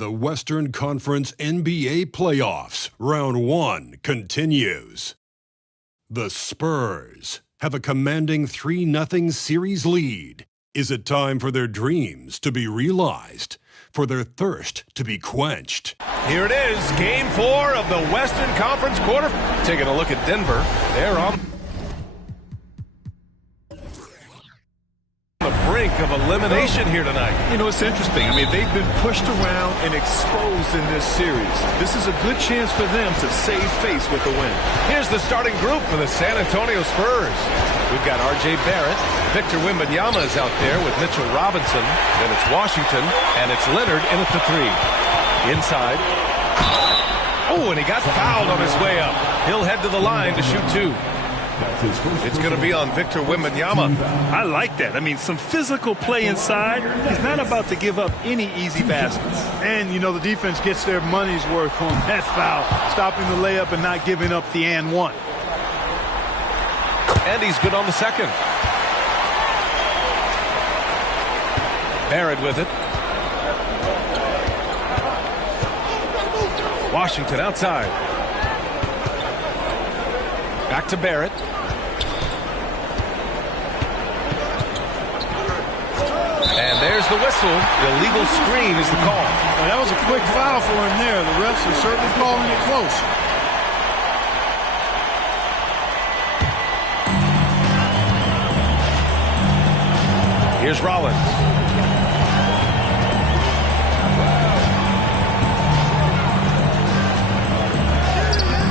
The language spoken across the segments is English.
The Western Conference NBA playoffs, round 1 continues. The Spurs have a commanding 3-0 series lead. Is it time for their dreams to be realized, for their thirst to be quenched? Here it is, Game 4 of the Western Conference quarter. Taking a look at Denver. They're on the brink of elimination here tonight. You know, it's interesting. I mean, they've been pushed around and exposed in this series. This is a good chance for them to save face with the win. Here's the starting group for the San Antonio Spurs. We've got R.J. Barrett. Victor Wembanyama is out there with Mitchell Robinson. Then it's Washington, and it's Leonard in at the 3. Inside. Oh, and he got fouled on his way up. He'll head to the line to shoot 2. It's going to be on Victor Wembanyama. I like that. I mean, some physical play inside. He's not about to give up any easy baskets. And, you know, the defense gets their money's worth on that foul, stopping the layup and not giving up the and one. And he's good on the second. Barrett with it. Washington outside. Back to Barrett. And there's the whistle. Illegal screen is the call. Well, that was a quick foul for him there. The refs are certainly calling it close. Here's Rollins.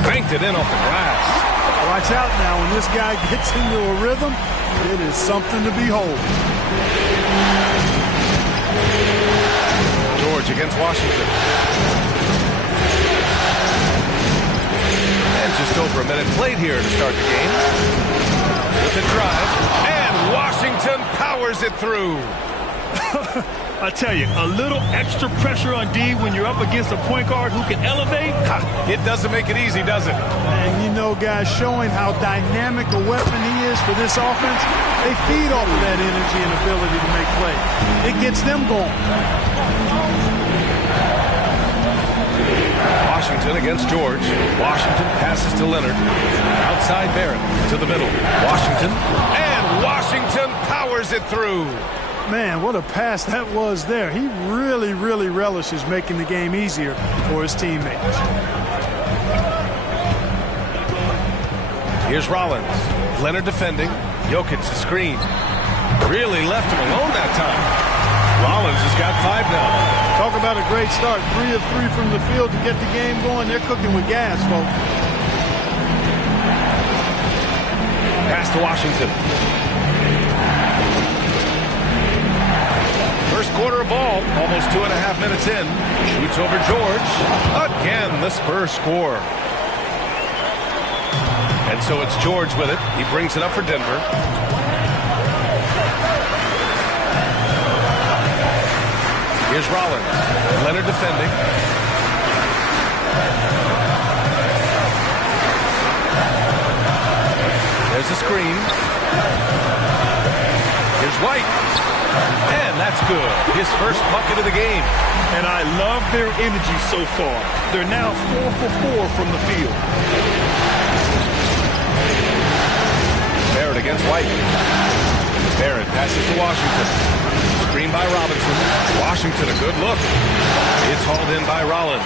Banked it in off the glass. Watch out now. When this guy gets into a rhythm, it is something to behold. George against Washington. And just over a minute played here to start the game. With the drive. And Washington powers it through. I tell you, a little extra pressure on D when you're up against a point guard who can elevate. It doesn't make it easy, does it? And you know, guys, showing how dynamic a weapon he is for this offense, they feed off of that energy and ability to make plays. It gets them going. Washington against George. Washington passes to Leonard. Outside Barrett to the middle. Washington. And Washington powers it through. Man, what a pass that was there. He really, really relishes making the game easier for his teammates. Here's Rollins. Leonard defending. Jokic the screen. Really left him alone that time. Rollins has got 5 now. Talk about a great start. 3 of 3 from the field to get the game going. They're cooking with gas, folks. Pass to Washington. First quarter of ball, almost 2.5 minutes in. Shoots over George. Again, the Spurs score. And so it's George with it. He brings it up for Denver. Here's Rollins. Leonard defending. There's a screen. Here's White. And that's good. His first bucket of the game. And I love their energy so far. They're now 4 for 4 from the field. Barrett against White. Barrett passes to Washington. Screen by Robinson. Washington, a good look. It's hauled in by Rollins.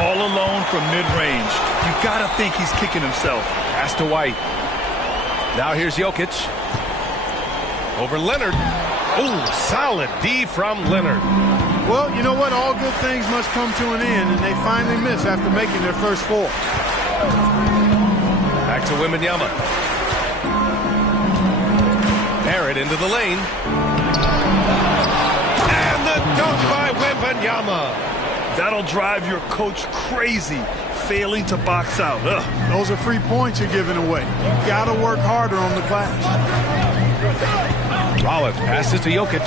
All alone from mid-range. You gotta think he's kicking himself. Pass to White. Now here's Jokic. Over Leonard. Oh, solid D from Leonard. Well, you know what? All good things must come to an end, and they finally miss after making their first 4. Back to Wembanyama. Barrett into the lane. And the dunk by Wembanyama. That'll drive your coach crazy, failing to box out. Those are free points you're giving away. You got to work harder on the glass. Rollins passes to Jokic.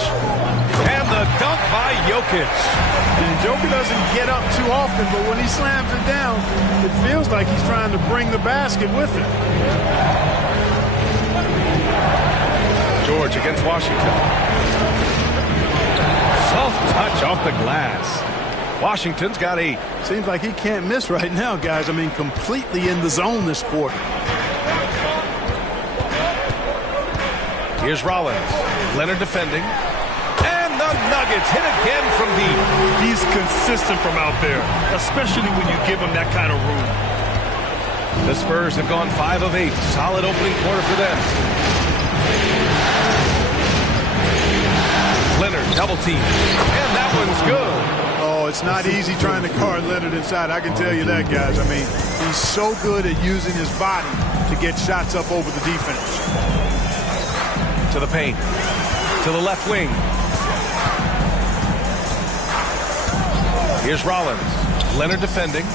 And the dunk by Jokic. And Joker doesn't get up too often, but when he slams it down, it feels like he's trying to bring the basket with him. George against Washington. Soft touch off the glass. Washington's got 8. Seems like he can't miss right now, guys. I mean, completely in the zone this quarter. Here's Rollins. Leonard defending. And the Nuggets hit again from deep. He's consistent from out there, especially when you give him that kind of room. The Spurs have gone 5 of 8. Solid opening quarter for them. Leonard double team. And that one's good. Oh, it's not easy trying to guard Leonard inside. I can tell you that, guys. I mean, he's so good at using his body to get shots up over the defense. To the paint. To the left wing. Here's Rollins. Leonard defending.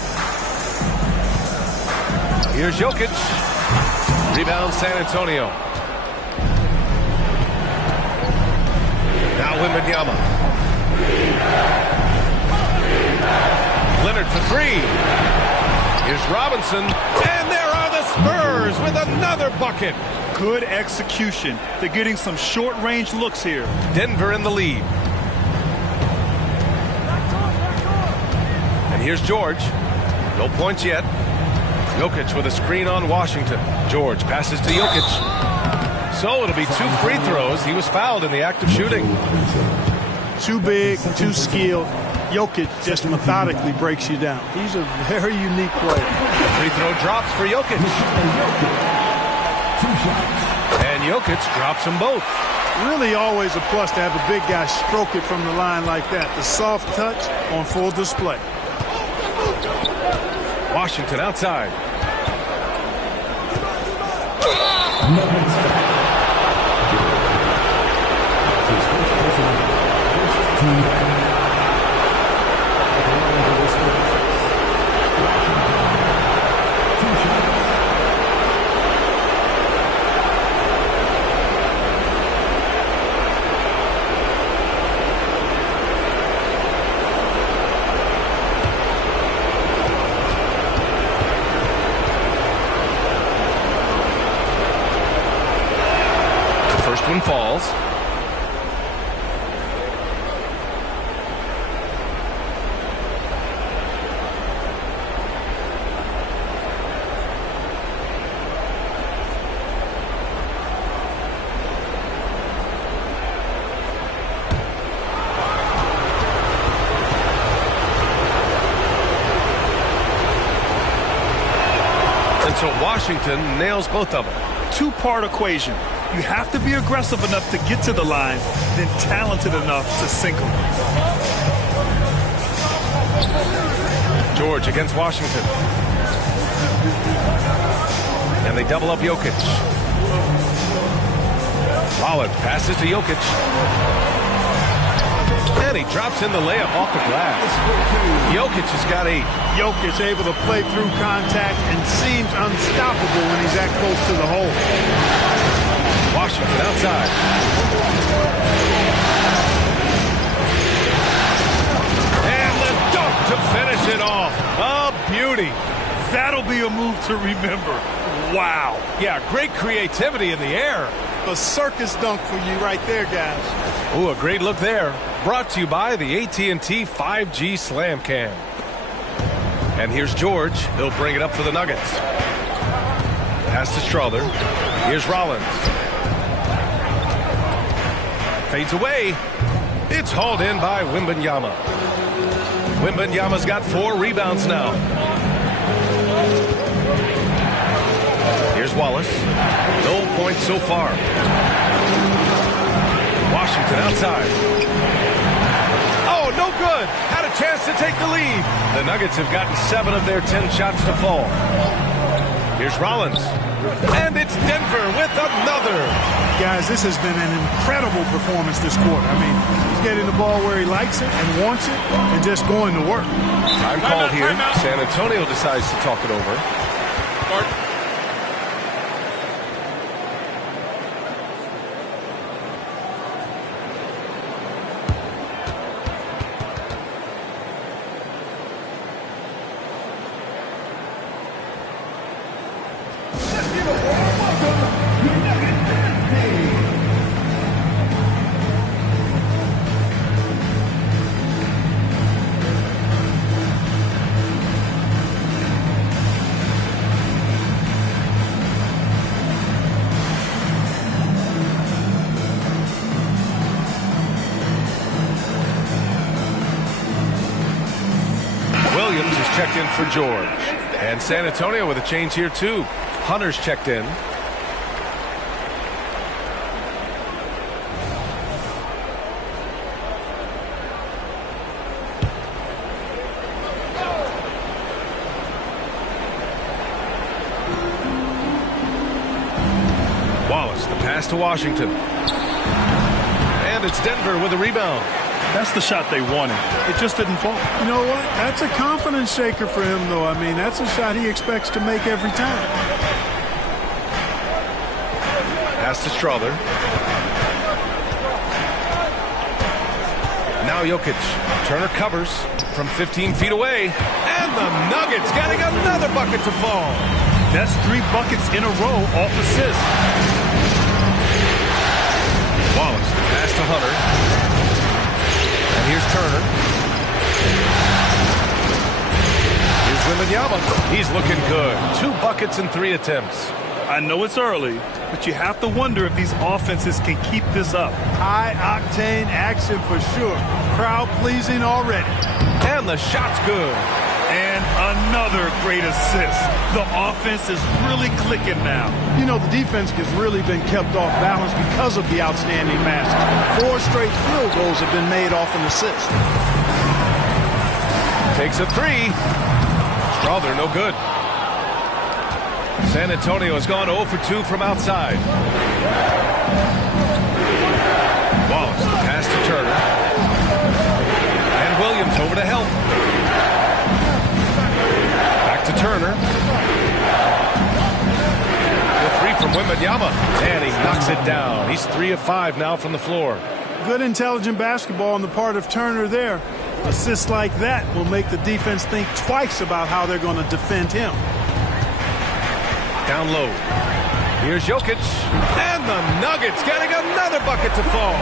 Here's Jokic. Rebound San Antonio. Now Wembanyama. Leonard for 3. Here's Robinson. And there are the Spurs with another bucket. Good execution. They're getting some short-range looks here. Denver in the lead. And here's George. No points yet. Jokic with a screen on Washington. George passes to Jokic. So it'll be 2 free throws. He was fouled in the act of shooting. Too big, too skilled. Jokic just methodically breaks you down. He's a very unique player. Free throw drops for Jokic. And Jokic drops them both. Really always a plus to have a big guy stroke it from the line like that. The soft touch on full display. Washington outside. First one falls. And so Washington nails both of them. 2-part equation. You have to be aggressive enough to get to the line, then talented enough to sink them. George against Washington. And they double up Jokic. Rollins passes to Jokic. And he drops in the layup off the glass. Jokic has got 8. Jokic able to play through contact and seems unstoppable when he's that close to the hole. Washington outside. And the dunk to finish it off. A beauty. That'll be a move to remember. Wow. Yeah, great creativity in the air. A circus dunk for you right there, guys. Ooh, a great look there. Brought to you by the AT&T 5G Slam Cam. And here's George. He'll bring it up for the Nuggets. Pass to Strother. Here's Rollins. Fades away. It's hauled in by Wembanyama. Wembanyama's got 4 rebounds now. Here's Wallace. No points so far. Washington outside. Oh, no good. Had a chance to take the lead. The Nuggets have gotten 7 of their 10 shots to fall. Here's Rollins. And it's Denver with another. Guys, this has been an incredible performance this quarter. I mean, he's getting the ball where he likes it and wants it and just going to work. Time called here. San Antonio decides to talk it over. George. And San Antonio with a change here, too. Hunter's checked in. Wallace, the pass to Washington. And it's Denver with a rebound. That's the shot they wanted. It just didn't fall. You know what? That's a confidence shaker for him, though. I mean, that's a shot he expects to make every time. Pass to Strother. Now Jokic. Turner covers from 15 feet away. And the Nuggets getting another bucket to fall. That's 3 buckets in a row off assists. Wallace, the pass to Hunter. And here's Turner. Here's Wembanyama. He's looking good. 2 buckets in 3 attempts. I know it's early, but you have to wonder if these offenses can keep this up. High-octane action for sure. Crowd-pleasing already. And the shot's good. And another great assist. The offense is really clicking now. You know, the defense has really been kept off balance because of the outstanding passes. 4 straight field goals have been made off an assist. Takes a 3. Strother, no good. San Antonio has gone 0 for 2 from outside. Wallace, the pass to Turner. And Williams over to help. Back to Turner. The 3 from Wembanyama. And he knocks it down. He's 3 of 5 now from the floor. Good intelligent basketball on the part of Turner there. Assists like that will make the defense think twice about how they're going to defend him. Down low. Here's Jokic. And the Nuggets getting another bucket to fall.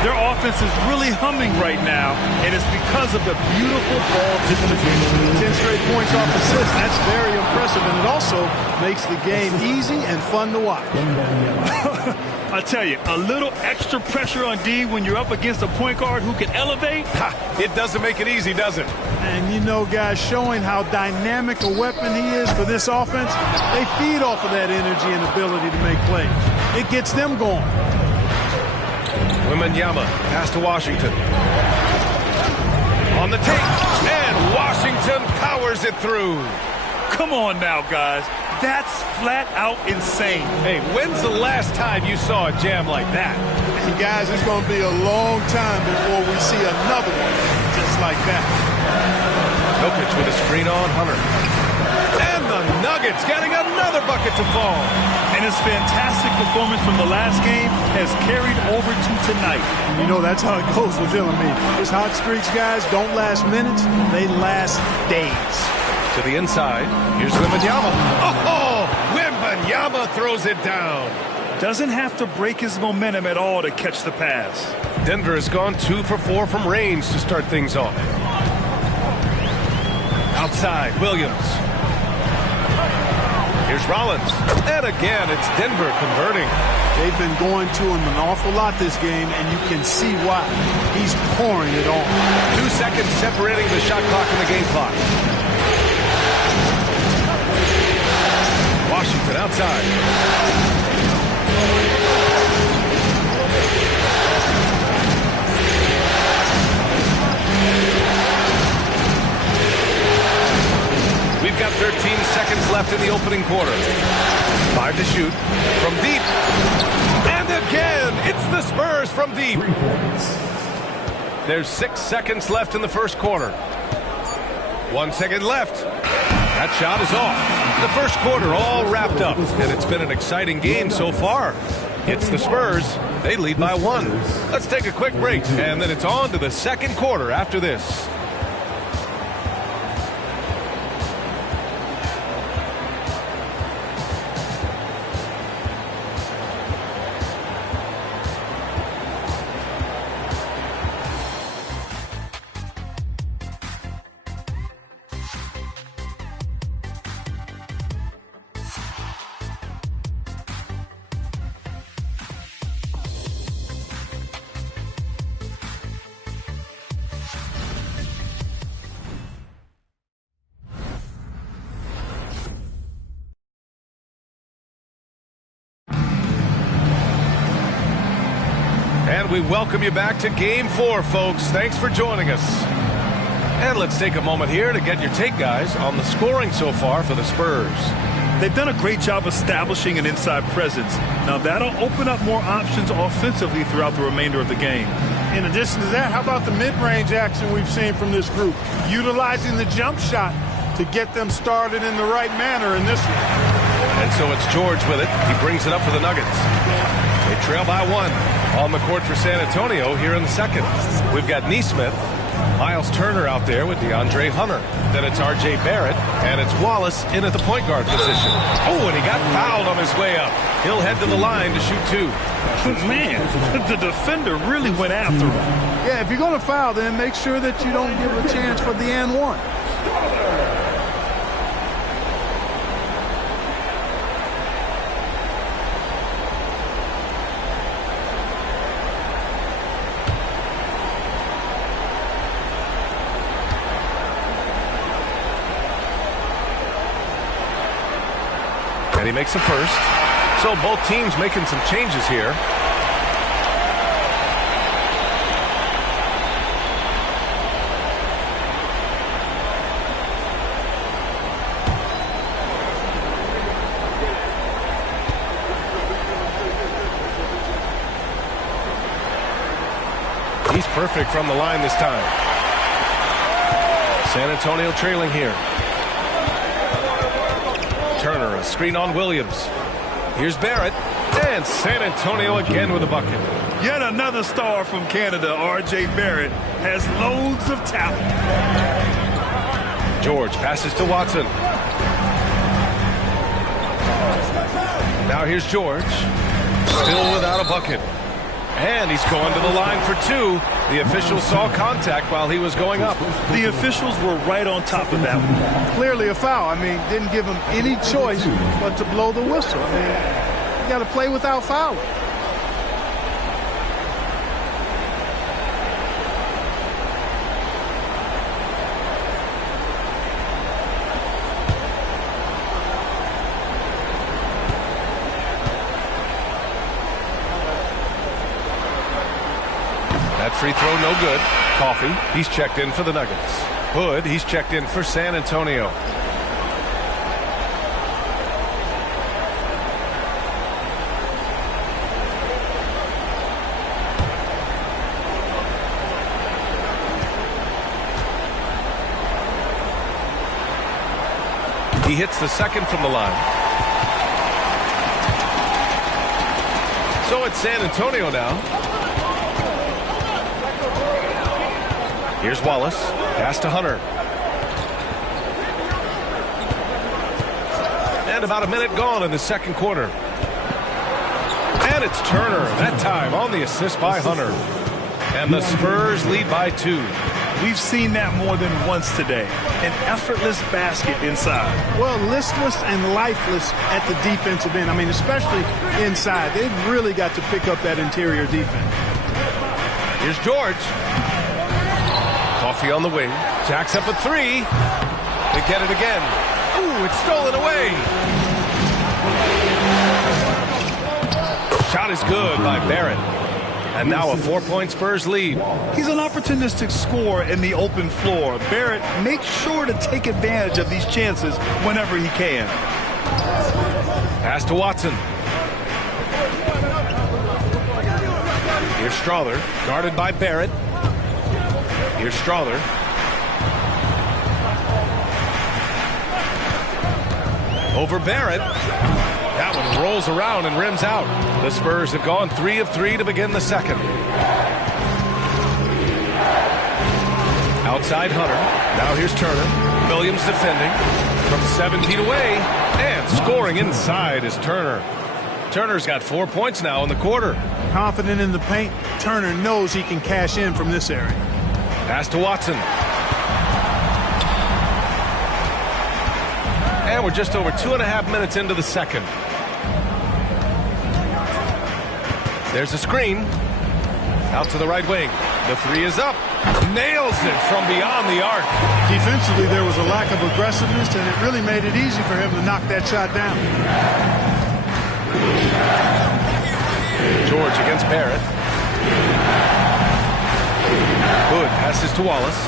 Their offense is really humming right now, and it's because of the beautiful ball distribution. 10 straight points off assists. That's very impressive, and it also makes the game easy and fun to watch. I tell you, a little extra pressure on D when you're up against a point guard who can elevate. It doesn't make it easy, does it? And you know, guys, showing how dynamic a weapon he is for this offense, they feed off of that energy and ability to make plays. It gets them going. Wembanyama, pass to Washington. On the take, and Washington powers it through. Come on now, guys. That's flat out insane. Hey, when's the last time you saw a jam like that? And guys, it's going to be a long time before we see another one just like that. Jokic with a screen on Hunter. And the Nuggets getting another bucket to fall. And his fantastic performance from the last game has carried over to tonight. And you know, that's how it goes with him. I mean, his hot streaks, guys, don't last minutes. They last days. To the inside. Here's Wembanyama. Oh, Wembanyama throws it down. Doesn't have to break his momentum at all to catch the pass. Denver has gone 2 for 4 from range to start things off. Outside, Williams. Here's Rollins. And again, it's Denver converting. They've been going to him an awful lot this game, and you can see why. He's pouring it on. 2 seconds separating the shot clock and the game clock. Washington outside. We've got 13 seconds left in the opening quarter. 5 to shoot from deep. And again, it's the Spurs from deep. There's 6 seconds left in the first quarter. 1 second left. That shot is off. The first quarter all wrapped up, and it's been an exciting game so far. It's the Spurs. They lead by 1. Let's take a quick break, and then it's on to the second quarter after this. And we welcome you back to Game 4, folks. Thanks for joining us. And let's take a moment here to get your take, guys, on the scoring so far for the Spurs. They've done a great job establishing an inside presence. Now, that'll open up more options offensively throughout the remainder of the game. In addition to that, how about the mid-range action we've seen from this group? Utilizing the jump shot to get them started in the right manner in this one. And so it's George with it. He brings it up for the Nuggets. They trail by 1 on the court for San Antonio here in the second. We've got Nesmith, Miles Turner out there with DeAndre Hunter. Then it's R.J. Barrett, and it's Wallace in at the point guard position. Oh, and he got fouled on his way up. He'll head to the line to shoot 2. Man, the defender really went after him. Yeah, if you're going to foul, then make sure that you don't give a chance for the and one. And he makes a first. So both teams making some changes here. He's perfect from the line this time. San Antonio trailing here. Turner, a screen on Williams. Here's Barrett, and San Antonio again with a bucket. Yet another star from Canada, R.J. Barrett, has loads of talent. George passes to Watson. Now here's George, still without a bucket. And he's going to the line for 2. The official saw contact while he was going up. The officials were right on top of that one. Clearly a foul. I mean, didn't give him any choice but to blow the whistle. I mean, you got to play without fouling. Free throw, no good. Coffey, he's checked in for the Nuggets. Hood, he's checked in for San Antonio. He hits the second from the line. So it's San Antonio now. Here's Wallace. Pass to Hunter. And about a minute gone in the second quarter. And it's Turner, that time on the assist by Hunter. And the Spurs lead by 2. We've seen that more than once today. An effortless basket inside. Well, listless and lifeless at the defensive end. I mean, especially inside. They've really got to pick up that interior defense. Here's George. Coffey on the wing. Jacks up a 3. They get it again. Ooh, it's stolen away. Shot is good by Barrett. And now a 4-point Spurs lead. He's an opportunistic scorer in the open floor. Barrett makes sure to take advantage of these chances whenever he can. Pass to Watson. Here's Strawther, guarded by Barrett. Here's Strawther. Over Barrett. That one rolls around and rims out. The Spurs have gone 3 of 3 to begin the second. Outside Hunter. Now here's Turner. Williams defending from 7 feet away. And scoring inside is Turner. Turner's got 4 points now in the quarter. Confident in the paint, Turner knows he can cash in from this area. Pass to Watson. And we're just over 2.5 minutes into the second. There's a screen. Out to the right wing. The 3 is up. Nails it from beyond the arc. Defensively, there was a lack of aggressiveness, and it really made it easy for him to knock that shot down. George against Barrett. Hood passes to Wallace.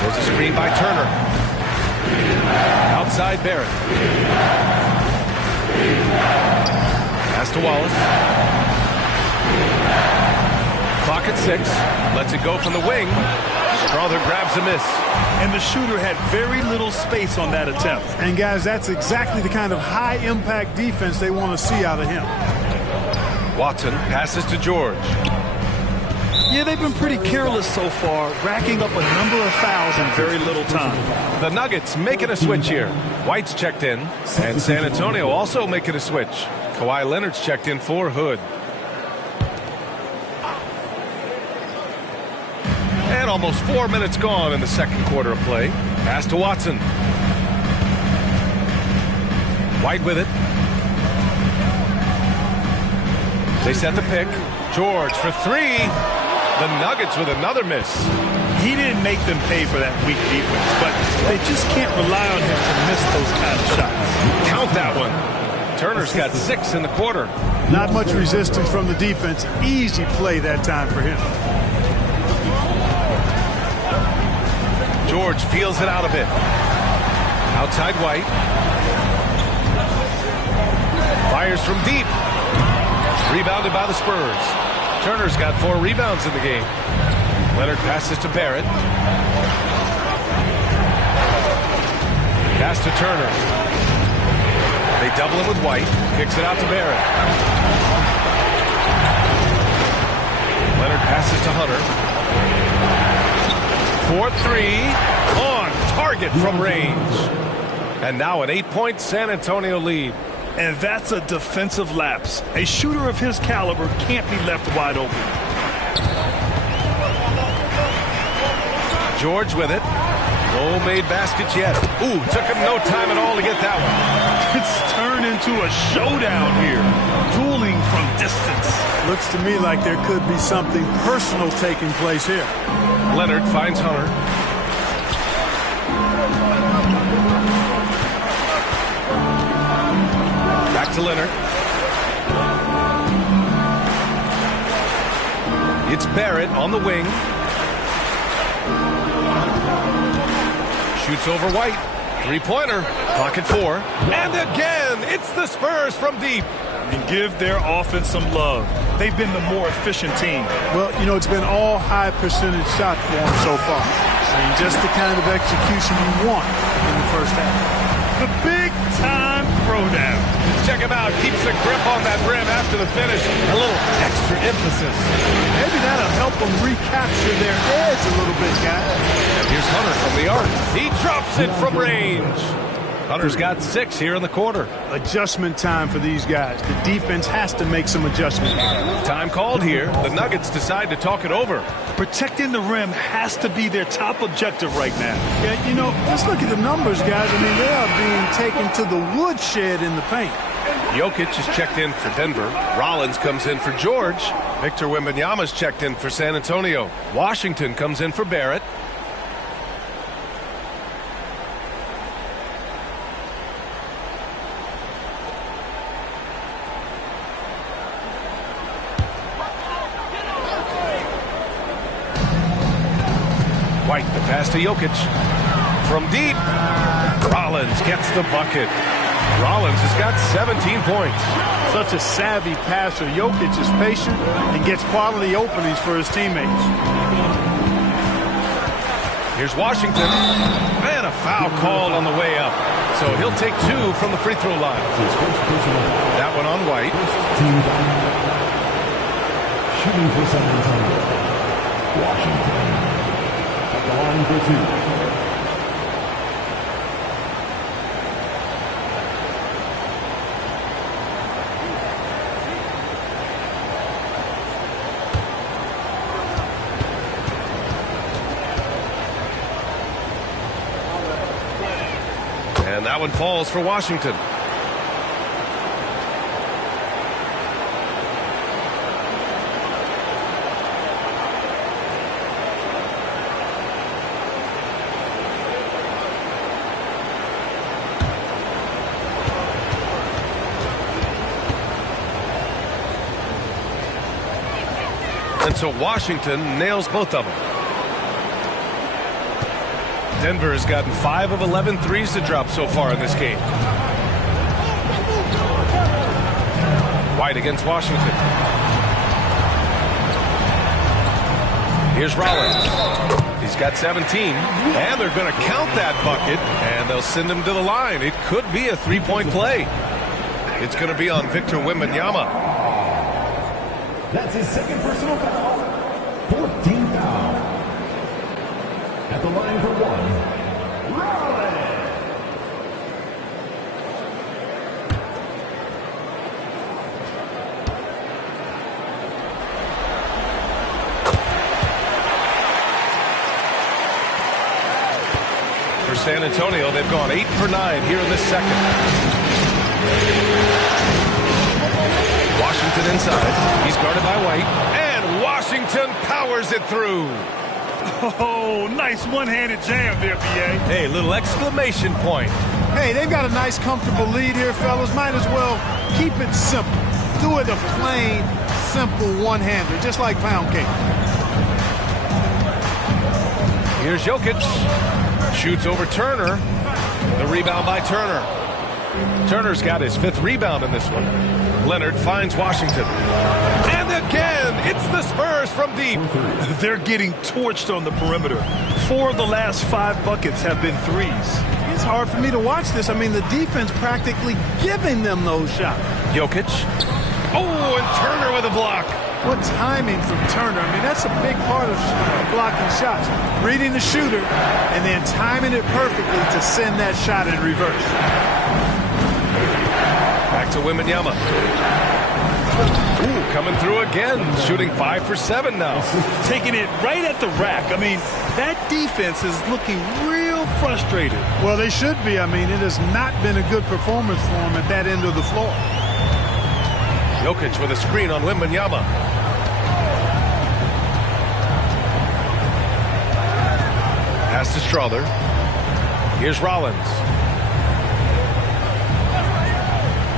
There's a screen by Turner. Outside Barrett. Pass to Wallace. Clock at 6. Lets it go from the wing. Strother grabs a miss. And the shooter had very little space on that attempt. And guys, that's exactly the kind of high-impact defense they want to see out of him. Watson passes to George. Yeah, they've been pretty careless so far, racking up a number of fouls in very little time. The Nuggets making a switch here. White's checked in, and San Antonio also making a switch. Kawhi Leonard's checked in for Hood. And almost 4 minutes gone in the second quarter of play. Pass to Watson. White with it. They set the pick. George for 3. The Nuggets with another miss. He didn't make them pay for that weak defense, but they just can't rely on him to miss those kind of shots. Count that one. Turner's got 6 in the quarter. Not much resistance from the defense. Easy play that time for him. George feels it out a bit. Outside White. Fires from deep. Rebounded by the Spurs. Turner's got 4 rebounds in the game. Leonard passes to Barrett. Pass to Turner. They double him with White. Kicks it out to Barrett. Leonard passes to Hunter. 4-3. On target from range. And now an 8-point San Antonio lead. And that's a defensive lapse. A shooter of his caliber can't be left wide open. George with it. No made baskets yet. Ooh, took him no time at all to get that one. It's turned into a showdown here. Dueling from distance. Looks to me like there could be something personal taking place here. Leonard finds Hunter. Back to Leonard. It's Barrett on the wing. Shoots over White. 3-pointer. Clock at 4. And again, it's the Spurs from deep. And give their offense some love. They've been the more efficient team. Well, you know, it's been all high percentage shot for them so far. I mean, just the kind of execution you want in the first half. The big-time throwdown. Check him out. Keeps the grip on that rim after the finish. A little extra emphasis. Maybe that'll help them recapture their edge a little bit, guys. And here's Hunter from the arc. He drops it from range. Hunter's got 6 here in the quarter. Adjustment time for these guys. The defense has to make some adjustments. Time called here. The Nuggets decide to talk it over. Protecting the rim has to be their top objective right now. Yeah, you know, let's look at the numbers, guys. I mean, they are being taken to the woodshed in the paint. Jokic is checked in for Denver. Rollins comes in for George. Victor Wembanyama's checked in for San Antonio. Washington comes in for Barrett. White, the pass to Jokic. From deep, Rollins gets the bucket. Rollins has got 17 points. Such a savvy passer. Jokic is patient and gets quality openings for his teammates. Here's Washington. And a foul called on the way up. So he'll take 2 from the free throw line. That one on White. Shooting for San Antonio. Washington. At the line for 2. And that one falls for Washington. so Washington nails both of them. Denver has gotten 5 of 11 threes to drop so far in this game. White against Washington. Here's Rollins. He's got 17, and they're going to count that bucket, and they'll send him to the line. It could be a three-point play. It's going to be on Victor Wembanyama. That's his second personal foul. 14th foul. At the line for one, Rollins. For San Antonio, they've gone 8 for 9 here in this second. Washington inside. He's guarded by White. And Washington powers it through. Oh, nice one-handed jam there, B.A. Hey, little exclamation point. Hey, they've got a nice, comfortable lead here, fellas. Might as well keep it simple. Do it a plain, simple one-hander, just like pound cake. Here's Jokic. Shoots over Turner. The rebound by Turner. Turner's got his 5th rebound in this one. Leonard finds Washington. And again, it's the Spurs from deep. They're getting torched on the perimeter. 4 of the last 5 buckets have been threes. It's hard for me to watch this. I mean, the defense practically giving them those shots. Jokic. Oh, and Turner with a block. What timing from Turner. I mean, that's a big part of blocking shots. Reading the shooter and then timing it perfectly to send that shot in reverse. Back to Wembanyama. Ooh, coming through again. Shooting 5 for 7 now. Taking it right at the rack. I mean, that defense is looking real frustrated. Well, they should be. I mean, it has not been a good performance for them at that end of the floor. Jokic with a screen on Wembanyama. Pass to Strother. Here's Rollins.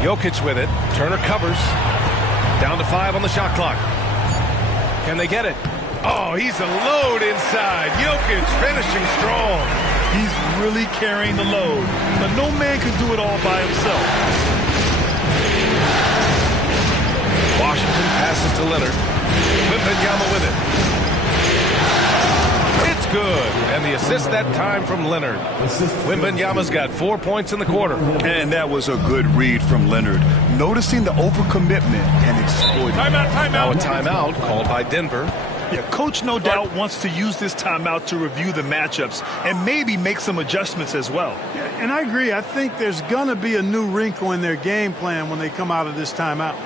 Jokic with it. Turner covers. Down to 5 on the shot clock. Can they get it? Oh, he's a load inside. Jokic finishing strong. He's really carrying the load. But no man can do it all by himself. Washington passes to Leonard. Wembanyama with it. It's good. And the assist that time from Leonard. Wembanyama's got 4 points in the quarter. And that was a good read from Leonard. Noticing the overcommitment and exploiting. Timeout. Now a timeout called by Denver. Yeah, coach no doubt wants to use this timeout to review the matchups and maybe make some adjustments as well. Yeah, and I agree. I think there's going to be a new wrinkle in their game plan when they come out of this timeout.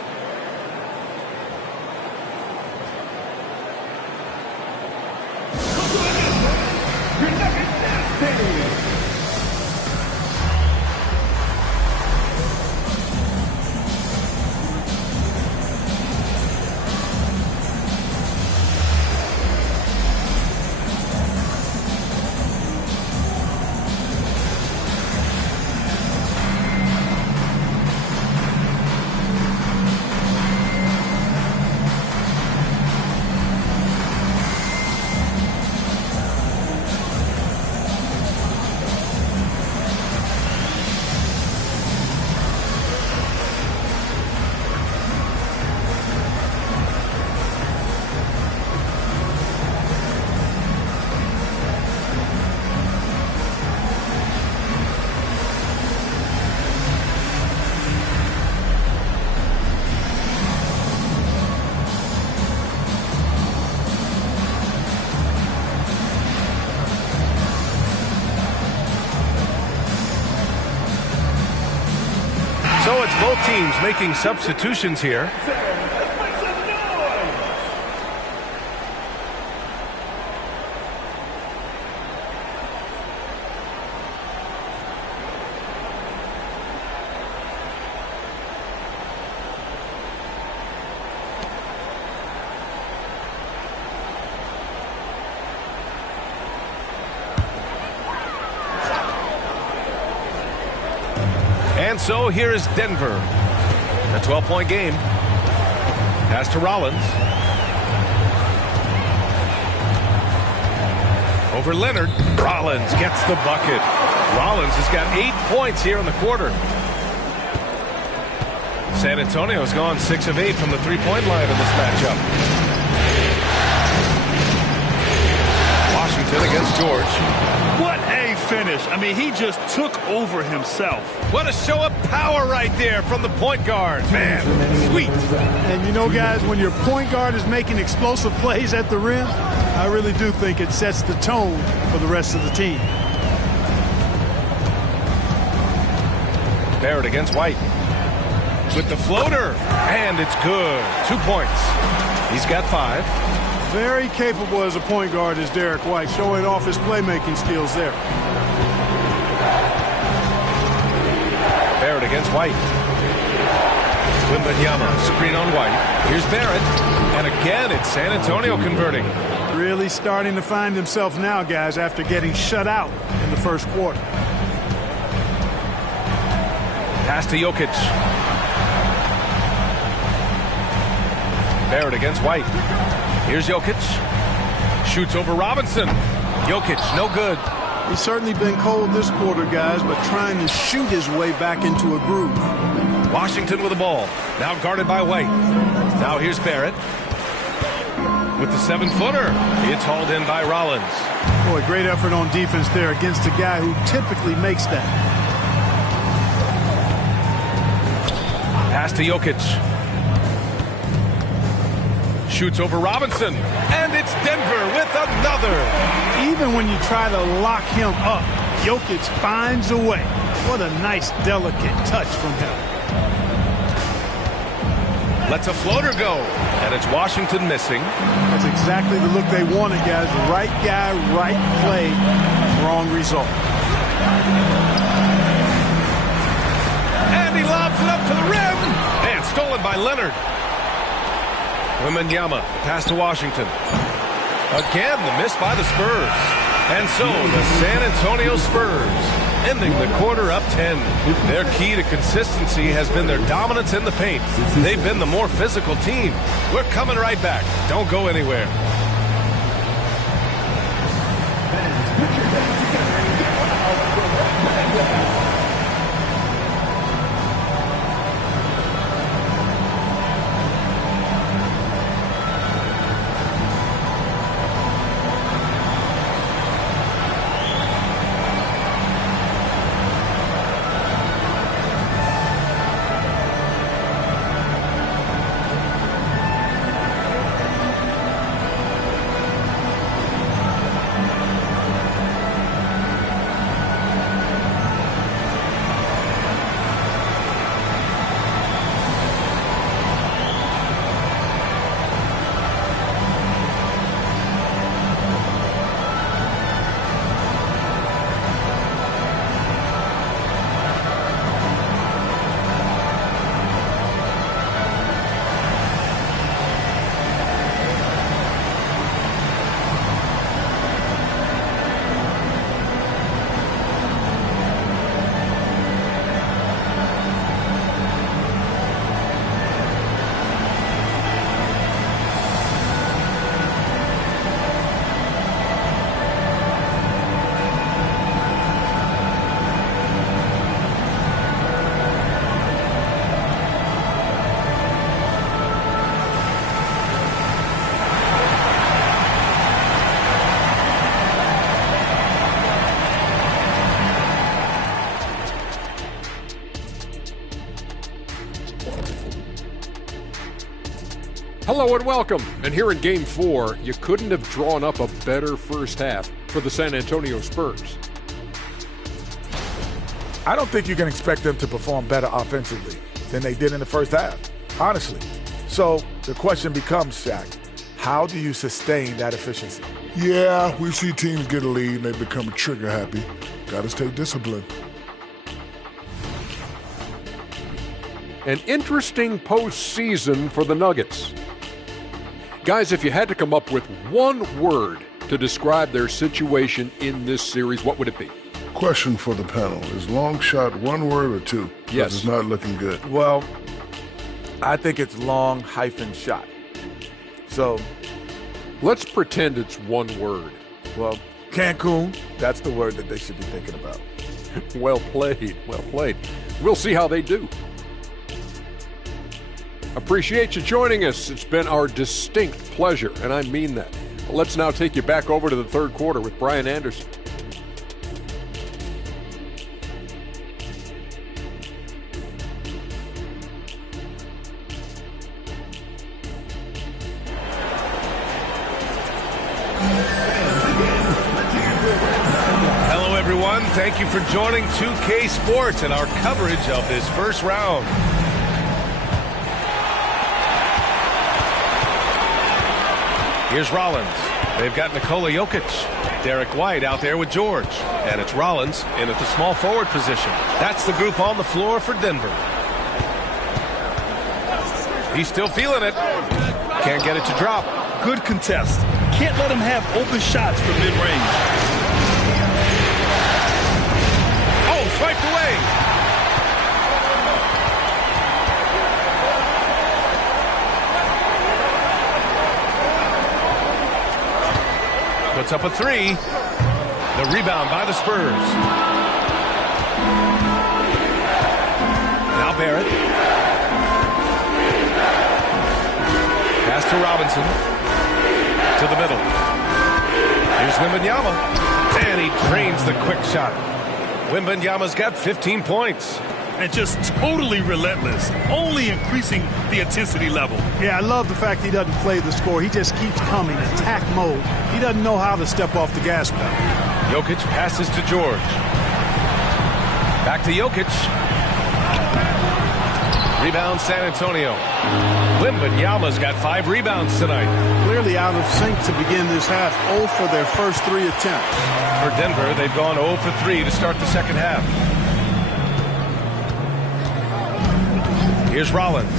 So it's both teams making substitutions here. And so here is Denver. A 12-point game. Pass to Rollins. Over Leonard. Rollins gets the bucket. Rollins has got 8 points here in the quarter. San Antonio's gone 6 of 8 from the three-point line in this matchup. Washington against George. What a finish. I mean, he just took over himself. What a show of power right there from the point guard. Man, sweet. And you know, guys, when your point guard is making explosive plays at the rim, I really do think it sets the tone for the rest of the team. Barrett against White. With the floater. And it's good. 2 points. He's got 5. Very capable as a point guard is Derek White, showing off his playmaking skills there. Barrett against White. Wembanyama, screen on White. Here's Barrett. And again, it's San Antonio converting. Really starting to find himself now, guys, after getting shut out in the first quarter. Pass to Jokic. Barrett against White. Here's Jokic. Shoots over Robinson. Jokic, no good. He's certainly been cold this quarter, guys, but trying to shoot his way back into a groove. Washington with the ball. Now guarded by White. Now here's Barrett. With the 7-footer. It's hauled in by Rollins. Boy, great effort on defense there against a guy who typically makes that. Pass to Jokic. Shoots over Robinson. And it's Denver with another. Even when you try to lock him up, Jokic finds a way. What a nice, delicate touch from him. Lets a floater go. And it's Washington missing. That's exactly the look they wanted, guys. Right guy, right play, wrong result. And he lobs it up to the rim. And stolen by Leonard. Wembanyama, pass to Washington. Again, the miss by the Spurs. And so the San Antonio Spurs ending the quarter up 10. Their key to consistency has been their dominance in the paint. They've been the more physical team. We're coming right back. Don't go anywhere. Hello and welcome. And here in Game 4, you couldn't have drawn up a better first half for the San Antonio Spurs. I don't think you can expect them to perform better offensively than they did in the first half, honestly. So the question becomes, Shaq, how do you sustain that efficiency? Yeah, we see teams get a lead and they become trigger happy. Got to stay disciplined. An interesting postseason for the Nuggets. Guys, if you had to come up with one word to describe their situation in this series, what would it be? Question for the panel. Is long shot one word or two? Yes. It's not looking good. Well, I think it's long hyphen shot. So let's pretend it's one word. Well, Cancun, that's the word that they should be thinking about. Well played. Well played. We'll see how they do. Appreciate you joining us. It's been our distinct pleasure, and I mean that. Well, let's now take you back over to the third quarter with Brian Anderson. Hello, everyone. Thank you for joining 2K Sports and our coverage of this first round. Here's Rollins. They've got Nikola Jokic. Derek White out there with George. And it's Rollins in at the small forward position. That's the group on the floor for Denver. He's still feeling it. Can't get it to drop. Good contest. Can't let him have open shots from mid-range. Oh, swiped away. Puts up a three. The rebound by the Spurs. Now Barrett. Pass to Robinson. To the middle. Here's Wembanyama. And he drains the quick shot. Wembanyama's got 15 points. And just totally relentless, only increasing the intensity level. Yeah, I love the fact he doesn't play the score. He just keeps coming, attack mode. He doesn't know how to step off the gas pedal. Jokic passes to George. Back to Jokic. Rebound San Antonio. Wembanyama's got 5 rebounds tonight. Clearly out of sync to begin this half. 0 for their first 3 attempts. For Denver, they've gone 0 for 3 to start the second half. Here's Rollins.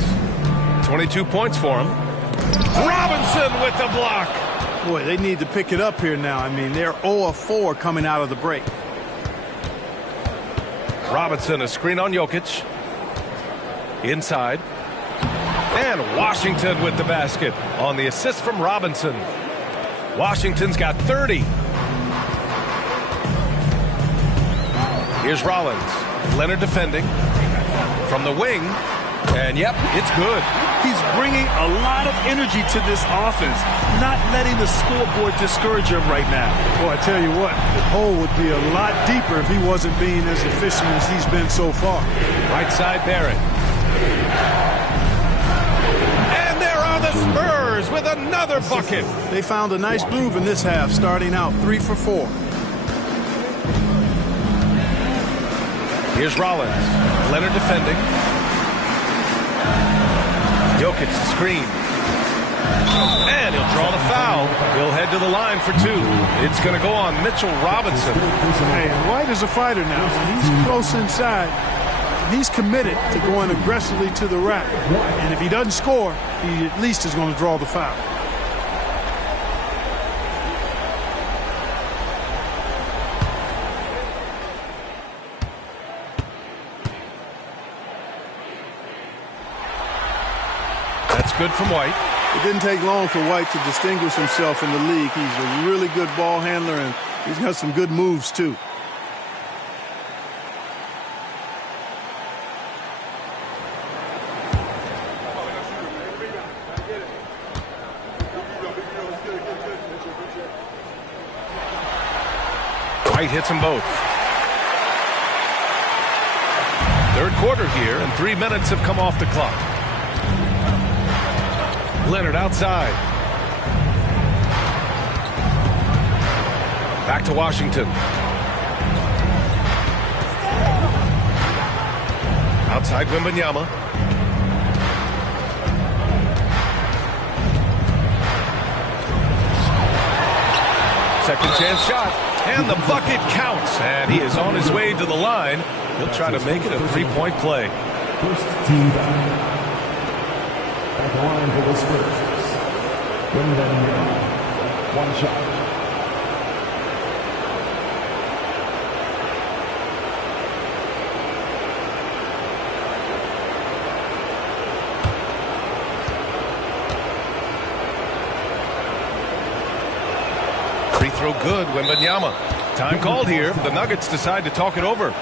22 points for him. Robinson with the block. Boy, they need to pick it up here now. I mean, they're 0 of 4 coming out of the break. Robinson, a screen on Jokic. Inside. And Washington with the basket on the assist from Robinson. Washington's got 30. Here's Rollins. Leonard defending. From the wing. And, yep, it's good. He's bringing a lot of energy to this offense, not letting the scoreboard discourage him right now. Boy, I tell you what, the hole would be a lot deeper if he wasn't being as efficient as he's been so far. Right side, Barrett. And there are the Spurs with another bucket. They found a nice groove in this half, starting out 3 for 4. Here's Rollins. Leonard defending. Jokic screen. And he'll draw the foul. He'll head to the line for 2. It's going to go on Mitchell Robinson. Hey, White is a fighter now. When he's close inside, he's committed to going aggressively to the rack. And if he doesn't score, he at least is going to draw the foul. That's good from White. It didn't take long for White to distinguish himself in the league. He's a really good ball handler, and he's got some good moves, too. White hits them both. Third quarter here, and 3 minutes have come off the clock. Leonard outside. Back to Washington. Outside Wembanyama. Second chance shot. And the bucket counts. And he is on his way to the line. He'll try to make it a 3-point play. First team down. At the line for the Spurs. Wembanyama. 1 shot. throw good. Wembanyama. Time called here. The Nuggets decide to talk it over.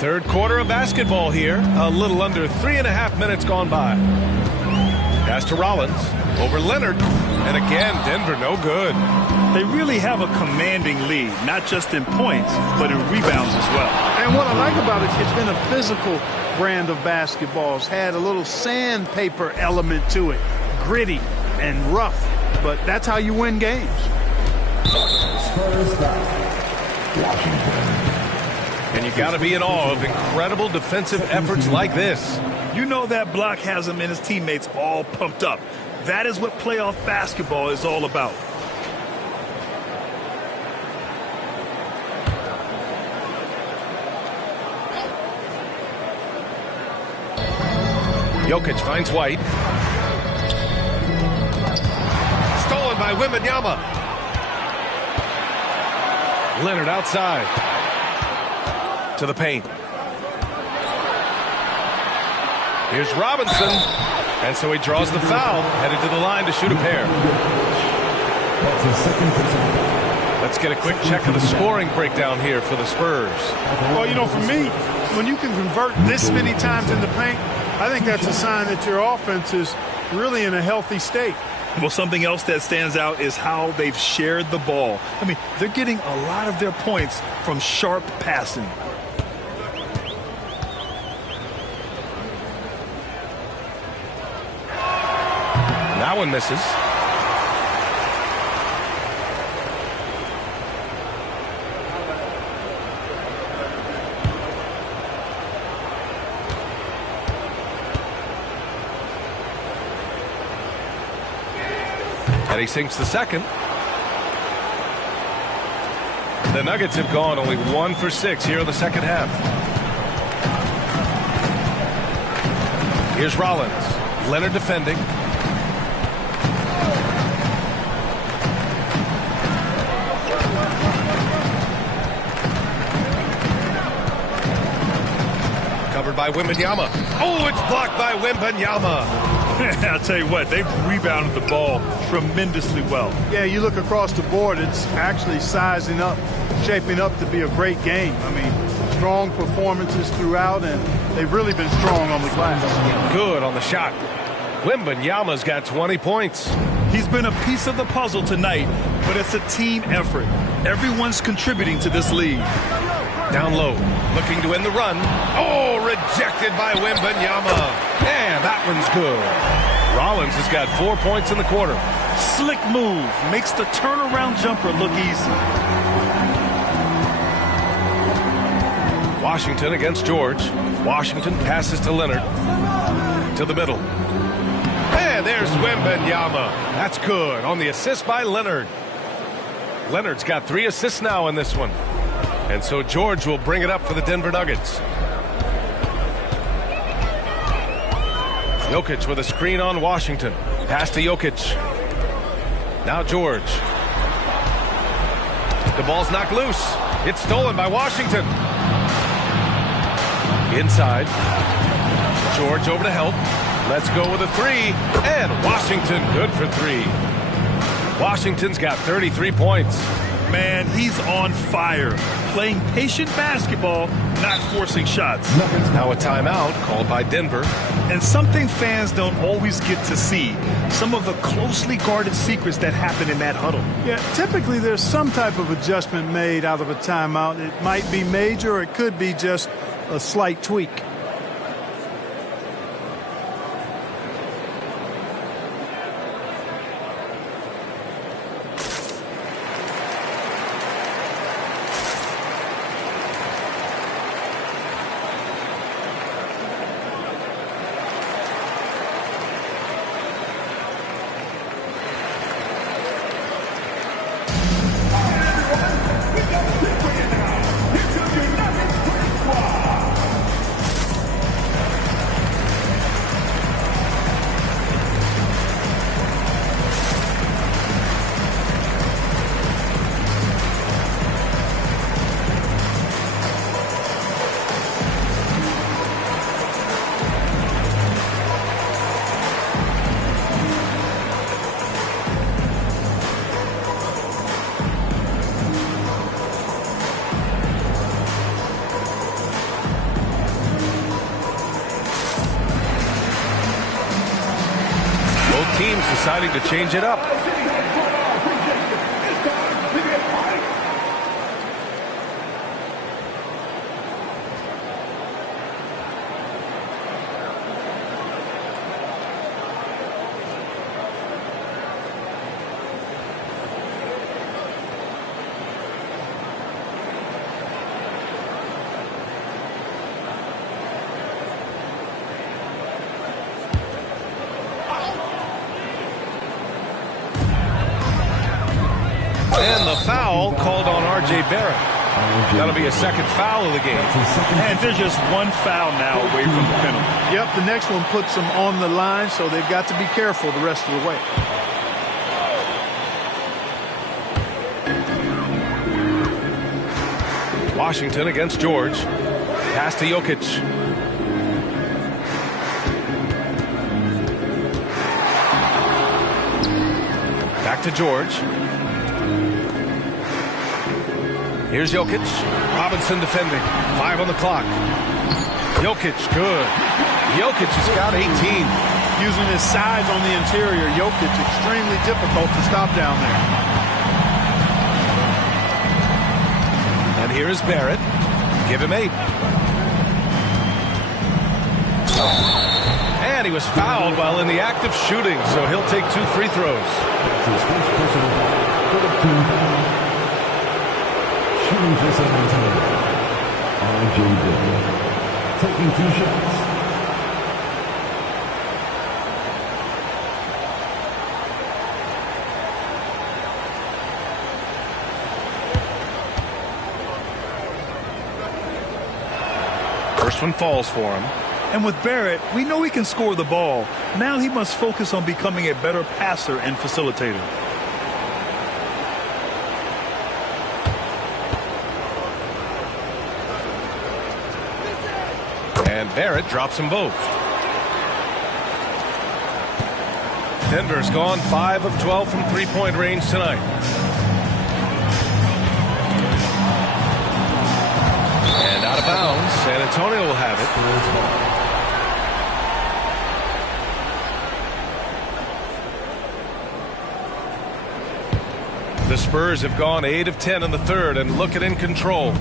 Third quarter of basketball here. A little under 3.5 minutes gone by. Pass to Rollins. Over Leonard. And again, Denver no good. They really have a commanding lead, not just in points, but in rebounds as well. And what I like about it, it's been a physical brand of basketball. It's had a little sandpaper element to it. Gritty and rough. But that's how you win games. Spurs foul. Washington. And you got to be in awe of incredible defensive efforts like this. You know that block has him and his teammates all pumped up. That is what playoff basketball is all about. Jokic finds White. Stolen by Wembanyama. Leonard outside. To the paint. Here's Robinson. And so he draws the foul, headed to the line to shoot a pair. Let's get a quick check of the scoring breakdown here for the Spurs. Well, you know, for me, when you can convert this many times in the paint, I think that's a sign that your offense is really in a healthy state. Well, something else that stands out is how they've shared the ball. I mean, they're getting a lot of their points from sharp passing. That one misses. And he sinks the second. The Nuggets have gone only 1 for 6 here in the second half. Here's Rollins. Leonard defending. Covered by Wembanyama. Oh, it's blocked by Wembanyama. I'll tell you what, they've rebounded the ball tremendously well. Yeah, you look across the board, it's actually sizing up, shaping up to be a great game. I mean, strong performances throughout, and they've really been strong on the glass. Good on the shot. Wembanyama's got 20 points. He's been a piece of the puzzle tonight, but it's a team effort. Everyone's contributing to this lead. Down low, looking to end the run. Oh, rejected by Wembanyama. And that one's good. Rollins has got 4 points in the quarter. Slick move. Makes the turnaround jumper look easy. Washington against George. Washington passes to Leonard. To the middle. And there's Wembanyama. That's good on the assist by Leonard. Leonard's got 3 assists now in this one. And so George will bring it up for the Denver Nuggets. Jokic with a screen on Washington. Pass to Jokic. Now George. The ball's knocked loose. It's stolen by Washington. Inside. George over to help. Let's go with a three. And Washington good for three. Washington's got 33 points. Man, he's on fire. Playing patient basketball, not forcing shots. Now a timeout called by Denver. And something fans don't always get to see. Some of the closely guarded secrets that happen in that huddle. Yeah, typically there's some type of adjustment made out of a timeout. It might be major or it could be just a slight tweak. Teams deciding to change it up. And the foul called on R.J. Barrett. That'll be a second foul of the game. And there's just one foul now away from the penalty. Yep, the next one puts them on the line, so they've got to be careful the rest of the way. Washington against George. Pass to Jokic. Back to George. Here's Jokic. Robinson defending. 5 on the clock. Jokic, good. Jokic has got 18. Using his size on the interior, Jokic extremely difficult to stop down there. And here is Barrett. Give him 8. And he was fouled while in the act of shooting, so he'll take 2 free throws. Shooting for San Antonio, R.J. Barrett, taking 2 shots. First one falls for him. And with Barrett, we know he can score the ball. Now he must focus on becoming a better passer and facilitator. And Barrett drops them both. Denver's gone 5 of 12 from three-point range tonight. And out of bounds. San Antonio will have it. The Spurs have gone 8 of 10 in the third and looking in control.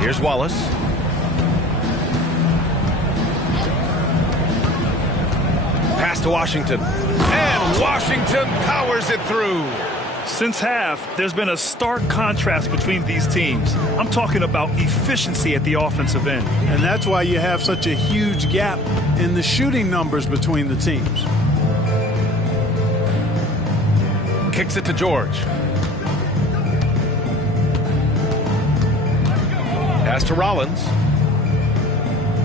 Here's Wallace. Pass to Washington. And Washington powers it through. Since half, there's been a stark contrast between these teams. I'm talking about efficiency at the offensive end. And that's why you have such a huge gap in the shooting numbers between the teams. Kicks it to George. Pass to Rollins.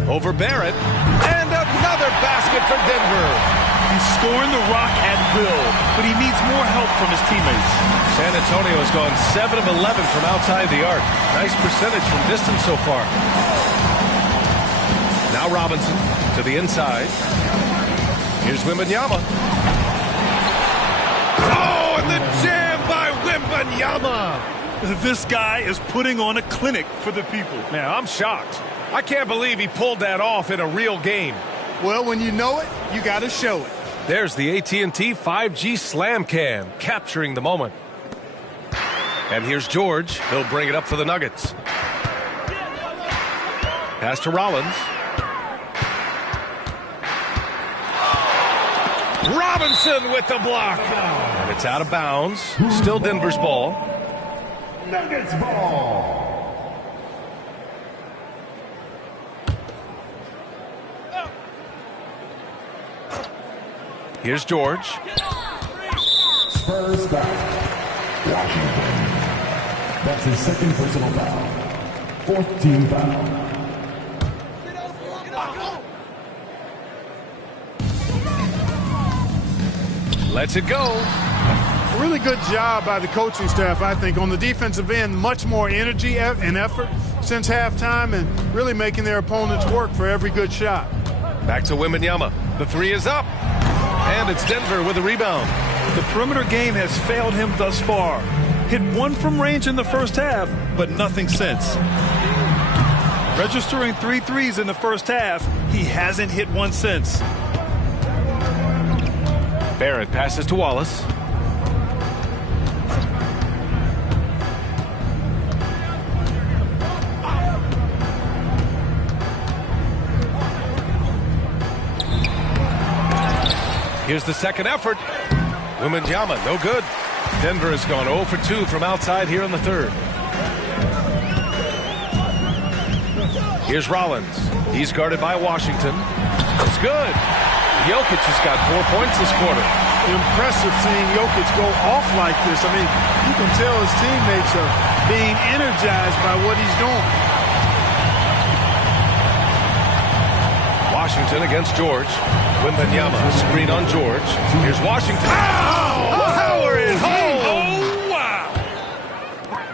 Over Barrett. And another basket for Denver. He's scoring the rock at will, but he needs more help from his teammates. San Antonio has gone 7 of 11 from outside the arc. Nice percentage from distance so far. Now Robinson to the inside. Here's Wembanyama. Oh, and the jam by Wembanyama. This guy is putting on a clinic for the people. Man, I'm shocked. I can't believe he pulled that off in a real game. Well, when you know it, you got to show it. There's the AT&T 5G Slam Cam, capturing the moment. And here's George. He'll bring it up for the Nuggets. Pass to Rollins. Robinson with the block. And it's out of bounds. Still Denver's ball. Nuggets ball. Here's George. Spurs back. Washington. That's his second personal foul. Fourth team foul. Lets it go. Really good job by the coaching staff, I think, on the defensive end. Much more energy and effort since halftime and really making their opponents work for every good shot. Back to Wembanyama. The three is up. And it's Denver with a rebound. The perimeter game has failed him thus far. Hit one from range in the first half, but nothing since. Registering 3 threes in the first half, he hasn't hit one since. Barrett passes to Wallace. Here's the second effort. Wembanyama, no good. Denver has gone 0 for 2 from outside here in the third. Here's Rollins. He's guarded by Washington. It's good. Jokic has got 4 points this quarter. Impressive seeing Jokic go off like this. I mean, you can tell his teammates are being energized by what he's doing. Washington against George. Wembanyama, screen on George. Here's Washington. Oh, power it home! Oh, wow!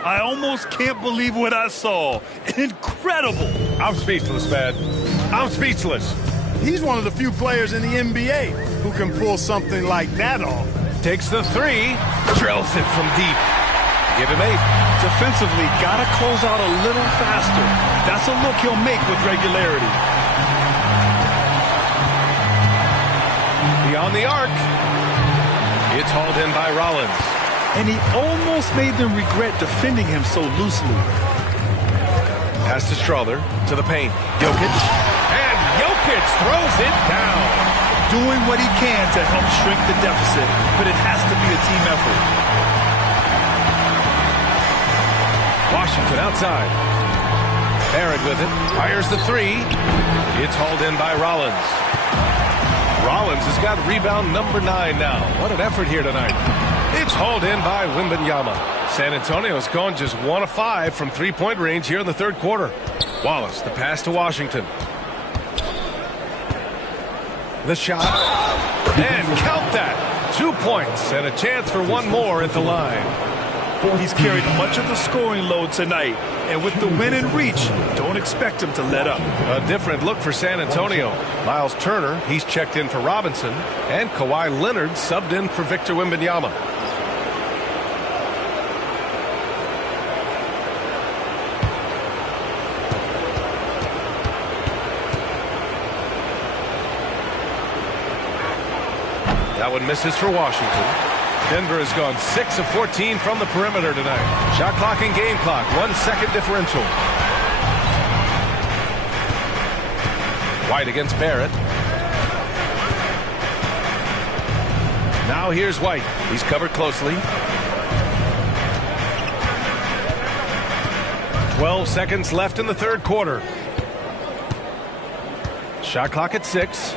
I almost can't believe what I saw. Incredible! I'm speechless, man. I'm speechless. He's one of the few players in the NBA who can pull something like that off. Takes the three, drills it from deep. Give him 8. Defensively, gotta close out a little faster. That's a look he'll make with regularity. Beyond the arc. It's hauled in by Rollins. And he almost made them regret defending him so loosely. Pass to Strother, to the paint. Jokic. And Jokic throws it down. Doing what he can to help shrink the deficit, but it has to be a team effort. Washington outside. Barrett with it. Fires the three. It's hauled in by Rollins. Rollins has got rebound number 9 now. What an effort here tonight. It's hauled in by Wembanyama. San Antonio's gone just 1 of 5 from three-point range here in the third quarter. Wallace, the pass to Washington. The shot. And count that. 2 points and a chance for one more at the line. He's carried much of the scoring load tonight. And with the win in reach, don't expect him to let up. A different look for San Antonio. Miles Turner, he's checked in for Robinson. And Kawhi Leonard subbed in for Victor Wembanyama. That one misses for Washington. Denver has gone 6 of 14 from the perimeter tonight. Shot clock and game clock, 1 second differential. White against Barrett. Now here's White. He's covered closely. 12 seconds left in the third quarter. Shot clock at 6.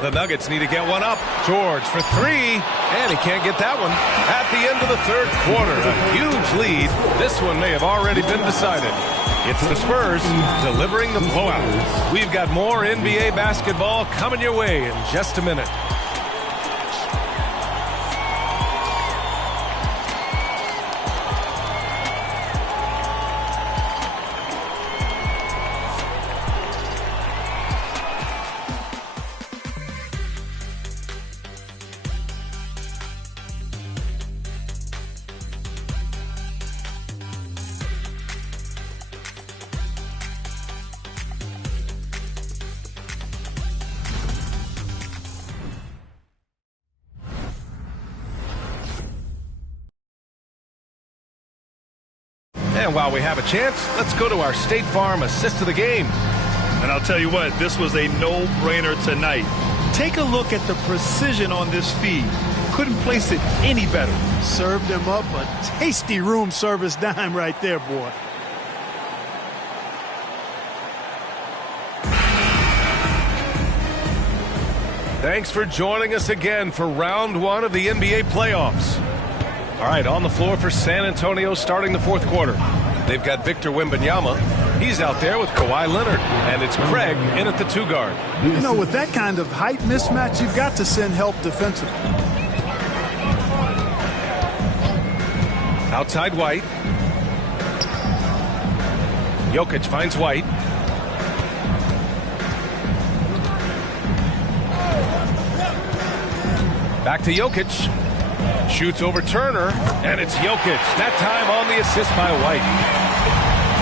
The Nuggets need to get one up. George for 3, and he can't get that one. At the end of the third quarter, a huge lead. This one may have already been decided. It's the Spurs delivering the blowout. We've got more NBA basketball coming your way in just a minute. And while we have a chance, let's go to our State Farm assist of the game. And I'll tell you what, this was a no-brainer tonight. Take a look at the precision on this feed. Couldn't place it any better. Served him up a tasty room service dime right there, boy. Thanks for joining us again for round one of the NBA playoffs. All right, on the floor for San Antonio starting the fourth quarter. They've got Victor Wembanyama. He's out there with Kawhi Leonard. And it's Craig in at the 2 guard. You know, with that kind of height mismatch, you've got to send help defensively. Outside White. Jokic finds White. Back to Jokic. Shoots over Turner, and it's Jokic. That time on the assist by White.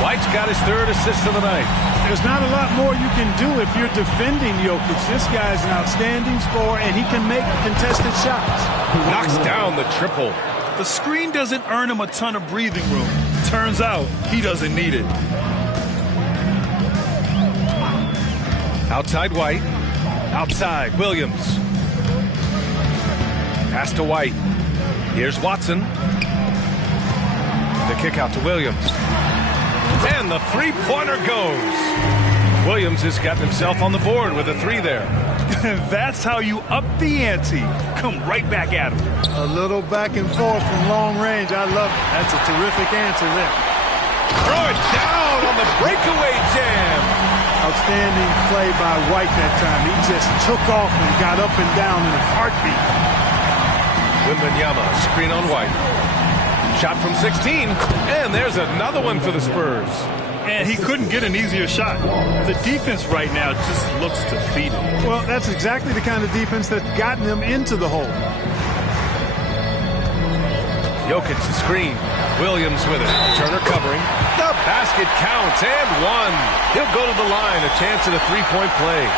White's got his 3rd assist of the night. There's not a lot more you can do if you're defending Jokic. This guy's an outstanding scorer, and he can make contested shots. Knocks down the triple. The screen doesn't earn him a ton of breathing room. Turns out he doesn't need it. Outside White. Outside Williams. Pass to White. Here's Watson. The kick out to Williams. And the three-pointer goes. Williams has gotten himself on the board with a 3 there. That's how you up the ante. Come right back at him. A little back and forth from long range. I love it. That's a terrific answer there. Throw it down on the breakaway jam. Outstanding play by White that time. He just took off and got up and down in a heartbeat. Wembanyama, screen on White. Shot from 16, and there's another one for the Spurs. And he couldn't get an easier shot. The defense right now just looks defeated. Well, that's exactly the kind of defense that's gotten them into the hole. Jokic the screen. Williams with it. Turner covering. The basket counts, and 1. He'll go to the line, a chance at a 3-point play.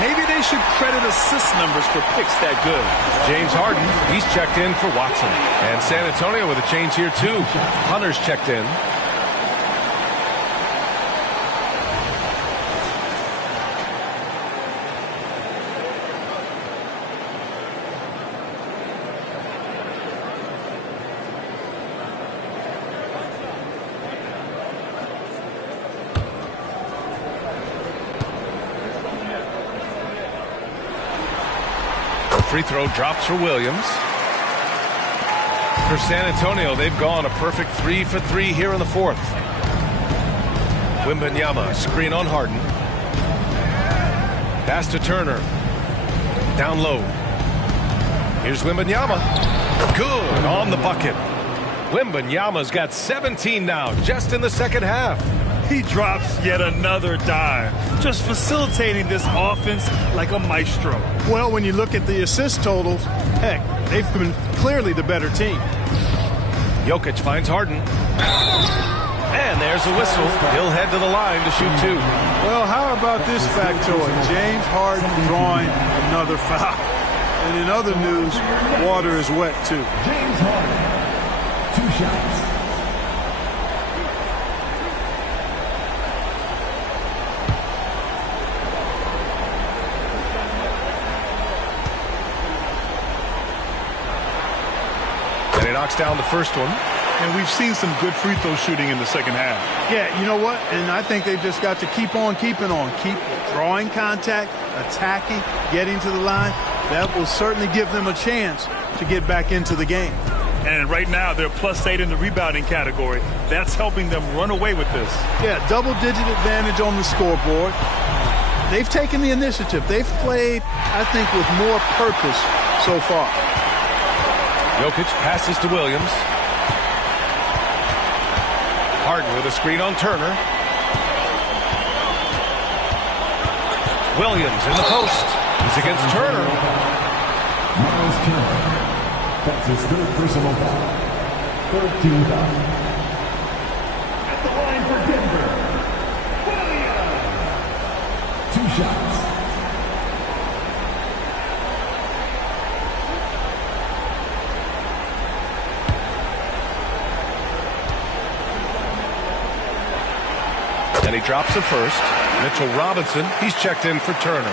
Maybe they should credit assist numbers for picks that good. James Harden, he's checked in for Watson. And San Antonio with a change here, too. Hunter's checked in. Free throw drops for Williams. For San Antonio, they've gone a perfect 3 for 3 here in the fourth. Wembanyama, screen on Harden. Pass to Turner. Down low. Here's Wembanyama. Good on the bucket. Wembanyama's got 17 now, just in the second half. He drops yet another dime, just facilitating this offense like a maestro. Well, when you look at the assist totals, heck, they've been clearly the better team. Jokic finds Harden. And there's a whistle. He'll head to the line to shoot 2. Well, how about this factoid? James Harden drawing another foul. And in other news, water is wet, too. James Harden, 2 shots. And he knocks down the first one. And we've seen some good free throw shooting in the second half. Yeah, you know what? And I think they've just got to keep on keeping on. Keep drawing contact, attacking, getting to the line. That will certainly give them a chance to get back into the game. And right now, they're +8 in the rebounding category. That's helping them run away with this. Yeah, double-digit advantage on the scoreboard. They've taken the initiative. They've played, I think, with more purpose so far. Jokic passes to Williams. Harden with a screen on Turner. Williams in the post. He's against Turner. Miles Turner. That's his third personal foul. 13 foul. At the line for Denver, Williams. 2 shots. And he drops it first. Mitchell Robinson, he's checked in for Turner.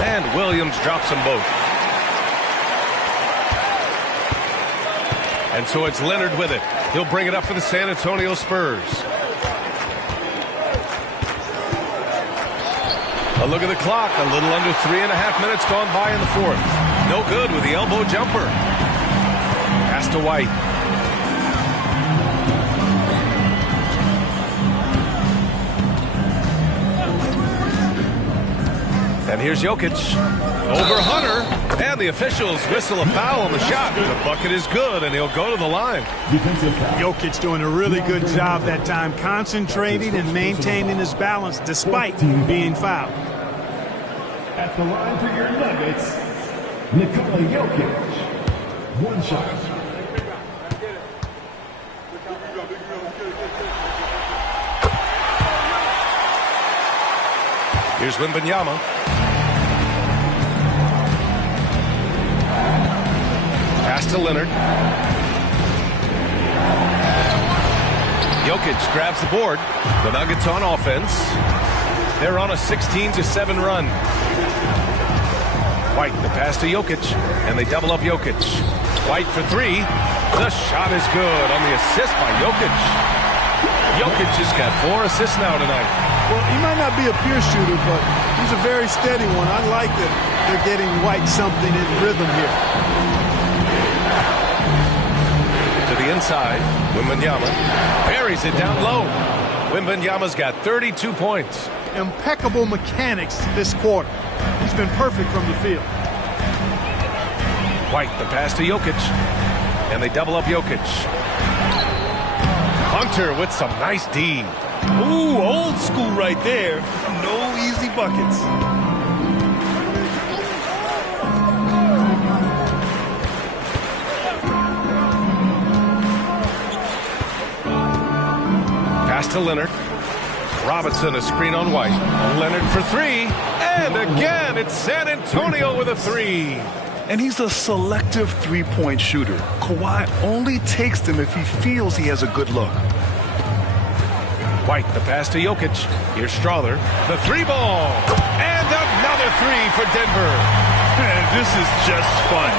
And Williams drops them both. And so it's Leonard with it. He'll bring it up for the San Antonio Spurs. A look at the clock. A little under 3.5 minutes gone by in the fourth. No good with the elbow jumper. Pass to White. And here's Jokic. Over Hunter. And the officials whistle a foul on the shot. The bucket is good, and he'll go to the line. Jokic doing a really good job that time, concentrating and maintaining his balance despite being fouled. At the line for your Nuggets, Nikola Jokic. 1 shot. Here's Wembanyama. Pass to Leonard. Jokic grabs the board. The Nuggets on offense. They're on a 16-7 run. White, the pass to Jokic, and they double up Jokic. White for 3. The shot is good on the assist by Jokic. Jokic has got 4 assists now tonight. Well, he might not be a pure shooter, but he's a very steady one. I like that they're getting White something in rhythm here. To the inside, Wembanyama buries it down low. Wembanyama's got 32 points. Impeccable mechanics this quarter. He's been perfect from the field. White, the pass to Jokic, and they double up Jokic. Hunter with some nice D. Ooh, old school right there. No easy buckets. Pass to Leonard. Robinson, a screen on White. Leonard for 3. And again, it's San Antonio with a 3. And he's a selective three-point shooter. Kawhi only takes them if he feels he has a good look. White, the pass to Jokic. Here's Strother. The 3-ball. And another 3 for Denver. And this is just fun.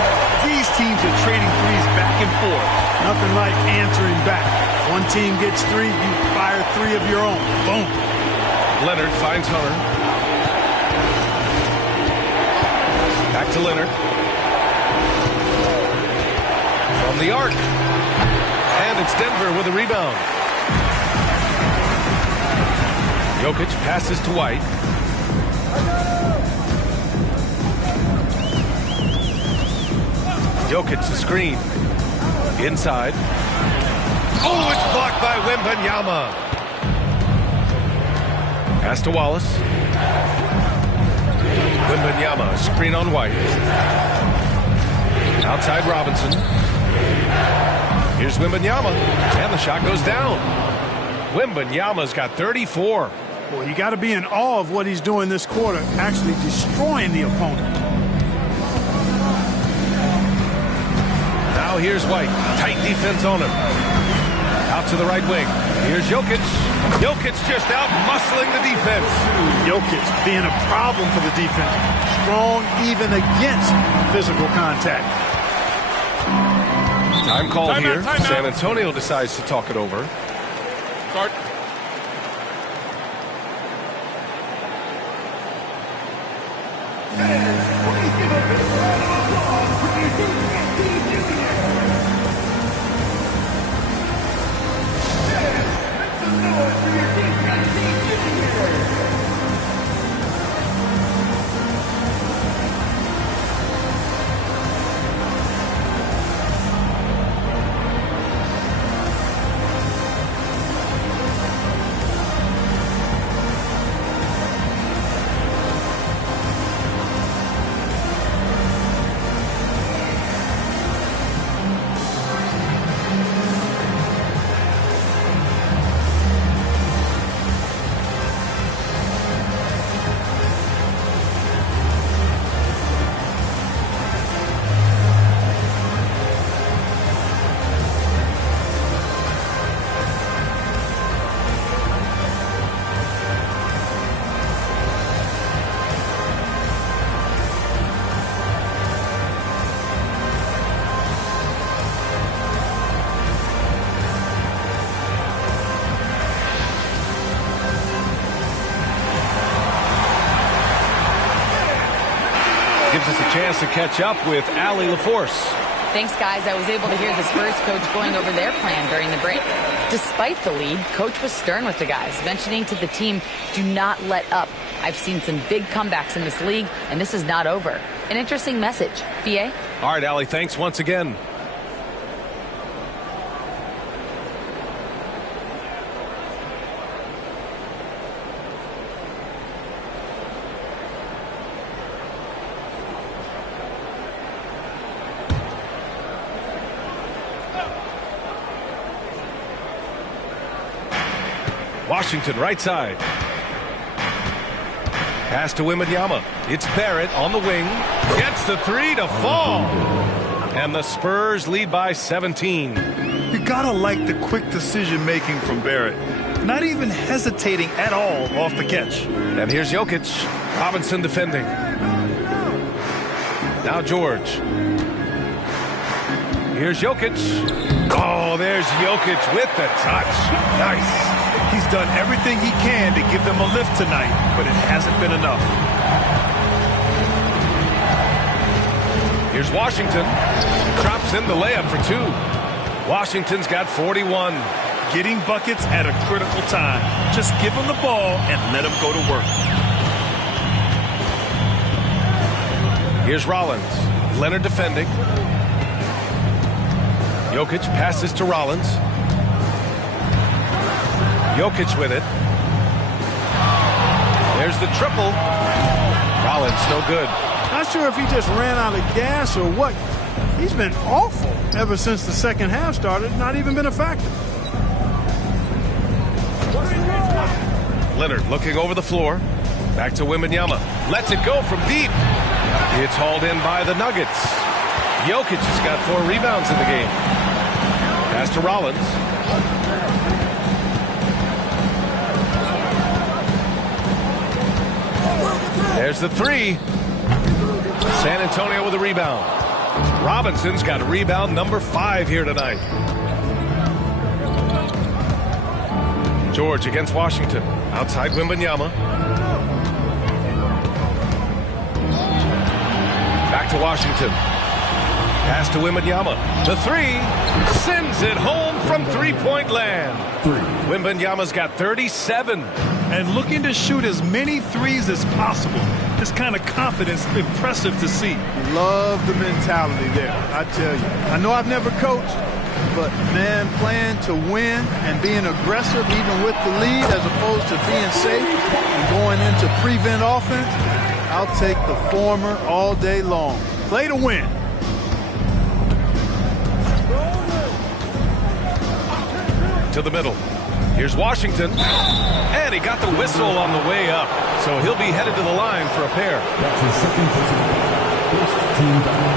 These teams are trading threes back and forth. Nothing like answering back. One team gets 3, you fire 3 of your own. Boom. Leonard finds Hunter. Back to Leonard. From the arc. And it's Denver with a rebound. Jokic passes to White. Jokic the screen. Inside. Oh, it's blocked by Wembanyama. Pass to Wallace. Wembanyama, screen on White. Outside Robinson. Here's Wembanyama, and the shot goes down. Wembanyama's got 34. Well, you got to be in awe of what he's doing this quarter, actually destroying the opponent. Now here's White. Tight defense on him. Out to the right wing. Here's Jokic. Jokic just out muscling the defense. Jokic being a problem for the defense. Strong even against physical contact. To Time called here. San Antonio decides to talk it over. Start. Gives us a chance to catch up with Allie LaForce. Thanks, guys. I was able to hear the Spurs coach going over their plan during the break. Despite the lead, coach was stern with the guys, mentioning to the team, do not let up. I've seen some big comebacks in this league, and this is not over. An interesting message. BA? All right, Allie, thanks once again. Washington, right side. Pass to Wembanyama. It's Barrett on the wing. Gets the three to fall. And the Spurs lead by 17. You gotta like the quick decision making from Barrett. Not even hesitating at all off the catch. And here's Jokic. Robinson defending. Now George. Here's Jokic. Oh, there's Jokic with the touch. Nice. He's done everything he can to give them a lift tonight, but it hasn't been enough. Here's Washington. Drops in the layup for two. Washington's got 41. Getting buckets at a critical time. Just give him the ball and let him go to work. Here's Rollins. Leonard defending. Jokic passes to Rollins. Jokic with it. There's the triple. Rollins no good. Not sure if he just ran out of gas or what. He's been awful ever since the second half started. Not even been a factor. Leonard looking over the floor. Back to Wembanyama. Lets it go from deep. It's hauled in by the Nuggets. Jokic has got 4 rebounds in the game. Pass to Rollins. There's the three. San Antonio with a rebound. Robinson's got rebound number 5 here tonight. George against Washington. Outside Wembanyama. Back to Washington. Pass to Wembanyama. The three. Sends it home from three-point land. Wembanyama's got 37. And looking to shoot as many threes as possible. This kind of confidence, impressive to see. Love the mentality there, I tell you. I know I've never coached, but, man, playing to win and being aggressive even with the lead as opposed to being safe and going into prevent offense, I'll take the former all day long. Play to win. To the middle. Here's Washington. And he got the whistle on the way up. So he'll be headed to the line for a pair. That's his second personal foul. First team foul.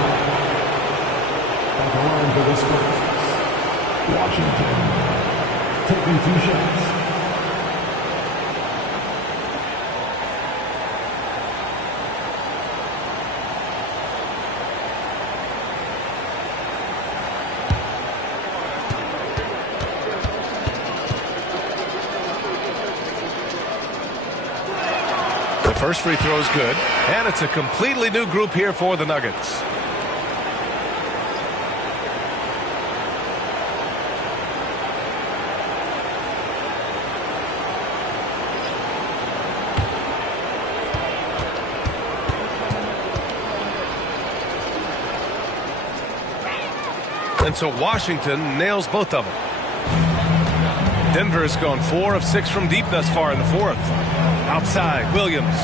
At the line for the Spurs. Washington taking 2 shots. First free throw is good, and it's a completely new group here for the Nuggets. And so Washington nails both of them. Denver has gone 4 of 6 from deep thus far in the fourth. Outside, Williams.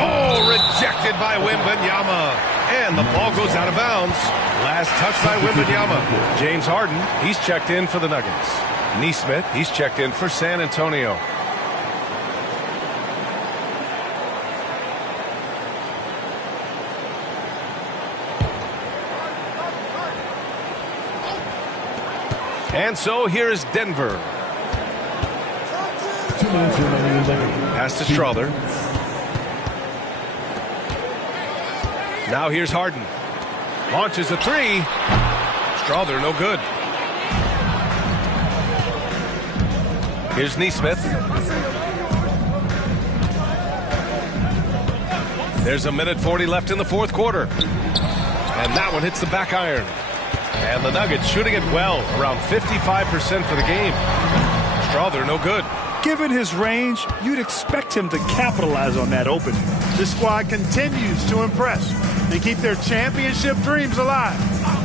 Oh, rejected by Wembanyama. And the ball goes out of bounds. Last touch by Wembanyama. James Harden, he's checked in for the Nuggets. Nesmith, he's checked in for San Antonio. And so here is Denver. Pass to Strother. Now here's Harden. Launches a three. Strother no good. Here's Nesmith. There's 1:40 left in the fourth quarter. And that one hits the back iron. And the Nuggets shooting it well, around 55% for the game. Strother no good. Given his range, you'd expect him to capitalize on that opening. This squad continues to impress and keep their championship dreams alive.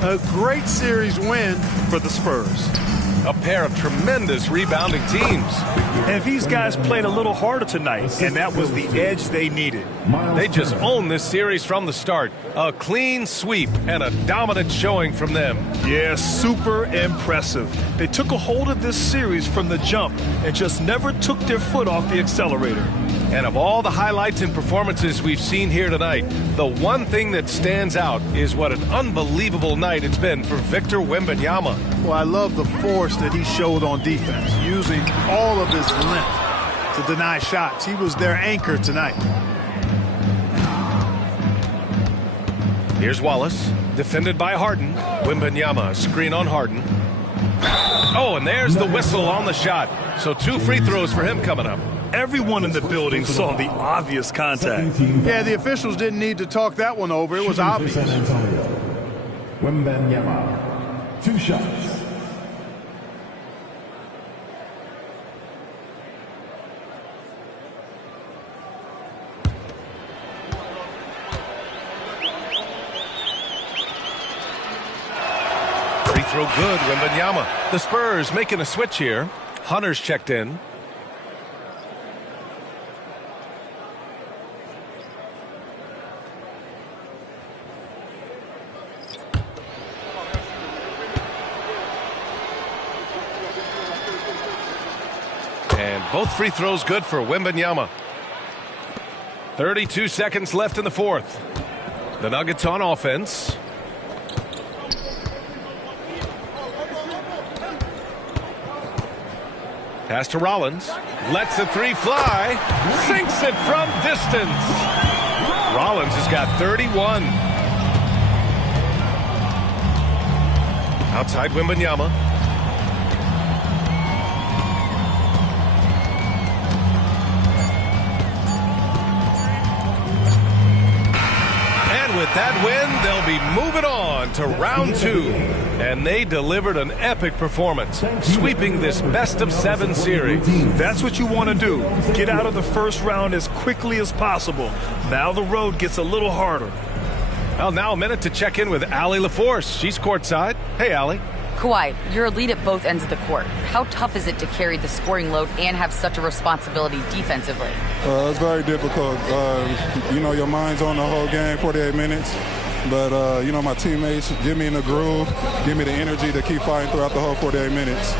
A great series win for the Spurs. A pair of tremendous rebounding teams. And these guys played a little harder tonight, and that was the edge they needed. They just owned this series from the start. A clean sweep and a dominant showing from them. Yeah, super impressive. They took a hold of this series from the jump and just never took their foot off the accelerator. And of all the highlights and performances we've seen here tonight, the one thing that stands out is what an unbelievable night it's been for Victor Wembanyama. Well, I love the force that he showed on defense, using all of his length to deny shots. He was their anchor tonight. Here's Wallace, defended by Harden. Wembanyama, screen on Harden. Oh, and there's the whistle on the shot. So 2 free throws for him coming up. Everyone in the building saw the obvious contact. Yeah, the officials didn't need to talk that one over. It was obvious. San Antonio. Wembanyama, 2 shots. Free throw good, Wembanyama. The Spurs making a switch here. Hunter's checked in. And both free throws good for Wembanyama. 32 seconds left in the fourth. The Nuggets on offense. Pass to Rollins. Lets the three fly. Sinks it from distance. Rollins has got 31. Outside Wembanyama. With that win, they'll be moving on to round 2. And they delivered an epic performance, sweeping this best-of-7 series. That's what you want to do. Get out of the first round as quickly as possible. Now the road gets a little harder. Well, now a minute to check in with Allie LaForce. She's courtside. Hey, Allie. Kawhi, you're a lead at both ends of the court. How tough is it to carry the scoring load and have such a responsibility defensively? It's very difficult. You know, your mind's on the whole game, 48 minutes. But, you know, my teammates get me in the groove, give me the energy to keep fighting throughout the whole 48 minutes.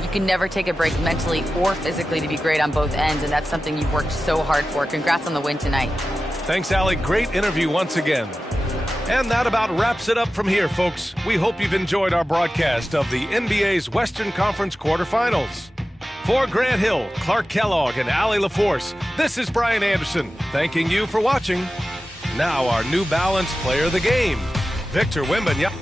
You can never take a break mentally or physically to be great on both ends, and that's something you've worked so hard for. Congrats on the win tonight. Thanks, Allie. Great interview once again. And that about wraps it up from here, folks. We hope you've enjoyed our broadcast of the NBA's Western Conference quarterfinals. For Grant Hill, Clark Kellogg, and Allie LaForce, this is Brian Anderson, thanking you for watching. Now our New Balance player of the game, Victor Wembanyama.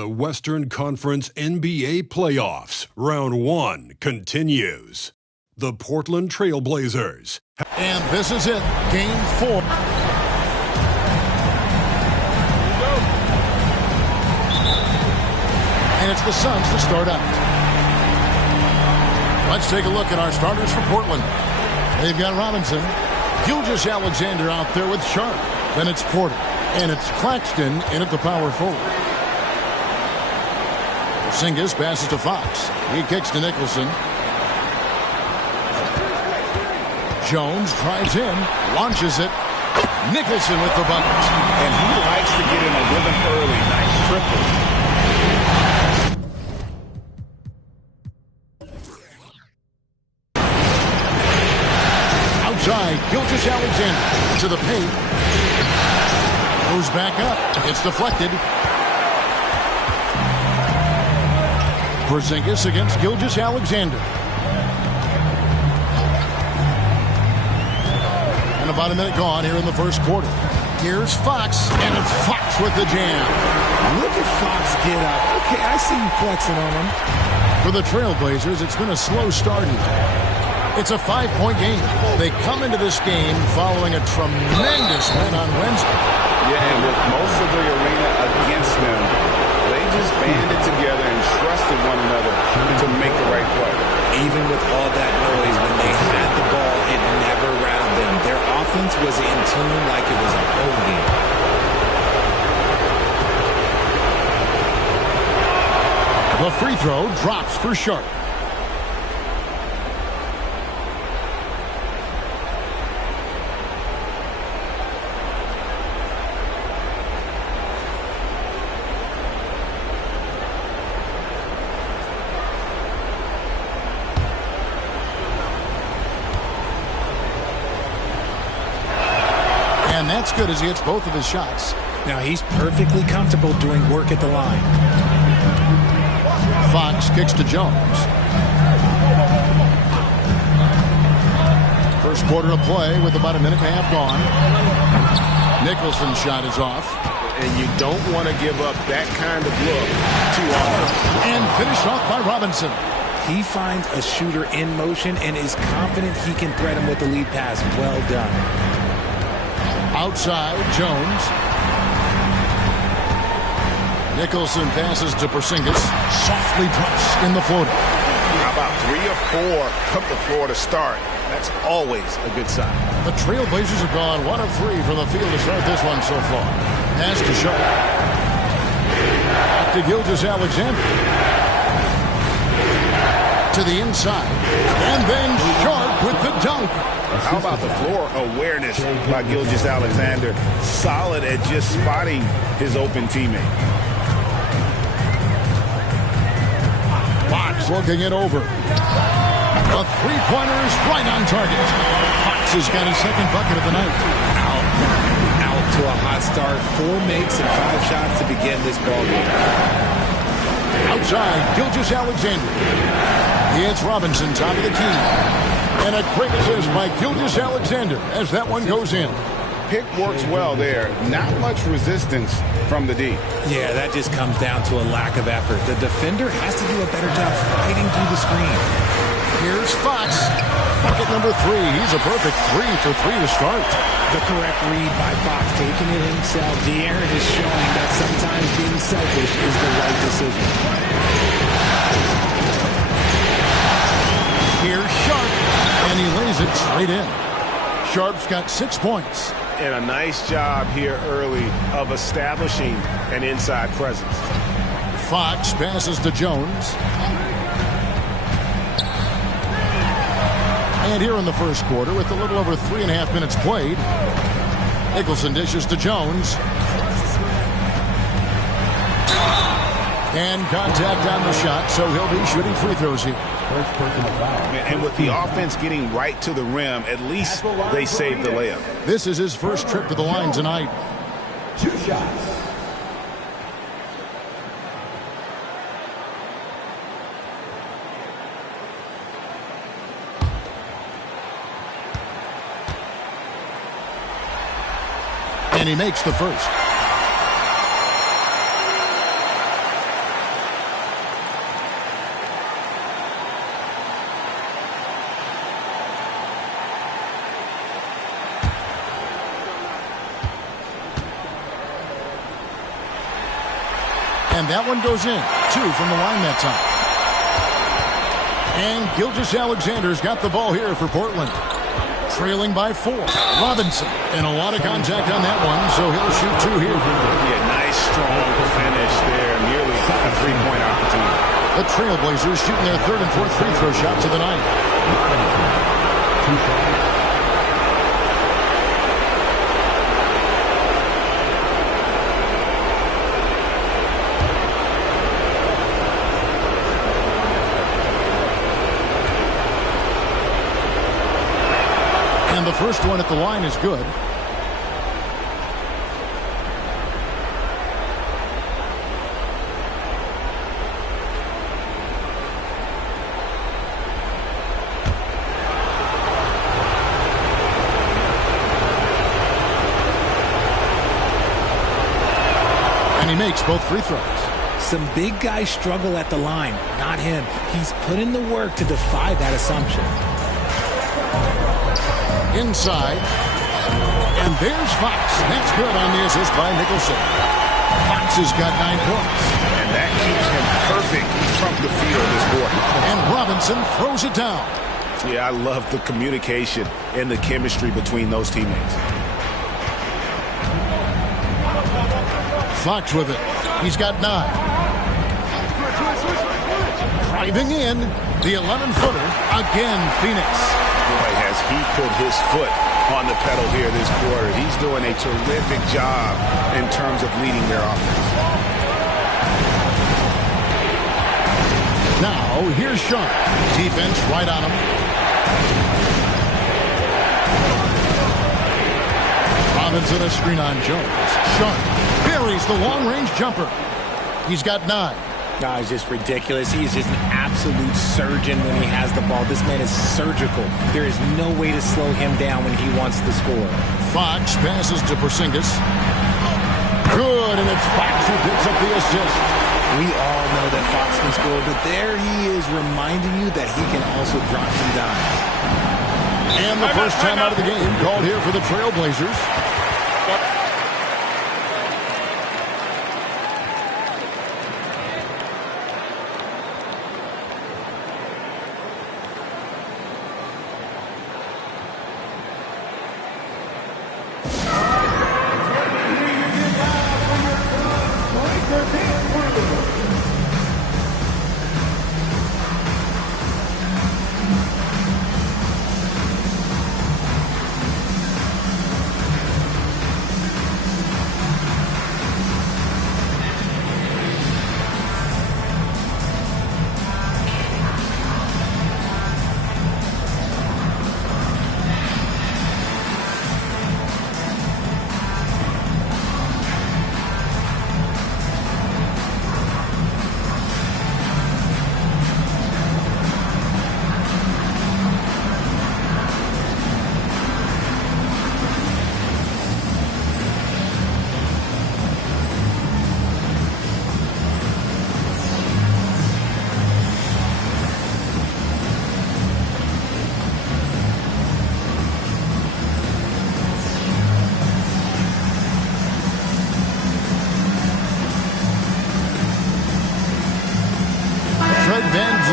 The Western Conference NBA playoffs, round 1, continues. The Portland Trail Blazers. And this is it, game 4. And it's the Suns to start out. Let's take a look at our starters for Portland. They've got Robinson, Gilgeous-Alexander out there with Sharp. Then it's Porter. And it's Claxton in at the power forward. Porzingis passes to Fox. He kicks to Nicholson. Jones drives in, launches it. Nicholson with the bucket. And he likes to get in a rhythm early. Nice triple. Outside, Gilgeous-Alexander to the paint. Goes back up. It's deflected. Porzingis against Gilgeous-Alexander. And about a minute gone here in the first quarter. Here's Fox, and it's Fox with the jam. Look at Fox get up. Okay, I see you flexing on him. For the Trailblazers, it's been a slow start here. It's a 5-point game. They come into this game following a tremendous win on Wednesday. Yeah, and with most of the arena against them, they just banded together and trusted one another to make the right play. Even with all that noise, when they had the ball, it never rattled them. Their offense was in tune like it was a home game. The free throw drops for Sharp. And that's good as he hits both of his shots. Now he's perfectly comfortable doing work at the line. Fox kicks to Jones. First quarter of play with about a minute and a half gone. Nicholson's shot is off. And you don't want to give up that kind of look too often. And finished off by Robinson. He finds a shooter in motion and is confident he can thread him with the lead pass. Well done. Outside, Jones. Nicholson passes to Porzingis. Softly drops in the floater. How about 3 or 4 up the floor to start? That's always a good sign. The Trailblazers have gone 1 of 3 from the field to start this one so far. Pass to Sharp. Back to Gilgeous-Alexander. To the inside. And then Sharp with the dunk. How about the floor awareness by Gilgeous-Alexander? Solid at just spotting his open teammate. Fox looking it over. The three-pointer is right on target. Fox has got his second bucket of the night. Out to a hot start. 4 makes and 5 shots to begin this ball game. Outside, Gilgeous-Alexander. He hits Robinson top of the key. And a quick assist by Gilgeous-Alexander as that one goes in. Pick works well there. Not much resistance from the D. Yeah, that just comes down to a lack of effort. The defender has to do a better job fighting through the screen. Here's Fox. Bucket number 3. He's a perfect 3 for 3 to start. The correct read by Fox, taking it himself. De'Aaron is showing that sometimes being selfish is the right decision. Here's Sharp, and he lays it straight in. Sharp's got 6 points. And a nice job here early of establishing an inside presence. Fox passes to Jones. And here in the first quarter, with a little over 3.5 minutes played, Nicholson dishes to Jones. And contact on the shot, so he'll be shooting free throws here. First personal foul. And with the offense getting right to the rim, at least they saved the layup. This is his first trip to the line tonight. 2 shots. And he makes the first. And that one goes in. 2 from the line that time. And Gilgeous-Alexander's got the ball here for Portland. Trailing by 4. Robinson. And a lot of contact on that one, so he'll shoot 2 here. Yeah, nice, strong finish there. Nearly a three-point opportunity. The Trailblazers shooting their 3rd and 4th free throw shots of the night. And the first one at the line is good. And he makes both free throws. Some big guys struggle at the line. Not him. He's put in the work to defy that assumption. Inside. And there's Fox. That's good on the assist by Nicholson. Fox has got 9 points. And that keeps him perfect from the field this quarter. And Robinson throws it down. Yeah, I love the communication and the chemistry between those teammates. Fox with it. He's got 9. Driving in. The 11-footer. Again, Phoenix. Boy, has he put his foot on the pedal here this quarter. He's doing a terrific job in terms of leading their offense. Now, here's Sharp. Defense right on him. Robinson a screen on Jones. Sharp buries the long-range jumper. He's got 9. No, it's just ridiculous. He's just an absolute surgeon when he has the ball. This man is surgical. There is no way to slow him down when he wants to score. Fox passes to Porzingis. Good, and it's Fox who picks up the assist. We all know that Fox can score, but there he is reminding you that he can also drop some dimes. And the first time out of the game called here for the Trailblazers.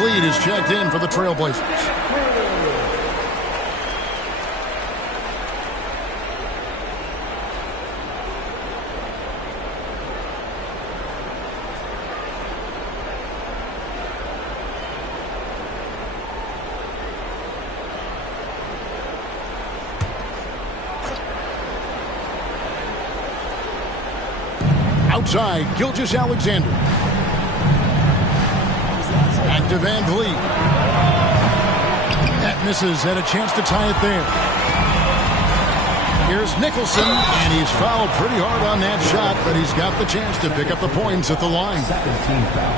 Lead is checked in for the Trailblazers. Outside, Gilgeous-Alexander. To Van Vliet. That misses, and a chance to tie it there. Here's Nicholson, and he's fouled pretty hard on that shot, but he's got the chance to pick up the points at the line.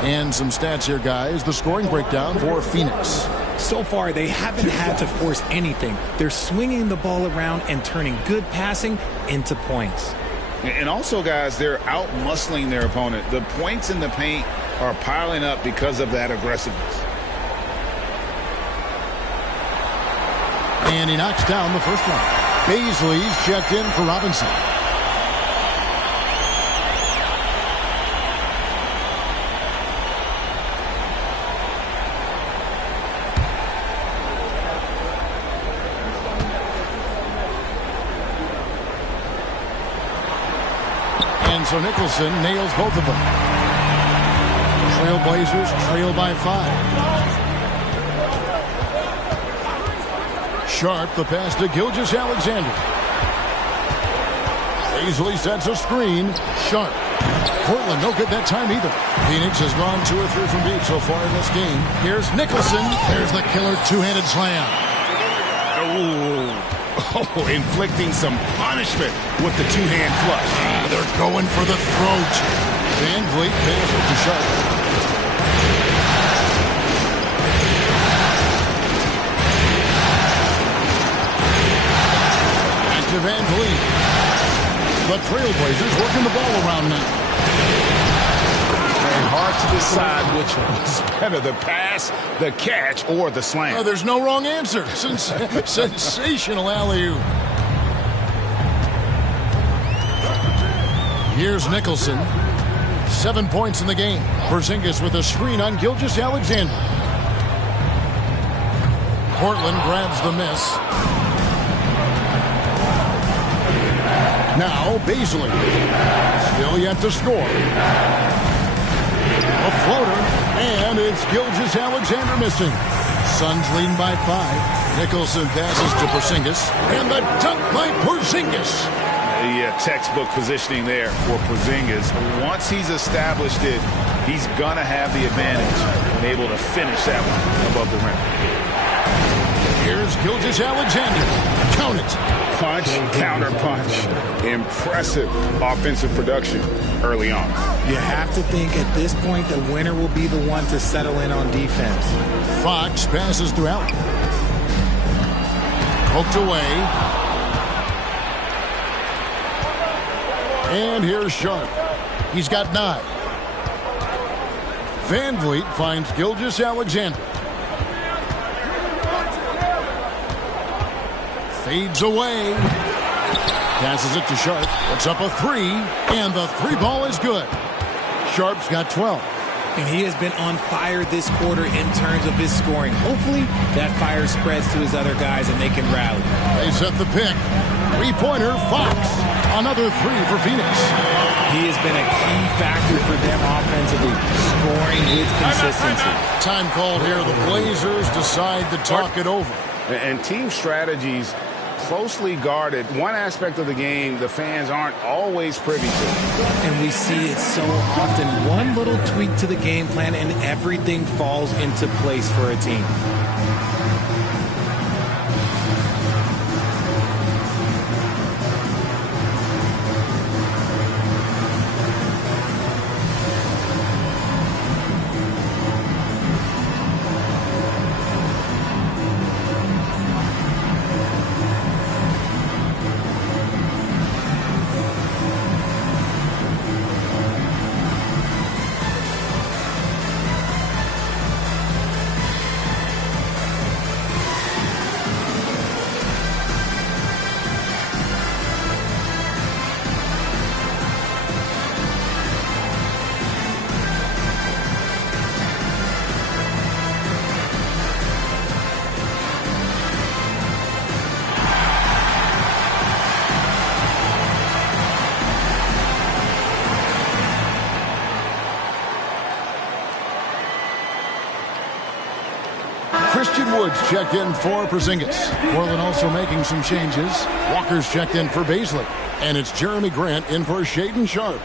And some stats here, guys. The scoring breakdown for Phoenix. So far, they haven't had to force anything. They're swinging the ball around and turning good passing into points. And also, guys, they're out-muscling their opponent. The points in the paint are piling up because of that aggressiveness. And he knocks down the first one. Baisley's checked in for Robinson. And so Nicholson nails both of them. Trailblazers trail by 5. Sharp, the pass to Gilgeous-Alexander. Paisley sets a screen. Sharp. Portland, no good that time either. Phoenix has gone 2 or 3 from deep so far in this game. Here's Nicholson. There's the killer two-handed slam. Oh, inflicting some punishment with the two-hand flush. They're going for the throat. Van Vliet passes to Sharp. Back to Van Vliet. The Trailblazers working the ball around now. And hard to decide which was better, the pass, the catch, or the slam. There's no wrong answer. Sensational alley-oop. Here's Nicholson. 7 points in the game. Porzingis with a screen on Gilgeous-Alexander. Portland grabs the miss. Now Paisley. Still yet to score. A floater, and it's Gilgeous-Alexander missing. Suns leading by 5. Nicholson passes to Porzingis, and the dunk by Porzingis. Yeah, textbook positioning there for Porzingis. Once he's established it, he's gonna have the advantage and able to finish that one above the rim. Here's Gilgeous-Alexander. Count it. Punch, counter punch. Impressive offensive production early on. You have to think at this point the winner will be the one to settle in on defense. Fox passes to Allen. Poked away. And here's Sharp. He's got 9. Van Vliet finds Gilgeous-Alexander. Fades away. Passes it to Sharp. Puts up a 3. And the 3 ball is good. Sharp's got 12. And he has been on fire this quarter in terms of his scoring. Hopefully that fire spreads to his other guys and they can rally. They set the pick. 3-pointer, Fox. Another 3 for Phoenix. He has been a key factor for them offensively, scoring with consistency. Time called here. The Blazers decide to talk it over. And team strategies closely guarded. One aspect of the game the fans aren't always privy to. And we see it so often. One little tweak to the game plan and everything falls into place for a team. Woods checked in for Porzingis. Portland also making some changes. Walker's checked in for Paisley. And it's Jeremy Grant in for Shaedon Sharp.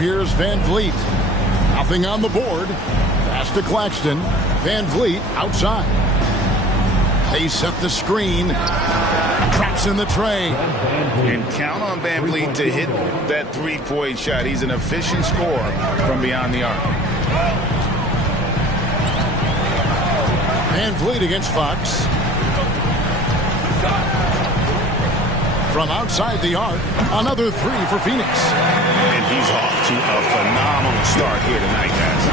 Here's Van Vliet. Nothing on the board. Pass to Claxton. Van Vliet outside. They set the screen. Traps in the tray. And count on Van Vliet to hit that three-point shot. He's an efficient scorer from beyond the arc. Van Vliet against Fox. From outside the arc, another 3 for Phoenix. And he's off to a phenomenal start here tonight, guys.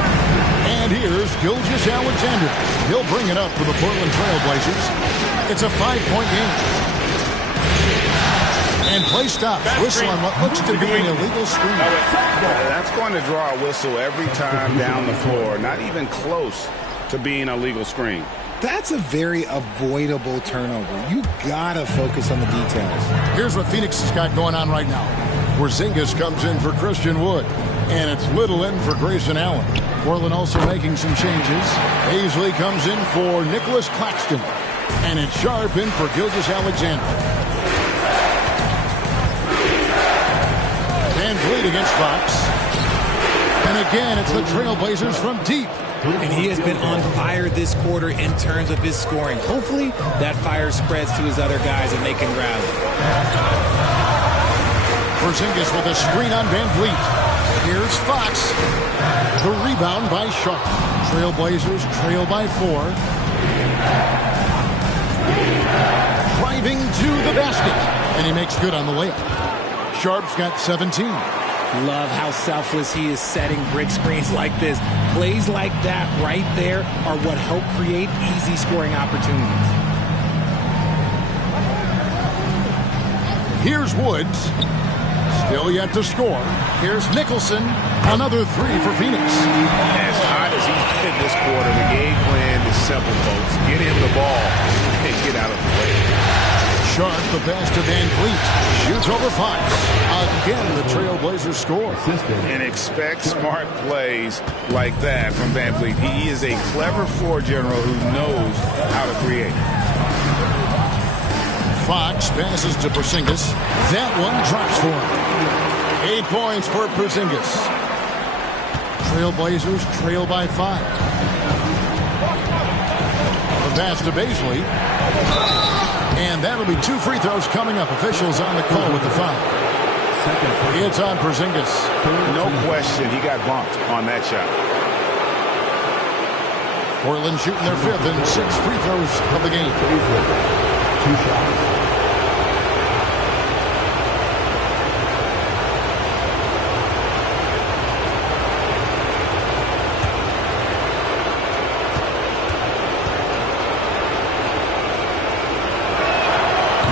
And here's Gilgeous-Alexander. He'll bring it up for the Portland Trailblazers. It's a 5-point game. And play stops. Whistle on what looks to be an illegal screen. That's going to draw a whistle every time down the floor. Not even close to being a legal screen. That's a very avoidable turnover. You gotta focus on the details. Here's what Phoenix has got going on right now. Porzingis comes in for Christian Wood. And it's Little in for Grayson Allen. Portland also making some changes. Paisley comes in for Nicholas Claxton. And it's Sharp in for Gilgeous-Alexander. Van Vliet against Fox. And again, it's the Trailblazers from deep. And he has been on fire this quarter in terms of his scoring. Hopefully, that fire spreads to his other guys and they can rally. Porzingis with a screen on Van Vliet. Here's Fox. The rebound by Sharp. Trailblazers trail by 4. Driving to the basket. And he makes good on the layup. Sharp's got 17. Love how selfless he is setting brick screens like this. Plays like that right there are what help create easy scoring opportunities. Here's Woods. Still yet to score. Here's Nicholson. Another 3 for Phoenix. As hot as he's been this quarter, the game plan is simple, folks. Get him the ball and get out of the way. Sharp, the pass to Van Vliet. Shoots over Fox. Again, the Trailblazers score. And expect smart plays like that from Van Vliet. He is a clever floor general who knows how to create. Fox passes to Porzingis. That one drops for him. 8 points for Porzingis. Trailblazers trail by 5. The pass to Paisley. And that'll be 2 free throws coming up. Officials on the call with the foul. It's on Porzingis. No question, he got bumped on that shot. Portland shooting their 5th and 6th free throws of the game. 2 shots.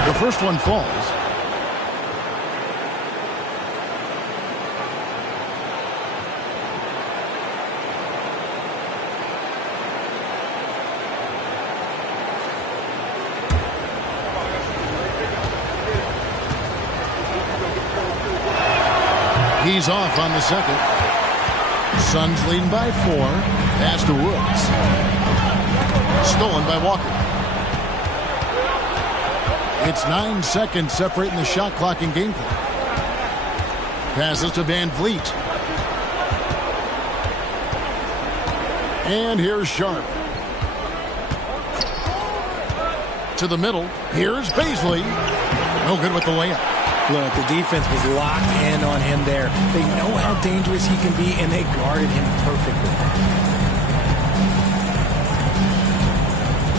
The first one falls. He's off on the second. Suns leading by 4. Pass to Woods. Stolen by Walker. It's 9 seconds separating the shot clock and game clock. Passes to Van Vliet. And here's Sharp. To the middle. Here's Paisley. No good with the layup. Look, the defense was locked in on him there. They know how dangerous he can be, and they guarded him perfectly.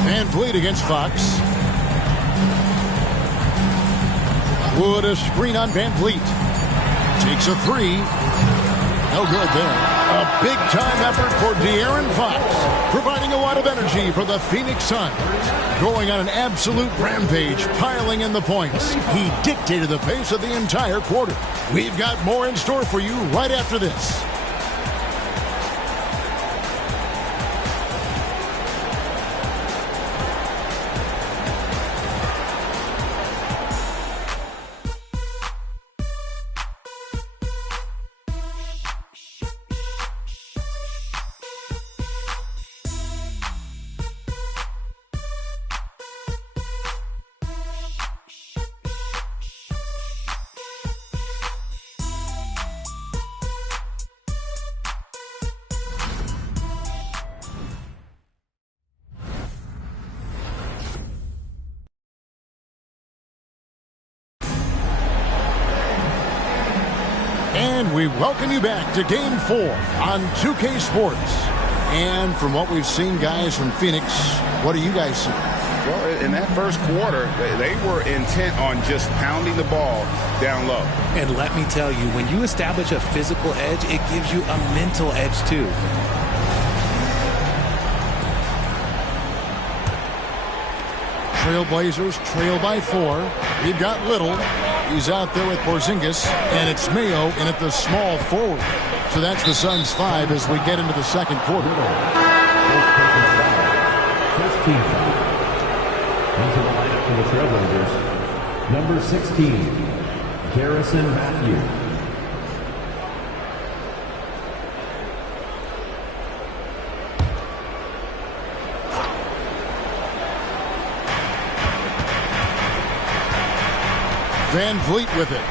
Van Vliet against Fox. Wood, a screen on Van Vliet. Takes a 3. No good there. A big-time effort for De'Aaron Fox, providing a lot of energy for the Phoenix Suns. Going on an absolute rampage, piling in the points. He dictated the pace of the entire quarter. We've got more in store for you right after this. And we welcome you back to Game 4 on 2K Sports. And from what we've seen, guys, from Phoenix, what do you guys see? Well, in that first quarter, they were intent on just pounding the ball down low. And let me tell you, when you establish a physical edge, it gives you a mental edge, too. Trailblazers trail by 4. We've got Little. He's out there with Porzingis, and it's Mayo in at the small forward. So that's the Suns' 5 as we get into the second quarter. First team foul. Into the lineup for the Trailblazers, number 16, Garrison Matthews. Van Vliet with it.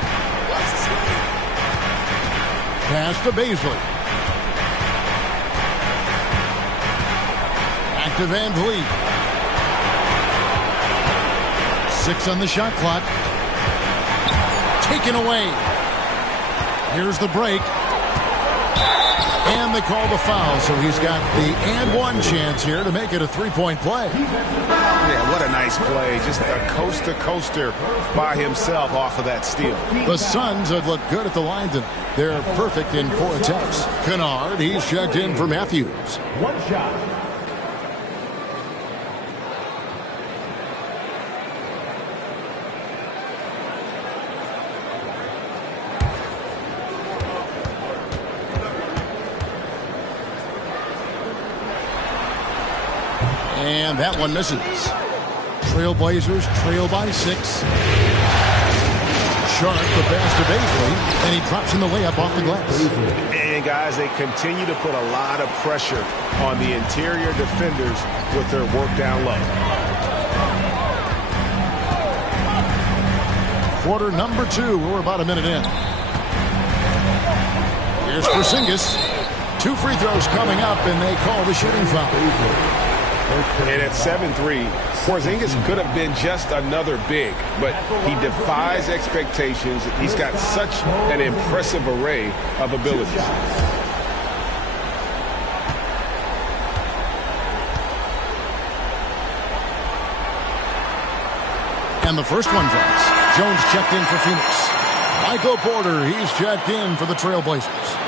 Pass to Baisley. Back to Van Vliet. 6 on the shot clock. Taken away. Here's the break. And they call the foul, so he's got the and one chance here to make it a three-point play. Yeah, what a nice play. Just a coast-to-coaster by himself off of that steal. The Suns have looked good at the line tonight. They're perfect in 4 attempts. Kennard, he's checked in for Matthews. One shot. And that one misses. Trailblazers trail by 6. Sharp, the pass to Baisley, and he drops in the layup off the glass. And guys, they continue to put a lot of pressure on the interior defenders with their work down low. Quarter number 2. We're about a minute in. Here's Porzingis. 2 free throws coming up, and they call the shooting foul. And at 7-3, Porzingis could have been just another big, but he defies expectations. He's got such an impressive array of abilities. And the first one drops. Jones checked in for Phoenix. Michael Porter, he's checked in for the Trailblazers.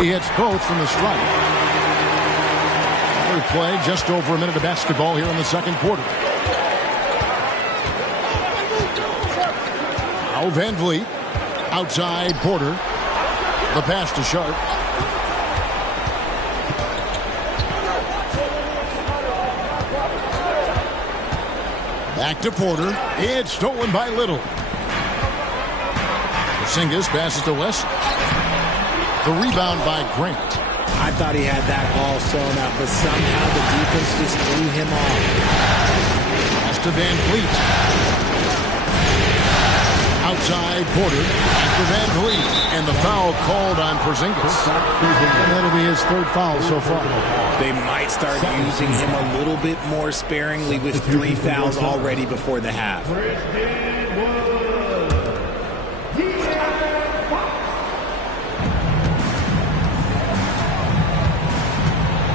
He hits both from the stripe. We play just over a minute of basketball here in the second quarter. Now Van Vliet. Outside Porter. The pass to Sharp. Back to Porter. It's stolen by Little. Porzingis passes to West. The rebound by Grant. I thought he had that ball sewn up, but somehow the defense just threw him off. Pass to Van Vliet. Outside Porter. After Van Vliet. And the foul called on Porzingis. And that'll be his 3rd foul so far. They might start using him a little bit more sparingly with 3 fouls already before the half.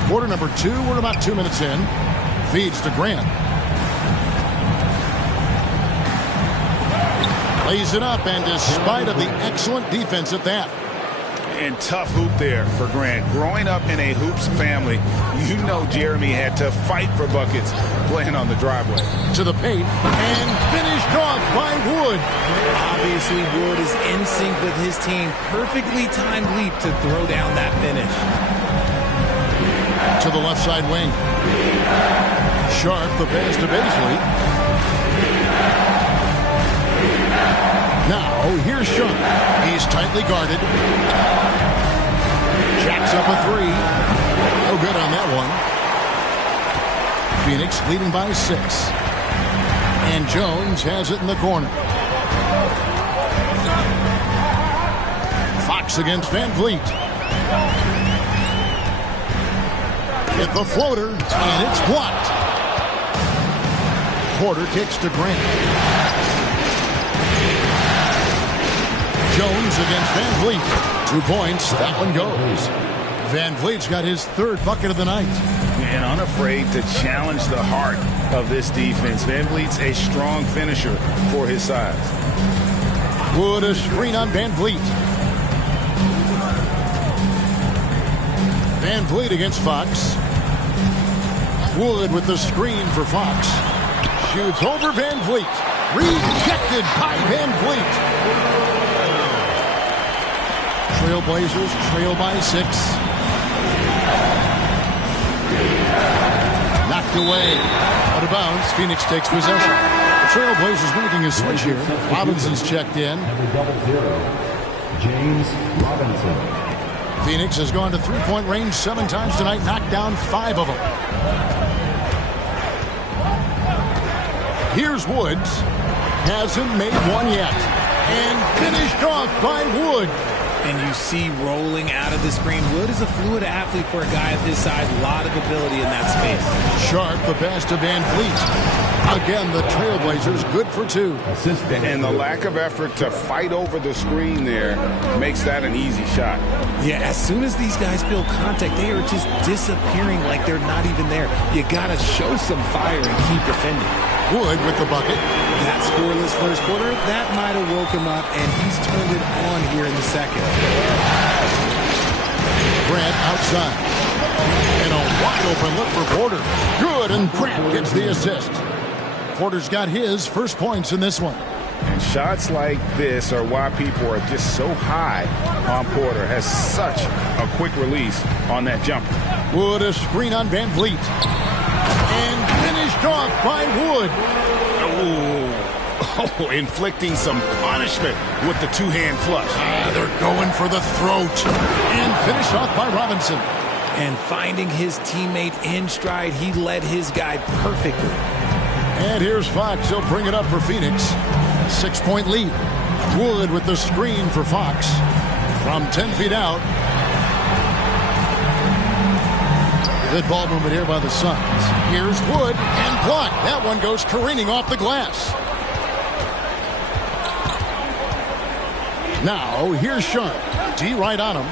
Quarter number 2, we're about 2 minutes in. Feeds to Grant. Lays it up, and despite of the excellent defense at that. And tough hoop there for Grant. Growing up in a hoops family, you know Jeremy had to fight for buckets playing on the driveway. To the paint, and finished off by Wood. Obviously, Wood is in sync with his team. Perfectly timed leap to throw down that finish. To the left side wing. Sharp, the pass to Baisley. Now, here's Sharp. He's tightly guarded. Jacks up a 3. No good on that one. Phoenix leading by 6. And Jones has it in the corner. Fox against Van Vliet. Hit the floater, and it's blocked. Porter kicks to Grant. Jones against Van Vliet. 2 points. That one goes. Van Vliet's got his 3rd bucket of the night. and unafraid to challenge the heart of this defense. Van Vliet's a strong finisher for his size. Wood, a screen on Van Vliet. Van Vliet against Fox. Wood with the screen for Fox. Shoots over Van Vliet. Rejected by Van Vliet. Trailblazers trail by 6. Knocked away. Out of bounds. Phoenix takes possession. The Trailblazers making a switch here. Robinson's checked in. James Robinson. Phoenix has gone to three-point range 7 times tonight, knocked down 5 of them. Here's Woods. Hasn't made one yet. And finished off by Wood. And you see rolling out of the screen. Wood is a fluid athlete for a guy of his size. A lot of ability in that space. Sharp, the best of Van Vliet. Again, the Trailblazers good for 2. And the lack of effort to fight over the screen there makes that an easy shot. Yeah, as soon as these guys feel contact, they are just disappearing like they're not even there. You got to show some fire and keep defending. Wood with the bucket. That scoreless first quarter, that might have woke him up, and he's turned it on here in the second. Grant outside. And a wide open look for Porter. Good, and Grant gets the assist. Porter's got his first points in this one. And shots like this are why people are just so high on Porter. Has such a quick release on that jumper. Wood, a screen on Van Vliet. And finished off by Wood. Oh, inflicting some punishment with the two-hand flush. They're going for the throat. And finished off by Robinson. And finding his teammate in stride, he led his guy perfectly. And here's Fox. He'll bring it up for Phoenix. 6-point lead. Wood with the screen for Fox. From 10 feet out. Good ball movement here by the Suns. Here's Wood and blocked. That one goes careening off the glass. Now, here's Sharp. D right on him.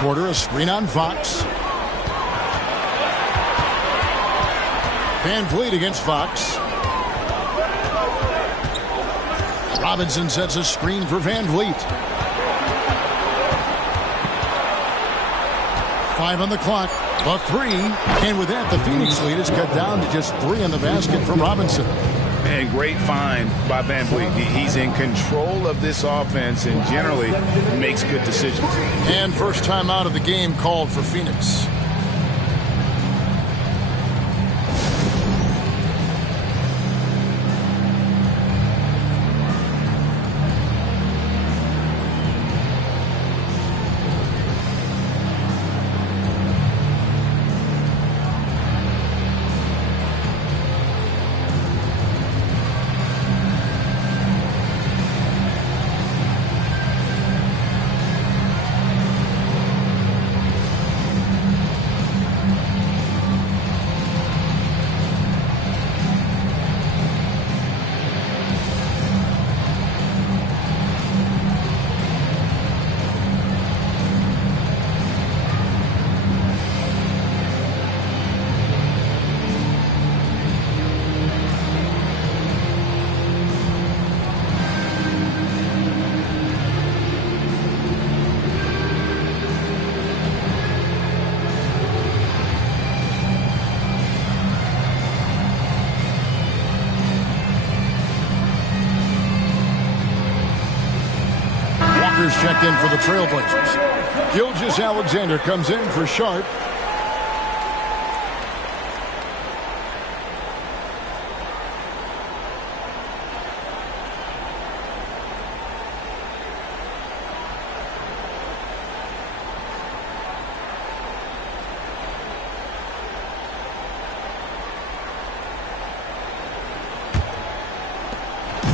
Porter, a screen on Fox. Van Vliet against Fox. Robinson sets a screen for Van Vliet. 5 on the clock. A 3. And with that, the Phoenix lead is cut down to just 3 in the basket from Robinson. And great find by Van Vliet. He's in control of this offense and generally makes good decisions. And first time out of the game called for Phoenix. Checked in for the Trailblazers. Gilgeous-Alexander comes in for Sharp.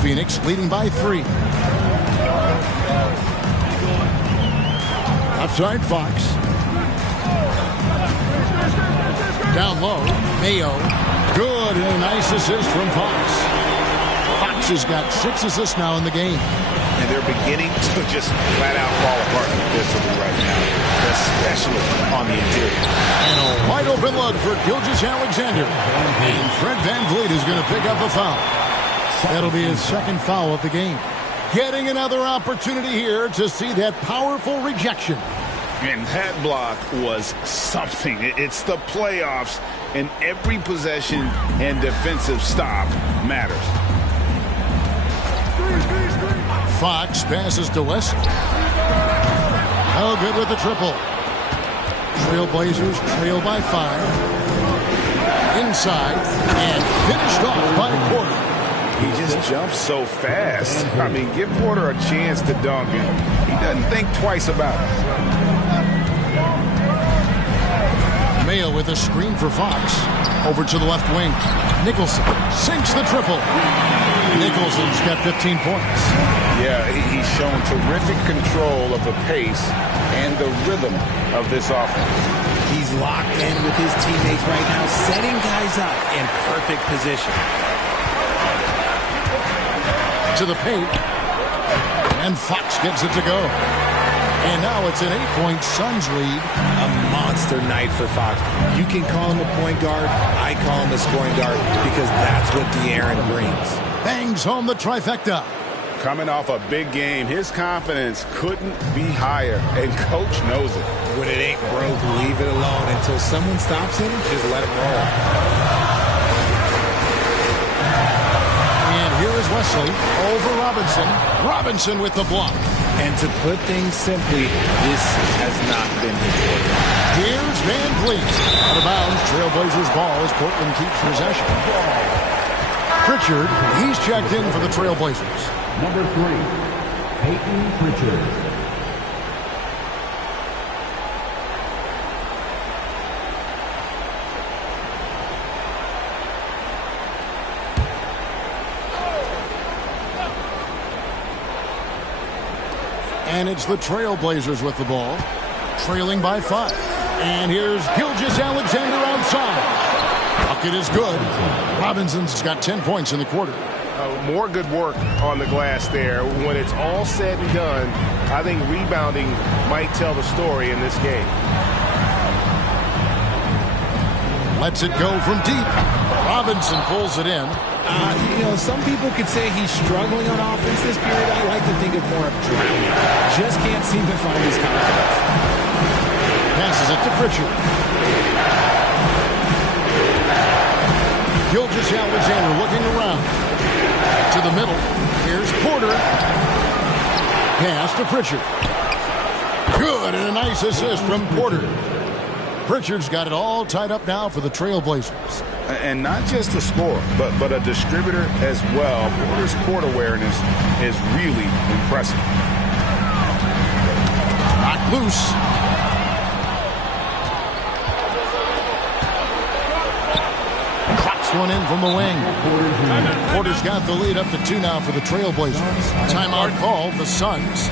Phoenix leading by 3. Outside Fox. Down low. Mayo. Good, and a nice assist from Fox. Fox has got 6 assists now in the game. and they're beginning to just flat out fall apart defensively right now, especially on the interior. And a wide open look for Gilgeous-Alexander. And Fred VanVleet is going to pick up a foul. That'll be his second foul of the game. Getting another opportunity here to see that powerful rejection. And that block was something. It's the playoffs, and every possession and defensive stop matters. Fox passes to West. Oh, good with the triple. Trailblazers trail by 5. Inside and finished off by Porter. He just jumps so fast. I mean, give Porter a chance to dunk, and he doesn't think twice about it. Mayo with a screen for Fox. Over to the left wing. Nicholson sinks the triple. Nicholson's got 15 points. Yeah, he's shown terrific control of the pace and the rhythm of this offense. He's locked in with his teammates right now, setting guys up in perfect position. To the paint. And Fox gets it to go. And now it's an 8-point Suns lead. A monster night for Fox. You can call him a point guard. I call him a scoring guard because that's what De'Aaron brings. Bangs home the trifecta. Coming off a big game, his confidence couldn't be higher, and Coach knows it. When it ain't broke, leave it alone. Until someone stops him, just let him roll. And here is Wesley over Robinson. Robinson with the block. And to put things simply, this has not been his quarter. Here's VanVleet. Out of bounds, Trailblazers ball as Portland keeps possession. Pritchard, he's checked in for the Trailblazers. Number 3, Peyton Pritchard. And it's the Trailblazers with the ball, trailing by 5. And here's Gilgeous-Alexander outside. Bucket is good. Robinson's got 10 points in the quarter. More good work on the glass there. When it's all said and done, I think rebounding might tell the story in this game. Lets it go from deep. Robinson pulls it in. Some people could say he's struggling on offense this period. I like to think of more of drowning. Just can't seem to find his confidence. Passes it to Pritchard. Gilgeous-Alexander looking around. To the middle. Here's Porter. Pass to Pritchard. Good, and a nice assist from Porter. Pritchard's got it all tied up now for the Trailblazers. And not just a scorer, but a distributor as well. Porter's court awareness is really impressive. Knocked loose. Clocks one in from the wing. Porter's got the lead up to 2 now for the Trailblazers. Timeout called the Suns.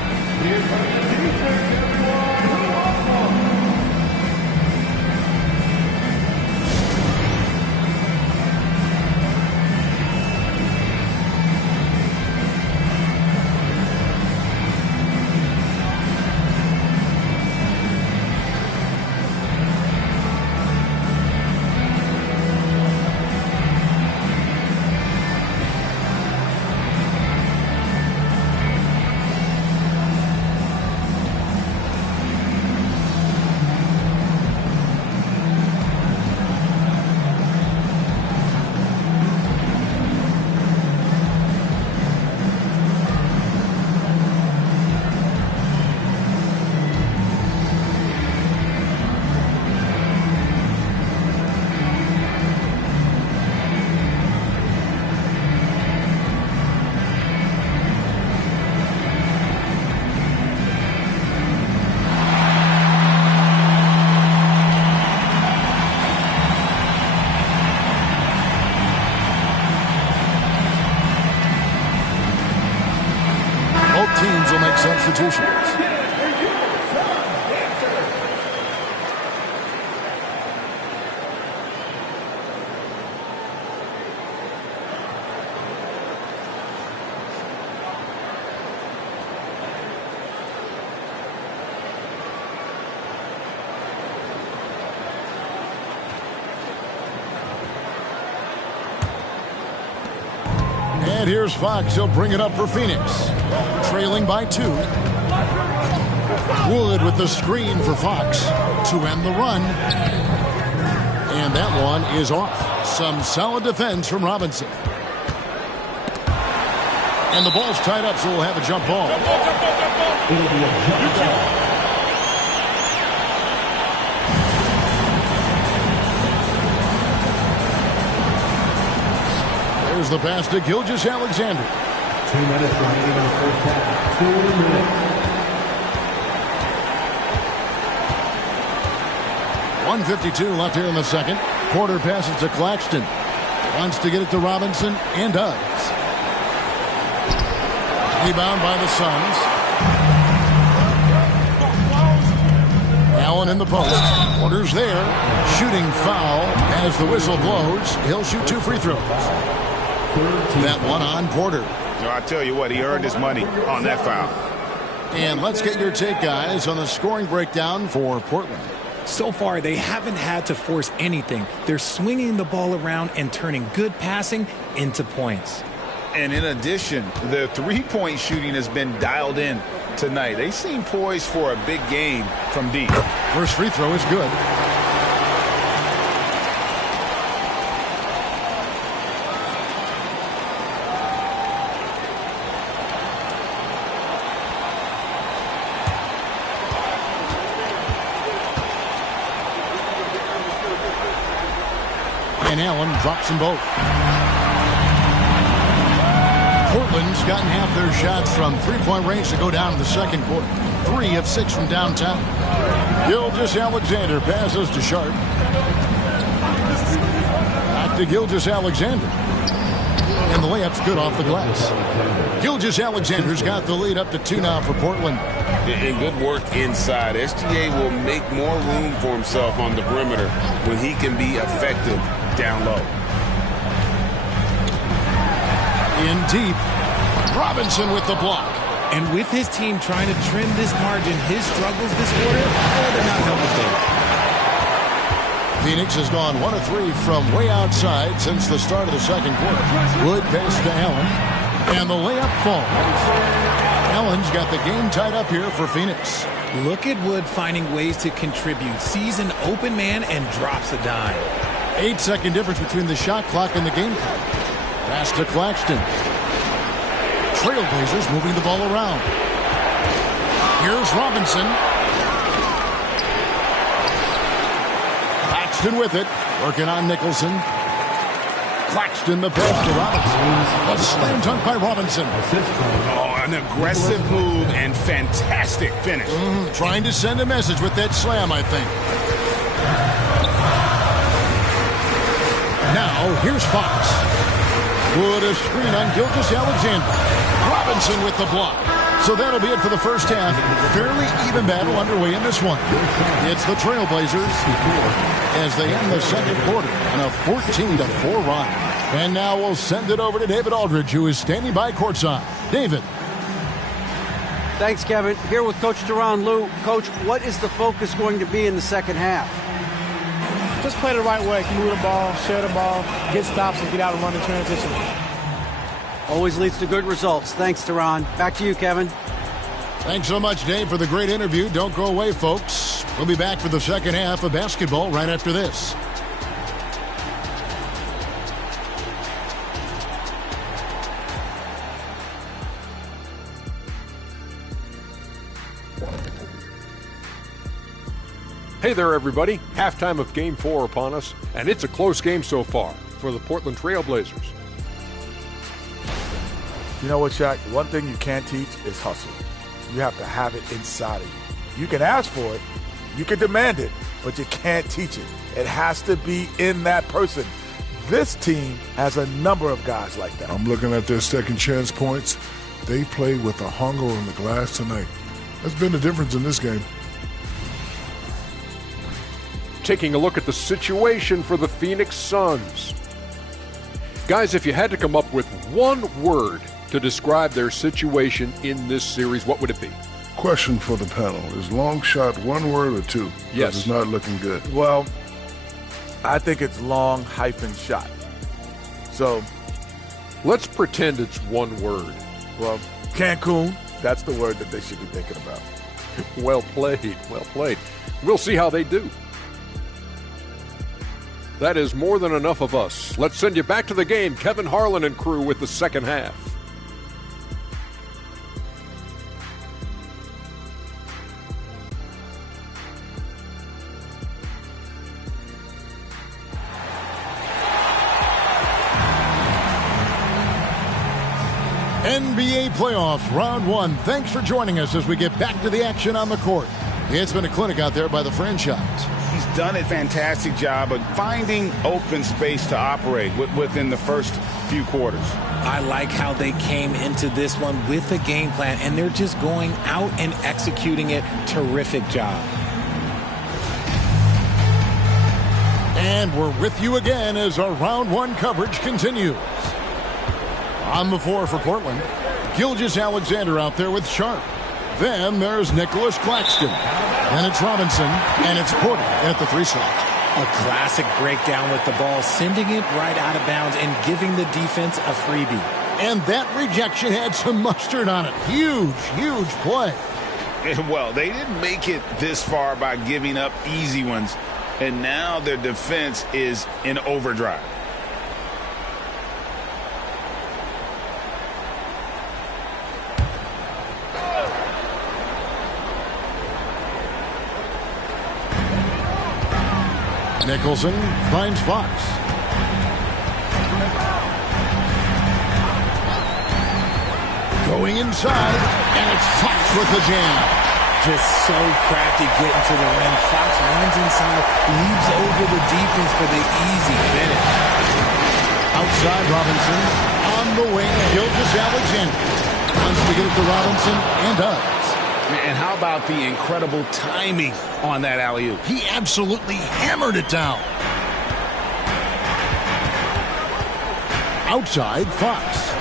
Teams will make substitutions. And here's Fox. He'll bring it up for Phoenix. Trailing by 2. Wood with the screen for Fox to end the run. And that one is off. Some solid defense from Robinson. And the ball's tied up, so we'll have a jump ball. It'll be a jump ball. There's the pass to Gilgeous-Alexander. 2 minutes remaining in the first half. 2 minutes. 1:52 left here in the second. Porter passes to Claxton. Wants to get it to Robinson and does. Rebound by the Suns. Allen in the post. Porter's there. Shooting foul as the whistle blows. He'll shoot 2 free throws. That one on Porter. No, I tell you what, he earned his money on that foul. And let's get your take, guys, on the scoring breakdown for Portland. So far, they haven't had to force anything. They're swinging the ball around and turning good passing into points. And in addition, the three-point shooting has been dialed in tonight. They seem poised for a big game from deep. First free throw is good. And Allen drops them both. Portland's gotten half their shots from three-point range to go down in the second quarter. 3 of 6 from downtown. Gilgeous-Alexander passes to Sharp. Back to Gilgeous-Alexander. And the layup's good off the glass. Gilgeous-Alexander's got the lead up to 2 now for Portland. And good work inside. SGA will make more room for himself on the perimeter when he can be effective down low. In deep. Robinson with the block. And with his team trying to trim this margin, his struggles this quarter, they're not helping things. Phoenix has gone 1 of 3 from way outside since the start of the second quarter. Wood pass to Allen. And the layup falls. Allen's got the game tied up here for Phoenix. Look at Wood finding ways to contribute. Sees an open man and drops a dime. 8-second difference between the shot clock and the game clock. Pass to Claxton. Trailblazers moving the ball around. Here's Robinson. Claxton with it. Working on Nicholson. Claxton the pass to Robinson. A slam dunk by Robinson. Oh, an aggressive move and fantastic finish. Trying to send a message with that slam, I think. Now, here's Fox. Wood a screen on Gilgeous-Alexander. Robinson with the block. So that'll be it for the first half. Fairly even battle underway in this one. It's the Trailblazers as they end the second quarter on a 14-4 run. And now we'll send it over to David Aldridge, who is standing by courtside. David. Thanks, Kevin. Here with Coach Teron Lue. Coach, what is the focus going to be in the second half? Just play the right way. Move the ball, share the ball, get stops, and get out and run the transition. Always leads to good results. Thanks, Teron. Back to you, Kevin. Thanks so much, Dave, for the great interview. Don't go away, folks. We'll be back for the second half of basketball right after this. Hey there, everybody. Halftime of Game 4 upon us, and it's a close game so far for the Portland Trailblazers. You know what, Shaq? One thing you can't teach is hustle. You have to have it inside of you. You can ask for it, you can demand it, but you can't teach it. It has to be in that person. This team has a number of guys like that. I'm looking at their second chance points. They played with a hunger on the glass tonight. That's been the difference in this game. Taking a look at the situation for the Phoenix Suns. Guys, if you had to come up with one word to describe their situation in this series, what would it be? Question for the panel. Is long shot one word or two? Yes. It's not looking good. Well, I think it's long-shot. So Let's pretend it's one word. Well, Cancun, that's the word that they should be thinking about. Well played, well played. We'll see how they do. That is more than enough of us. Let's send you back to the game. Kevin Harlan and crew with the second half. NBA playoffs, round one. Thanks for joining us as we get back to the action on the court. It's been a clinic out there by the franchise. He's done a fantastic job of finding open space to operate within the first few quarters. I like how they came into this one with a game plan, and they're just going out and executing it. Terrific job. And we're with you again as our round one coverage continues. On the floor for Portland, Gilgeous-Alexander out there with Sharp. Then there's Nicholas Claxton. Then it's Robinson, and it's Porter at the 3 slot. A classic breakdown with the ball, sending it right out of bounds and giving the defense a freebie. And that rejection had some mustard on it. Huge, huge play. Well, they didn't make it this far by giving up easy ones, and now their defense is in overdrive. Nicholson finds Fox. Going inside, and it's Fox with the jam. Just so crafty getting to the rim. Fox runs inside, leaves over the defense for the easy finish. Outside Robinson, on the wing, Gilgeous-Alexander. Wants to get it to Robinson, and does. And how about the incredible timing on that alley-oop? He absolutely hammered it down. Outside, Fox.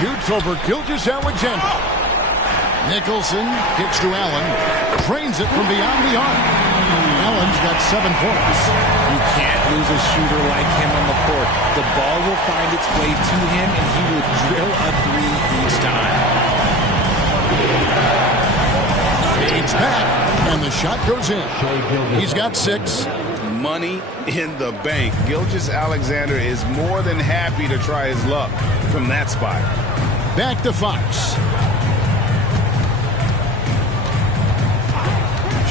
Shoots over Gilgeous-Alexander. Nicholson kicks to Allen. Drains it from beyond the arc. Allen's got 7 points. You can't lose a shooter like him on the court. The ball will find its way to him, and he will drill a 3 each time. Fades back, and the shot goes in. He's got 6. Money in the bank. Gilgeous-Alexander is more than happy to try his luck from that spot. Back to Fox.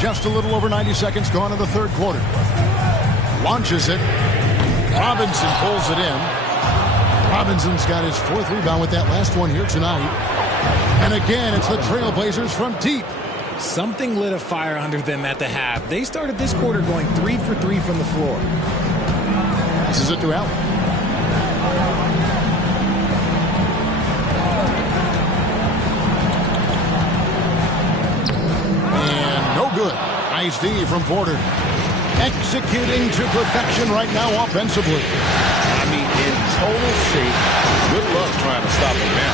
Just a little over 90 seconds gone in the third quarter. Launches it. Robinson pulls it in. Robinson's got his 4th rebound with that last one here tonight. And again, it's the Trailblazers from deep. Something lit a fire under them at the half. They started this quarter going 3 for 3 from the floor. This is it to Allen. And no good. Nice D from Porter. Executing to perfection right now offensively. I mean, in total shape. Good luck trying to stop him now.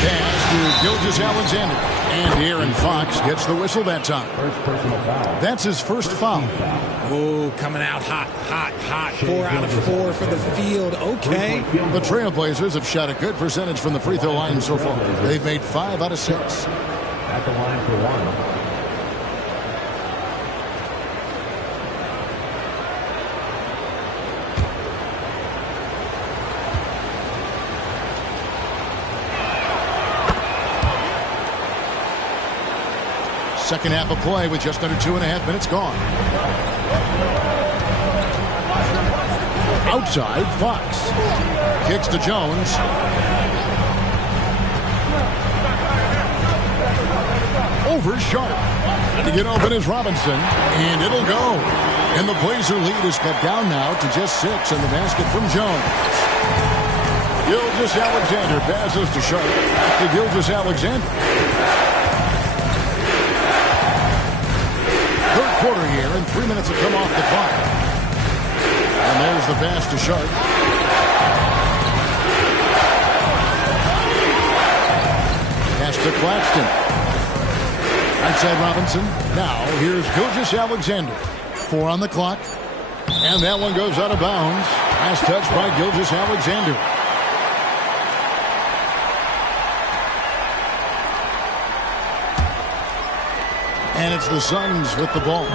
Pass to Gilgeous-Alexander. And Aaron Fox gets the whistle that time. That's his first foul. Oh, coming out hot, hot, hot. 4 out of 4 for the field. Okay. The Trailblazers have shot a good percentage from the free throw line so far. They've made 5 out of 6. At the line for one. Second half of play with just under 2.5 minutes gone. Outside, Fox. Kicks to Jones. Over Sharp. To get open is Robinson. And it'll go. And the Blazer lead is cut down now to just 6 in the basket from Jones. Gilgeous-Alexander passes to Sharp. To Gilgeous-Alexander. Quarter here, and 3 minutes have come off the clock. And there's the pass to Sharp. Pass to Claxton. Outside Robinson. Now here's Gilgeous-Alexander. 4 on the clock. And that one goes out of bounds. Last touch by Gilgeous-Alexander. And it's the Suns with the ball.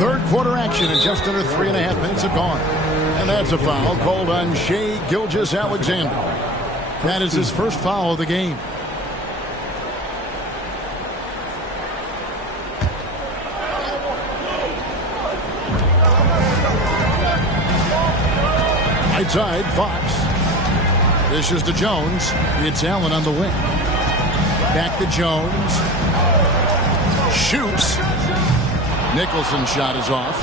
Third quarter action, and just under 3.5 minutes have gone. And that's a foul called on Shai Gilgeous-Alexander. That is his first foul of the game. Right side, Fox. Dishes to Jones. It's Allen on the wing. Back to Jones. Shoots. Nicholson's shot is off.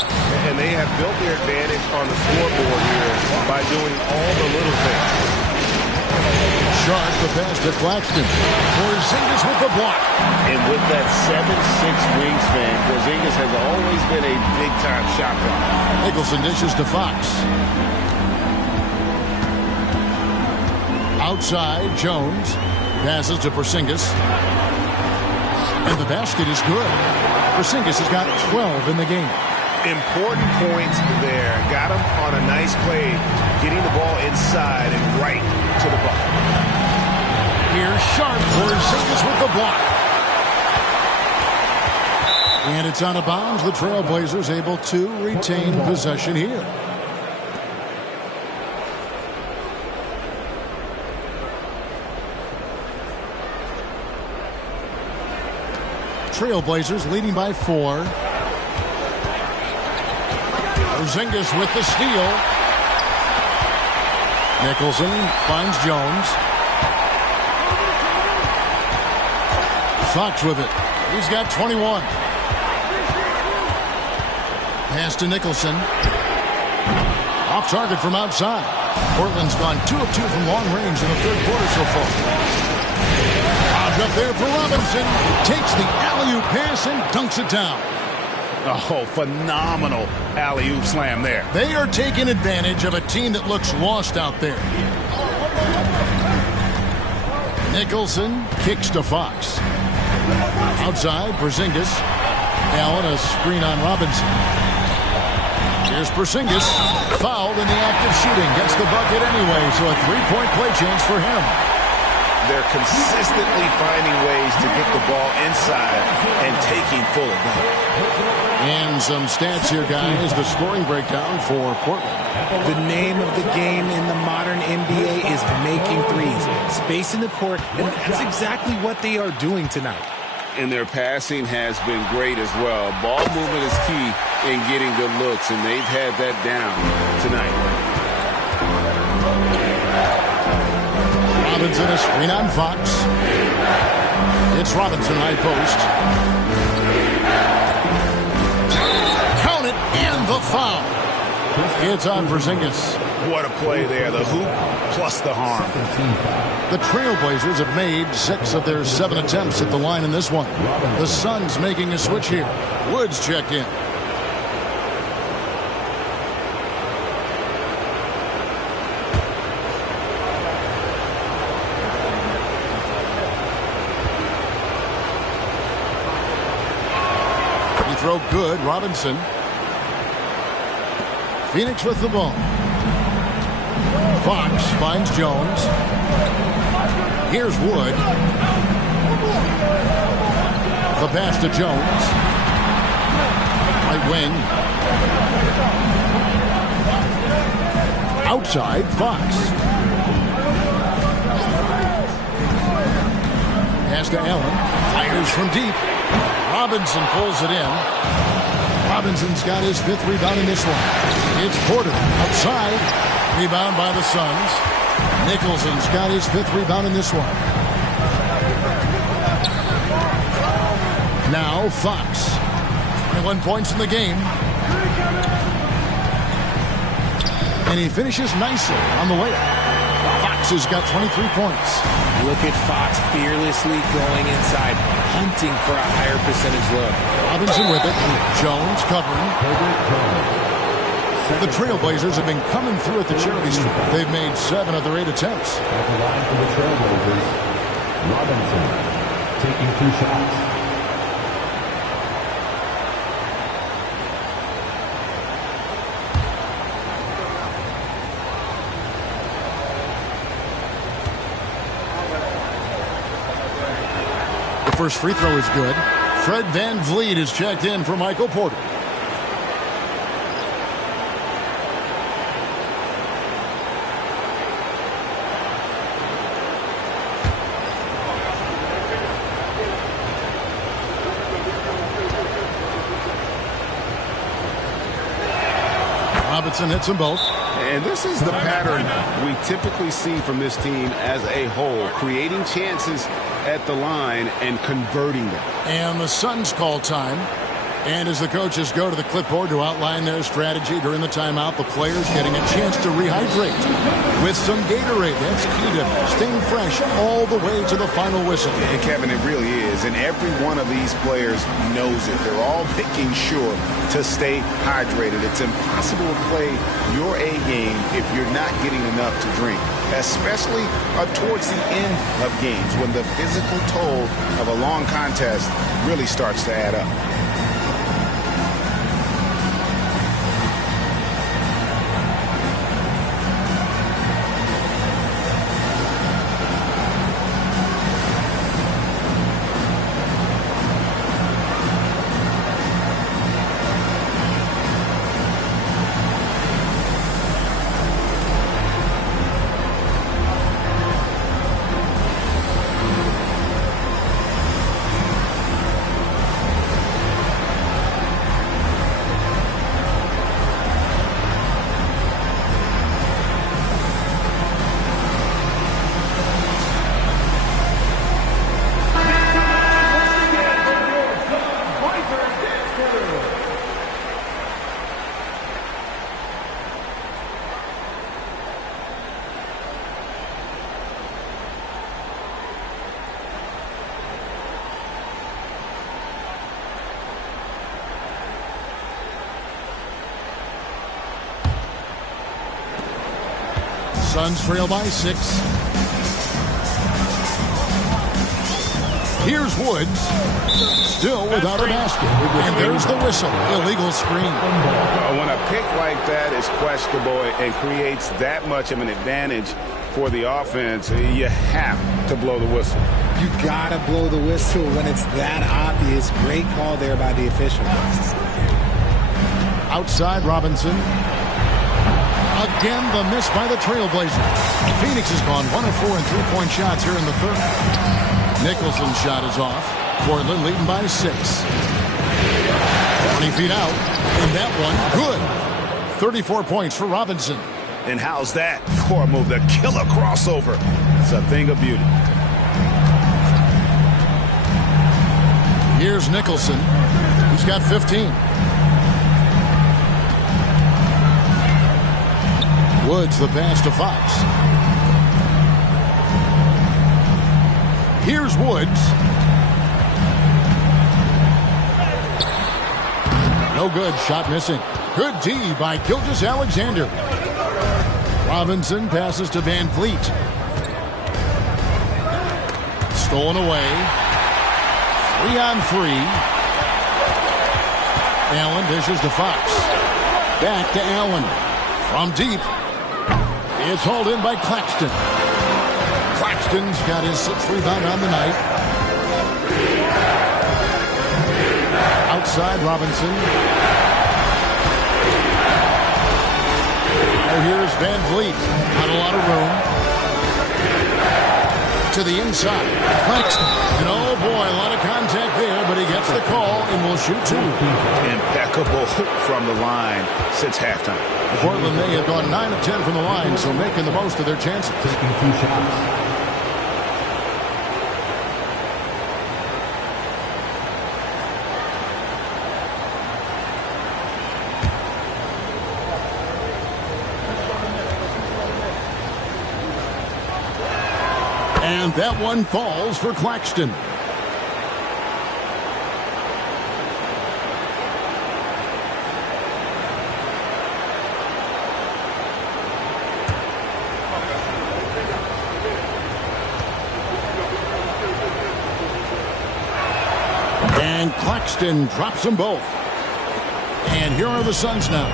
And they have built their advantage on the scoreboard here by doing all the little things. Sharp, the pass to Claxton. Porzingis with the block. And with that 7'6" wingspan, Porzingis has always been a big-time shot blocker. Nicholson dishes to Fox. Outside, Jones passes to Porzingis. And the basket is good. Porzingis has got 12 in the game. Important points there. Got him on a nice play, getting the ball inside and right to the bucket. Here's Sharp. Porzingis with the block. And it's out of bounds. The Trailblazers able to retain possession here. Trailblazers leading by 4. Porzingis with the steal. Nicholson finds Jones. Fox with it. He's got 21. Pass to Nicholson. Off target from outside. Portland's gone 2 of 2 from long range in the third quarter so far. Up there for Robinson. Takes the alley-oop pass and dunks it down. Oh, phenomenal alley-oop slam there. They are taking advantage of a team that looks lost out there. Nicholson kicks to Fox. Outside, Porzingis. Allen, a screen on Robinson. Here's Porzingis. Fouled in the act of shooting. Gets the bucket anyway, so a 3-point play chance for him. They're consistently finding ways to get the ball inside and taking full advantage. And some stats here, guys. The scoring breakdown for Portland. The name of the game in the modern NBA is making threes. Space in the court, and that's exactly what they are doing tonight. And their passing has been great as well. Ball movement is key in getting good looks, and they've had that down tonight. Robinson, a screen on Fox. It's Robinson, high post. Count it, and the foul. It's on Porzingis. What a play there. The hoop plus the harm. The Trailblazers have made 6 of their 7 attempts at the line in this one. The Suns making a switch here. Woods check in. Throw good. Robinson. Phoenix with the ball. Fox finds Jones. Here's Wood. The pass to Jones. Right wing. Outside, Fox. Pass to Allen. Fires from deep. Robinson pulls it in. Robinson's got his 5th rebound in this one. It's Porter outside. Rebound by the Suns. Nicholson's got his 5th rebound in this one. Now Fox. 21 points in the game. And he finishes nicely on the layup. Fox has got 23 points. Look at Fox fearlessly going inside, hunting for a higher percentage look. Robinson with it. Jones covering. The Trailblazers have been coming through at the charity stripe. They've made 7 of their 8 attempts. At the line for the Trailblazers, Robinson taking 2 shots. first free throw is good. Fred VanVleet is checked in for Michael Porter. Robinson hits them both. And this is the pattern we typically see from this team as a whole, creating chances at the line and converting them. And the Suns call time. And as the coaches go to the clipboard to outline their strategy during the timeout, the players getting a chance to rehydrate with some Gatorade. That's key to staying fresh all the way to the final whistle. And Kevin, it really is. And every one of these players knows it. They're all making sure to stay hydrated. It's impossible to play your A game if you're not getting enough to drink, especially towards the end of games when the physical toll of a long contest really starts to add up. Suns trail by 6. Here's Woods, still without a basket. And there's the whistle, illegal screen. When a pick like that is questionable and creates that much of an advantage for the offense, you have to blow the whistle. You gotta blow the whistle when it's that obvious. Great call there by the official. Outside Robinson. Again, the miss by the Trailblazers. Phoenix has gone 1 of 4 in three-point shots here in the third. Nicholson's shot is off. Portland leading by 6. 20 feet out. And that one, good. 34 points for Robinson. And how's that for a move? The killer crossover. It's a thing of beauty. Here's Nicholson. He's got 15. Woods the pass to Fox. Here's Woods. No good. Shot missing. Good D by Gilgeous-Alexander. Robinson passes to VanVleet. Stolen away. 3-on-3. Allen dishes to Fox. Back to Allen. From deep. It's hauled in by Claxton. Claxton's got his 6th rebound on the night. Outside Robinson. Oh, here's VanVleet. Not a lot of room. To the inside. Claxton. And oh boy, a lot of contact there, but he gets the call and will shoot 2. Impeccable from the line since halftime. Portland may have gone 9 of 10 from the line, so making the most of their chances. Taking 2 shots. And that one falls for Claxton. And Claxton drops them both. And here are the Suns now.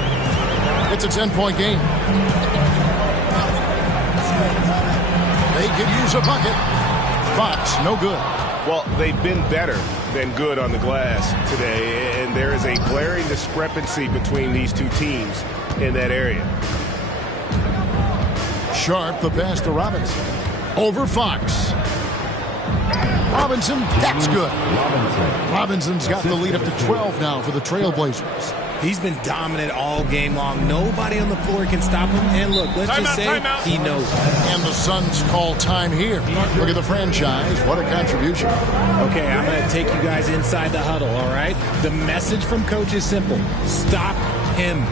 It's a 10-point game. They could use a bucket. Fox, no good. Well, they've been better than good on the glass today, and there is a glaring discrepancy between these two teams in that area. Sharp, the pass to Robinson. Over Fox. Robinson, that's good. Robinson's got the lead up to 12 now for the Trailblazers. He's been dominant all game long. Nobody on the floor can stop him. And look, let's just say he knows it. And the Suns call time here. Look at the franchise. What a contribution. Okay, I'm going to take you guys inside the huddle, all right? The message from Coach is simple. Stop him.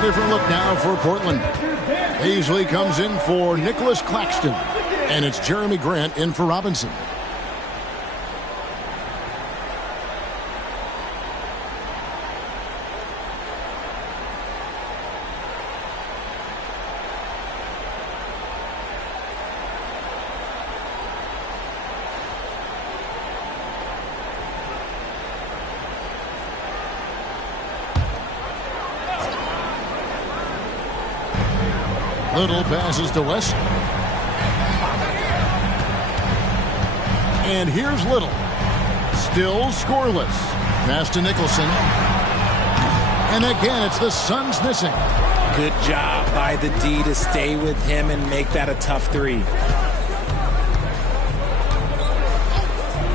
Different look now for Portland. Paisley comes in for Nicholas Claxton, and it's Jeremy Grant in for Robinson. Little passes to West. And here's Little. Still scoreless. Pass to Nicholson. And again, it's the Suns missing. Good job by the D to stay with him and make that a tough three.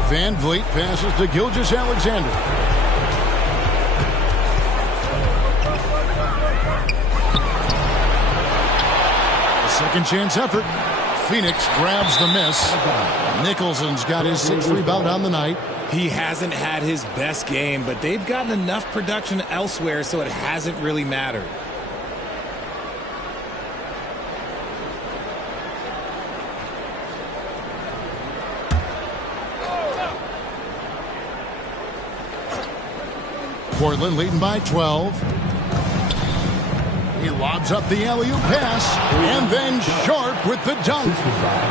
Van Vliet passes to Gilgeous-Alexander. Second chance effort. Phoenix grabs the miss. Nicholson's got his 6th rebound on the night. He hasn't had his best game, but they've gotten enough production elsewhere, so it hasn't really mattered. Portland leading by 12. He lobs up the alley-oop pass, and then Sharp with the dunk.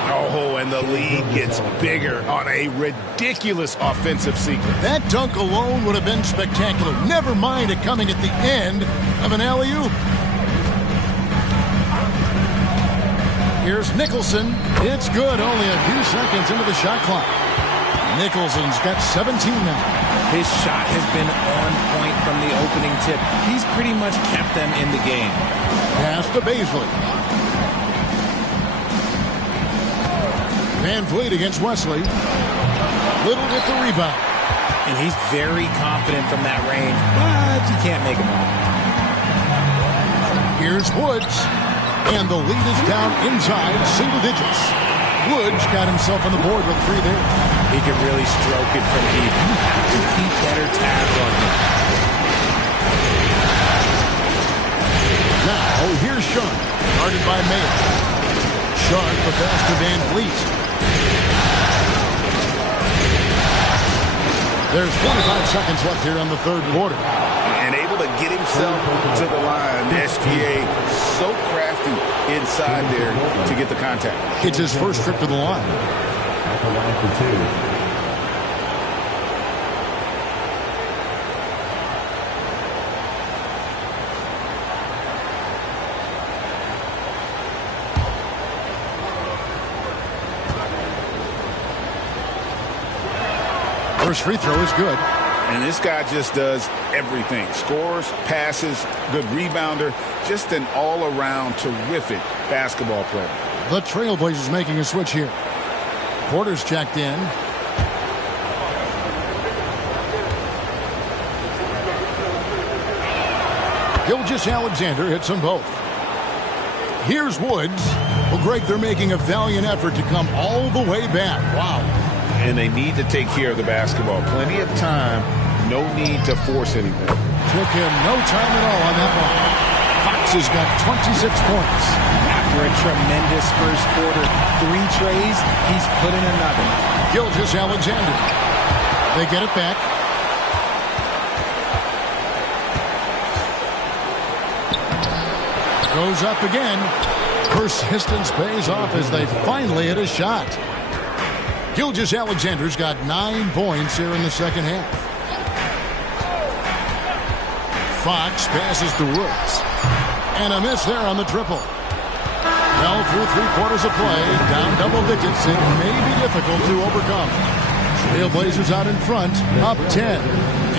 Oh, and the lead gets bigger on a ridiculous offensive sequence. That dunk alone would have been spectacular. Never mind it coming at the end of an alley-oop. Here's Nicholson. It's good, only a few seconds into the shot clock. Nicholson's got 17 now. His shot has been on point from the opening tip. He's pretty much kept them in the game. Pass to Paisley. Van Vliet against Wesley. Little with the rebound. And he's very confident from that range, but you can't make him out. Here's Woods. And the lead is down inside single digits. Woods got himself on the board with 3 there. He can really stroke it from deep. You have to keep better tabs on him. Now, here's Sharp, guarded by Mayer. Sharp, the pass to Van Vliet. There's 45 seconds left here on the 3rd quarter. And able to get himself to the line. The SGA so crafty inside there to get the contact. It's his first trip to the line. At the line for 2. First free throw is good. And this guy just does everything. Scores, passes, good rebounder, just an all-around terrific basketball player. The Trailblazers making a switch here. Porter's checked in. Gilgeous-Alexander hits them both. Here's Woods. Well, Greg, they're making a valiant effort to come all the way back. Wow. And they need to take care of the basketball. Plenty of time. No need to force anything. Took him no time at all on that one. Fox has got 26 points. After a tremendous first quarter, 3 trays, he's put in another. Gilgeous-Alexander. They get it back. Goes up again. Persistence pays off as they finally hit a shot. Gilgeous-Alexander's got 9 points here in the second half. Fox passes to Woods. And a miss there on the triple. Well, through 3 quarters of play, down double digits, it may be difficult to overcome. Trailblazers out in front, up 10.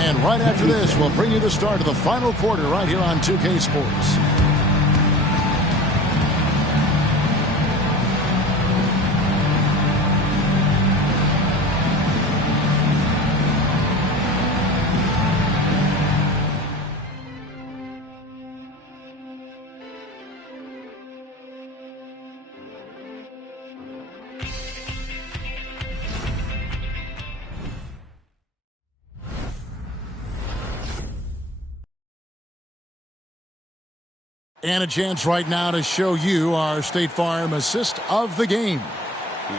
And right after this, we'll bring you the start of the final quarter right here on 2K Sports. And a chance right now to show you our State Farm assist of the game.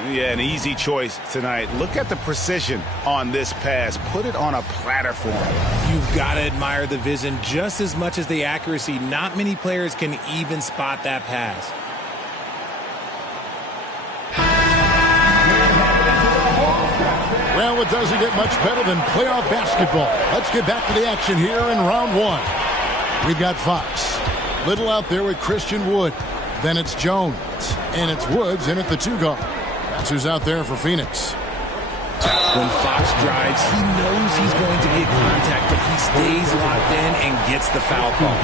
Yeah, an easy choice tonight. Look at the precision on this pass. Put it on a platter for him. You've got to admire the vision just as much as the accuracy. Not many players can even spot that pass. Well, it doesn't get much better than playoff basketball. Let's get back to the action here in round 1. We've got Fox. Little out there with Christian Wood. Then it's Jones. And it's Woods in at the 2 guard. That's who's out there for Phoenix. When Fox drives, he knows he's going to get contact, but he stays locked in and gets the foul call.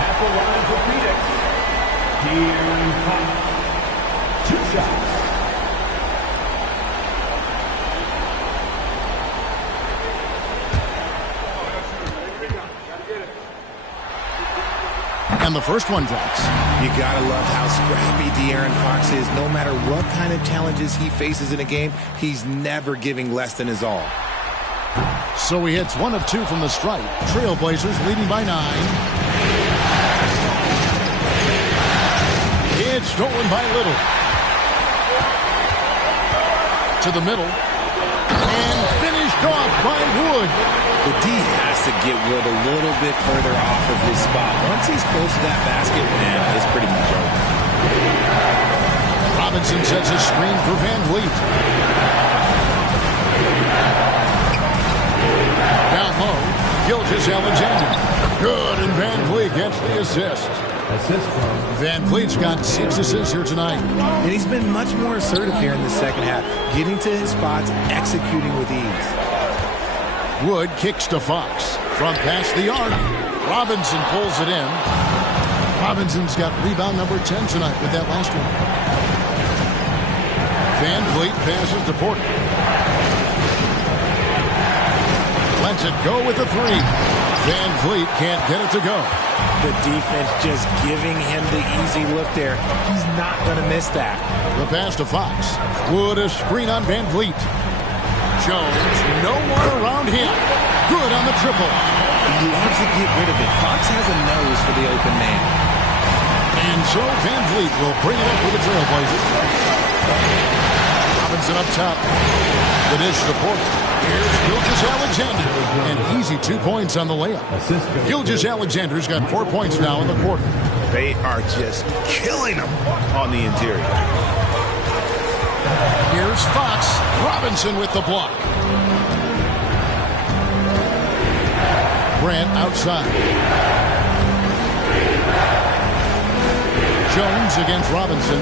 At the line for Phoenix, De'Aaron Fox. 2 shots. And the first one drops. You gotta love how scrappy De'Aaron Fox is. No matter what kind of challenges he faces in a game, he's never giving less than his all. So he hits 1 of 2 from the stripe. Trailblazers leading by 9. It's stolen by Little. To the middle. And finished off by Wood. The D has to get Wood a little bit further off of his spot. Once he's close to that basket, man, it's pretty much over. Robinson sets a screen for Van Vliet. Down low, Gilgeous-Alexander. Good, and Van Vliet gets the assist. Van Vliet's got 6 assists here tonight. And he's been much more assertive here in the second half, getting to his spots, executing with ease. Wood kicks to Fox. From past the arc. Robinson pulls it in. Robinson's got rebound number 10 tonight with that last one. Van Vliet passes to Porter. Lets it go with the 3. Van Vliet can't get it to go. The defense just giving him the easy look there. He's not going to miss that. The pass to Fox. Wood a screen on Van Vliet. Jones, no one around him. Good on the triple. He loves to get rid of it. Fox has a nose for the open man. And so Van Vliet will bring it up for the Trailblazers. Robinson up top. The dish to Porter. Here's Gilgeous-Alexander. An easy 2 points on the layup. Gilgeous-Alexander's got 4 points now in the quarter. They are just killing them on the interior. Here's Fox. Robinson with the block. Grant outside. Jones against Robinson.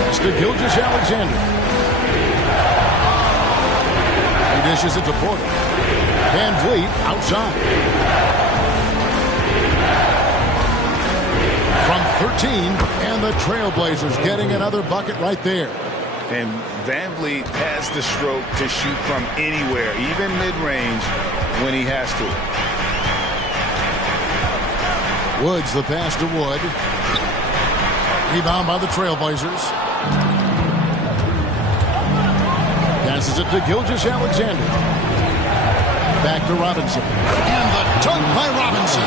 Pass to Gilgeous-Alexander. dishes it to Porter. Van Vliet outside. From 13, and the Trailblazers getting another bucket right there. And Van Vliet has the stroke to shoot from anywhere, even mid-range, when he has to. Woods the pass to Wood. Rebound by the Trailblazers. Passes it to Gilgeous-Alexander. Back to Robinson. And the dunk by Robinson.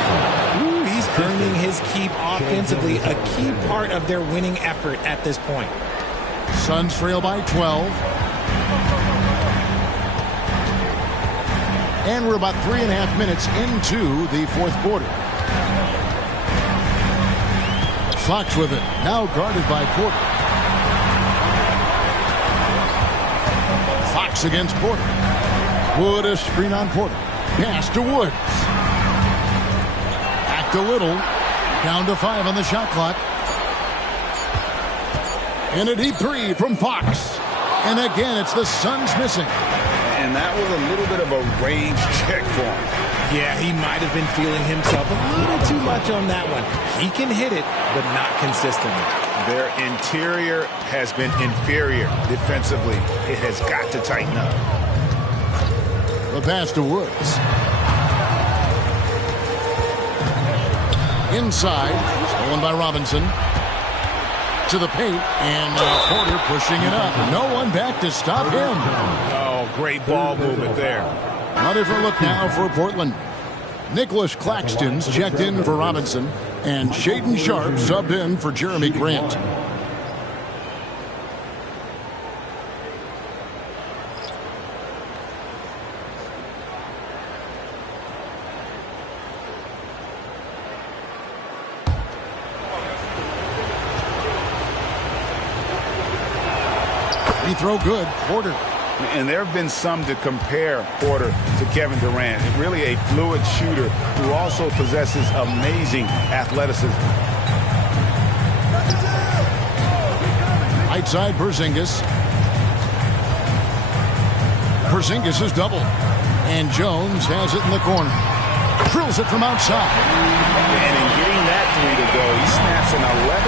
Ooh, he's earning his keep offensively, a key part of their winning effort at this point. Suns trail by 12. And we're about 3.5 minutes into the fourth quarter. Fox with it. Now guarded by Porter. Fox against Porter. Wood a screen on Porter. Pass to Woods. Back to Little. Down to 5 on the shot clock. And a deep three from Fox. And again, it's the Suns missing. And that was a little bit of a range check for him. Yeah, he might have been feeling himself a little too much on that one. He can hit it, but not consistently. Their interior has been inferior defensively. It has got to tighten up. The pass to Woods. Inside, stolen by Robinson. To the paint, and Porter pushing it up. No one back to stop him. Oh, great ball movement there. A different look now for Portland. Nicholas Claxton's checked in for Robinson, and Shaedon Sharpe subbed in for Jeremy Grant. Free throw good. Porter. And there have been some to compare Porter to Kevin Durant. Really a fluid shooter who also possesses amazing athleticism. Right side, Porzingis. Porzingis is double. And Jones has it in the corner. Drills it from outside. And in getting that three to go, he snaps an 11-0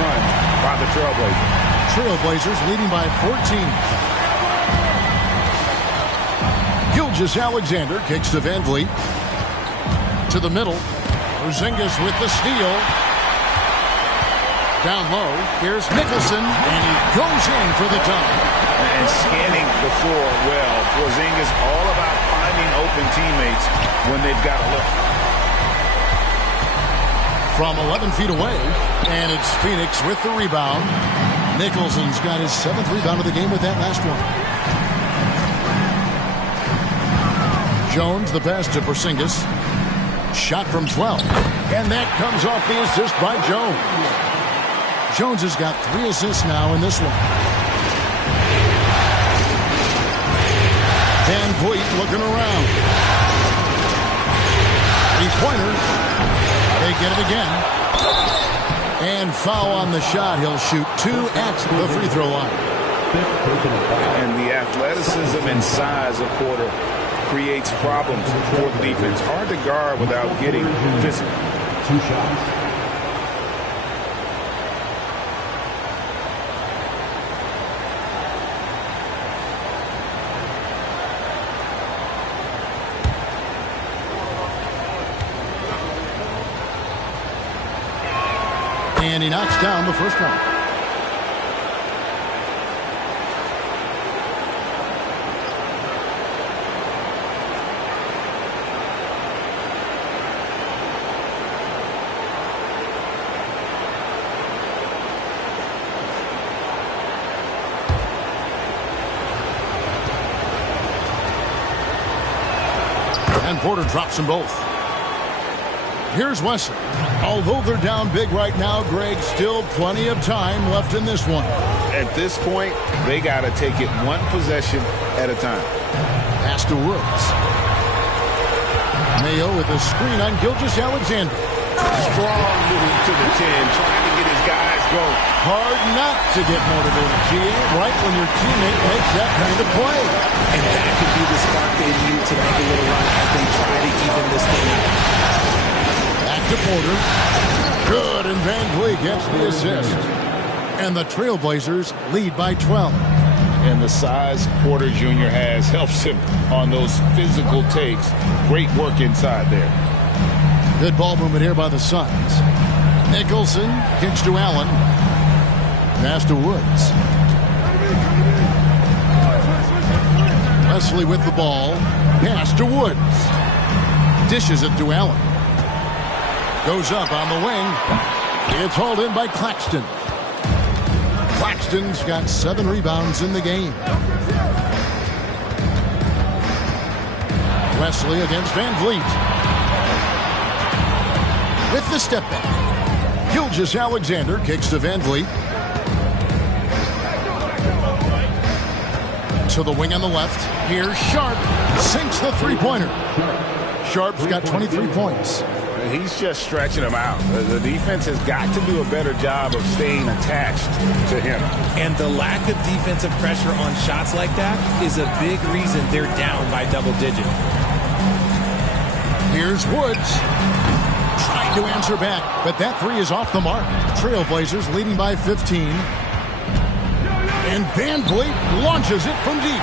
run by the Trailblazers. Trailblazers leading by 14. Gilgeous-Alexander kicks to Van Vliet. To the middle. Porzingis with the steal. Down low. Here's Nicholson, and he goes in for the dunk. And scanning the floor well. Porzingis all about finding open teammates when they've got a look. From 11 feet away, and it's Phoenix with the rebound. Nicholson's got his 7th rebound of the game with that last one. Jones, the pass to Porzingis. Shot from 12. And that comes off the assist by Jones. Jones has got 3 assists now in this one. Van Vliet looking around. 3-pointer. They get it again. And foul on the shot. He'll shoot 2 at the free throw line. And the athleticism and size of Porter creates problems for the defense. Hard to guard without getting physical. 2 shots. And he knocks down the first one. And Porter drops them both. Here's Wesley. Although they're down big right now, Greg, still plenty of time left in this one. At this point, they got to take it one possession at a time. Pass to Woods. Mayo with a screen on Gilgeous-Alexander. Strong move to the 10, trying to get his guys go. Hard not to get motivated, GA, right when your teammate makes that kind of play. And that could be the spark they need to make a little run as they try to even this thing out. Back to Porter. Good, and Van Vliet gets the assist. And the Trailblazers lead by 12. And the size Porter Jr. has helps him on those physical takes. Great work inside there. Good ball movement here by the Suns. Nicholson kicks to Allen. Pass to Woods. Wesley with the ball. Pass to Woods. Dishes it to Allen. Goes up on the wing. It's hauled in by Claxton. Claxton's got 7 rebounds in the game. Wesley against Van Vliet. With the step back. Gilgeous-Alexander kicks to Van Vliet. To the wing on the left. Here's Sharp. Sinks the three-pointer. Sharp's got 23 points. He's just stretching him out. The defense has got to do a better job of staying attached to him. And the lack of defensive pressure on shots like that is a big reason they're down by double digit. Here's Woods. Trying to answer back, but that three is off the mark. Trailblazers leading by 15. And Van Vliet launches it from deep.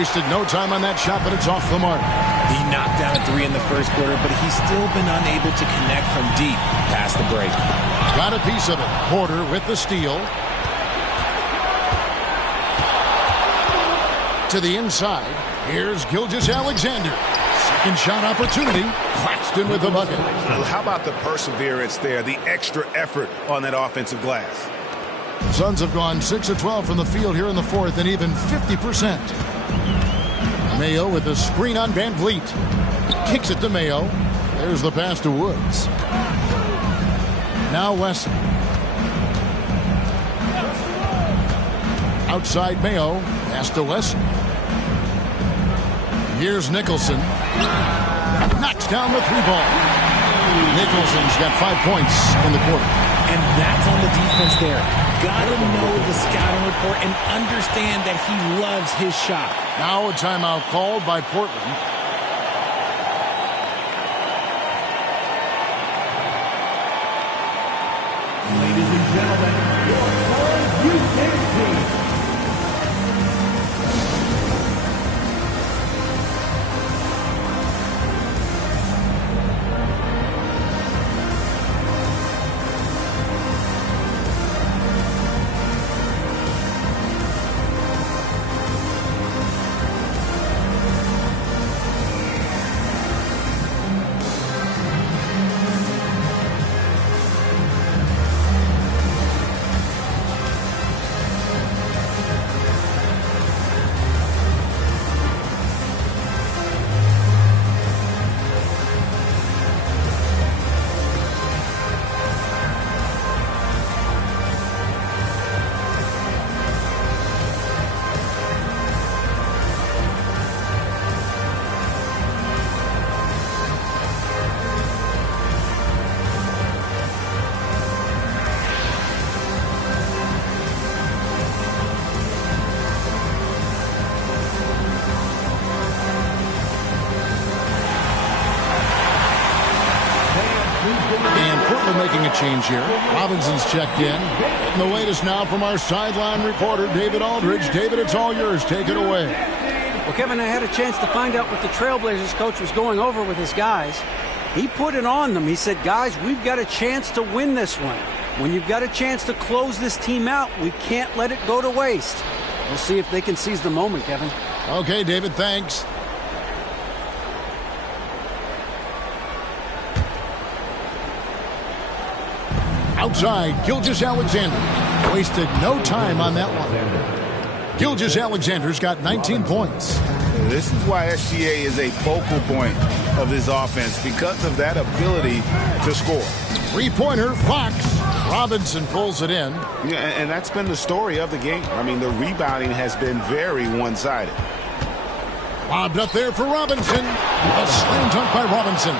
Wasted no time on that shot, but it's off the mark. He knocked down a 3 in the first quarter, but he's still been unable to connect from deep past the break. Got a piece of it. Porter with the steal. To the inside. Here's Gilgeous-Alexander. Second shot opportunity. Claxton with the bucket. How about the perseverance there, the extra effort on that offensive glass? Suns have gone 6 of 12 from the field here in the fourth and even 50%. Mayo with the screen on Van Vliet. Kicks it to Mayo. There's the pass to Woods. Now Wesley. Outside Mayo. Pass to Wesley. Here's Nicholson. Knocks down the 3-ball. Nicholson's got 5 points in the quarter. And that's on the defense there. Gotta know the scouting report and understand that he loves his shot. Now a timeout called by Portland. Ladies and gentlemen, your first UK team. Making a change here. Robinson's checked in. And the latest now from our sideline reporter, David Aldridge. David, it's all yours. Take it away. Well, Kevin, I had a chance to find out what the Trailblazers coach was going over with his guys. He put it on them. He said, guys, we've got a chance to win this one. When you've got a chance to close this team out, we can't let it go to waste. We'll see if they can seize the moment, Kevin. Okay, David, thanks. Outside, Gilgeous-Alexander. Wasted no time on that one. Gilgeous-Alexander's got 19 points. This is why SGA is a focal point of this offense, because of that ability to score. Three-pointer, Fox. Robinson pulls it in. Yeah, and that's been the story of the game. I mean, the rebounding has been very one-sided. Lobbed up there for Robinson. A slam dunk by Robinson.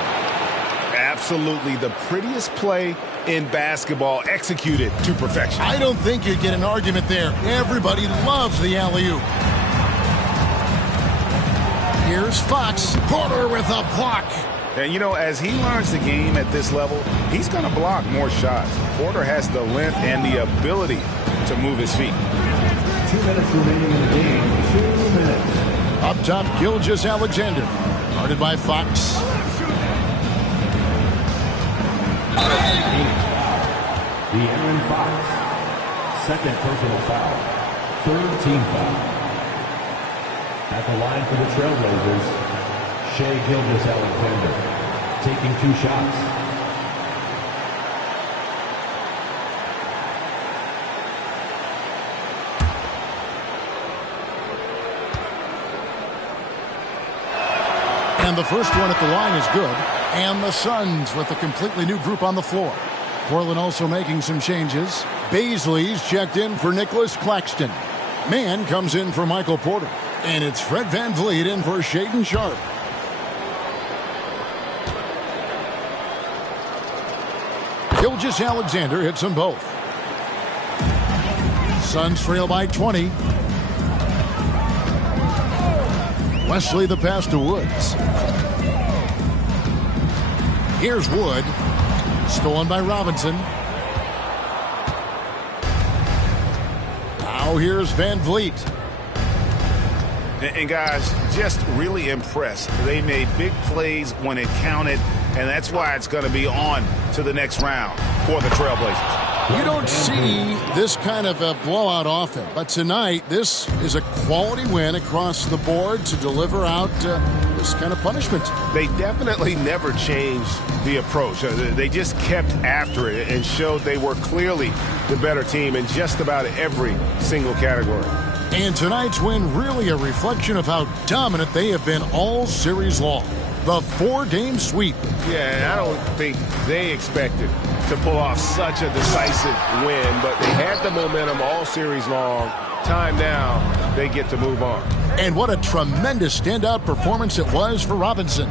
absolutely the prettiest play in basketball, executed to perfection. I don't think you'd get an argument there. Everybody loves the alley-oop. Here's Fox. Porter with a block. And, you know, as he learns the game at this level, he's going to block more shots. Porter has the length and the ability to move his feet. 2 minutes remaining in the game. 2 minutes. Up top, Gilgeous-Alexander. Guarded by Fox. De'Aaron Fox. Second personal foul. Third team foul. At the line for the Trailblazers, Shai Gilgeous-Alexander, taking 2 shots. And the first one at the line is good. And the Suns with a completely new group on the floor. Portland also making some changes. Baisley's checked in for Nicholas Claxton. Mann comes in for Michael Porter. And it's Fred VanVleet in for Shaedon Sharpe. Gilgeous-Alexander hits them both. Suns trail by 20. Wesley the pass to Woods. Here's Wood. Stolen by Robinson. Now here's VanVleet. And guys, just really impressed. They made big plays when it counted, and that's why it's going to be on to the next round for the Trailblazers. You don't see this kind of a blowout often, but tonight this is a quality win across the board to deliver out this kind of punishment. They definitely never changed the approach. They just kept after it and showed they were clearly the better team in just about every single category. And tonight's win really a reflection of how dominant they have been all series long. The 4-game sweep. Yeah, I don't think they expected to pull off such a decisive win, but they had the momentum all series long. Time now, they get to move on. And what a tremendous standout performance it was for Robinson.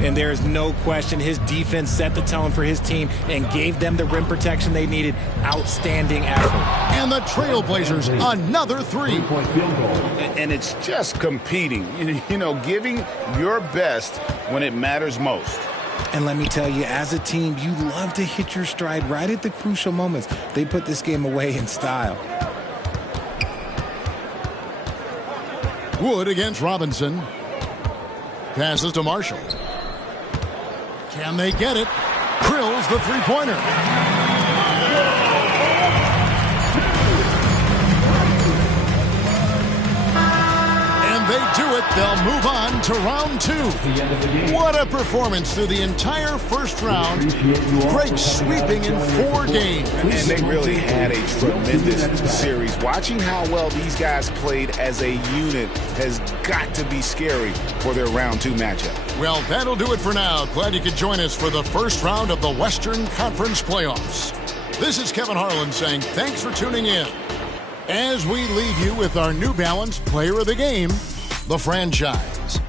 And there's no question his defense set the tone for his team and gave them the rim protection they needed. Outstanding effort. And the Trailblazers, another 3. And it's just competing, you know, giving your best when it matters most. And let me tell you, as a team, you love to hit your stride right at the crucial moments. They put this game away in style. Wood against Robinson. Passes to Marshall. Can they get it? Krill's the three-pointer. And they do it. They'll move on to round 2. What a performance through the entire first round. Great sweeping in 4 games. And they really had a tremendous series. Watching how well these guys played as a unit has got to be scary for their round 2 matchup. Well, that'll do it for now. Glad you could join us for the first round of the Western Conference Playoffs. This is Kevin Harlan saying thanks for tuning in. As we leave you with our New Balance Player of the Game, the franchise.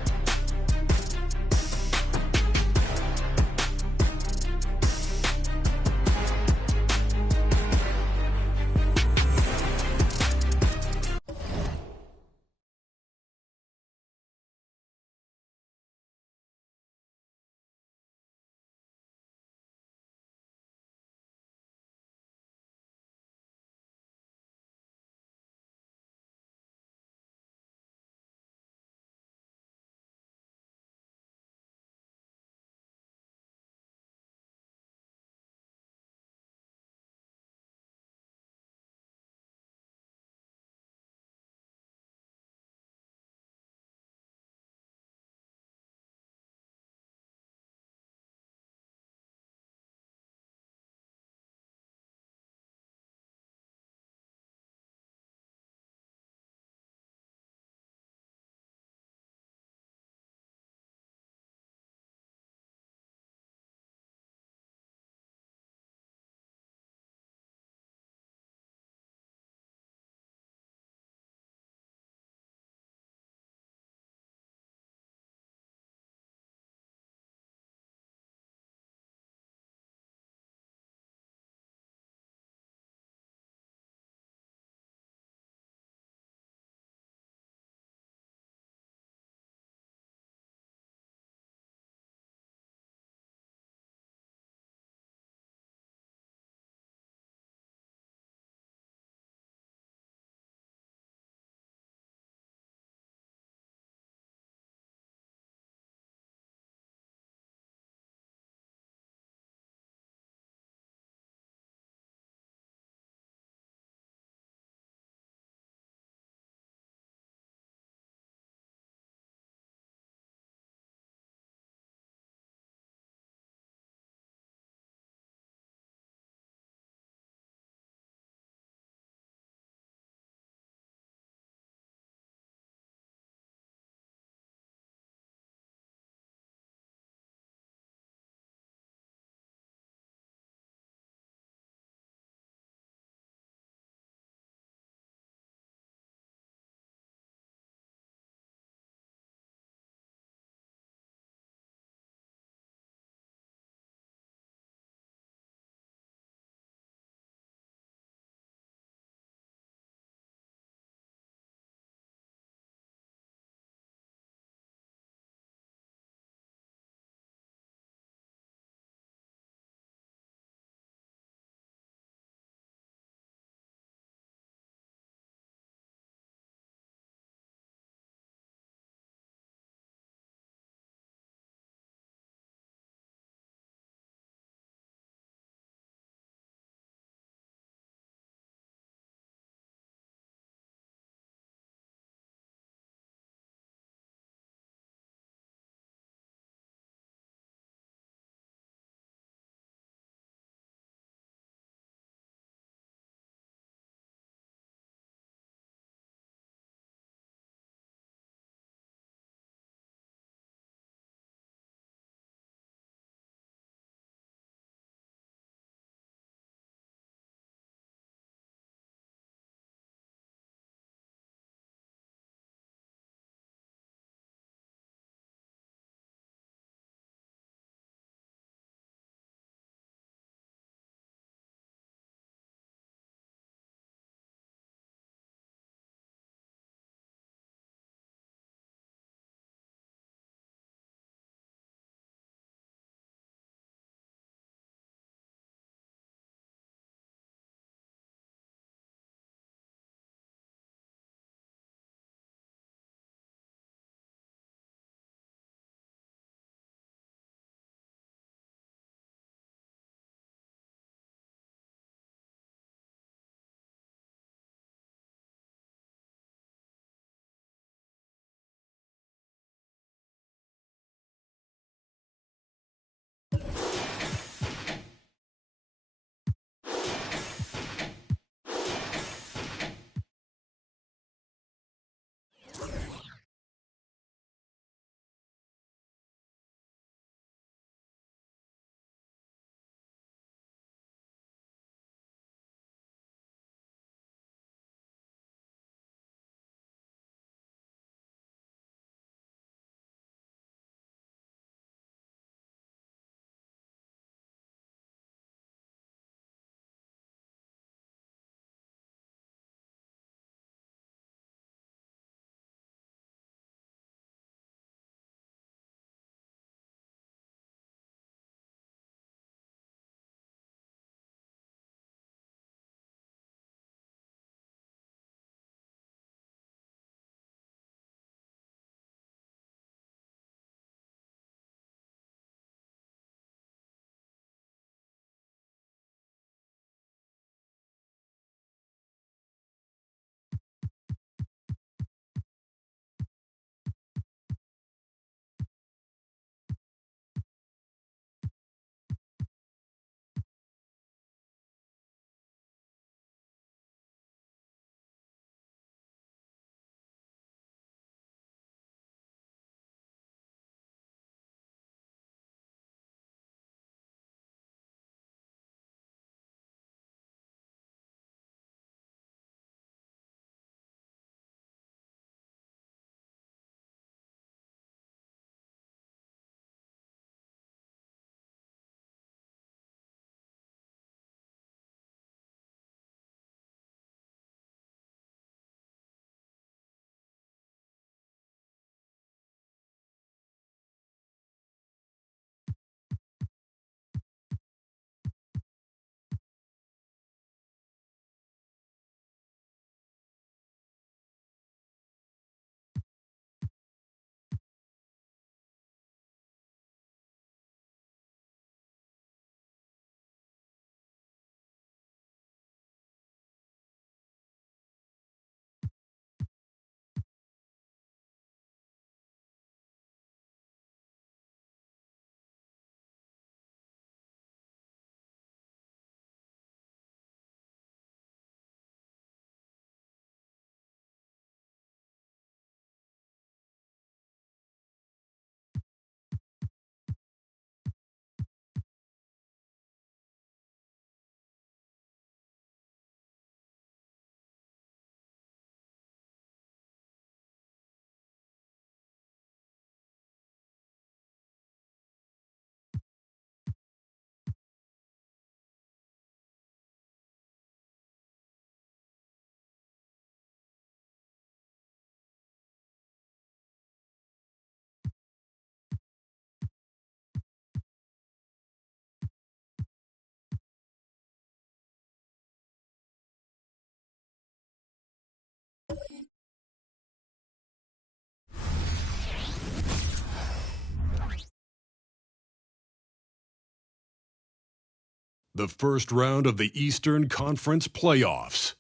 The first round of the Eastern Conference playoffs.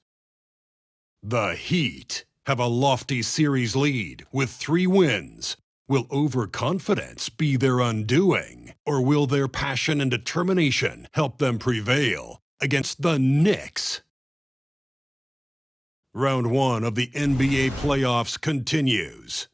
The Heat have a lofty series lead with 3 wins. Will overconfidence be their undoing, or will their passion and determination help them prevail against the Knicks? Round 1 of the NBA playoffs continues.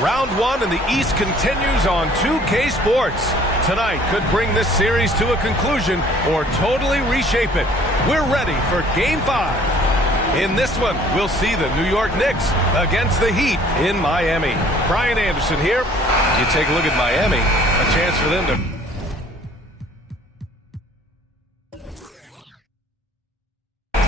Round 1 in the East continues on 2K Sports. Tonight could bring this series to a conclusion or totally reshape it. We're ready for Game 5. In this one, we'll see the New York Knicks against the Heat in Miami. Brian Anderson here. You take a look at Miami, a chance for them to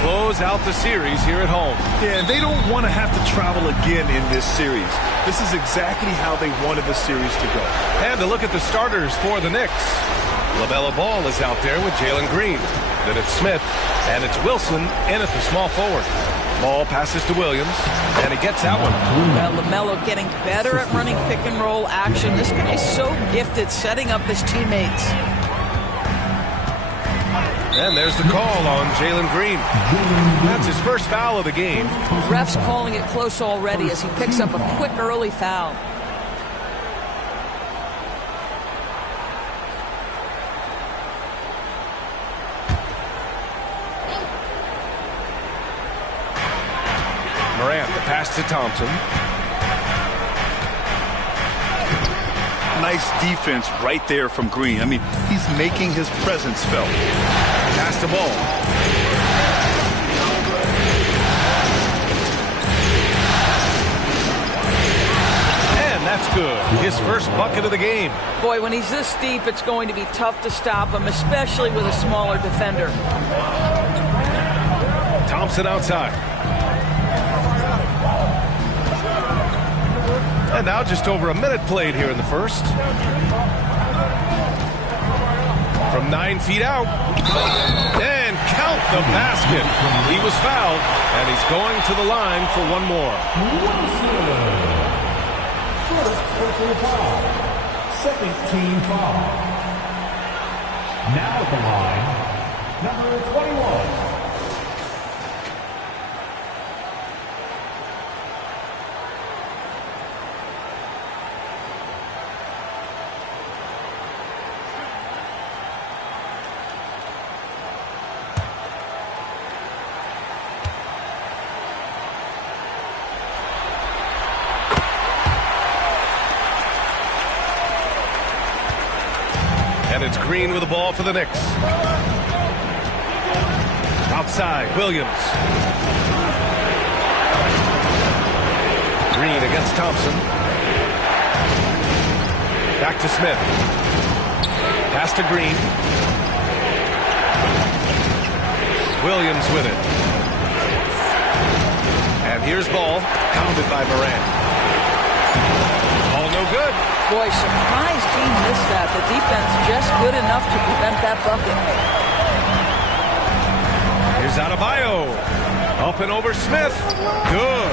close out the series here at home. Yeah, and they don't want to have to travel again in this series. This is exactly how they wanted the series to go. And to look at the starters for the Knicks. LaMelo Ball is out there with Jalen Green. Then it's Smith, and it's Wilson in at the small forward. Ball passes to Williams, and he gets that one. Well, LaMelo getting better at running pick and roll action. This guy is so gifted setting up his teammates. And there's the call on Jalen Green. That's his first foul of the game. Refs calling it close already as he picks up a quick early foul. Morant, the pass to Thompson. Nice defense right there from Green. I mean, he's making his presence felt. Pass the ball. And that's good. His first bucket of the game. Boy, when he's this deep, it's going to be tough to stop him, especially with a smaller defender. Thompson outside. And now just over a minute played here in the first. From 9 feet out. And count the basket. He was fouled, and he's going to the line for one more. Second team foul. Now at the line, number 21. And it's Green with the ball for the Knicks. Outside, Williams. Green against Thompson. Back to Smith. Pass to Green. Williams with it. And here's Ball, pounded by Morant. Ball no good. Boy, surprised he missed that. The defense just good enough to prevent that bucket. Here's Adebayo. Up and over Smith. Good.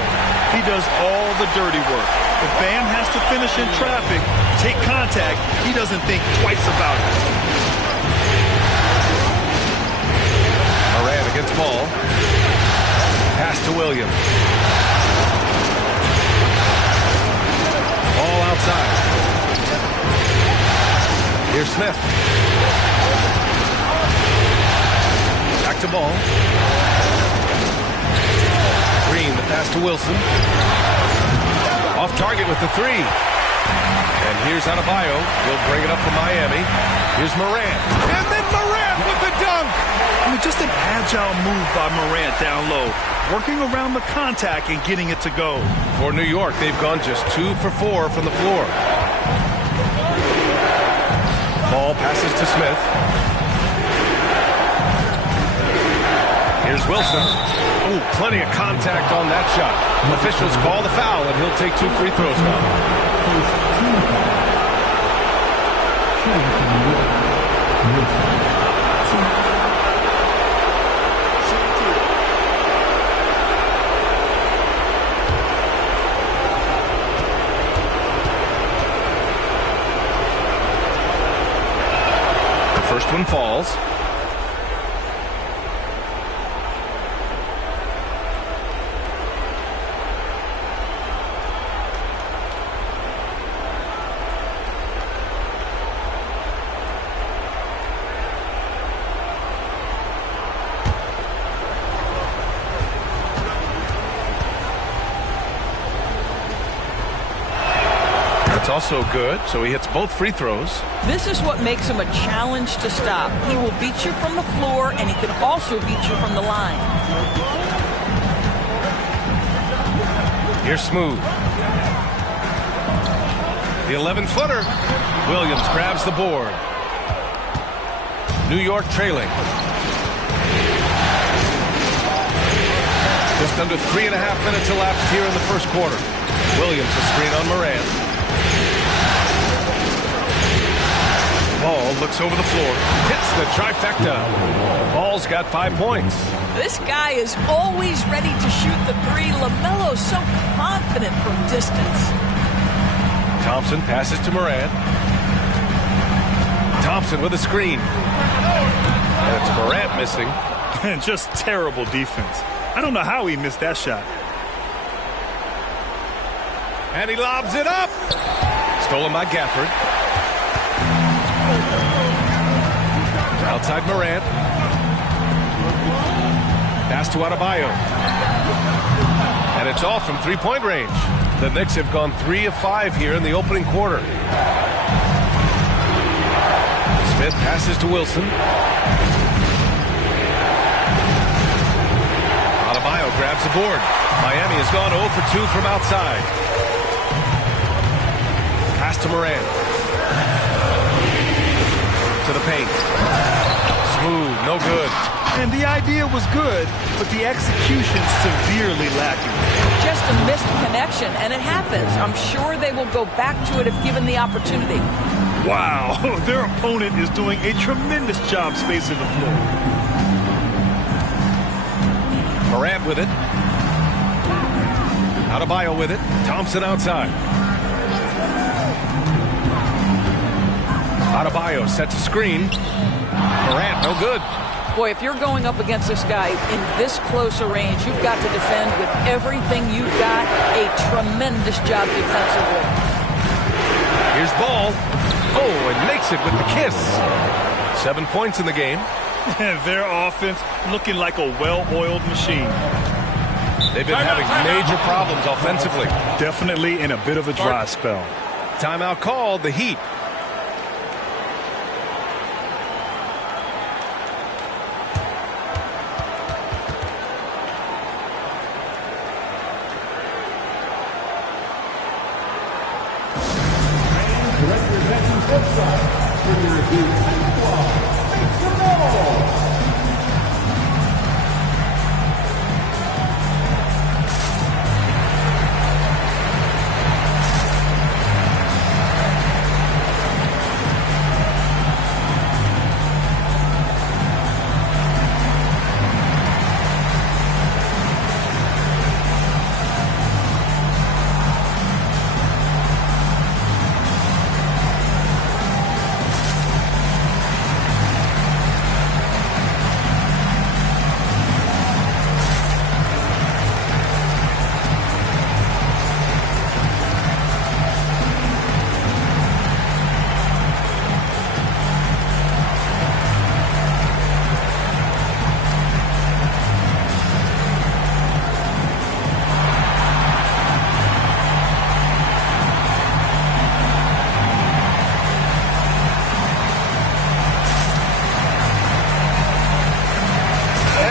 He does all the dirty work. If Bam has to finish in traffic, take contact, he doesn't think twice about it. Morant against Ball. Pass to Williams. Ball outside. Here's Smith. Back to Ball. Green, the pass to Wilson. Off target with the three. And here's Adebayo. He'll bring it up for Miami. Here's Morant. And then Morant with the dunk. I mean, just an agile move by Morant down low. Working around the contact and getting it to go. For New York, they've gone just 2 for 4 from the floor. Ball passes to Smith. Here's Wilson. Ooh, plenty of contact on that shot. Officials call the foul, and he'll take 2 free throws now. First one falls. Also good, so he hits both free throws. This is what makes him a challenge to stop. He will beat you from the floor, and he can also beat you from the line. Here's Smooth. The 11-footer. Williams grabs the board. New York trailing. Just under 3.5 minutes elapsed here in the first quarter. Williams a screen on Morant. Ball looks over the floor, hits the trifecta. Ball's got 5 points. This guy is always ready to shoot the three. LaMelo's so confident from distance. Thompson passes to Morant. Thompson with a screen. And it's Morant missing. And just terrible defense. I don't know how he missed that shot. And he lobs it up. Stolen by Gafford. Outside Morant. Pass to Adebayo. And it's off from three-point range. The Knicks have gone 3 of 5 here in the opening quarter. Smith passes to Wilson. Adebayo grabs the board. Miami has gone 0 for 2 from outside. Pass to Morant. To the paint. Smooth, no good. And the idea was good, but the execution severely lacking. Just a missed connection, and it happens. I'm sure they will go back to it if given the opportunity. Wow, their opponent is doing a tremendous job spacing the floor. Morant with it. Adebayo with it. Thompson outside. Adebayo sets a screen. Morant, no good. Boy, if you're going up against this guy in this close a range, you've got to defend with everything you've got. A tremendous job defensively. Here's Ball. Oh, and makes it with the kiss. 7 points in the game. And their offense looking like a well-oiled machine. They've been having major problems offensively. Definitely in a bit of a dry spell. Timeout called, the Heat.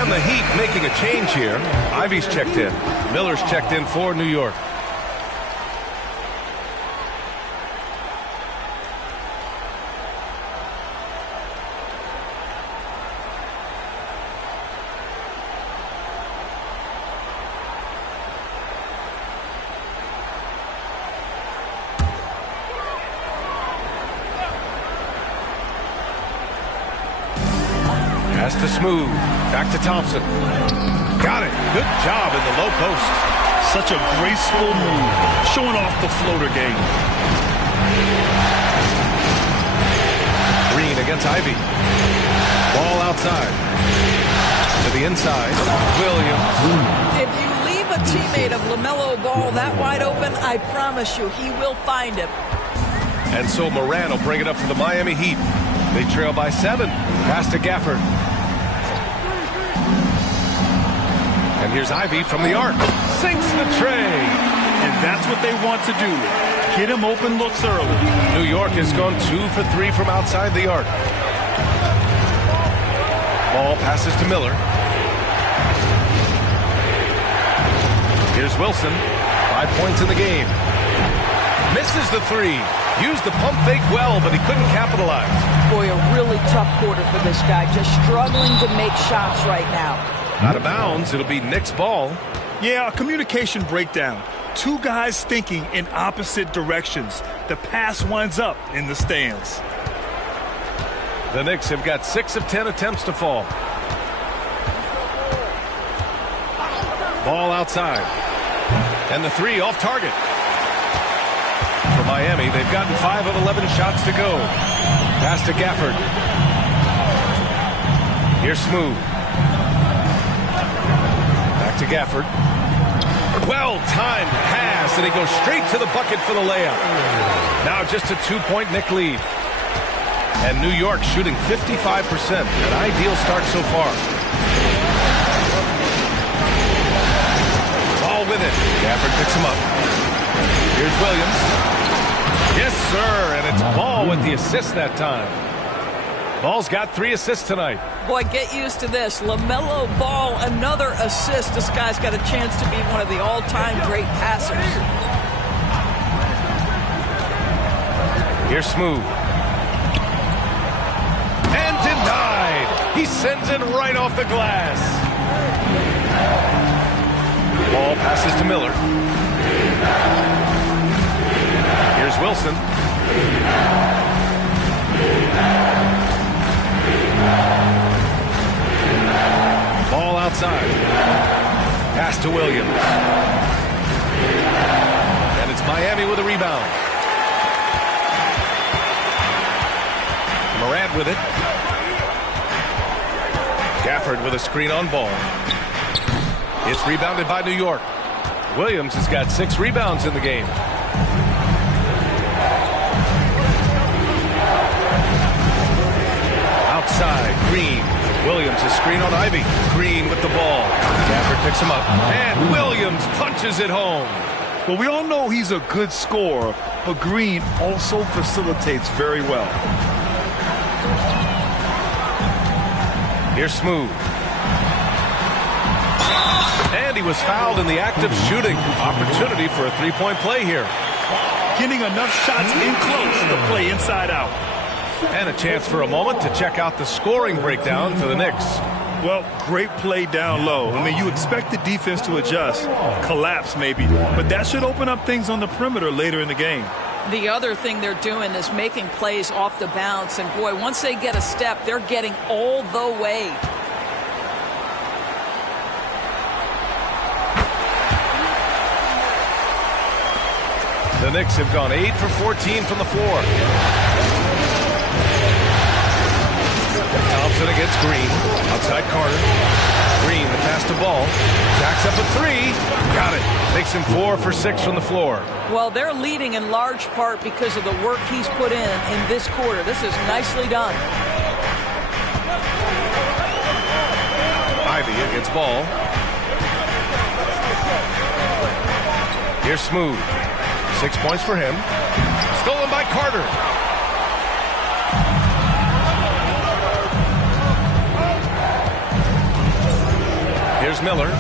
The Heat making a change here. Ivy's checked in. Miller's checked in for New York. Pass to Smooth. Back to Thompson. Got it. Good job in the low post. Such a graceful move. Showing off the floater game. Green against Ivy. outside. To the inside. Williams. If you leave a teammate of LaMelo Ball that wide open, I promise you he will find him. And so Moran will bring it up for the Miami Heat. They trail by 7. Pass to Gafford. And here's Ivy from the arc. Sinks the tray. And that's what they want to do. Get him open looks early. New York has gone 2 for 3 from outside the arc. Ball passes to Miller. Here's Wilson. 5 points in the game. Misses the 3. Used the pump fake well, but he couldn't capitalize. Boy, a really tough quarter for this guy. Just struggling to make shots right now. Out of bounds, it'll be Knicks ball. Yeah, a communication breakdown. 2 guys thinking in opposite directions. The pass winds up in the stands. The Knicks have got 6 of 10 attempts to fall. Ball outside. And the 3 off target. For Miami, they've gotten 5 of 11 shots to go. Pass to Gafford. Here's Smooth. Back to Gafford. Well-timed pass, and he goes straight to the bucket for the layup. Now just a 2-point Knick lead. And New York shooting 55%. An ideal start so far. Ball with it. Gafford picks him up. Here's Williams. Yes, sir, and it's Ball with the assist that time. Ball's got 3 assists tonight. Boy, get used to this. LaMelo Ball, another assist. This guy's got a chance to be one of the all-time great passers. Here's Smooth. And denied. He sends it right off the glass. Ball passes to Miller. Here's Wilson. Ball outside. Pass to Williams. And it's Miami with a rebound. Morant with it. Gafford with a screen on Ball. It's rebounded by New York. Williams has got 6 rebounds in the game. Outside, Green. Williams a screen on Ivy. Green with the ball. Gafford picks him up. And Williams punches it home. Well, we all know he's a good scorer, but Green also facilitates very well. Here's Smooth. And he was fouled in the act of shooting. Opportunity for a 3-point play here. Getting enough shots in close to play inside out. And a chance for a moment to check out the scoring breakdown for the Knicks. Well, great play down low. I mean, you expect the defense to adjust, collapse maybe, but that should open up things on the perimeter later in the game. The other thing they're doing is making plays off the bounce, and boy, once they get a step, they're getting all the way. The Knicks have gone 8 for 14 from the floor. Thompson against Green. Outside Carter. Green, the pass to Ball. Jacks up a 3. Got it. Makes him 4 for 6 from the floor. Well, they're leading in large part because of the work he's put in this quarter. This is nicely done. Ivy against Ball. Here's Smooth. 6 points for him. Stolen by Carter. Here's Miller.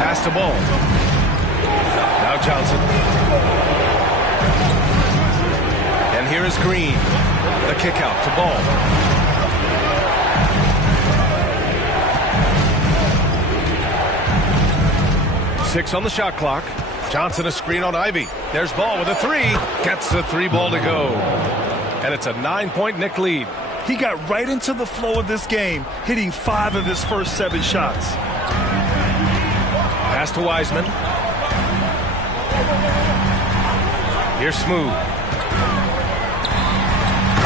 Pass to Ball. Now Johnson. And here is Green. The kick out to Ball. Six on the shot clock. Johnson a screen on Ivy. There's Ball with a 3. Gets the 3 ball to go. And it's a 9-point Knick lead. He got right into the flow of this game, hitting 5 of his first 7 shots. Pass to Wiseman. Here's Smooth.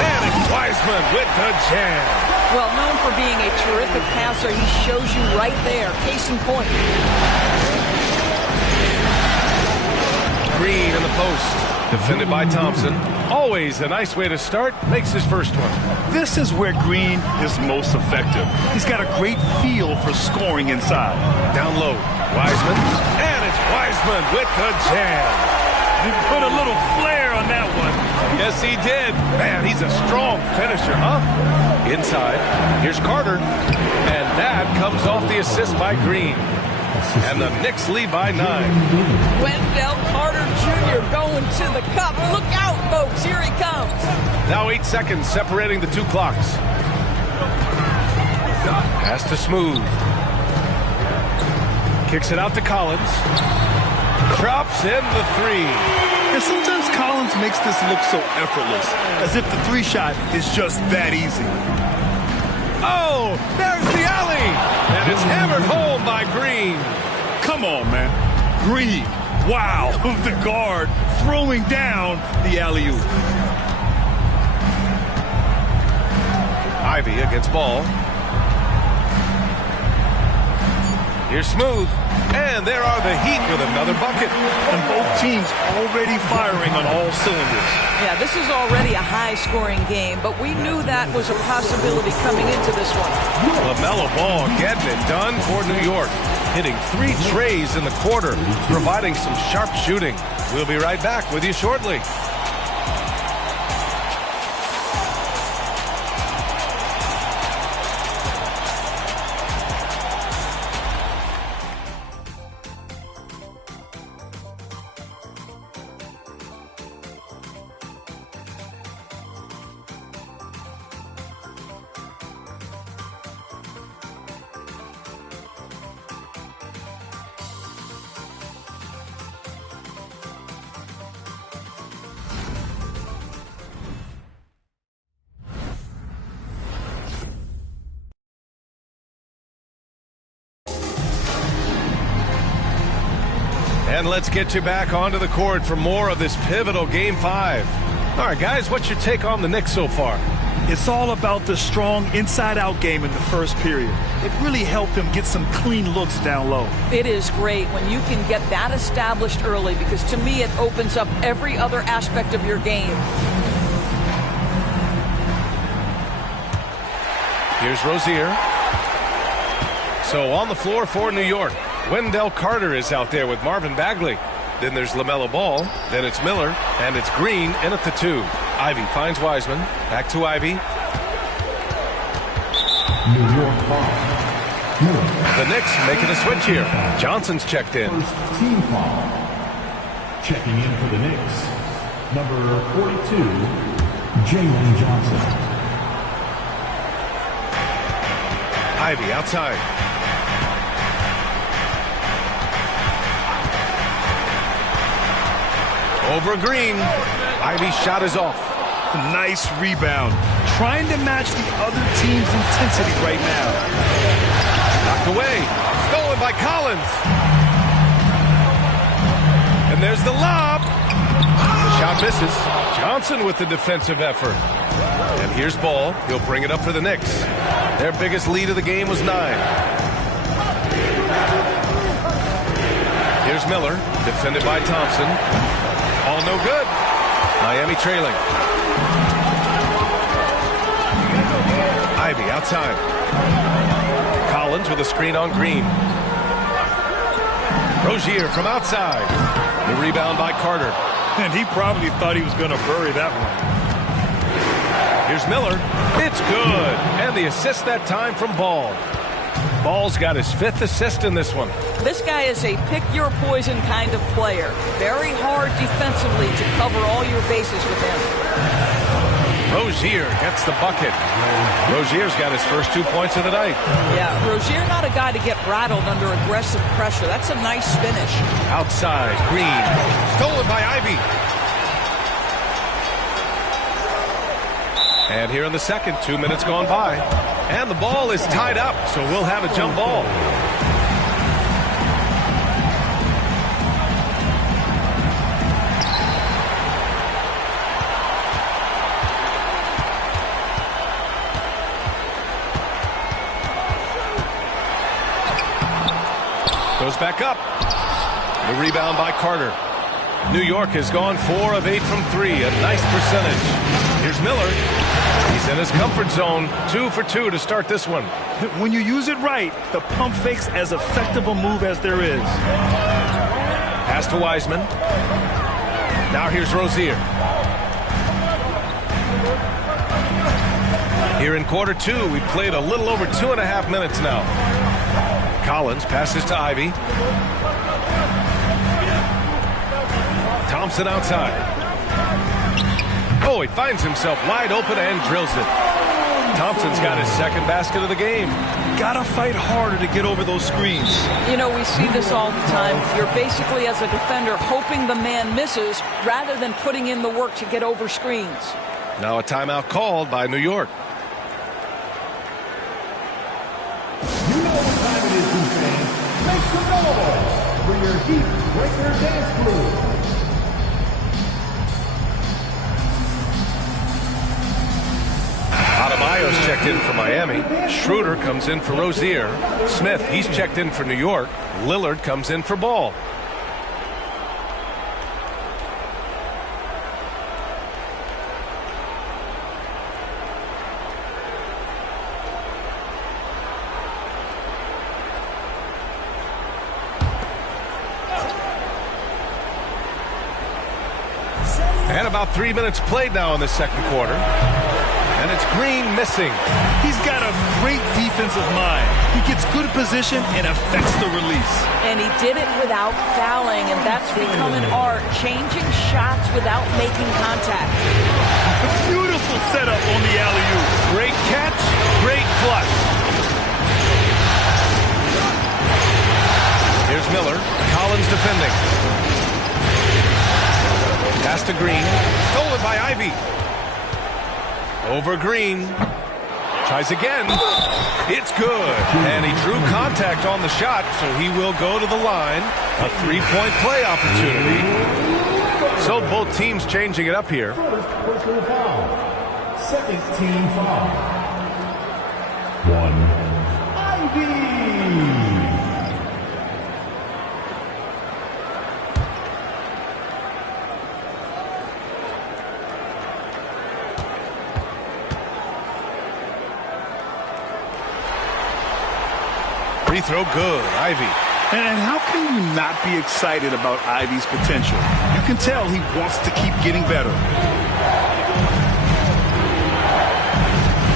And it's Wiseman with the jam. Well, known for being a terrific passer, he shows you right there. Case in point. Green in the post. Defended by Thompson. Always a nice way to start. Makes his first one. This is where Green is most effective. He's got a great feel for scoring inside. Down low. Wiseman. And it's Wiseman with the jam. He put a little flair on that one. Yes, he did. Man, he's a strong finisher, huh? Inside. Here's Carter. And that comes off the assist by Green. And the Knicks lead by 9. Wendell Carter Jr. going to the cup. Look out, folks. Here he comes. Now 8 seconds separating the two clocks. Pass to Smooth. Kicks it out to Collins. Drops in the 3. And sometimes Collins makes this look so effortless, as if the 3-shot is just that easy. Oh, there's the alley. And it's hammered home by Green. Come on, man. Green. Wow. The guard throwing down the alley-oop. Ivy against Ball. Here's Smooth. And there are the Heat with another bucket. And both teams already firing on all cylinders. Yeah, this is already a high-scoring game, but we knew that was a possibility coming into this one. LaMelo Ball getting it done for New York. Hitting 3 trays in the quarter, providing some sharp shooting. We'll be right back with you shortly. And let's get you back onto the court for more of this pivotal Game 5. All right, guys, what's your take on the Knicks so far? It's all about the strong inside-out game in the first period. It really helped them get some clean looks down low. It is great when you can get that established early, because to me it opens up every other aspect of your game. Here's Rozier. So on the floor for New York, Wendell Carter is out there with Marvin Bagley. Then there's LaMelo Ball. Then it's Miller. And it's Green in at the 2. Ivy finds Wiseman. Back to Ivy. New York foul. The Knicks making a switch here. Johnson's checked in. First team foul. Checking in for the Knicks, number 42, Jalen Johnson. Ivy outside. Over Green. Ivy's shot is off. Nice rebound. Trying to match the other team's intensity right now. Knocked away. Stolen by Collins. And there's the lob. The shot misses. Johnson with the defensive effort. And here's Ball. He'll bring it up for the Knicks. Their biggest lead of the game was 9. Here's Miller. Defended by Thompson. All no good. Miami trailing. Ivy outside. Collins with a screen on Green. Rozier from outside. The rebound by Carter. And he probably thought he was going to bury that one. Here's Miller. It's good. And the assist that time from Ball. Ball's got his 5th assist in this one. This guy is a pick-your-poison kind of player. Very hard defensively to cover all your bases with him. Rozier gets the bucket. Rozier's got his first 2 points of the night. Yeah, Rozier not a guy to get rattled under aggressive pressure. That's a nice finish. Outside, Green. Stolen by Ivy. And here in the second, 2 minutes gone by. And the ball is tied up, so we'll have a jump ball. Goes back up. The rebound by Carter. New York has gone 4 of 8 from 3. A nice percentage. Here's Miller. He's in his comfort zone. 2 for 2 to start this one. When you use it right, the pump fake's as effective a move as there is. Pass to Wiseman. Now here's Rozier. Here in quarter 2, we've played a little over 2.5 minutes now. Collins passes to Ivy. Thompson outside. Oh, he finds himself wide open and drills it. Thompson's got his second basket of the game. Gotta fight harder to get over those screens. You know, we see this all the time. You're basically, as a defender, hoping the man misses rather than putting in the work to get over screens. Now a timeout called by New York. You know what time it is, fans. Make some noise for your Heat Breaker Dance Crew. Adebayo's checked in for Miami. Schroeder comes in for Rozier. Smith, he's checked in for New York. Lillard comes in for Ball. And about 3 minutes played now in the second quarter. And it's Green missing. He's got a great defensive mind. He gets good position and affects the release. And he did it without fouling, and that's become an art, changing shots without making contact. Beautiful setup on the alley-oop. Great catch, great flush. Here's Miller. Collins defending. Pass to Green. Stolen by Ivy. Over Green. Tries again. It's good. And he drew contact on the shot, so he will go to the line. A three-point play opportunity. So both teams changing it up here. First personal foul. Second team foul. 1. Ivy. Free throw good. Ivy. And how can you not be excited about Ivy's potential? You can tell he wants to keep getting better.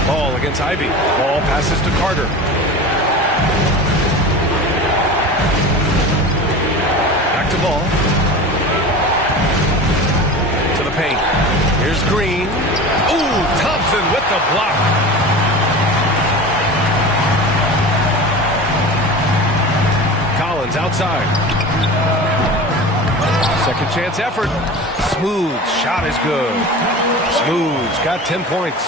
Ball against Ivy. Ball passes to Carter. Back to Ball. To the paint. Here's Green. Ooh, Thompson with the block. Collins outside. Second chance effort. Smooth shot is good. Smooth's got 10 points.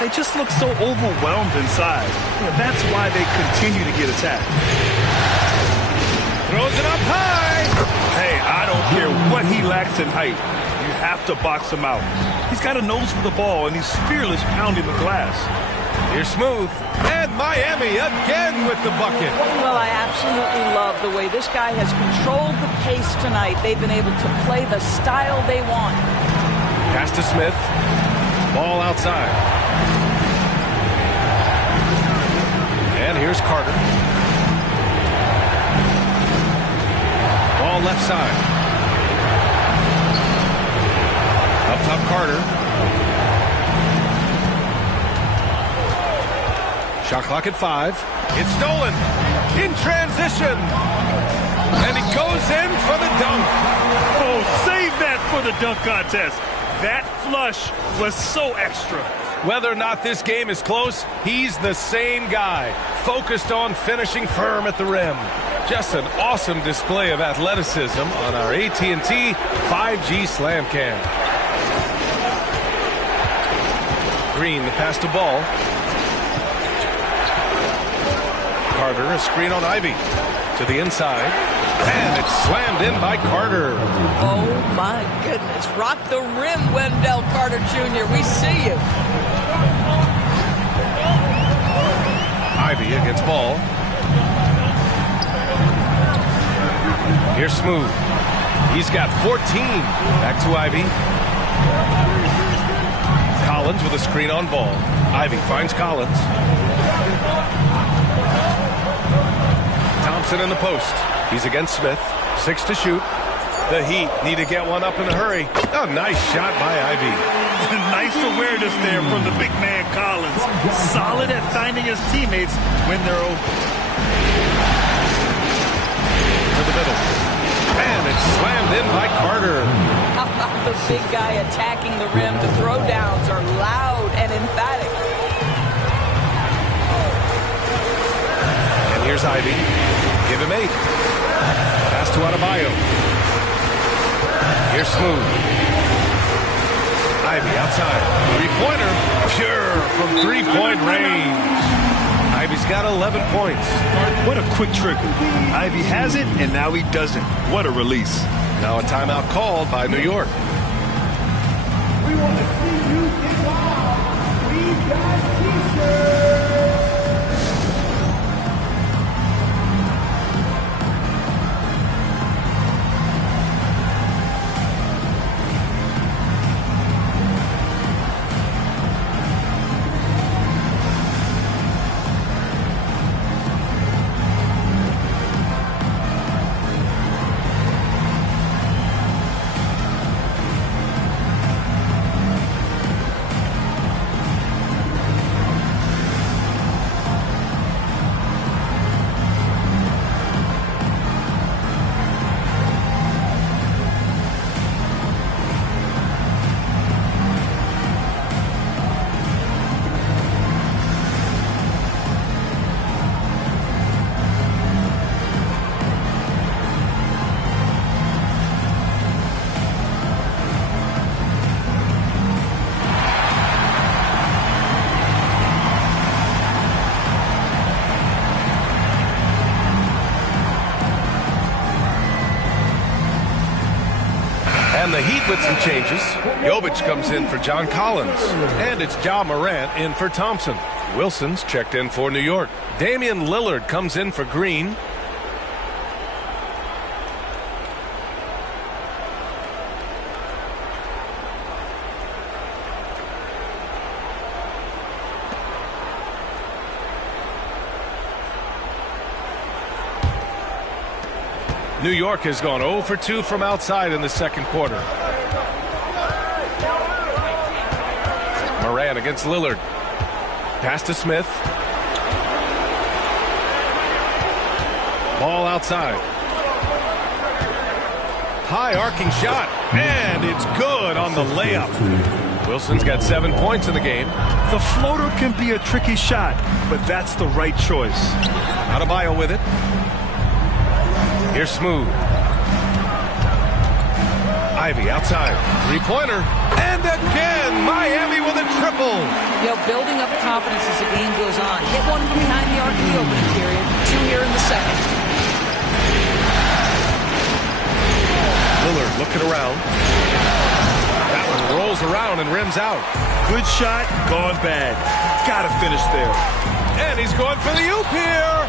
They just look so overwhelmed inside. That's why they continue to get attacked. Throws it up high. Hey, I don't care what he lacks in height. You have to box him out. He's got a nose for the ball, and he's fearless pounding the glass. Here's Smooth. And Miami again with the bucket. Well, I absolutely love the way this guy has controlled the pace tonight. They've been able to play the style they want. Pass to Smith. Ball outside. And here's Carter. Ball left side. Up top, Carter. Shot clock at 5. It's stolen. In transition. And he goes in for the dunk. Oh, save that for the dunk contest. That flush was so extra. Whether or not this game is close, he's the same guy. Focused on finishing firm at the rim. Just an awesome display of athleticism on our AT&T 5G Slam Cam. Green, the pass to Ball. Carter, a screen on Ivy. To the inside. And it's slammed in by Carter. Oh, my goodness. Rock the rim, Wendell Carter Jr. We see you. Ivy against Ball. Here's Smooth. He's got 14. Back to Ivy. Collins with a screen on ball. Ivy finds Collins. Thompson in the post. He's against Smith. 6 to shoot. The Heat need to get one up in a hurry. Oh, nice shot by Ivy. Nice awareness there from the big man Collins. Solid at finding his teammates when they're open. To the middle. And it's slammed in by Carter. How about the big guy attacking the rim? The throwdowns are loud and emphatic. And here's Ivy. Give him 8. Pass to Adebayo. Here's Smooth. Ivy outside. Three-pointer. Pure from three-point range. Ivy's got 11 points. What a quick trigger. Ivy has it, and now he doesn't. What a release. Now a timeout called by New York. We want to see you get wild. We've got t-shirts. And the Heat with some changes. Jovic comes in for John Collins. And it's Ja Morant in for Thompson. Wilson's checked in for New York. Damian Lillard comes in for Green. New York has gone 0 for 2 from outside in the second quarter. Morant against Lillard. Pass to Smith. Ball outside. High arcing shot. And it's good on the layup. Wilson's got 7 points in the game. The floater can be a tricky shot, but that's the right choice. Adebayo with it. Here's Smooth. Ivy outside. Three-pointer. And again, Miami with a triple. You know, building up confidence as the game goes on. Hit one from behind the arc in the opening period. 2 here in the second. Lillard looking around. That one rolls around and rims out. Good shot, gone bad. Gotta finish there. And he's going for the oop here.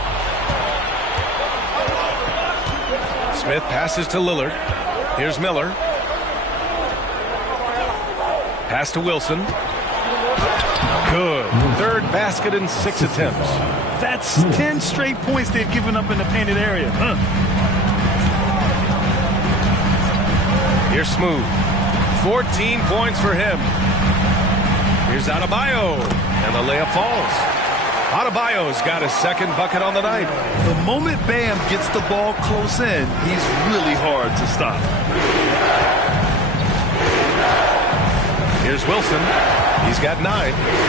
Smith passes to Lillard. Here's Miller. Pass to Wilson. Good. Third basket in 6 attempts. That's 10 straight points they've given up in the painted area. Here's Smooth. 14 points for him. Here's Adebayo. And the layup falls. Adebayo's got his second bucket on the night. The moment Bam gets the ball close in, he's really hard to stop. Here's Wilson. He's got 9.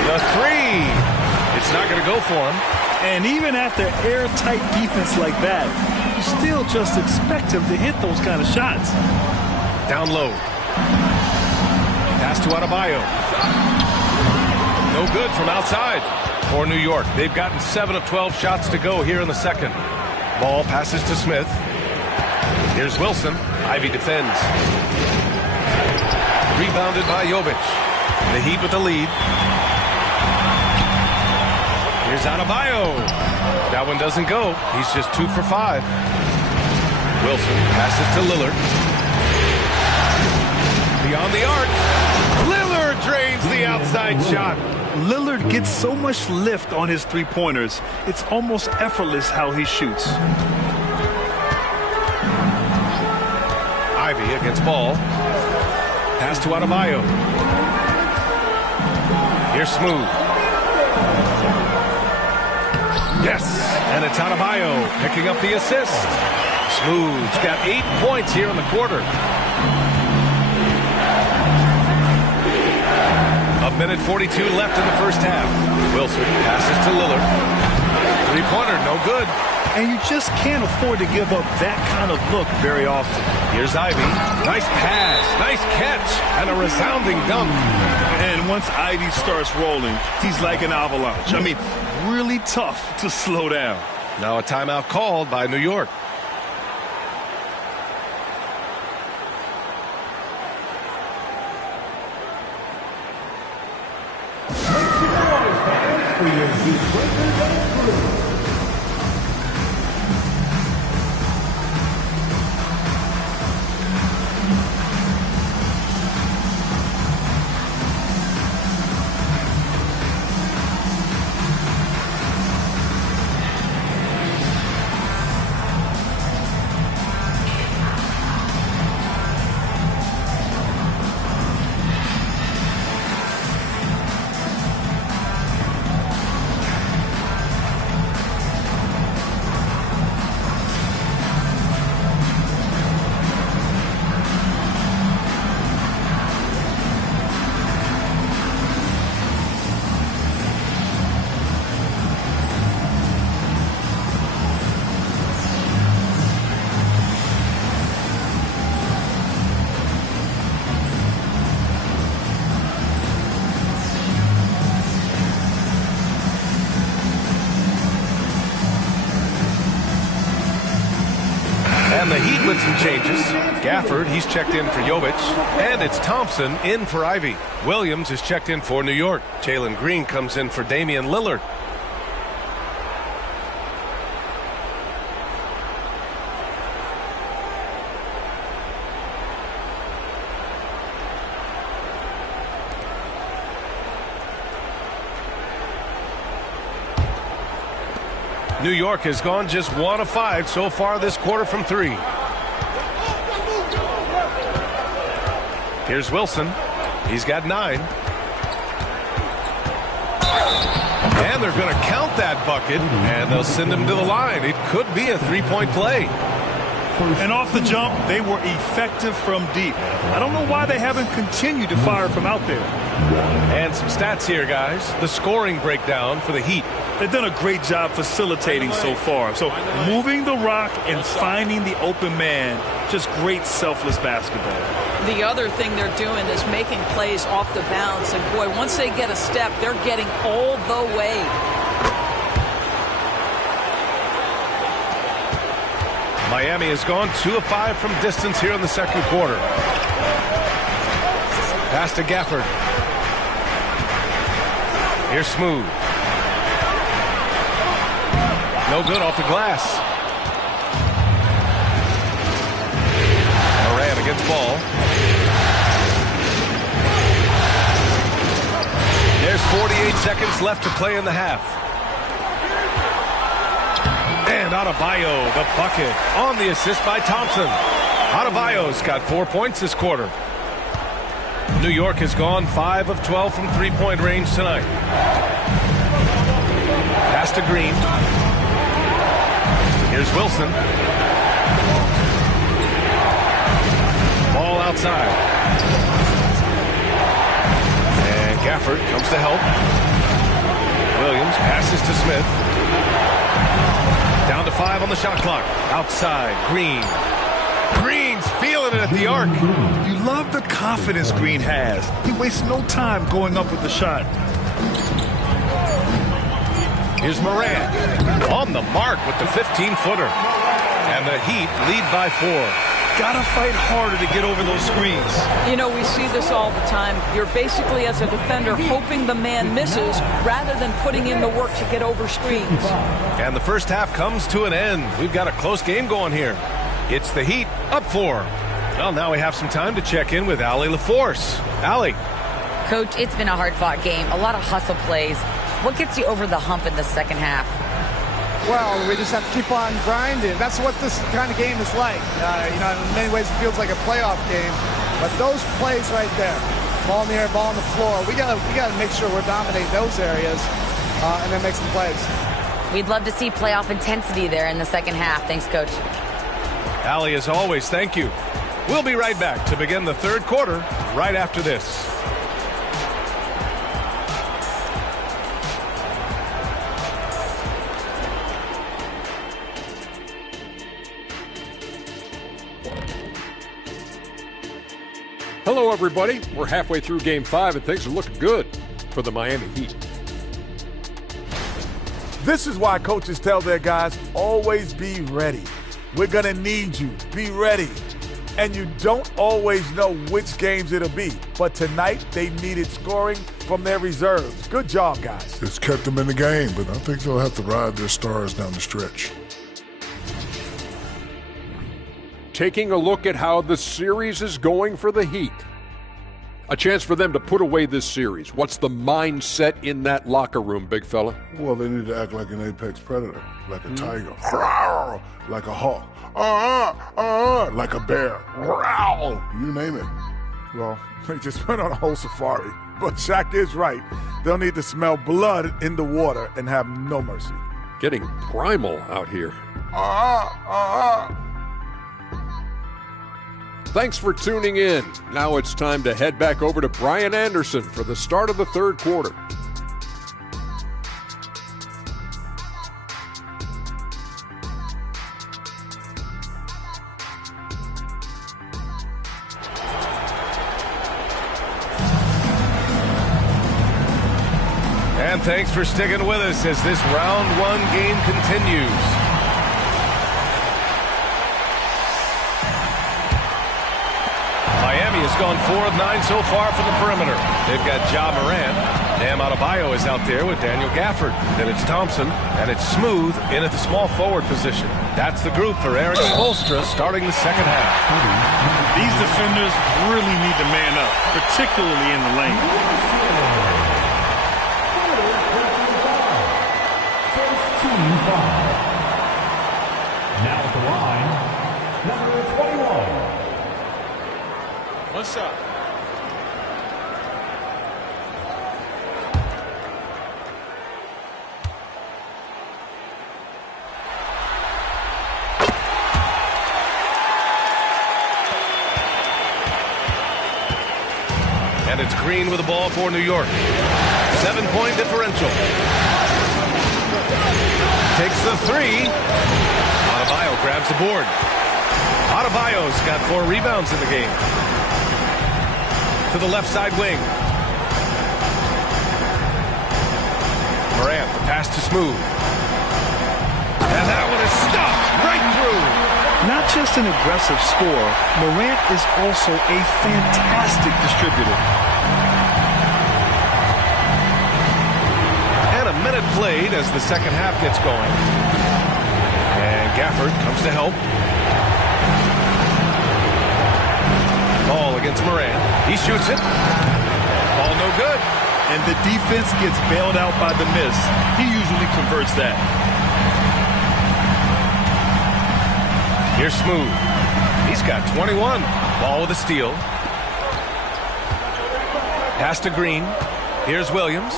The three. It's not going to go for him. And even after airtight defense like that, you still just expect him to hit those kind of shots. Down low. Pass to Adebayo. No good from outside for New York. They've gotten 7 of 12 shots to go here in the second. Ball passes to Smith. Here's Wilson. Ivy defends. Rebounded by Jovic. The Heat with the lead. Here's Adebayo. That one doesn't go. He's just 2 for 5. Wilson passes to Lillard. Beyond the arc. Lillard drains the outside shot. Lillard gets so much lift on his three-pointers. It's almost effortless how he shoots. Ivy against Ball. Pass to Adebayo. Here's Smooth. Yes, and it's Adebayo picking up the assist. Smooth's got 8 points here in the quarter. A minute 42 left in the first half. Wilson passes to Lillard. Three-pointer, no good. And you just can't afford to give up that kind of look very often. Here's Ivy. Nice pass, nice catch, and a resounding dunk. And once Ivy starts rolling, he's like an avalanche. I mean, really tough to slow down. Now a timeout called by New York. And the Heat with some changes. Gafford, he's checked in for Jovic. And it's Thompson in for Ivy. Williams is checked in for New York. Jalen Green comes in for Damian Lillard. New York has gone just 1 of 5 so far this quarter from 3. Here's Wilson. He's got 9. And they're going to count that bucket, and they'll send him to the line. It could be a three-point play. And off the jump, they were effective from deep. I don't know why they haven't continued to fire from out there. And some stats here, guys. The scoring breakdown for the Heat. They've done a great job facilitating so far. So moving the rock and finding the open man, just great selfless basketball. The other thing they're doing is making plays off the bounce. And boy, once they get a step, they're getting all the way. Miami has gone 2 of 5 from distance here in the second quarter. Pass to Gafford. Here's Smooth. No good off the glass. Moran against Ball. There's 48 seconds left to play in the half. And Adebayo, the bucket, on the assist by Thompson. Adebayo's got 4 points this quarter. New York has gone 5 of 12 from three-point range tonight. Pass to Green. Here's Wilson. Ball outside. And Gafford comes to help. Williams passes to Smith. Down to 5 on the shot clock. Outside, Green. Green's feeling it at the arc. You love the confidence Green has. He wastes no time going up with the shot. Here's Moran. On the mark with the 15-footer. And the Heat lead by 4. Gotta fight harder to get over those screens. You know, we see this all the time. You're basically, as a defender, hoping the man misses rather than putting in the work to get over screens. And the first half comes to an end. We've got a close game going here. It's the Heat up 4. Well, now we have some time to check in with Allie LaForce. Allie. Coach, it's been a hard-fought game. A lot of hustle plays. What gets you over the hump in the second half? Well, we just have to keep on grinding. That's what this kind of game is like. In many ways it feels like a playoff game. But those plays right there, ball in the air, ball on the floor, we gotta make sure we're dominating those areas and then make some plays. We'd love to see playoff intensity there in the second half. Thanks, Coach. Allie, as always, thank you. We'll be right back to begin the third quarter right after this. Hello, everybody. We're halfway through Game 5, and things are looking good for the Miami Heat. This is why coaches tell their guys, always be ready. We're going to need you. Be ready. And you don't always know which games it'll be. But tonight, they needed scoring from their reserves. Good job, guys. It's kept them in the game, but I think they'll have to ride their stars down the stretch. Taking a look at how the series is going for the Heat. A chance for them to put away this series. What's the mindset in that locker room, big fella? Well, they need to act like an apex predator, like a tiger, like a hawk, like a bear, you name it. Well, they just went on a whole safari. But Shaq is right. They'll need to smell blood in the water and have no mercy. Getting primal out here. Thanks for tuning in. Now it's time to head back over to Brian Anderson for the start of the third quarter. And thanks for sticking with us as this round one game continues. Miami has gone 4 of 9 so far from the perimeter. They've got Ja Morant. Bam Adebayo is out there with Daniel Gafford. Then it's Thompson, and it's Smooth in at the small forward position. That's the group for Eric Spoelstra starting the second half. These defenders really need to man up, particularly in the lane. Now at the line, number 21. What's up? And it's Green with the ball for New York. 7-point differential. Takes the three. Adebayo grabs the board. Adebayo's got 4 rebounds in the game. To the left side wing. Morant, the pass to Smooth. And that one is stopped right through. Not just an aggressive scorer, Morant is also a fantastic distributor. And a minute played as the second half gets going. And Gafford comes to help. Ball against Morant. He shoots it. Ball no good. And the defense gets bailed out by the miss. He usually converts that. Here's Smooth. He's got 21. Ball with a steal. Pass to Green. Here's Williams.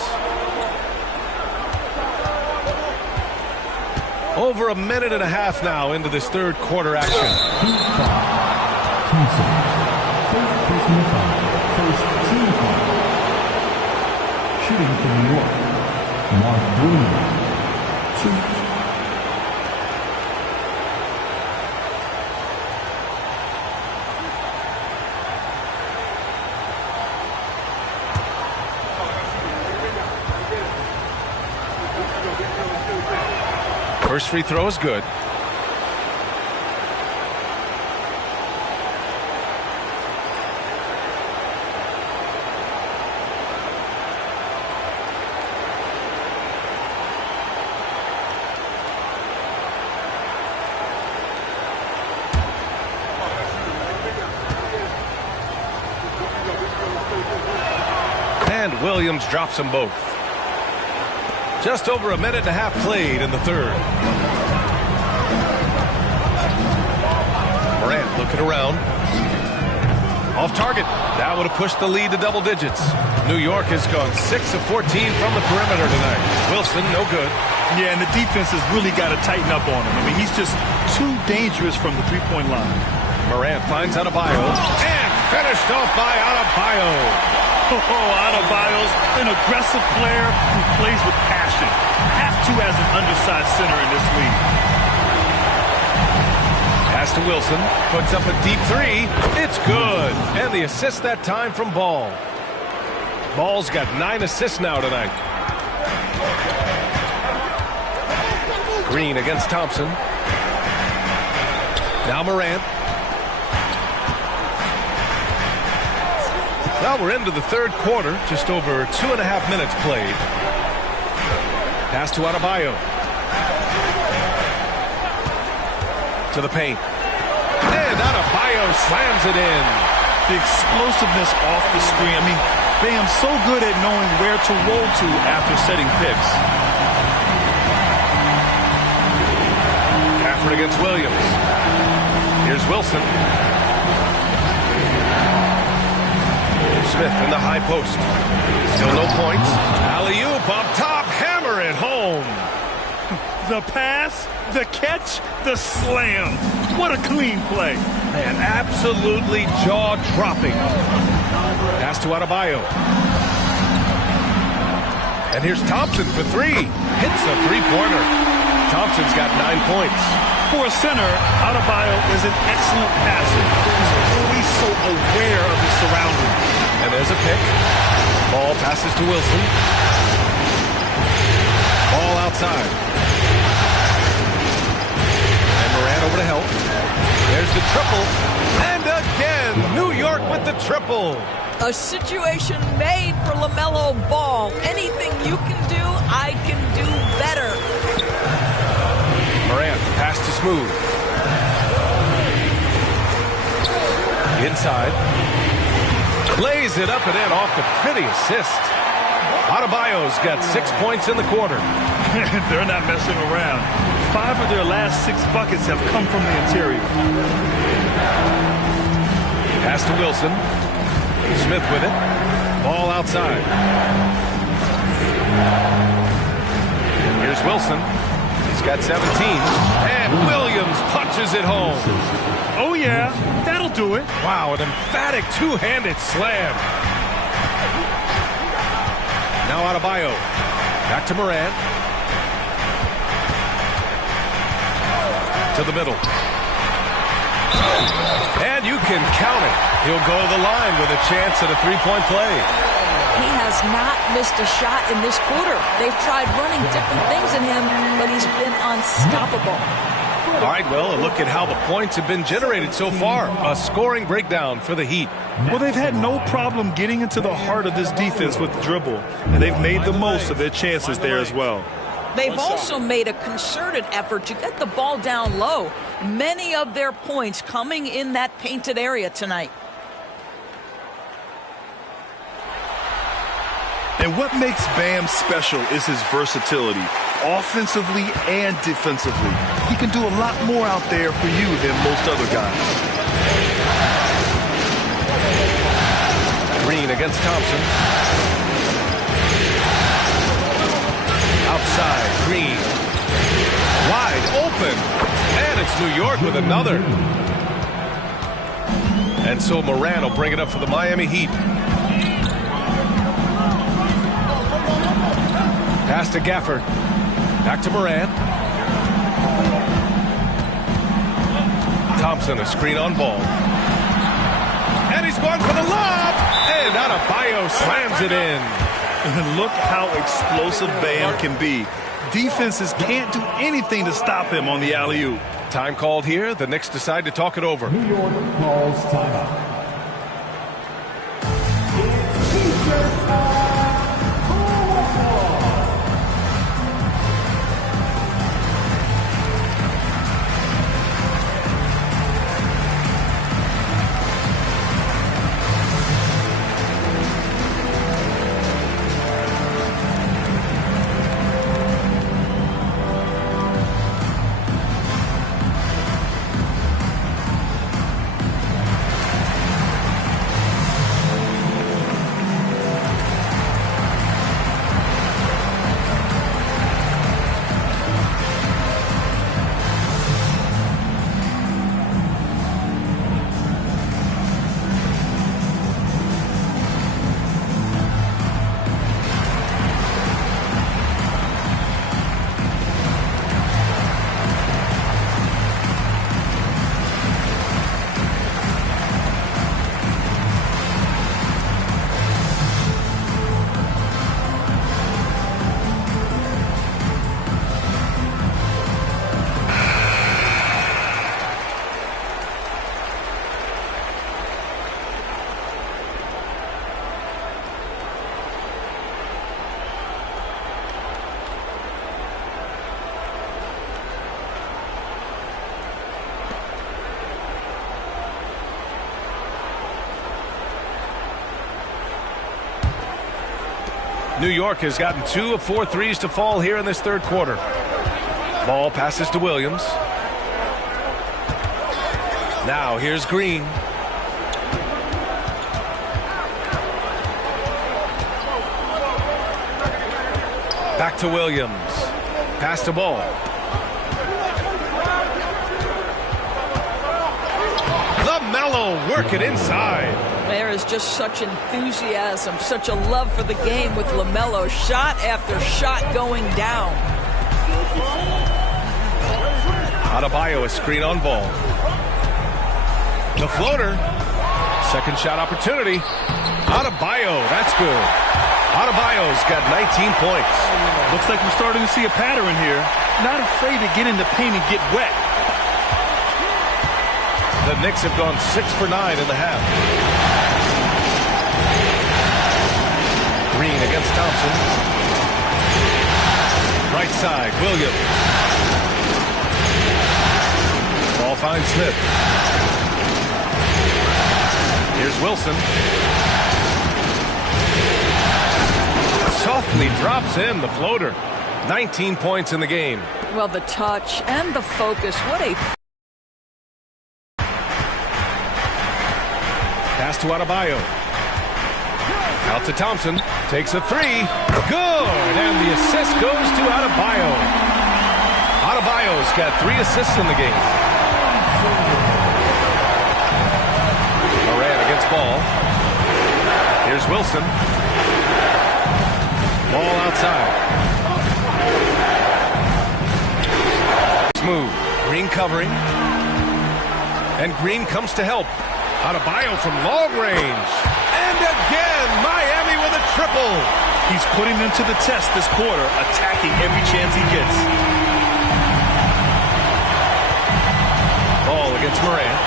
Over a minute and a half now into this third quarter action. First team foul. Shooting for New York, Mark Bruno. 2. First free throw is good. Williams drops them both. Just over a minute and a half played in the third. Morant looking around. Off target. That would have pushed the lead to double digits. New York has gone 6 of 14 from the perimeter tonight. Wilson, no good. Yeah, and the defense has really got to tighten up on him. I mean, he's just too dangerous from the three-point line. Morant finds Adebayo and finished off by Adebayo. Oh, Adebayo's an aggressive player who plays with passion. Has to as an undersized center in this league. Pass to Wilson, puts up a deep three. It's good. And the assist that time from Ball. Ball's got 9 assists now tonight. Green against Thompson. Now Morant. Well, we're into the third quarter. Just over 2.5 minutes played. Pass to Adebayo. To the paint. And Adebayo slams it in. The explosiveness off the screen. I mean, Bam's so good at knowing where to roll to after setting picks. Gafford against Williams. Here's Wilson. Smith in the high post. Still no points. Alley-oop up top. Hammer it home. The pass, the catch, the slam. What a clean play. Man, absolutely jaw-dropping. Pass to Adebayo. And here's Thompson for three. Hits a three-pointer. Thompson's got 9 points. For a center, Adebayo is an excellent passer. He's always so aware of his surroundings. And there's a pick. Ball passes to Wilson. Ball outside. And Morant over to help. There's the triple. And again, New York with the triple. A situation made for LaMelo Ball. Anything you can do, I can do better. Morant, pass to Smooth. Inside. Lays it up and in off the pretty assist. Adebayo's got 6 points in the quarter. They're not messing around. 5 of their last 6 buckets have come from the interior. Pass to Wilson. Smith with it. Ball outside. Here's Wilson. He's got 17. And Williams punches it home. Oh, yeah. That'll do it. Wow, an emphatic two-handed slam. Now Adebayo. Back to Morant. To the middle. And you can count it. He'll go to the line with a chance at a three-point play. He has not missed a shot in this quarter. They've tried running different things in him, but he's been unstoppable. All right, well, a look at how the points have been generated so far. A scoring breakdown for the Heat. Well, they've had no problem getting into the heart of this defense with the dribble, and they've made the most of their chances there as well. They've also made a concerted effort to get the ball down low. Many of their points coming in that painted area tonight. And what makes Bam special is his versatility, offensively and defensively. He can do a lot more out there for you than most other guys. Green against Thompson. Outside, Green. Wide open. And it's New York with another. And so Morant will bring it up for the Miami Heat. Pass to Gafford. Back to Morant. Thompson, a screen on Ball. And he's going for the lob. And Adebayo slams it in. And look how explosive Bam can be. Defenses can't do anything to stop him on the alley-oop. Time called here. The Knicks decide to talk it over. New York calls timeout. New York has gotten 2 of 4 threes to fall here in this third quarter. Ball passes to Williams. Now here's Green. Back to Williams. Pass to Ball. LaMelo working inside. There is just such enthusiasm, such a love for the game with LaMelo. Shot after shot going down. Adebayo, a screen on Ball. The floater. Second shot opportunity. Adebayo, that's good. Adebayo's got 19 points. Looks like we're starting to see a pattern here. Not afraid to get in the paint and get wet. The Knicks have gone 6 for 9 in the half. Green against Thompson. Right side, Williams. Ball finds Smith. Here's Wilson. Softly drops in the floater. 19 points in the game. Well, the touch and the focus. What a... Pass to Adebayo. Out to Thompson. Takes a three. Good. And the assist goes to Adebayo. Adebayo's got 3 assists in the game. Morant against Ball. Here's Wilson. Ball outside. Smooth. Green covering. And Green comes to help. Adebayo from long range. And again, Miami with a triple. He's putting them to the test this quarter, attacking every chance he gets. Ball against Morant.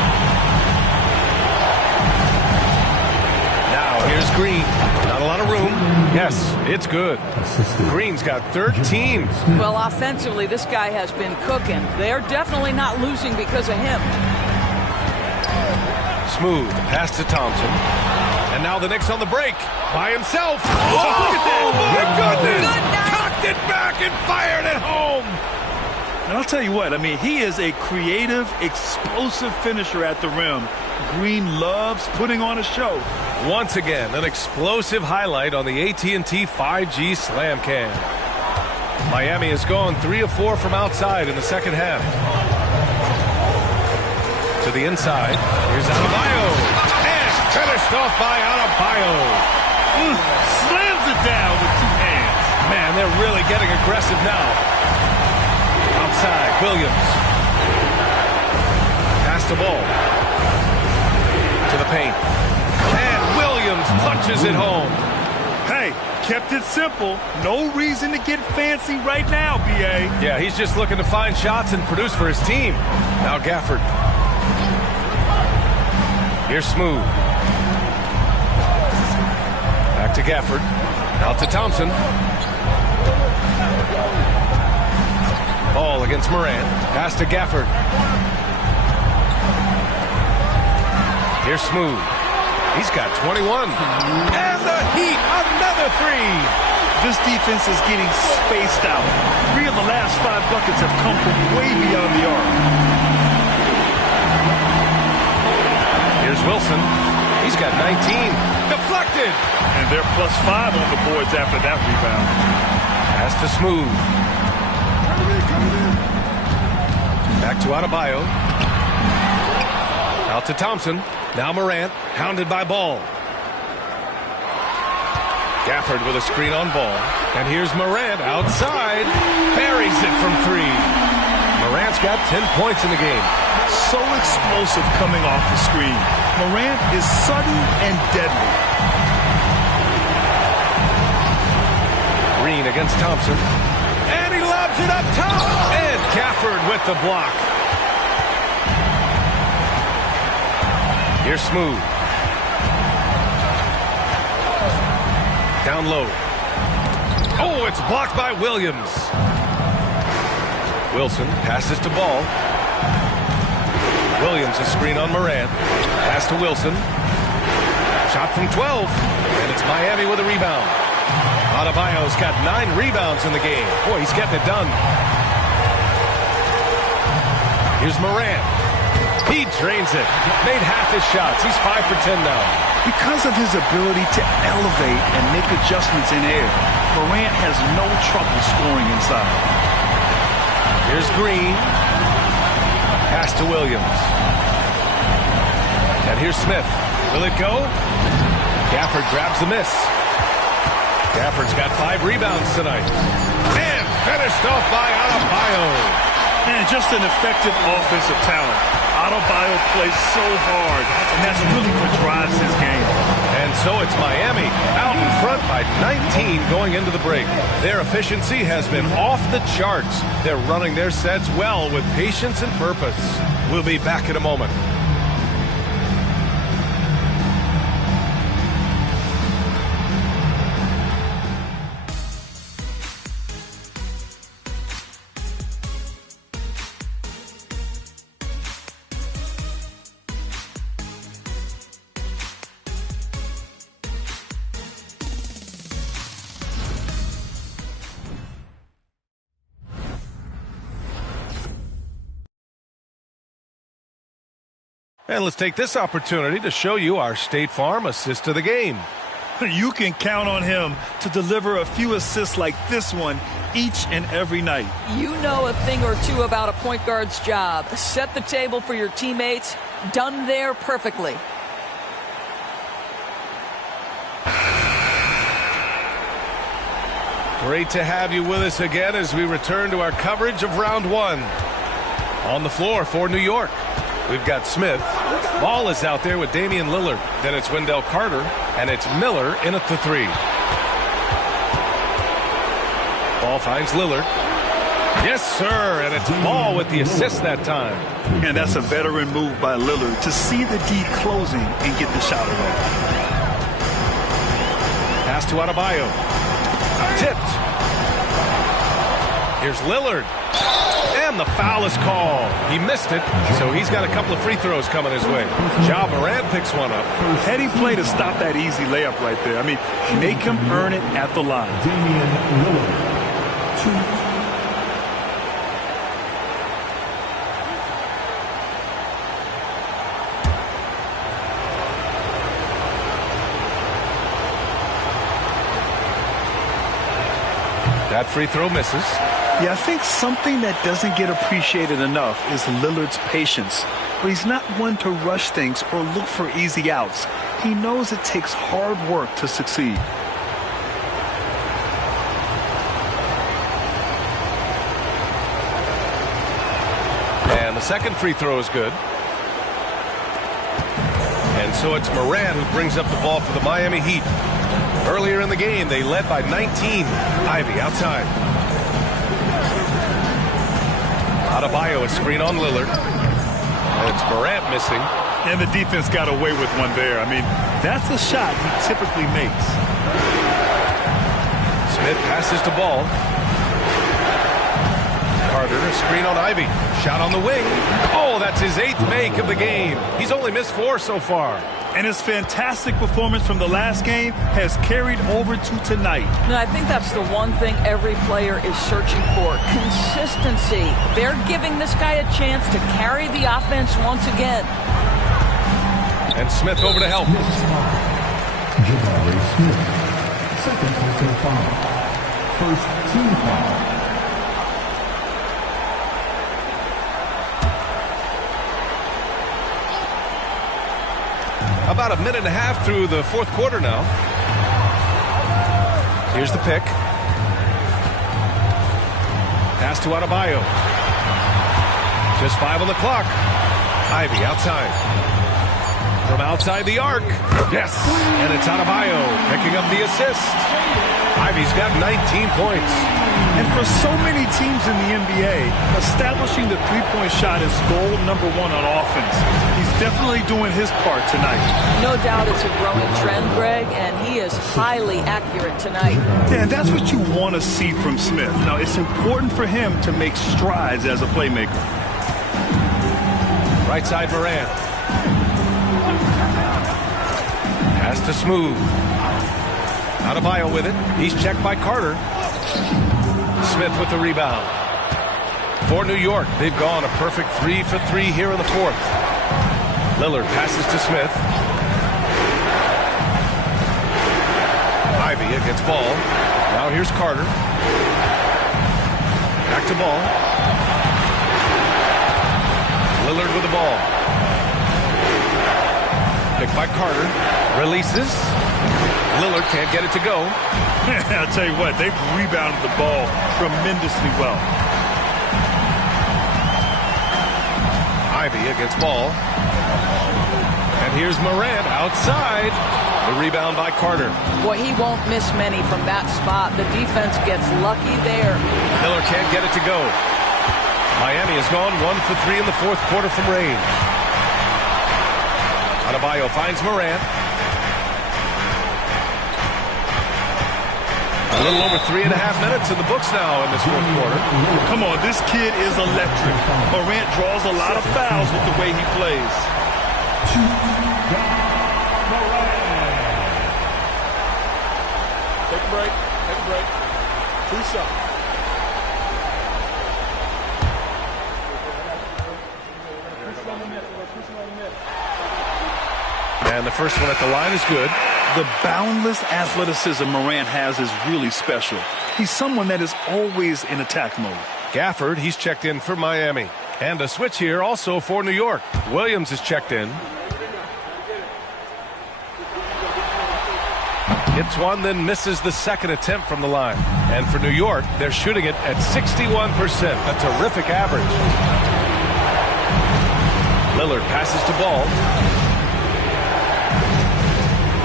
Now here's Green. Not a lot of room. Yes, it's good. Green's got 13. Well, offensively, this guy has been cooking. They're definitely not losing because of him. Smooth pass to Thompson. And now the Knicks on the break. By himself. Oh, look at that. My goodness. Cocked it back and fired it home. And I'll tell you what, I mean, he is a creative, explosive finisher at the rim. Green loves putting on a show. Once again, an explosive highlight on the AT&T 5G Slam Cam. Miami has gone 3 of 4 from outside in the second half. To the inside. Here's Adebayo. And finished off by Adebayo. Slams it down with 2 hands. Man, they're really getting aggressive now. Outside, Williams. Pass the ball. To the paint. And Williams punches it home. Hey, kept it simple. No reason to get fancy right now, B.A. Yeah, he's just looking to find shots and produce for his team. Now Gafford. Here's Smooth. Back to Gafford. Out to Thompson. Ball against Morant. Pass to Gafford. Here's Smooth. He's got 21. And the Heat, another 3. This defense is getting spaced out. 3 of the last 5 buckets have come from way beyond the arc. Here's Wilson. He's got 19. Deflected. And they're +5 on the boards after that rebound. Pass to Smooth. Back to Adebayo. Out to Thompson. Now Morant, hounded by Ball. Gafford with a screen on Ball. And here's Morant outside. Buries it from 3. Morant's got 10 points in the game. So explosive coming off the screen. Morant is sudden and deadly. Green against Thompson. And he lobs it up top. And Gafford with the block. Here's Smooth. Down low. Oh, it's blocked by Williams. Wilson passes to Ball. Williams a screen on Morant. Pass to Wilson. Shot from 12. And it's Miami with a rebound. Adebayo's got 9 rebounds in the game. Boy, he's getting it done. Here's Morant. He drains it. Made half his shots. He's 5 for 10 now. Because of his ability to elevate and make adjustments in air, Morant has no trouble scoring inside. Here's Green. Pass to Williams. And here's Smith. Will it go? Gafford grabs the miss. Gafford's got 5 rebounds tonight. And finished off by Adebayo. And just an effective offensive talent. Adebayo plays so hard, and that's really what drives his game. And so it's Miami out in front by 19 going into the break. Their efficiency has been off the charts. They're running their sets well with patience and purpose. We'll be back in a moment. And let's take this opportunity to show you our State Farm assist of the game. You can count on him to deliver a few assists like this one each and every night. You know a thing or two about a point guard's job. Set the table for your teammates. Done there perfectly. Great to have you with us again as we return to our coverage of round 1. On the floor for New York, we've got Smith. Ball is out there with Damian Lillard. Then it's Wendell Carter, and it's Miller in at the 3. Ball finds Lillard. Yes, sir, and it's Ball with the assist that time. And that's a veteran move by Lillard to see the D closing and get the shot away. Pass to Adebayo. Tipped. Here's Lillard. And the foul is called. He missed it, so he's got a couple of free throws coming his way. Ja Morant picks one up. Heady play to stop that easy layup right there. I mean, make him earn it at the line. Damian Lillard, 2. That free throw misses. Yeah, I think something that doesn't get appreciated enough is Lillard's patience. But he's not one to rush things or look for easy outs. He knows it takes hard work to succeed. And the second free throw is good. And so it's Morant who brings up the ball for the Miami Heat. Earlier in the game, they led by 19. Ivy outside. Adebayo, a screen on Lillard. And it's Morant missing. And the defense got away with one there. I mean, that's a shot he typically makes. Smith passes to Ball. Carter, a screen on Ivy. Shot on the wing. Oh, that's his 8th make of the game. He's only missed 4 so far. And his fantastic performance from the last game has carried over to tonight. And I think that's the one thing every player is searching for. Consistency. They're giving this guy a chance to carry the offense once again. And Smith over to help. Jabari Smith, second personal foul, first team foul. About a minute and a half through the 4th quarter now. Here's the pick. Pass to Adebayo. Just 5 on the clock. Ivy outside. From outside the arc. Yes. And it's Adebayo picking up the assist. Ivy's got 19 points. And for so many teams in the NBA, establishing the three-point shot is goal number 1 on offense. He's definitely doing his part tonight. No doubt it's a growing trend, Greg, and he is highly accurate tonight. Yeah, and that's what you want to see from Smith. Now, it's important for him to make strides as a playmaker. Right side Morant. Pass to Smooth. Adebayo with it. He's checked by Carter. Smith with the rebound. For New York, they've gone a perfect 3 for 3 here in the fourth. Lillard passes to Smith. Ivy against Ball. Now here's Carter. Back to Ball. Lillard with the ball. Picked by Carter. Releases. Lillard can't get it to go. I'll tell you what, they've rebounded the ball tremendously well. Ivy against Ball. And here's Morant outside. The rebound by Carter. Boy, he won't miss many from that spot. The defense gets lucky there. Miller can't get it to go. Miami has gone 1 for 3 in the fourth quarter from range. Adebayo finds Morant. A little over 3.5 minutes in the books now in this fourth quarter. Come on, this kid is electric. Morant draws a lot of fouls with the way he plays. Take a break. Take a break. 2 shots. And the first one at the line is good. The boundless athleticism Morant has is really special. He's someone that is always in attack mode. Gafford, he's checked in for Miami. And a switch here also for New York. Williams is checked in. Hits one, then misses the second attempt from the line. And for New York, they're shooting it at 61%, a terrific average. Lillard passes to Ball.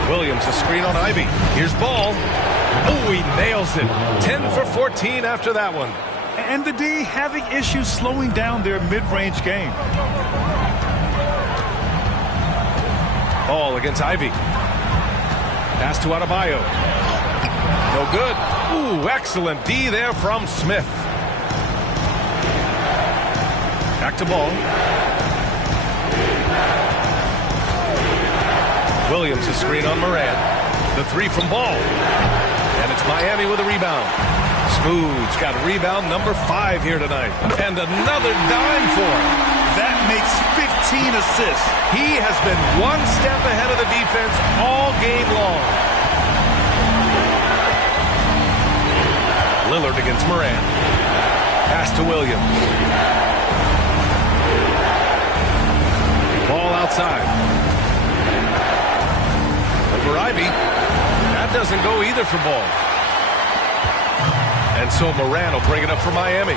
Williams a screen on Ivy. Here's Ball. Oh, he nails it. 10 for 14 after that one. And the D having issues slowing down their mid-range game. Ball against Ivy. Pass to Adebayo. No good. Ooh, excellent D there from Smith. Back to Ball. Williams a screen on Morant. The three from Ball. And it's Miami with a rebound. Smooth's got rebound number 5 here tonight. And another dime for him. That makes 15 assists. He has been one step ahead of the defense all game long. Lillard against Morant. Pass to Williams. Ball outside. Over Ivy. That doesn't go either for Ball. And so Morant will bring it up for Miami.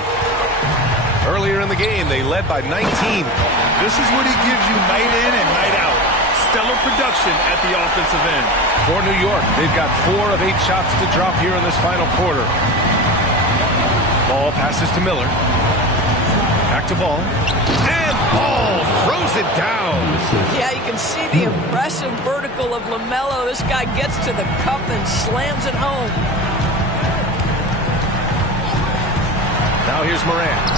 Earlier in the game, they led by 19. This is what he gives you night in and night out. Stellar production at the offensive end. For New York, they've got 4 of 8 shots to drop here in this final quarter. Ball passes to Miller. Back to Ball. And Ball throws it down. Yeah, you can see the impressive vertical of LaMelo. This guy gets to the cup and slams it home. Now here's Morant.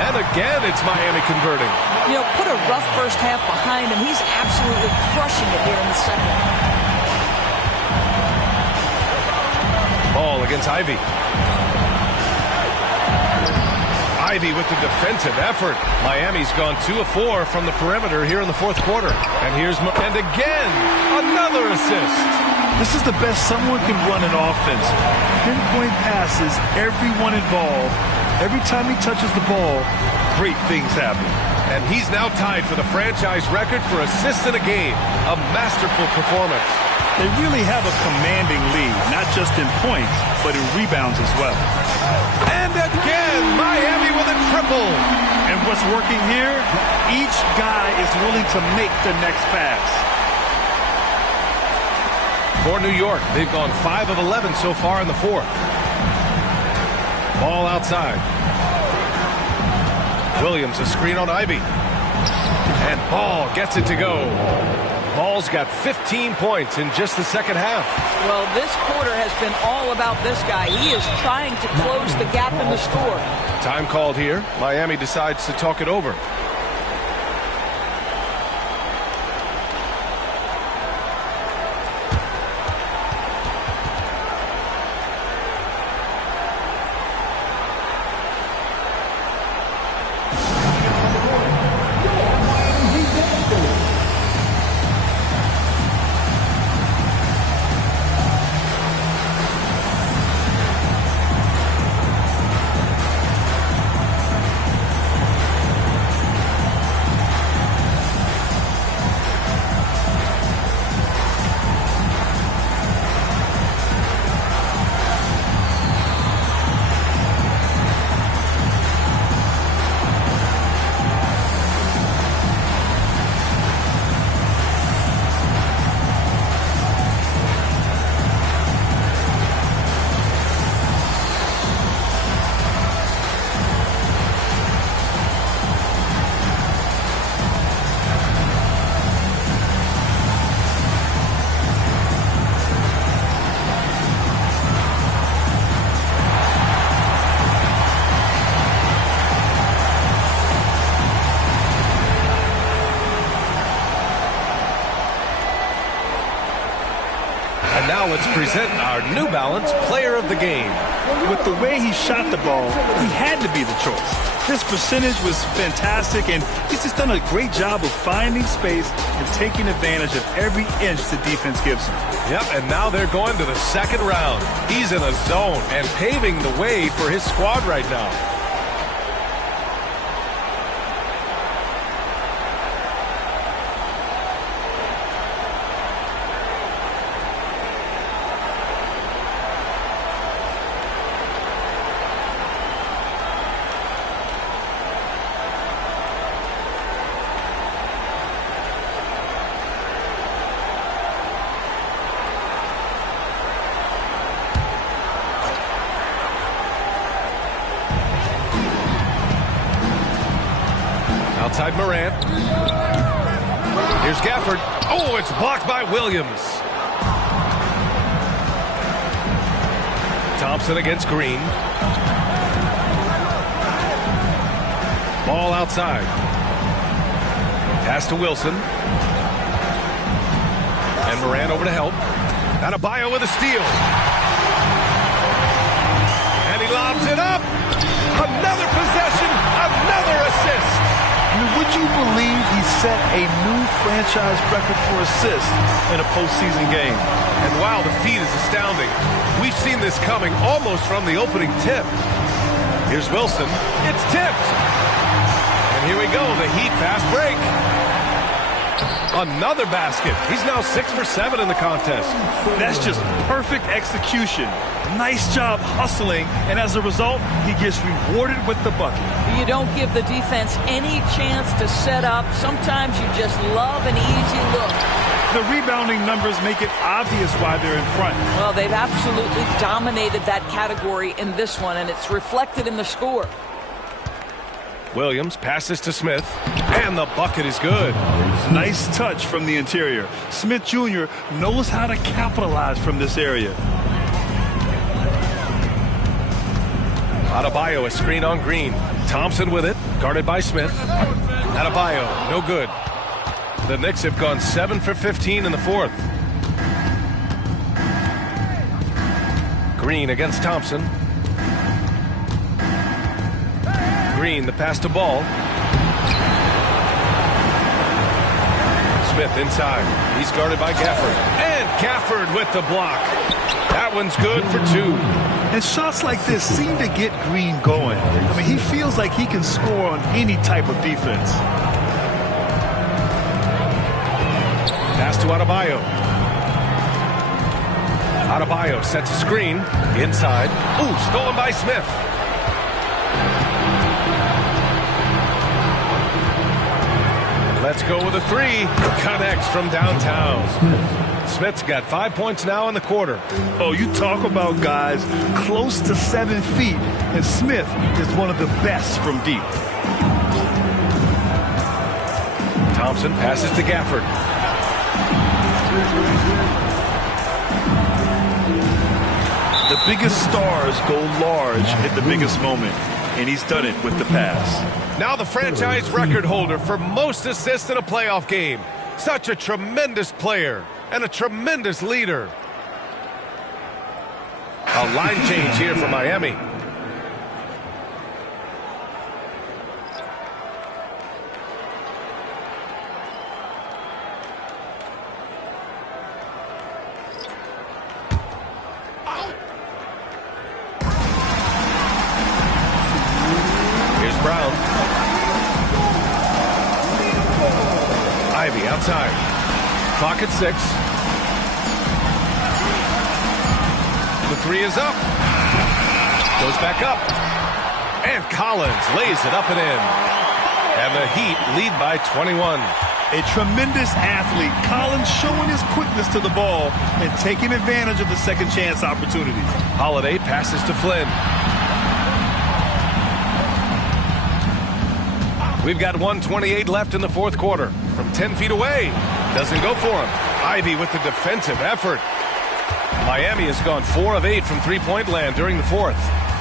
And again, it's Miami converting. You know, put a rough first half behind him. He's absolutely crushing it here in the second. Ball against Ivy. Ivy with the defensive effort. Miami's gone 2 of 4 from the perimeter here in the fourth quarter. And here's and again, another assist. This is the best someone can run an offense. Pinpoint passes, everyone involved. Every time he touches the ball, great things happen. And he's now tied for the franchise record for assists in a game. A masterful performance. They really have a commanding lead, not just in points, but in rebounds as well. And again, Miami with a triple. And what's working here? Each guy is willing to make the next pass. For New York, they've gone 5 of 11 so far in the fourth. Ball outside. Williams a screen on Ivy. And Ball gets it to go. Ball's got 15 points in just the second half. Well, this quarter has been all about this guy. He is trying to close the gap in the score. Time called here. Miami decides to talk it over. Now let's present our New Balance Player of the Game. With the way he shot the ball, he had to be the choice. His percentage was fantastic, and he's just done a great job of finding space and taking advantage of every inch the defense gives him. Yep, and now they're going to the second round. He's in a zone and paving the way for his squad right now. Outside Morant. Here's Gafford. Oh, it's blocked by Williams. Thompson against Green. Ball outside. Pass to Wilson. And Morant over to help. Adebayo with a steal. And he lobs it up. Another possession. Another assist. Would you believe he set a new franchise record for assists in a postseason game? And wow, the feat is astounding. We've seen this coming almost from the opening tip. Here's Wilson. It's tipped. And here we go, the Heat fast break. Another basket. He's now 6 for 7 in the contest. That's just perfect execution. Nice job hustling, and as a result, he gets rewarded with the bucket. You don't give the defense any chance to set up. Sometimes you just love an easy look. The rebounding numbers make it obvious why they're in front. Well, they've absolutely dominated that category in this one, and it's reflected in the score. Williams passes to Smith, and the bucket is good. Nice touch from the interior. Smith Jr. knows how to capitalize from this area. Adebayo, a screen on Green. Thompson with it, guarded by Smith. Adebayo, no good. The Knicks have gone 7 for 15 in the fourth. Green against Thompson. Green, the pass to Ball. Smith inside. He's guarded by Gafford. And Gafford with the block. That one's good for 2. And shots like this seem to get Green going. I mean, he feels like he can score on any type of defense. Pass to Adebayo. Adebayo sets a screen. Inside. Ooh, stolen by Smith. Let's go with a 3. Connects from downtown. Smith's got 5 points now in the quarter. Oh, you talk about guys close to 7 feet, and Smith is one of the best from deep. Thompson passes to Gafford. The biggest stars go large at the biggest moment, and he's done it with the pass. Now the franchise record holder for most assists in a playoff game. Such a tremendous player and a tremendous leader. A line change here for Miami. Here's Brown. Ivy outside. Clock at 6. The 3 is up. Goes back up. And Collins lays it up and in. And the Heat lead by 21. A tremendous athlete. Collins showing his quickness to the ball and taking advantage of the second chance opportunity. Holiday passes to Flynn. We've got 1:28 left in the fourth quarter. From 10 feet away. Doesn't go for him. Ivy with the defensive effort. Miami has gone 4 of 8 from three-point land during the fourth.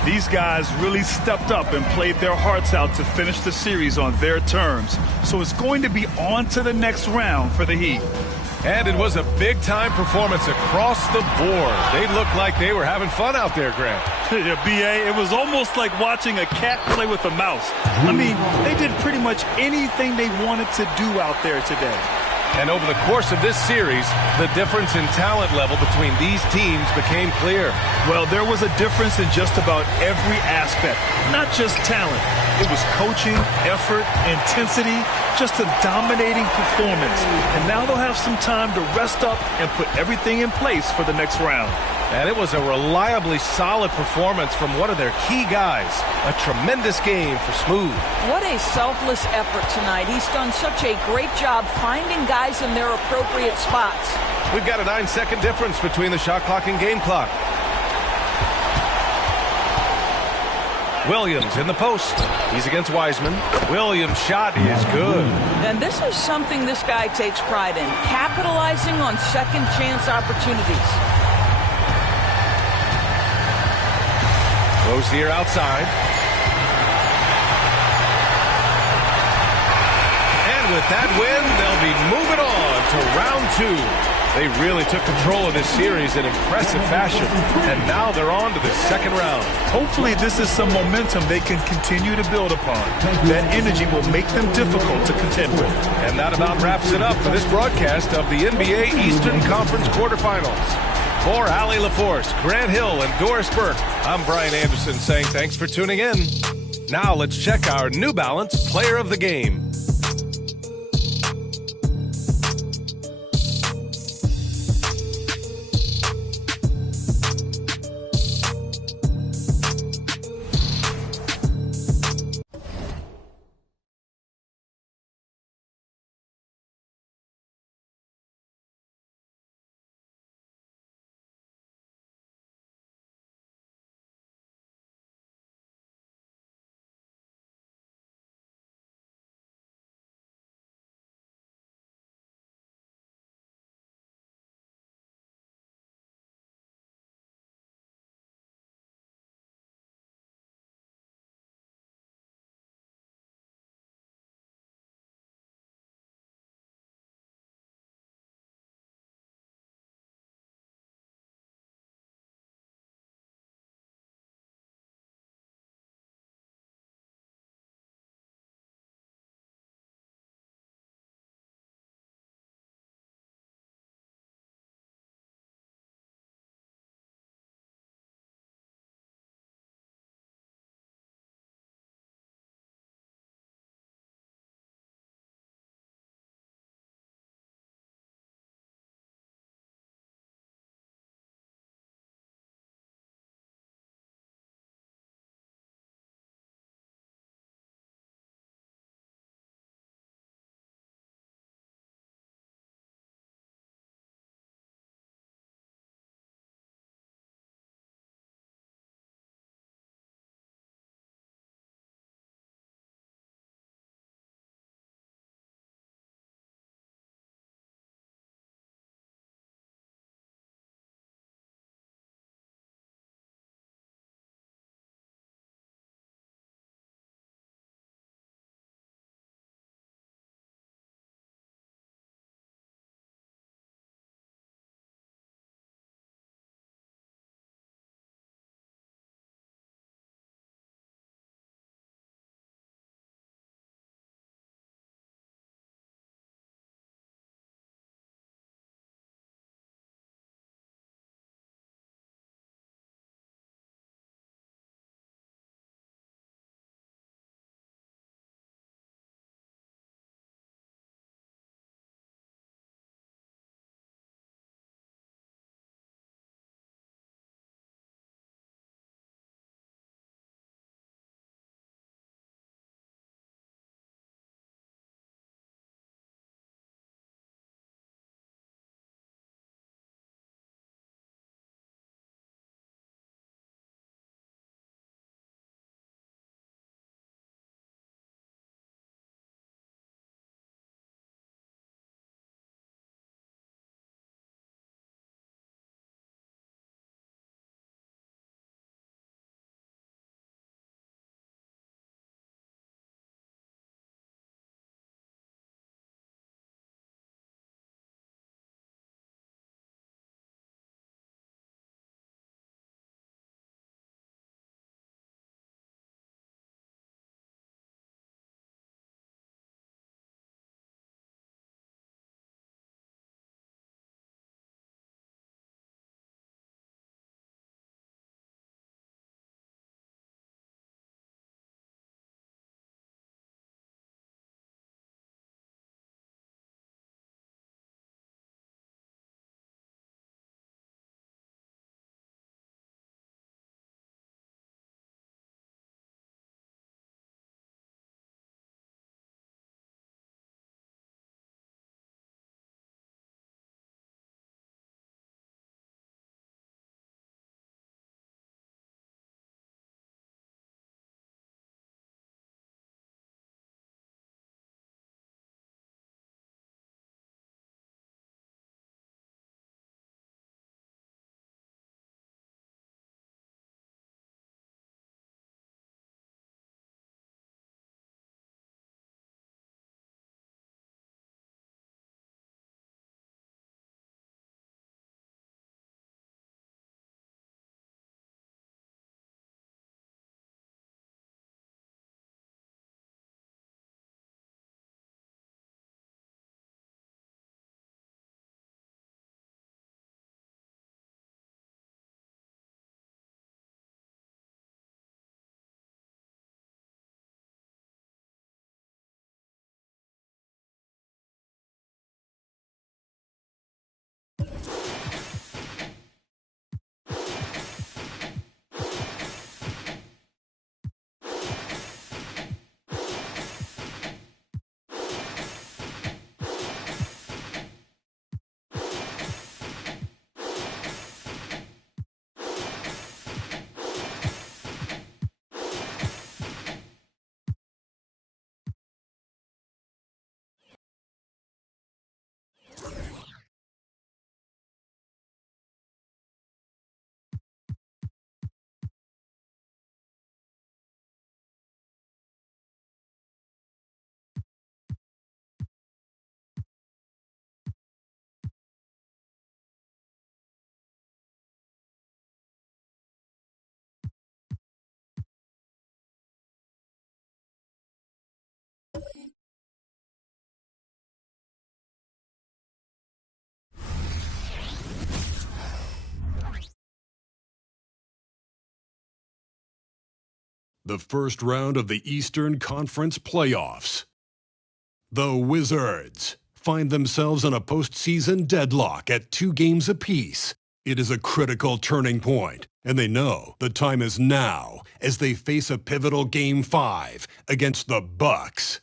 These guys really stepped up and played their hearts out to finish the series on their terms. So it's going to be on to the next round for the Heat. And it was a big-time performance across the board. They looked like they were having fun out there, Grant. Yeah, B.A., it was almost like watching a cat play with a mouse. I mean, they did pretty much anything they wanted to do out there today. And over the course of this series, the difference in talent level between these teams became clear. Well, there was a difference in just about every aspect, not just talent. It was coaching, effort, intensity, just a dominating performance. And now they'll have some time to rest up and put everything in place for the next round. And it was a reliably solid performance from one of their key guys. A tremendous game for Smooth. What a selfless effort tonight. He's done such a great job finding guys in their appropriate spots. We've got a 9-second difference between the shot clock and game clock. Williams in the post. He's against Wiseman. Williams' shot is good. And this is something this guy takes pride in, capitalizing on second chance opportunities. Rozier outside. And with that win, they'll be moving on to round 2. They really took control of this series in impressive fashion. And now they're on to the second round. Hopefully this is some momentum they can continue to build upon. That energy will make them difficult to contend with. And that about wraps it up for this broadcast of the NBA Eastern Conference quarterfinals. For Allie LaForce, Grant Hill, and Doris Burke, I'm Brian Anderson saying thanks for tuning in. Now let's check our New Balance Player of the Game. the first round of the Eastern Conference playoffs. The Wizards find themselves in a postseason deadlock at 2 games apiece. It is a critical turning point, and they know the time is now as they face a pivotal Game 5 against the Bucks.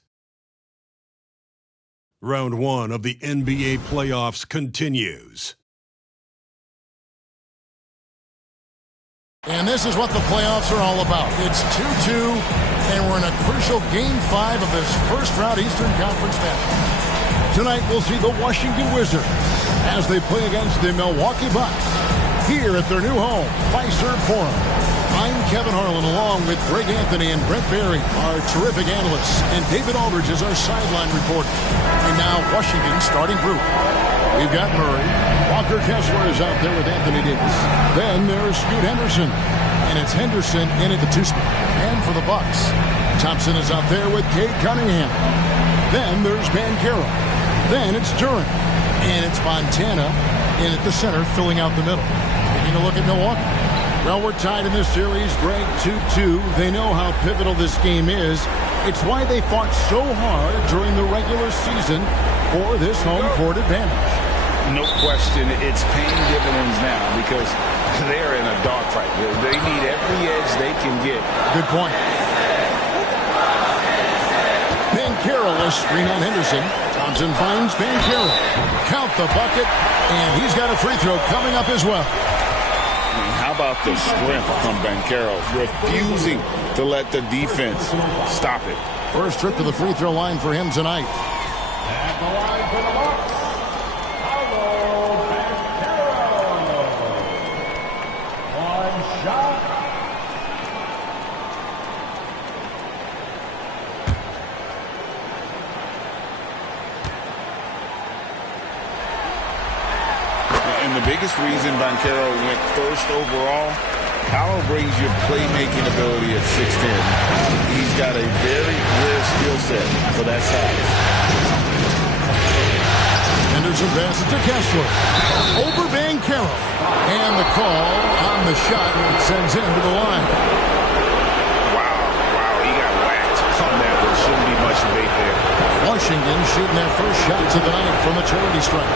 Round 1 of the NBA playoffs continues. And this is what the playoffs are all about. It's 2-2, and we're in a crucial Game 5 of this first-round Eastern Conference match. Tonight, we'll see the Washington Wizards as they play against the Milwaukee Bucks here at their new home, Fiserv Forum. I'm Kevin Harlan, along with Greg Anthony and Brent Barry, our terrific analysts, and David Aldridge is our sideline reporter. And now, Washington's starting group. We've got Murray. Walker Kessler is out there with Anthony Davis. Then there's Scoot Henderson. And it's Henderson in at the 2 spot. And for the Bucks, Thompson is out there with Cade Cunningham. Then there's Banchero. Then it's Duren. And it's Montana in at the center, filling out the middle. Taking a look at Milwaukee. Well, we're tied in this series, Greg, 2-2. They know how pivotal this game is. It's why they fought so hard during the regular season for this home court advantage. No question, it's paying dividends now because they're in a dogfight. They need every edge they can get. Good point. Banchero, a screen on Henderson. Thompson finds Banchero. Count the bucket, and he's got a free throw coming up as well. How about the strength from Banchero, refusing to let the defense stop it. First trip to the free throw line for him tonight. At the line for the Bucks, Paolo Banchero. One shot. And the biggest reason Banchero went first overall, Paolo brings you playmaking ability at 6'10". He's got a very rare skill set for that size. Henderson passes to Kessler. Over Banchero. And the call on the shot sends him to the line. Wow, he got whacked on that. There shouldn't be much debate there. Washington shooting their first shots of the night from a charity strike.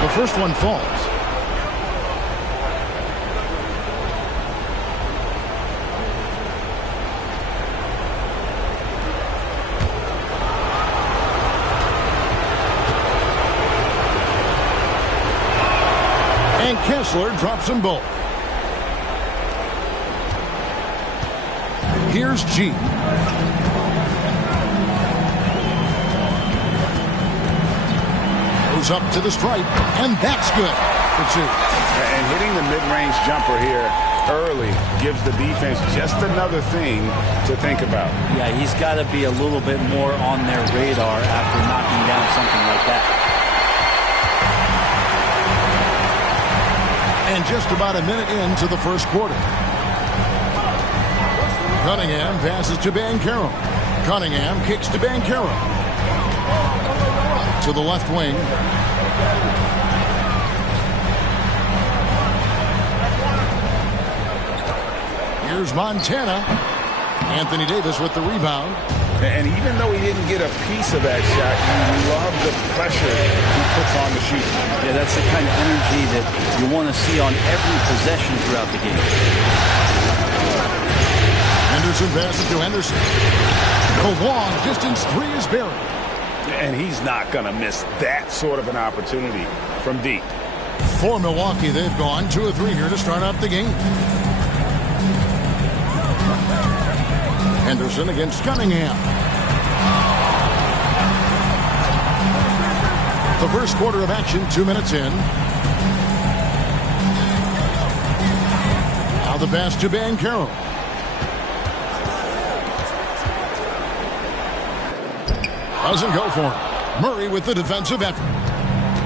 The first one falls. And Kessler drops them both. Here's G. Goes up to the stripe, and that's good for 2. And hitting the mid-range jumper here early gives the defense just another thing to think about. Yeah, he's got to be a little bit more on their radar after knocking down something like that. And just about a minute into the first quarter. Cunningham passes to Banchero. Cunningham kicks to Banchero. To the left wing. Here's Montana. Anthony Davis with the rebound. And even though he didn't get a piece of that shot, you love the pressure he puts on the shoot. Yeah, that's the kind of energy that you want to see on every possession throughout the game. Henderson passes to Henderson. The long distance 3 is buried. And he's not going to miss that sort of an opportunity from deep. For Milwaukee, they've gone 2 of 3 here to start out the game. Henderson against Cunningham. The first quarter of action, 2 minutes in. Now the pass to Banchero. Doesn't go for him. Murray with the defensive effort.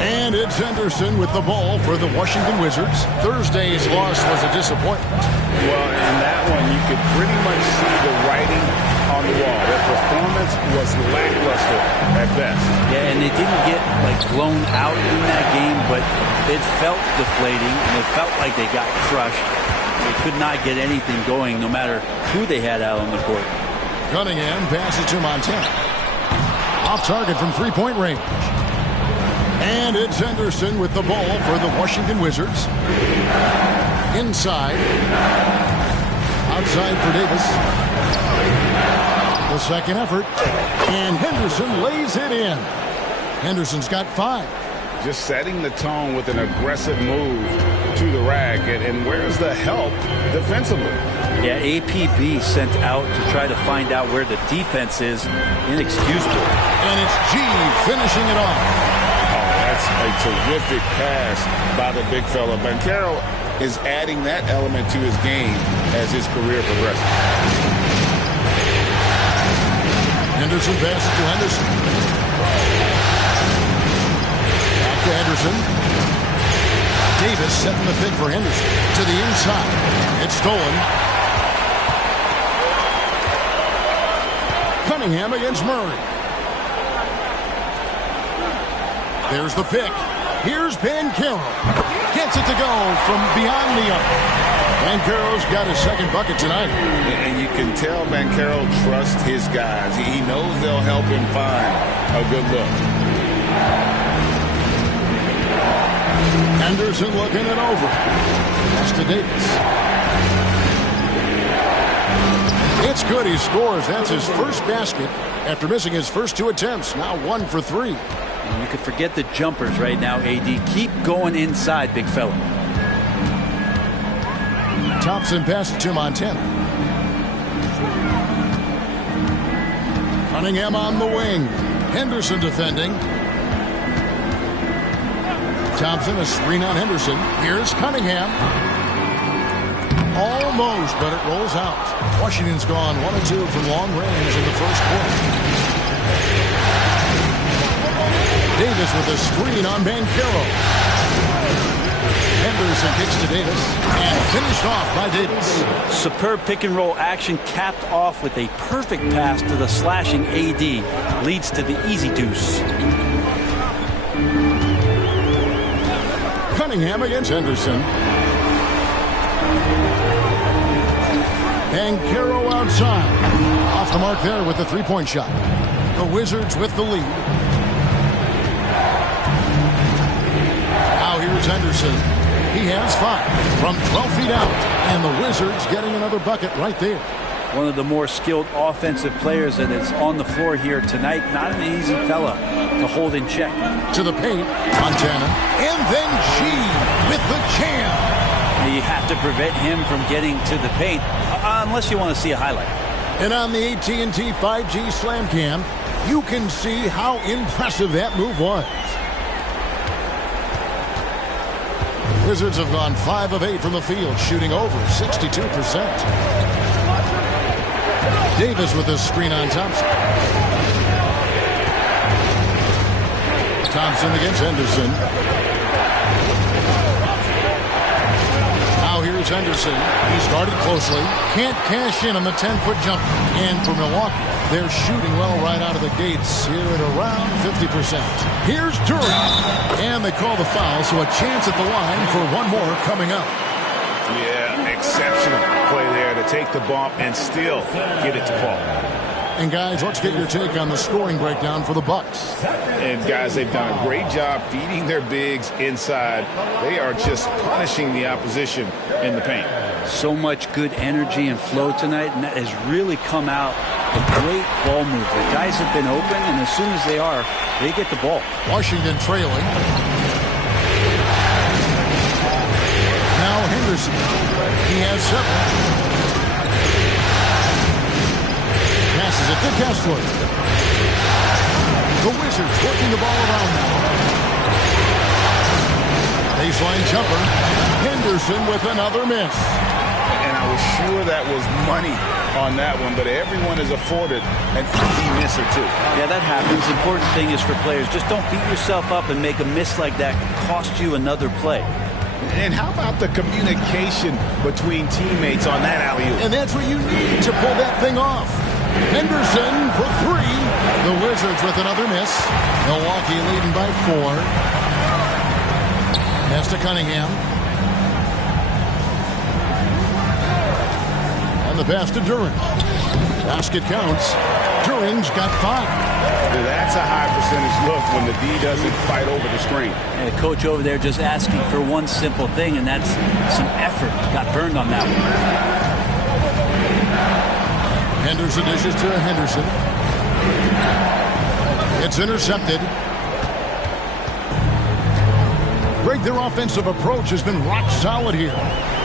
And it's Henderson with the ball for the Washington Wizards. Thursday's loss was a disappointment. Well, in that one, you could pretty much see the writing on the wall. Their performance was lackluster at best. Yeah, and they didn't get blown out in that game, but it felt deflating, and it felt like they got crushed. They could not get anything going, no matter who they had out on the court. Cunningham passes to Montana. Off target from three-point range. And it's Henderson with the ball for the Washington Wizards. Inside. Outside for Davis. The second effort. And Henderson lays it in. Henderson's got 5. Just setting the tone with an aggressive move to the rack. And where's the help defensively? Yeah, APB sent out to try to find out where the defense is. Inexcusable. And it's G finishing it off. Oh, that's a terrific pass by the big fella. Banchero is adding that element to his game as his career progresses. Henderson passes to Henderson. Back to Henderson. Davis setting the pick for Henderson. To the inside. It's stolen. Cunningham against Murray. There's the pick. Here's Banchero. Gets it to go from beyond the arc. Banchero's got his second bucket tonight. And you can tell Banchero trusts his guys. He knows they'll help him find a good look. Henderson looking it over. That's to Davis. It's good. He scores. That's his first basket after missing his first 2 attempts. Now 1 for 3. And you can forget the jumpers right now, AD. Keep going inside, big fella. Thompson passes to Montana. Cunningham on the wing. Henderson defending. Thompson, a screen on Henderson. Here's Cunningham. Almost, but it rolls out. Washington's gone 1 of 2 from long range in the first quarter. Davis with a screen on Banchero. Henderson kicks to Davis and finished off by Davis. Superb pick and roll action capped off with a perfect pass to the slashing AD. Leads to the easy deuce. Cunningham against Henderson. Banchero outside. Off the mark there with the three-point shot. The Wizards with the lead. Now here's Henderson. He has 5 from 12 feet out. And the Wizards getting another bucket right there. One of the more skilled offensive players that is on the floor here tonight. Not an easy fella to hold in check. To the paint, Montana. And then G with the jam. You have to prevent him from getting to the paint, unless you want to see a highlight. And on the AT&T 5G Slam Cam, you can see how impressive that move was. Wizards have gone 5 of 8 from the field, shooting over 62%. Davis with a screen on Thompson. Thompson against Henderson. Now here's Henderson. He's guarded closely. Can't cash in on the 10-foot jumper. And for Milwaukee, they're shooting well right out of the gates here at around 50%. Here's Durant. And they call the foul, so a chance at the line for one more coming up. Yeah, exceptional play there to take the bump and still get it to fall. And guys, let's get your take on the scoring breakdown for the Bucks. And guys, they've done a great job feeding their bigs inside. They are just punishing the opposition in the paint. So much good energy and flow tonight, and that has really come out with great ball movement. Guys have been open, and as soon as they are, they get the ball. Washington trailing. Now Henderson. He has 7. Passes it to Kessler. The Wizards working the ball around now. Baseline jumper. Henderson with another miss. and I was sure that was money on that one, but everyone is afforded an easy miss or two. Yeah, that happens. The important thing is for players, just don't beat yourself up and make a miss like that cost you another play. And how about the communication between teammates on that alley-oop? And that's what you need to pull that thing off. Henderson for 3. The Wizards with another miss. Milwaukee leading by 4. Pass to Cunningham. And the pass to Duren. Basket counts. Duren's got 5. That's a high percentage look when the D doesn't fight over the screen. And the coach over there just asking for one simple thing, and that's some effort. Got burned on that one. Henderson dishes to Henderson. It's intercepted. Greg, their offensive approach has been rock solid here.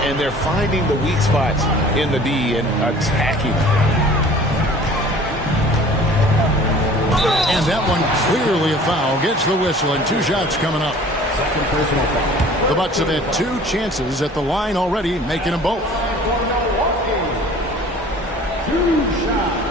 And they're finding the weak spots in the D and attacking. And that one clearly a foul. Gets the whistle and 2 shots coming up. Second personal foul. The Bucks have had 2 chances at the line already, making them both. 2 shots.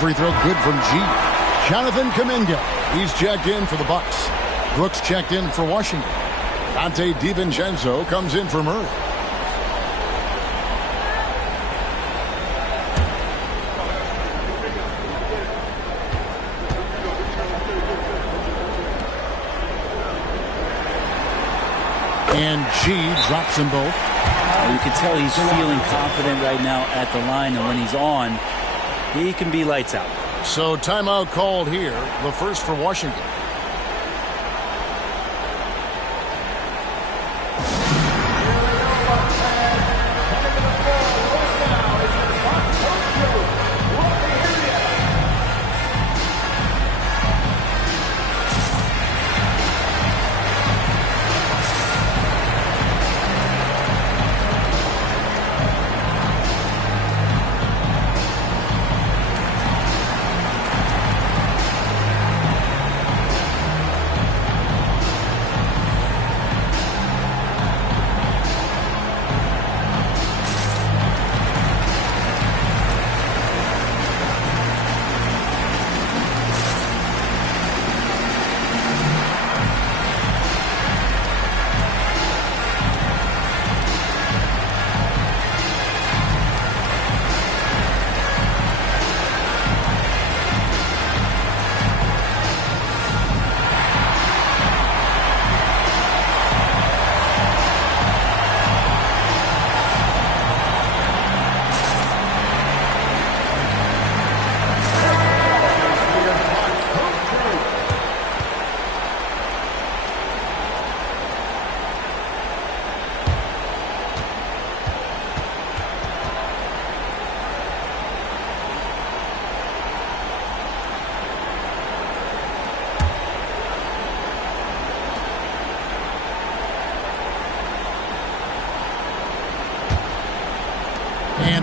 Free throw good from G. Jonathan Kuminga. He's checked in for the Bucks. Brooks checked in for Washington. Dante DiVincenzo comes in for Murray. And G drops them both. You can tell he's feeling confident right now at the line, and when he's on, he can be lights out. So timeout called here, the first for Washington.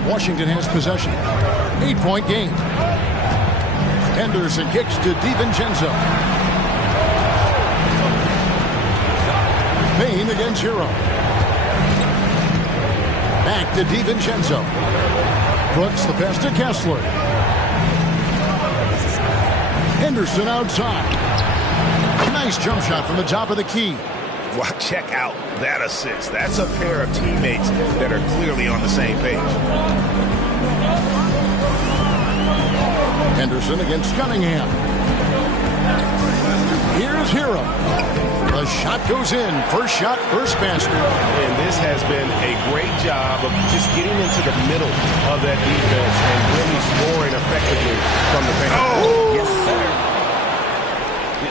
Washington has possession. 8-point game. Henderson kicks to DiVincenzo. Payne against Hero. Back to DiVincenzo. Brooks the pass to Kessler. Henderson outside. Nice jump shot from the top of the key. Well, check out that assist. That's a pair of teammates that are clearly on the same page. Henderson against Cunningham. Here's Hero. The shot goes in. First shot, first basket. And this has been a great job of just getting into the middle of that defense and really scoring effectively from the paint. Oh! Yes, sir.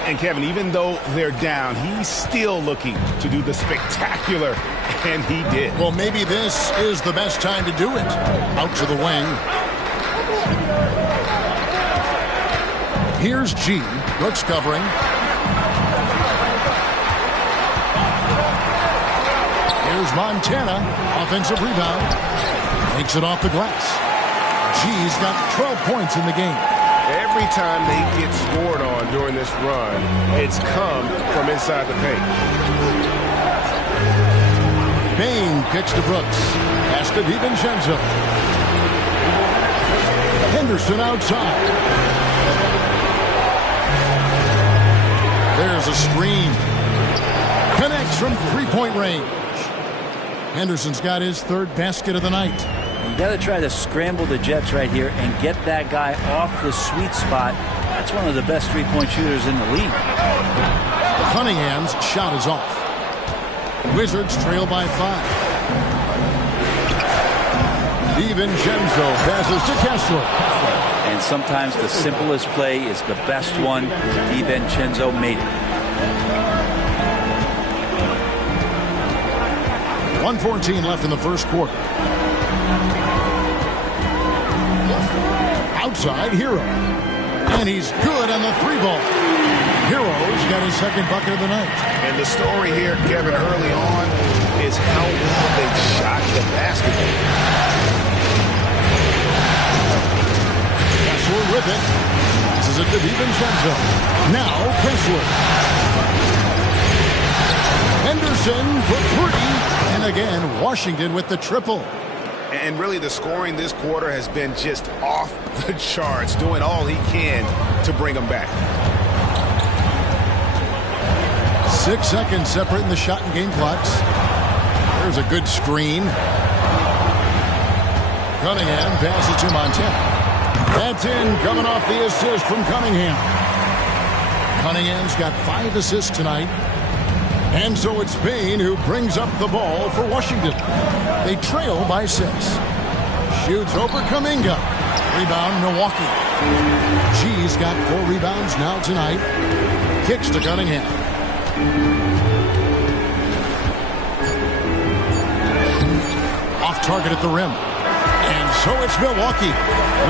And Kevin, even though they're down, he's still looking to do the spectacular, and he did. Well, maybe this is the best time to do it. Out to the wing. Here's G. Brooks covering. Here's Montana. Offensive rebound. Takes it off the glass. G's got 12 points in the game. Every time they get scored on during this run, it's come from inside the paint. Bain kicks to Brooks. Pass to DiVincenzo. Henderson outside. There's a screen. Connects from three-point range. Henderson's got his third basket of the night. You got to try to scramble the Jets right here and get that guy off the sweet spot. That's one of the best three-point shooters in the league. Cunningham's shot is off. Wizards trail by 5. DiVincenzo passes to Kessler. And sometimes the simplest play is the best one. DiVincenzo made it. 1:14 left in the first quarter. Outside, Hero. And he's good on the three ball. Hero's got his second bucket of the night. And the story here, Kevin, early on is how well they shot the basketball. Kessler with it. This is it to DiVincenzo. Now Kessler. Henderson for 3. And again, Washington with the triple. And really the scoring this quarter has been just off the charts, doing all he can to bring them back. 6 seconds separating the shot and game clocks. There's a good screen. Cunningham passes to Montana. That's in, coming off the assist from Cunningham. Cunningham's got 5 assists tonight. And so it's Bain who brings up the ball for Washington. They trail by 6. Shoots over Kuminga. Rebound, Milwaukee. G's got 4 rebounds now tonight. Kicks to Cunningham. Off target at the rim. And so it's Milwaukee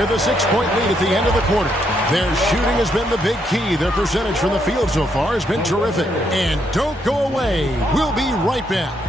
with a 6-point lead at the end of the quarter. Their shooting has been the big key. Their percentage from the field so far has been terrific. And don't go away. We'll be right back.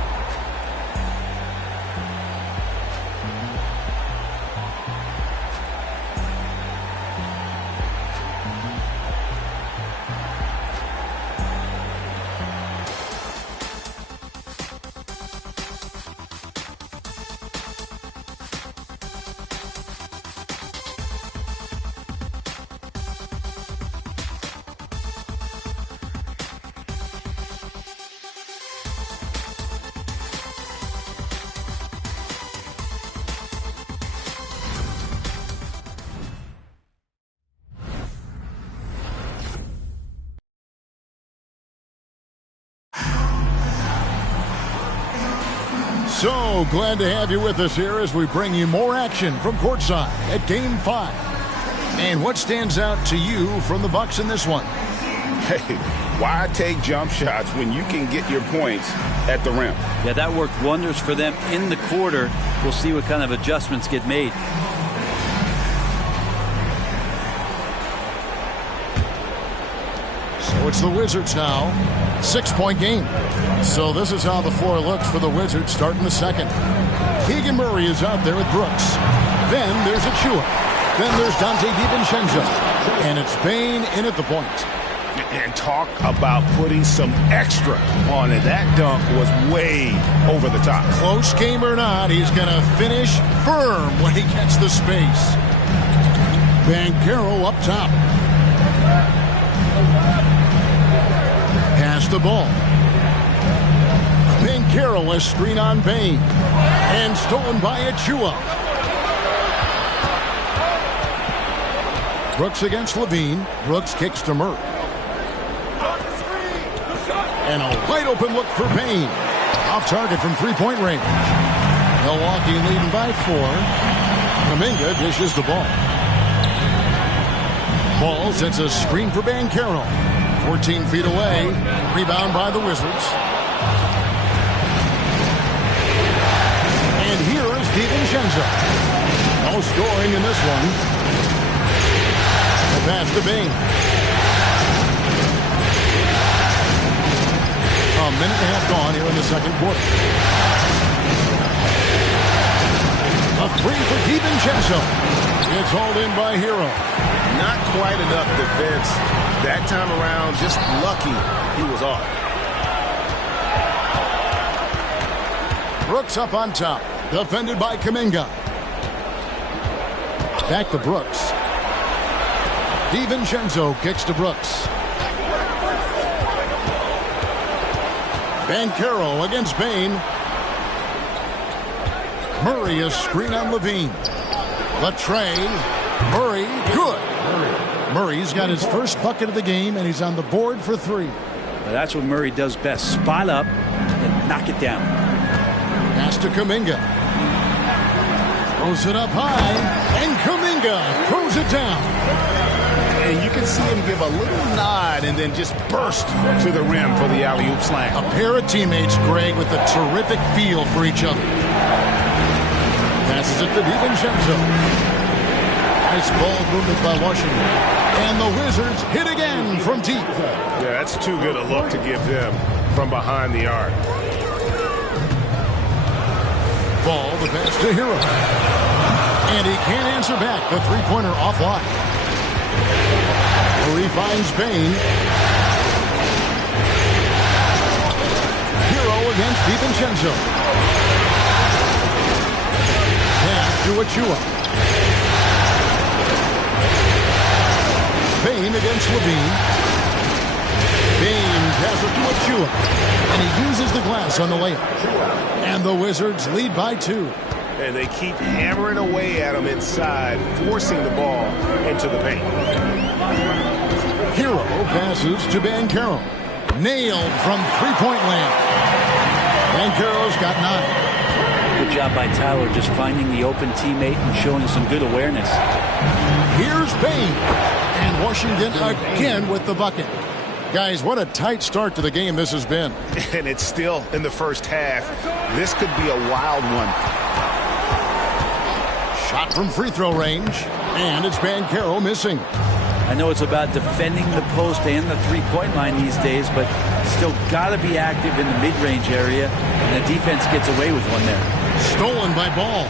So glad to have you with us here as we bring you more action from courtside at Game 5. And what stands out to you from the Bucks in this one? Hey, why take jump shots when you can get your points at the rim? Yeah, that worked wonders for them in the quarter. We'll see what kind of adjustments get made. So it's the Wizards now. 6-point game. So this is how the floor looks for the Wizards starting the second. Keegan Murray is out there with Brooks. Then there's Achua. Then there's Dante DiVincenzo. And it's Bain in at the point. And talk about putting some extra on it. That dunk was way over the top. Close game or not, he's going to finish firm when he gets the space. Banchero up top. Pass the ball. Banchero a screen on Bain. And stolen by Achua. Brooks against Levine. Brooks kicks to Murray. And a wide open look for Bain. Off target from three-point range. Milwaukee leading by 4. Kuminga dishes the ball. Ball sets a screen for Banchero. 14 feet away. Rebound by the Wizards. And here is DiVincenzo. No scoring in this one. The pass to Bain. A minute and a half gone here in the second quarter. DiVincenzo. It's hauled in by Hero. Not quite enough defense that time around. Just lucky he was off. Brooks up on top. Defended by Kuminga. Back to Brooks. DiVincenzo kicks to Brooks. Banchero against Bane. Murray a screen on Levine. The tray. Murray, good. Murray's got his first bucket of the game, and he's on the board for 3. Well, that's what Murray does best. Spot up and knock it down. Pass to Kuminga. Throws it up high, and Kuminga throws it down. And you can see him give a little nod and then just burst to the rim for the alley-oop slam. A pair of teammates, Greg, with a terrific feel for each other. Passes it to DiVincenzo. Nice ball movement by Washington. And the Wizards hit again from deep. Yeah, that's too good a look to give them from behind the arc. Ball, the pass to Hero. And he can't answer back. The three-pointer offline. Murray finds Bane. Hero against DiVincenzo. Pass to Achua. Bane against Levine. Bane passes it to Achua. And he uses the glass on the layup. And the Wizards lead by 2. And they keep hammering away at him inside, forcing the ball into the paint. Hero passes to Banchero. Nailed from three-point land. Banchero's got 9. Good job by Tyler just finding the open teammate and showing some good awareness. Here's Bane. And Washington again with the bucket. Guys, what a tight start to the game this has been. And it's still in the first half. This could be a wild one. Shot from free throw range. And it's Banchero missing. I know it's about defending the post and the three-point line these days, but still got to be active in the mid-range area. And the defense gets away with one there. Stolen by Ball.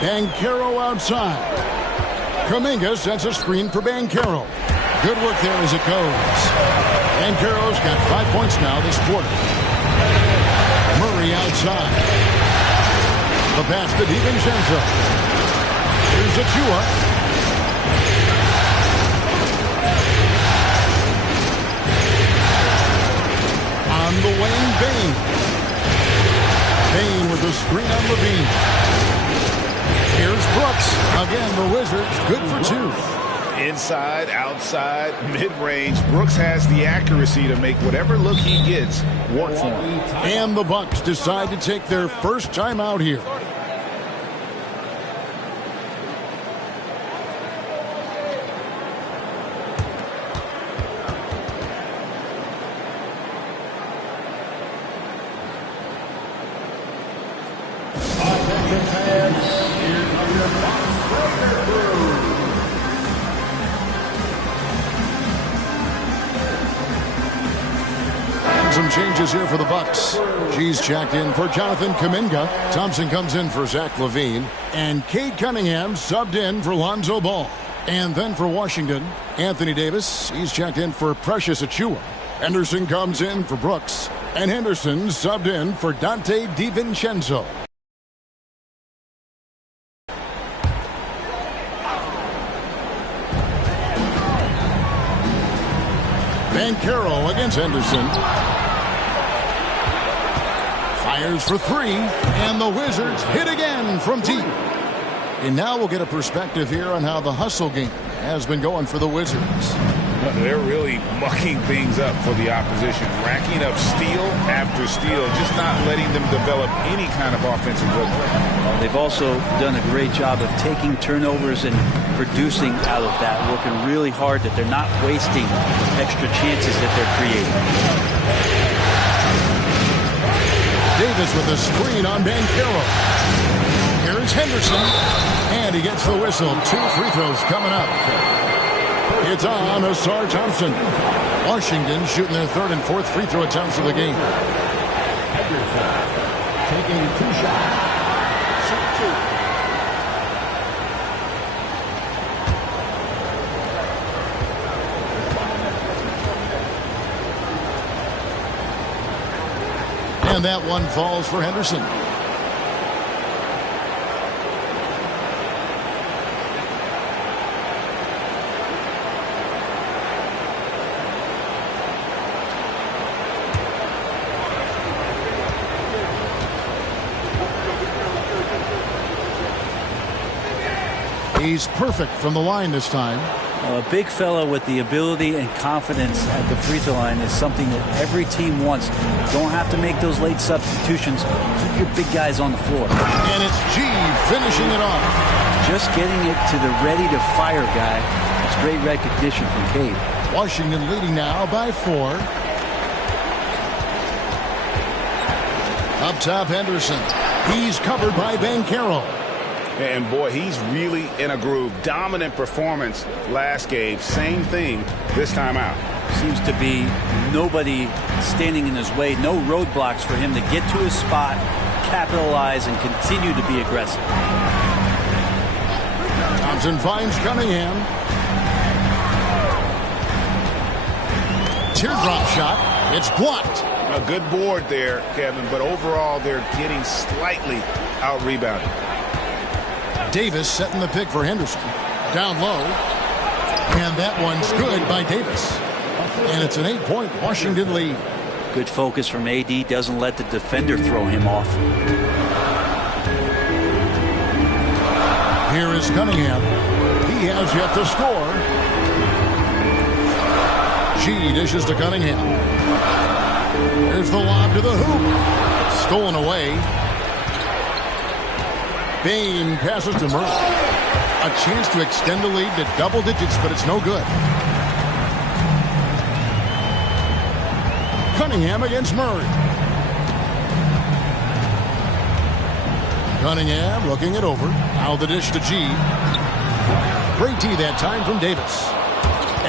Banchero outside. Kuminga sets a screen for Banchero. Good work there as it goes. Banchero's got 5 points now this quarter. Murray outside. The pass to DiVincenzo. Here's Achua. On the wing, Bane. Bane with the screen on Levine. Here's Brooks. Again, the Wizards good for 2. Inside, outside, mid-range. Brooks has the accuracy to make whatever look he gets work for him. And the Bucks decide to take their first time out here. Some changes here for the Bucks. G's checked in for Jonathan Kuminga. Thompson comes in for Zach LaVine. And Cade Cunningham subbed in for Lonzo Ball. And then for Washington, Anthony Davis. He's checked in for Precious Achua. Henderson comes in for Brooks. And Henderson subbed in for Dante DiVincenzo. Banchero against Henderson. Fires for 3, and the Wizards hit again from deep. And now we'll get a perspective here on how the hustle game has been going for the Wizards. They're really mucking things up for the opposition, racking up steal after steal, just not letting them develop any kind of offensive rhythm. They've also done a great job of taking turnovers and producing out of that, working really hard that they're not wasting extra chances that they're creating. Davis with a screen on Banchero. Here's Henderson, and he gets the whistle. 2 free throws coming up. It's on Asar Thompson. Washington shooting their 3rd and 4th free throw attempts of the game. taking 2 shots. Shoot 2. And that one falls for Henderson. He's perfect from the line this time. A big fella with the ability and confidence at the free throw line is something that every team wants. Don't have to make those late substitutions. Keep your big guys on the floor. And it's G finishing it off. Just getting it to the ready-to-fire guy. It's great recognition from Cade. Washington leading now by 4. Up top, Henderson. He's covered by Banchero. And boy, he's really in a groove. Dominant performance last game. Same thing this time out. Seems to be nobody standing in his way. No roadblocks for him to get to his spot, capitalize, and continue to be aggressive. Thompson finds Cunningham. Teardrop shot. It's blocked. A good board there, Kevin, but overall they're getting slightly out-rebounded. Davis setting the pick for Henderson. Down low. And that one's good by Davis. And it's an 8-point Washington lead. Good focus from AD. Doesn't let the defender throw him off. Here is Cunningham. He has yet to score. G dishes to Cunningham. Here's the lob to the hoop. Stolen away. Bain passes to Murray. A chance to extend the lead to double digits, but it's no good. Cunningham against Murray. Cunningham looking it over. Now the dish to G. Great tee that time from Davis.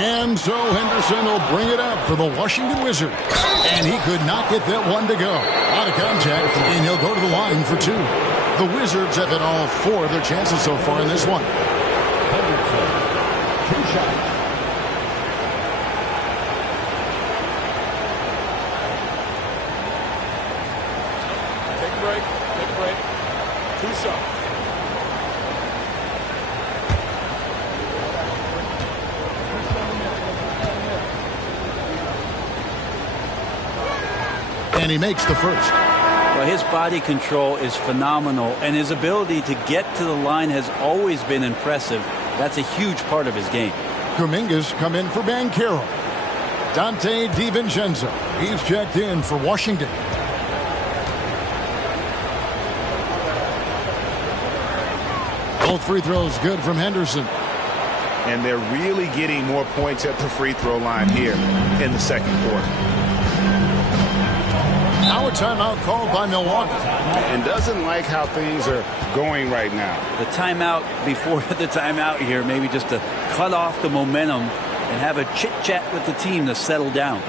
And so Henderson will bring it up for the Washington Wizards. And he could not get that one to go. Out of contact, and he'll go to the line for 2. The Wizards have hit all 4 of their chances so far in this one. 2 shots. Take a break. Take a break. 2 shots. And he makes the first. Well, his body control is phenomenal, and his ability to get to the line has always been impressive. That's a huge part of his game. Kuminga's come in for Banchero. Dante DiVincenzo. He's checked in for Washington. Both free throws good from Henderson. And they're really getting more points at the free throw line here in the second quarter. Now a timeout called by Milwaukee. And doesn't like how things are going right now. The timeout before the timeout here, maybe just to cut off the momentum and have a chit-chat with the team to settle down.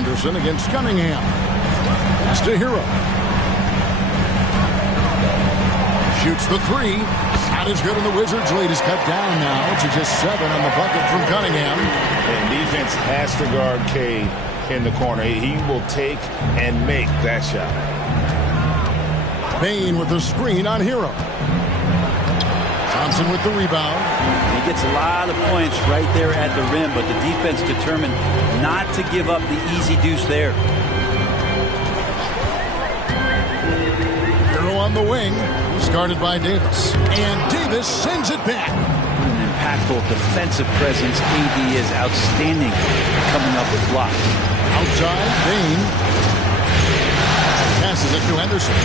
Henderson against Cunningham. Pass to Hero. Shoots the three. Not as good, and the Wizards' lead is cut down now to just 7 on the bucket from Cunningham. And defense has to guard K in the corner. He will take and make that shot. Bain with the screen on Hero. Thompson with the rebound. He gets a lot of points right there at the rim, but the defense determined not to give up the easy deuce there. Hero on the wing, guarded by Davis. And Davis sends it back. An impactful defensive presence. AD is outstanding coming up with blocks. Outside, Bain. Passes it to Henderson.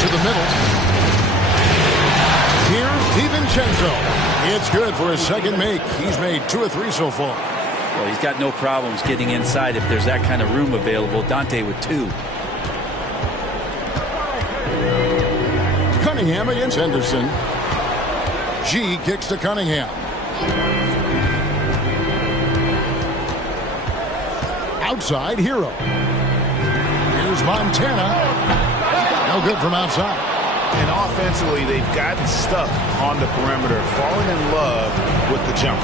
To the middle. Here's DiVincenzo. It's good for his second make. He's made 2 or 3 so far. Well, he's got no problems getting inside if there's that kind of room available. Dante with 2. Cunningham against Henderson. G kicks to Cunningham. Outside, Hero. Here's Montana. No good from outside. And offensively, they've gotten stuck on the perimeter, falling in love with the jump.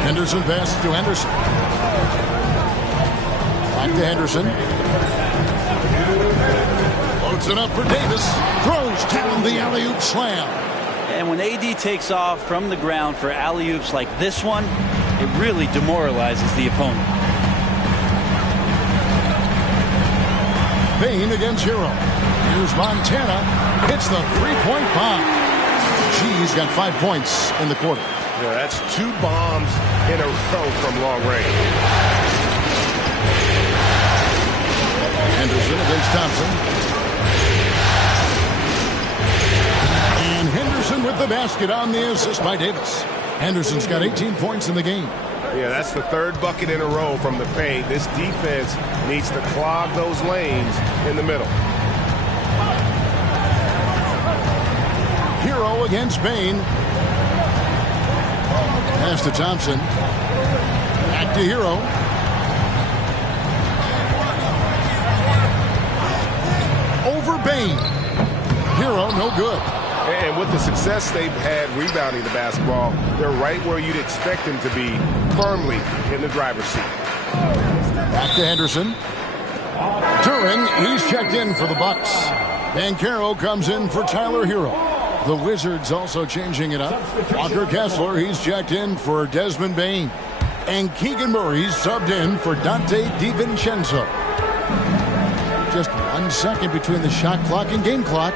Henderson passes to Henderson. Back to Henderson. Loads it up for Davis. Throws down the alley-oop slam. And when AD takes off from the ground for alley-oops like this one, it really demoralizes the opponent. Bain against Hero. Here's Montana. Hits the three-point bomb. G's got 5 points in the quarter. Yeah, that's 2 bombs in a row from long range. Henderson against Thompson. And Henderson with the basket on the assist by Davis. Henderson's got 18 points in the game. Yeah, that's the 3rd bucket in a row from the paint. This defense needs to clog those lanes in the middle. Hero against Bain. Pass to Thompson. Back to Hero. Over Bain. Hero, no good. And with the success they've had rebounding the basketball, they're right where you'd expect them to be, firmly in the driver's seat. Back to Henderson. Duren, he's checked in for the Bucks. Banchero comes in for Tyler Hero. The Wizards also changing it up. Walker Kessler, he's checked in for Desmond Bain. And Keegan Murray's subbed in for Dante DiVincenzo. Just 1 second between the shot clock and game clock.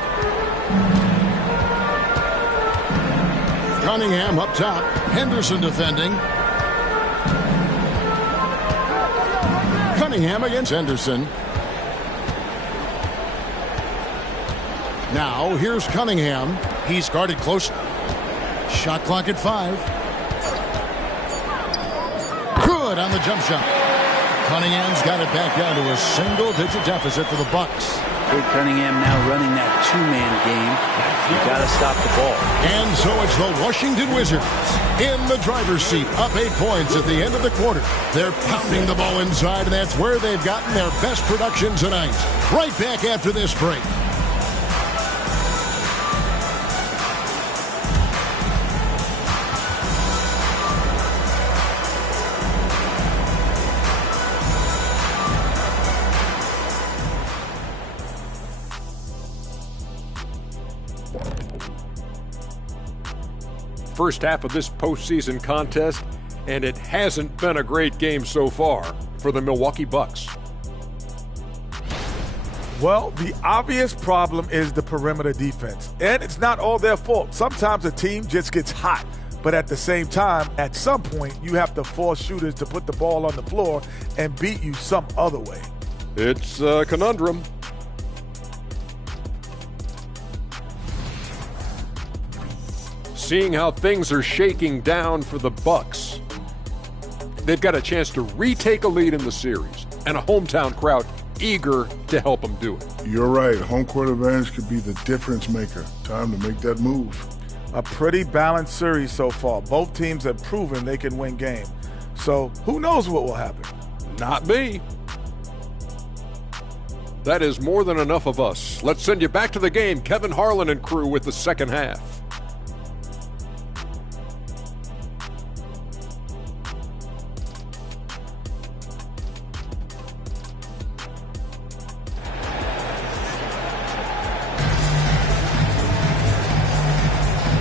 Cunningham up top. Henderson defending. Cunningham against Henderson. Now, here's Cunningham. He's guarded close. Shot clock at 5. Good on the jump shot. Cunningham's got it back down to a single-digit deficit for the Bucks. Kate Cunningham now running that 2-man game. You got to stop the ball. And so it's the Washington Wizards in the driver's seat, up 8 points at the end of the quarter. They're pounding the ball inside, and that's where they've gotten their best production tonight. Right back after this break. First half of this postseason contest, and it hasn't been a great game so far for the Milwaukee Bucks. Well, the obvious problem is the perimeter defense, and it's not all their fault. Sometimes a team just gets hot, but at the same time, at some point, you have to force shooters to put the ball on the floor and beat you some other way. It's a conundrum. Seeing how things are shaking down for the Bucks, they've got a chance to retake a lead in the series, and a hometown crowd eager to help them do it. You're right. Home court advantage could be the difference maker. Time to make that move. A pretty balanced series so far. Both teams have proven they can win games. So who knows what will happen? Not me. That is more than enough of us. Let's send you back to the game. Kevin Harlan and crew with the second half.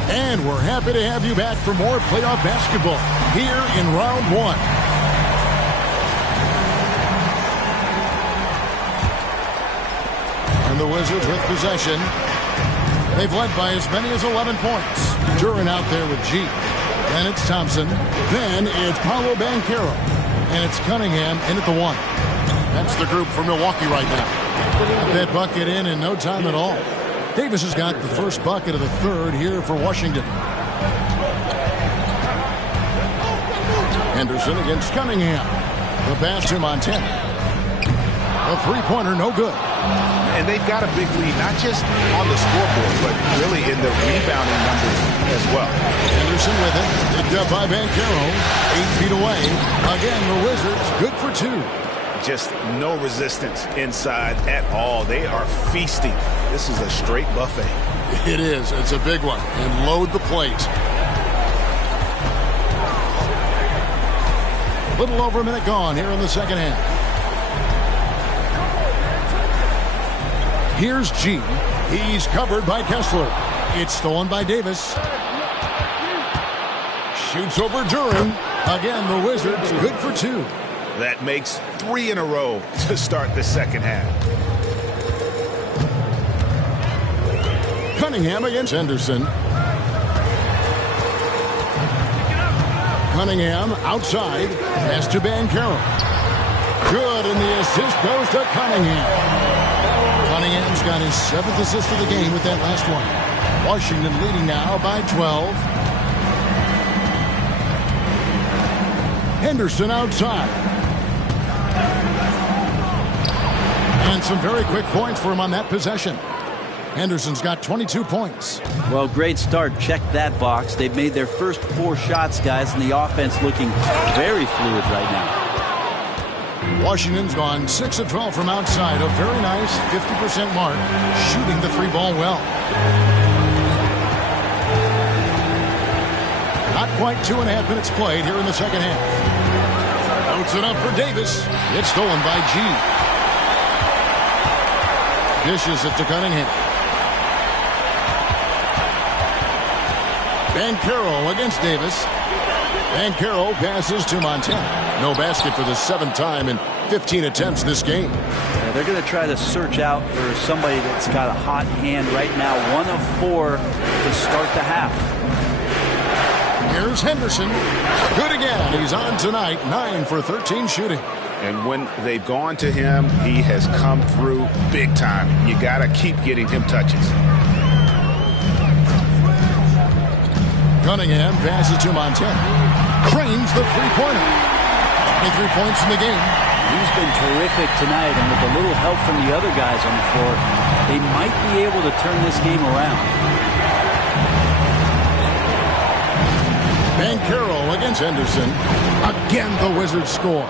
And we're happy to have you back for more playoff basketball here in round one. And the Wizards with possession. They've led by as many as 11 points. Duran out there with G. Then it's Thompson. Then it's Paolo Banchero. And it's Cunningham in at the 1. That's the group for Milwaukee right now. Got that bucket in no time at all. Davis has got the first bucket of the third here for Washington. Henderson against Cunningham. The pass to Montana. A three-pointer, no good. And they've got a big lead, not just on the scoreboard, but really in the rebounding numbers as well. Henderson with it. Picked up by Banchero. 8 feet away. Again, the Wizards good for 2. Just no resistance inside at all. They are feasting. This is a straight buffet. It is. It's a big one. And load the plate. A little over a minute gone here in the second half. Here's G. He's covered by Kessler. It's stolen by Davis. Shoots over Duran. Again, the Wizards good for 2. That makes 3 in a row to start the second half. Cunningham against Henderson. Cunningham outside. Pass to Banchero. Good, and the assist goes to Cunningham. Cunningham's got his 7th assist of the game with that last one. Washington leading now by 12. Henderson outside. And some very quick points for him on that possession. Henderson's got 22 points. Well, great start. Check that box. They've made their first 4 shots, guys, and the offense looking very fluid right now. Washington's gone 6 of 12 from outside. A very nice 50% mark, shooting the 3-ball well. Not quite 2.5 minutes played here in the second half. Outs it up for Davis. It's stolen by G. Dishes it to Cunningham. Banchero against Davis. Banchero passes to Montana. No basket for the 7th time in 15 attempts this game. Yeah, they're going to try to search out for somebody that's got a hot hand right now. 1 of 4 to start the half. Here's Henderson. Good again. He's on tonight. 9 for 13 shooting. And when they've gone to him, he has come through big time. You got to keep getting him touches. Cunningham passes to Montana. Cranes the three-pointer. 23 points in the game. He's been terrific tonight, and with a little help from the other guys on the floor, they might be able to turn this game around. Banchero against Henderson. Again, the Wizards score.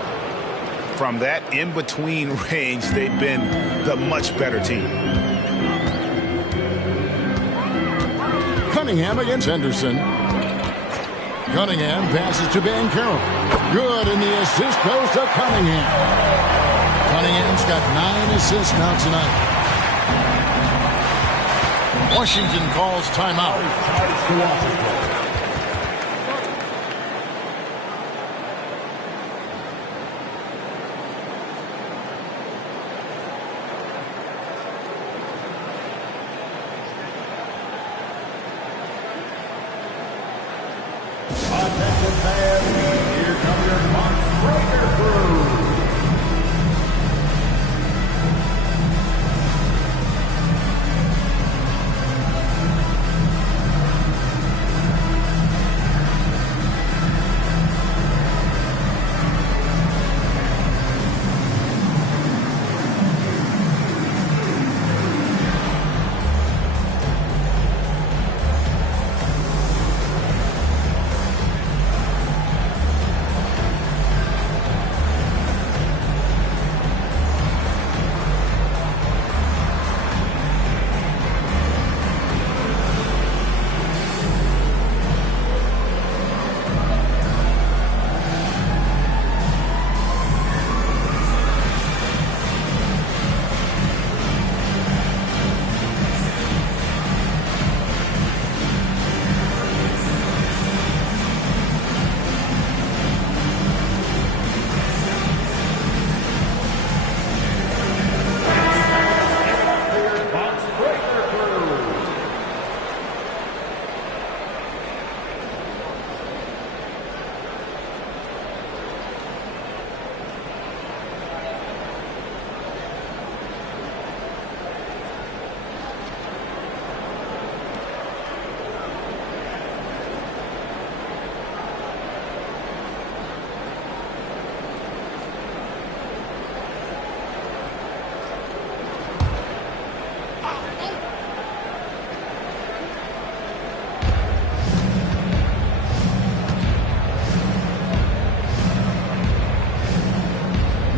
From that in-between range, they've been the much better team. Cunningham against Henderson. Cunningham passes to Banchero. Good, and the assist goes to Cunningham. Cunningham's got 9 assists now tonight. Washington calls timeout. Attention fans, here comes your Monster crew.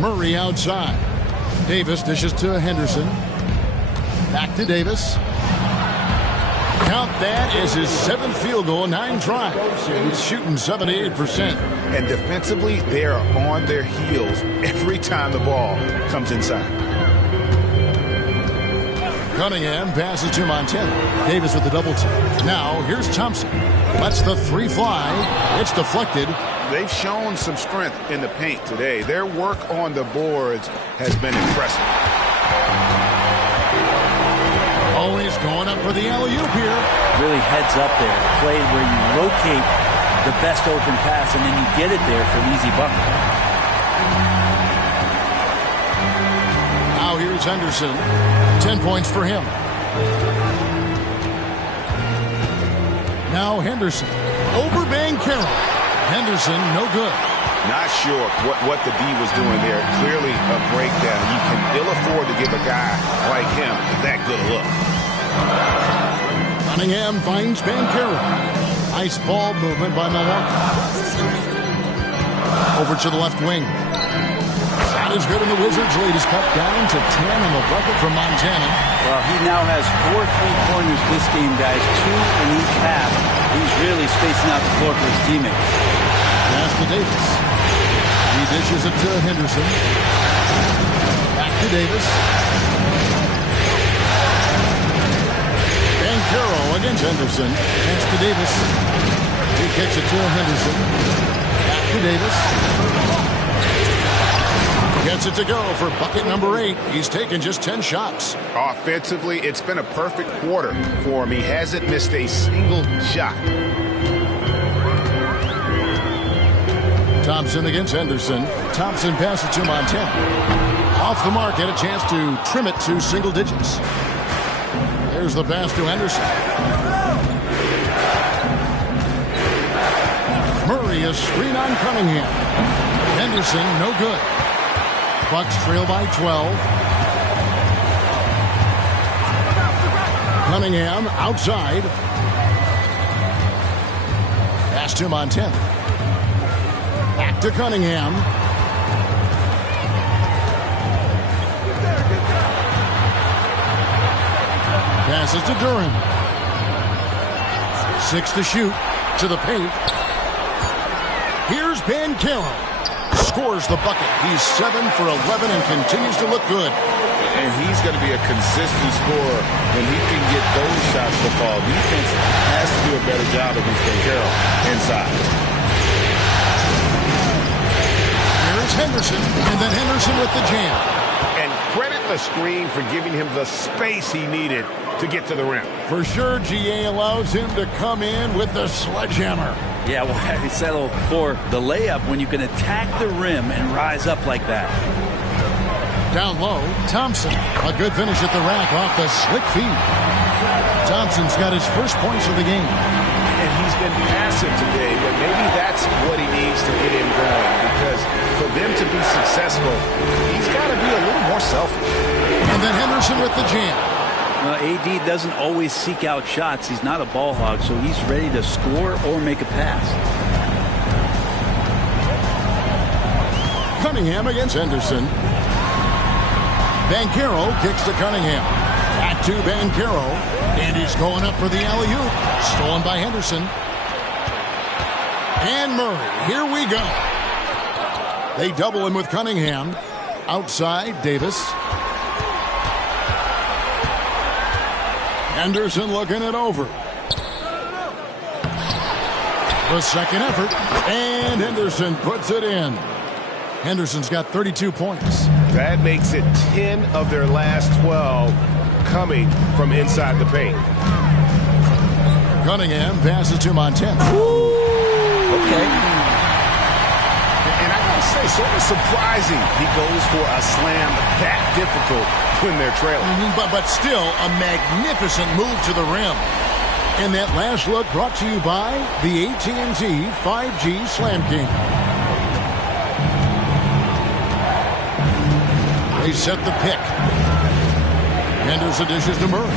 Murray outside. Davis dishes to Henderson. Back to Davis. Count that as his 7th field goal, 9 tries. He's shooting 78%. And defensively, they are on their heels every time the ball comes inside. Cunningham passes to Montana. Davis with the double team. Now, here's Thompson. Lets the 3 fly. It's deflected. They've shown some strength in the paint today. Their work on the boards has been impressive. Always going up for the alley-oop here. Really heads up there. Play where you locate the best open pass and then you get it there for an easy bucket. Now here's Henderson. 10 points for him. Now Henderson. Over Banchero. Henderson, no good. Not sure what the D was doing there. Clearly a breakdown. You can ill afford to give a guy like him that good a look. Cunningham finds Banchero. Nice ball movement by Milwaukee. Over to the left wing. Shot is good, and the Wizards lead is cut down to 10 on the bucket from Montana. Well, he now has 4 3-pointers this game, guys. 2 in each half. He's really spacing out the floor for his teammates. Pass to Davis. He dishes it to Henderson. Back to Davis. Banchero against Henderson. Pass to Davis. He kicks it to Henderson. Back to Davis. Gets it to go for bucket number 8. He's taken just 10 shots. Offensively, it's been a perfect quarter for him. He hasn't missed a single shot. Thompson against Henderson. Thompson passes to Montana. Off the mark, had a chance to trim it to single digits. There's the pass to Henderson. Murray, a screen on Cunningham. Henderson, no good. Bucks trail by 12. Cunningham outside. Pass to Montana. Back to Cunningham. Passes to Duran. 6 to shoot. To the paint. Here's Banchero. Scores the bucket. He's 7 for 11 and continues to look good. And he's going to be a consistent scorer when he can get those shots to fall. Defense has to do a better job against Banchero inside. Here's Henderson, and then Henderson with the jam. And credit the screen for giving him the space he needed to get to the rim. For sure, GA allows him to come in with the sledgehammer. Yeah, well, he settled for the layup when you can attack the rim and rise up like that. Down low, Thompson. A good finish at the rack off the slick feed. Thompson's got his first points of the game. And he's been passive today, but maybe that's what he needs to get him going, because for them to be successful, he's got to be a little more selfish. And then Henderson with the jam. AD doesn't always seek out shots. He's not a ball hog, so he's ready to score or make a pass. Cunningham against Henderson. Banchero kicks to Cunningham. Back to Banchero. And he's going up for the alley-oop. Stolen by Henderson. And Murray. Here we go. They double him with Cunningham. Outside, Davis. Henderson looking it over. The second effort. And Henderson puts it in. Henderson's got 32 points. That makes it 10 of their last 12 coming from inside the paint. Cunningham passes to Montana. Okay. And I gotta say, sort of surprising he goes for a slam that difficult when they're trailing. But still a magnificent move to the rim. And that last look brought to you by the AT&T 5G Slam King. They set the pick. Henderson dishes to Murray.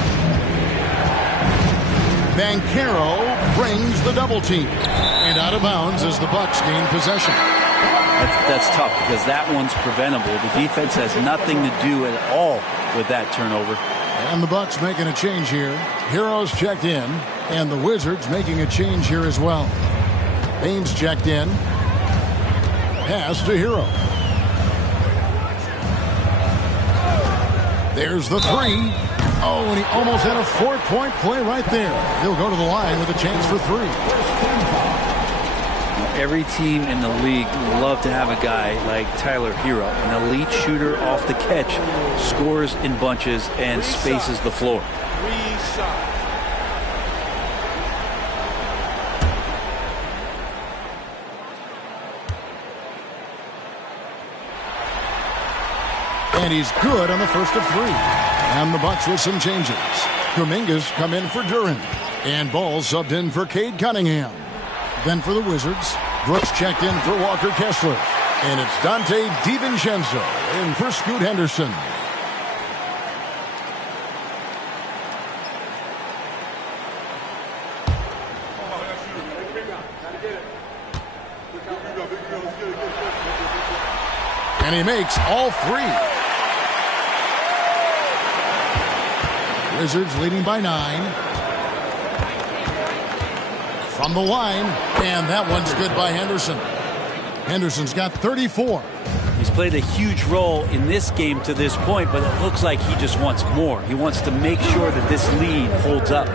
Banchero brings the double team. And out of bounds as the Bucks gain possession. That's tough because that one's preventable. The defense has nothing to do at all with that turnover. And the Bucks making a change here. Hero's checked in, and the Wizards making a change here as well. Baines checked in. Pass to Hero. There's the three. Oh, and he almost had a 4-point play right there. He'll go to the line with a chance for three. Every team in the league would love to have a guy like Tyler Hero, an elite shooter off the catch, scores in bunches and spaces the floor. And he's good on the first of three. And the Bucks with some changes. Kuminga's come in for Duren. And Ball subbed in for Cade Cunningham. Then for the Wizards, Brooks checked in for Walker Kessler. And it's Dante DiVincenzo in for Scoot Henderson. And he makes all three. Wizards leading by 9. From the line, and that one's good by Henderson. Henderson's got 34. He's played a huge role in this game to this point, but it looks like he just wants more. He wants to make sure that this lead holds up.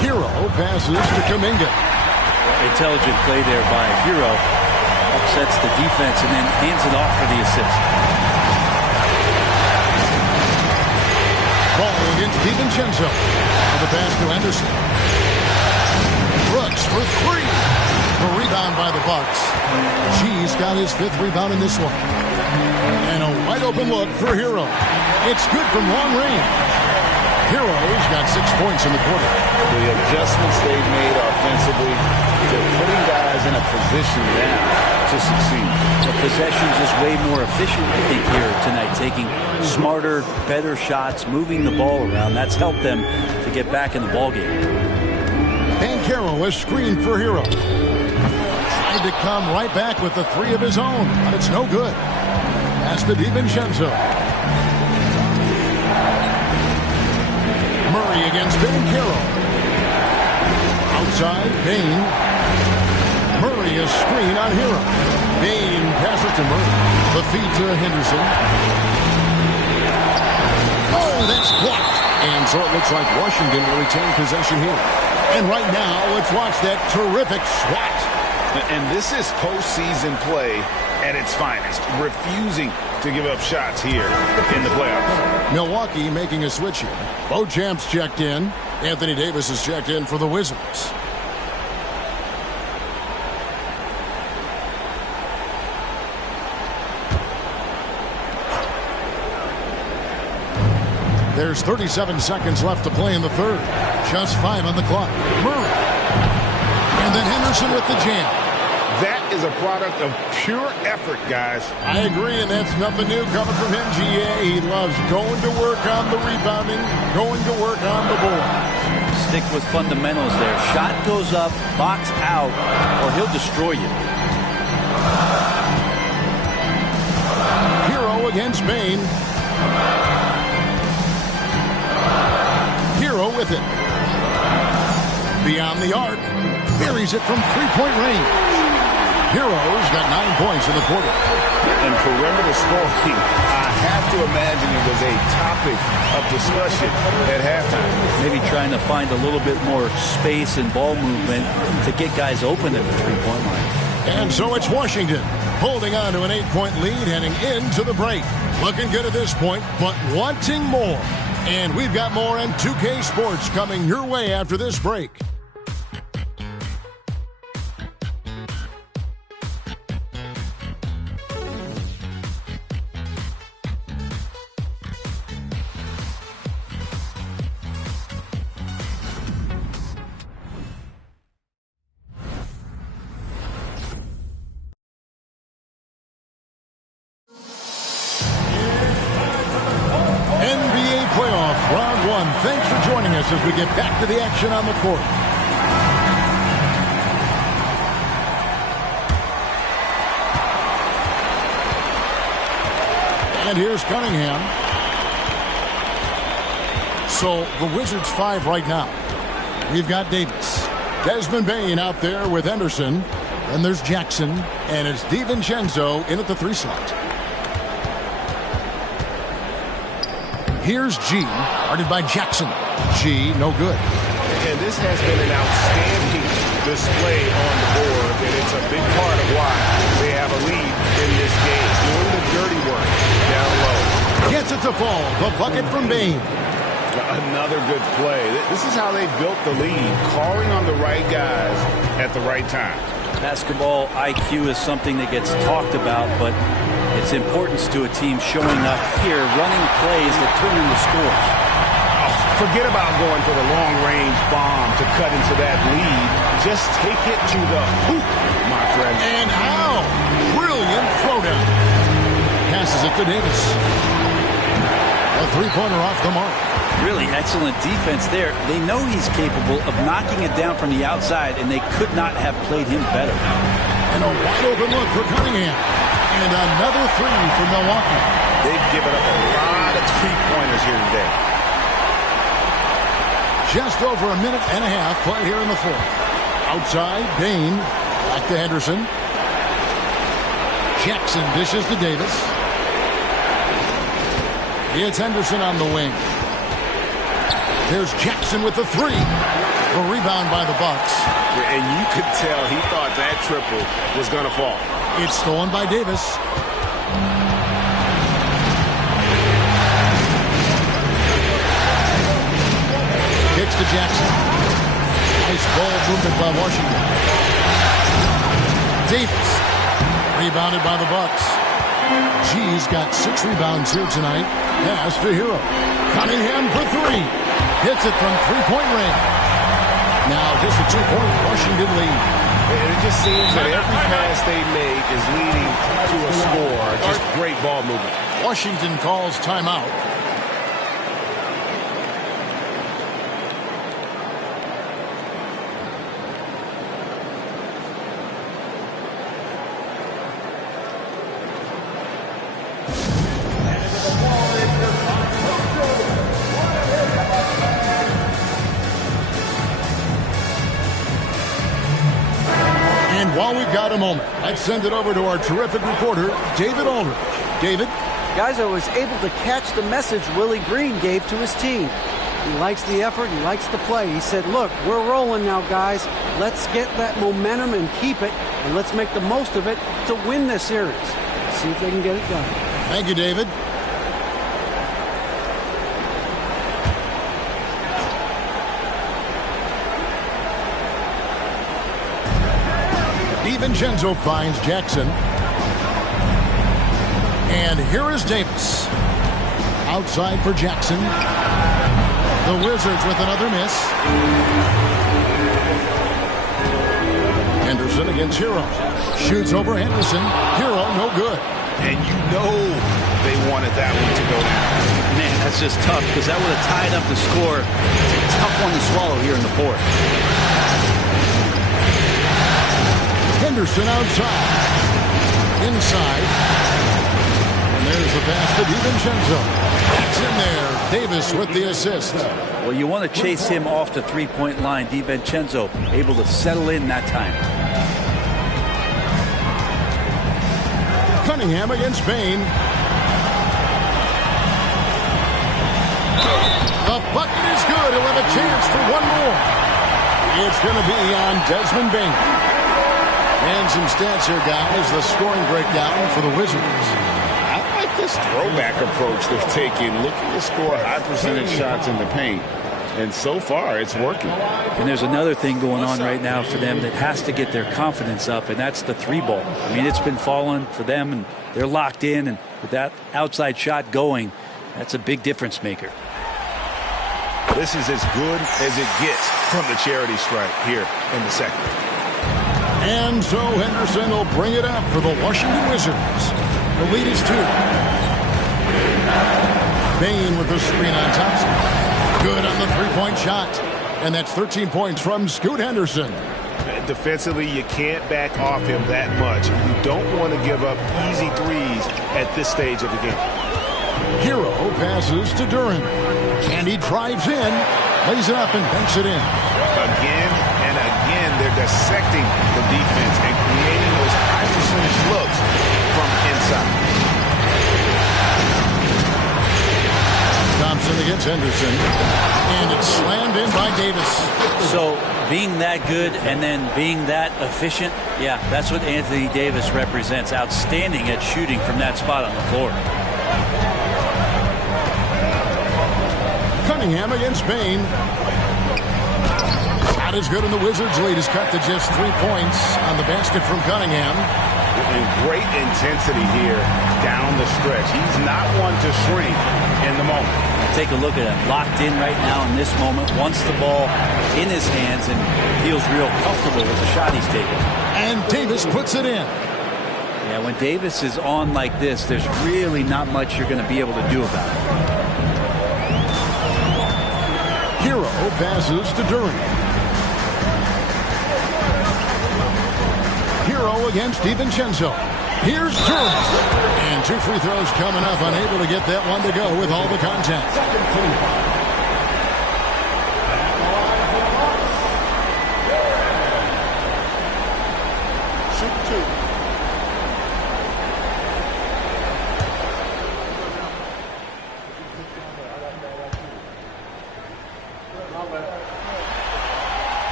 Hero passes to Kuminga. Intelligent play there by Hero. Upsets the defense and then hands it off for the assist. Ball against DiVincenzo. The pass to Henderson. Brooks for three. The rebound by the Bucks. G's got his 5th rebound in this one. And a wide open look for Hero. It's good from long range. Hero's got 6 points in the quarter. The adjustments they've made offensively, they're putting guys in a position now to succeed. The possession's just way more efficient, I think, here tonight. Taking smarter, better shots, moving the ball around. That's helped them to get back in the ballgame. Banchero is screened for Hero. Tried to come right back with the 3 of his own, but it's no good. Pass to DiVincenzo. Murray against Banchero. Outside, Bane. Murray is screen on Hero. Bane passes to Murray. The feed to Henderson. Oh, that's blocked. And so it looks like Washington will retain possession here. And right now, let's watch that terrific swat. And this is postseason play at its finest. Refusing to give up shots here in the playoffs. Milwaukee making a switch here. Beauchamp's checked in. Anthony Davis is checked in for the Wizards. There's 37 seconds left to play in the third. Just 5 on the clock. Murray. And then Henderson with the jam. That is a product of pure effort, guys. I agree, and that's nothing new coming from him, GA. He loves going to work on the rebounding, going to work on the boards. Stick with fundamentals there. Shot goes up, box out, or he'll destroy you. Hero against Bane. Hero with it. Beyond the arc. Buries it from 3-point range. Hero's got 9 points in the quarter. And perimeter scoring, I have to imagine it was a topic of discussion at halftime. Maybe trying to find a little bit more space and ball movement to get guys open at the 3-point line. And so it's Washington holding on to an 8-point lead heading into the break. Looking good at this point, but wanting more. And we've got more on 2K Sports coming your way after this break. Thanks for joining us as we get back to the action on the court. And here's Cunningham. So the Wizards 5 right now. We've got Davis. Desmond Bane out there with Henderson. And there's Jackson. And it's DiVincenzo in at the 3 slot. Here's G, guarded by Jackson. G, no good. And this has been an outstanding display on the board, and it's a big part of why they have a lead in this game. Doing the dirty work down low. Gets it to fall. The bucket from Bane. Another good play. This is how they built the lead, calling on the right guys at the right time. Basketball IQ is something that gets talked about, but its importance to a team showing up here, running plays that turn into scores. Forget about going for the long-range bomb to cut into that lead. Just take it to the hoop, my friend. And how? Brilliant throwdown. Passes it to Davis. A three-pointer off the mark. Really excellent defense there. They know he's capable of knocking it down from the outside, and they could not have played him better. And a wide-open look for Cunningham. And another three for Milwaukee. They've given up a lot of three-pointers here today. Just over a minute and a half play here in the fourth. Outside, Bane. Back to Henderson. Jackson dishes to Davis. It's Henderson on the wing. There's Jackson with the three. A rebound by the Bucks. And you could tell he thought that triple was going to fall. It's stolen by Davis. Kicks to Jackson. Nice ball movement by Washington. Davis. Rebounded by the Bucks. G's got 6 rebounds here tonight. Pass to Hero. Cunningham for three. Hits it from three-point range. Now just a 2-point Washington lead. And it just seems that every pass they make is leading to a score. Just great ball movement. Washington calls timeout. While we've got a moment, let's send it over to our terrific reporter, David Aldridge. David? Guys, I was able to catch the message Willie Green gave to his team. He likes the effort. He likes the play. He said, look, we're rolling now, guys. Let's get that momentum and keep it, and let's make the most of it to win this series. Let's see if they can get it done. Thank you, David. DiVincenzo finds Jackson. And here is Davis. Outside for Jackson. The Wizards with another miss. Henderson against Hero. Shoots over Henderson. Hero, no good. And you know they wanted that one to go down. Man, that's just tough because that would have tied up the score. It's a tough one to swallow here in the fourth. Henderson outside. Inside. And there's the pass to DiVincenzo. That's in there. Davis with the assist. Well, you want to chase him off the three-point line. DiVincenzo able to settle in that time. Cunningham against Bane. The bucket is good. He'll have a chance for one more. It's going to be on Desmond Bane. And some stats here, guys. The scoring breakdown for the Wizards. I like this throwback approach they're taking, looking to score high percentage shots in the paint. And so far, it's working. And there's another thing going on right now for them that has to get their confidence up, and that's the three ball. I mean, it's been falling for them, and they're locked in, and with that outside shot going, that's a big difference maker. This is as good as it gets from the charity stripe here in the second. And so Henderson will bring it up for the Washington Wizards. The lead is 2. Bane with the screen on Thompson. Good on the three-point shot. And that's 13 points from Scoot Henderson. Defensively, you can't back off him that much. You don't want to give up easy threes at this stage of the game. Hero passes to Duran. And he drives in, lays it up, and banks it in. Again and again, they're dissecting the defense and creating those high percentage looks from inside. Thompson against Henderson. And it's slammed in by Davis. So being that good and then being that efficient, yeah, that's what Anthony Davis represents. Outstanding at shooting from that spot on the floor. Cunningham against Bain. Not as good, and the Wizards' lead is cut to just 3 points on the basket from Cunningham. And great intensity here down the stretch. He's not one to shrink in the moment. Take a look at it. Locked in right now in this moment. Wants the ball in his hands and feels real comfortable with the shot he's taking. And Davis puts it in. Yeah, when Davis is on like this, there's really not much you're going to be able to do about it. Hero passes to Duran. Hero against DiVincenzo. Here's Duran. And 2 free throws coming up, unable to get that one to go with all the contact.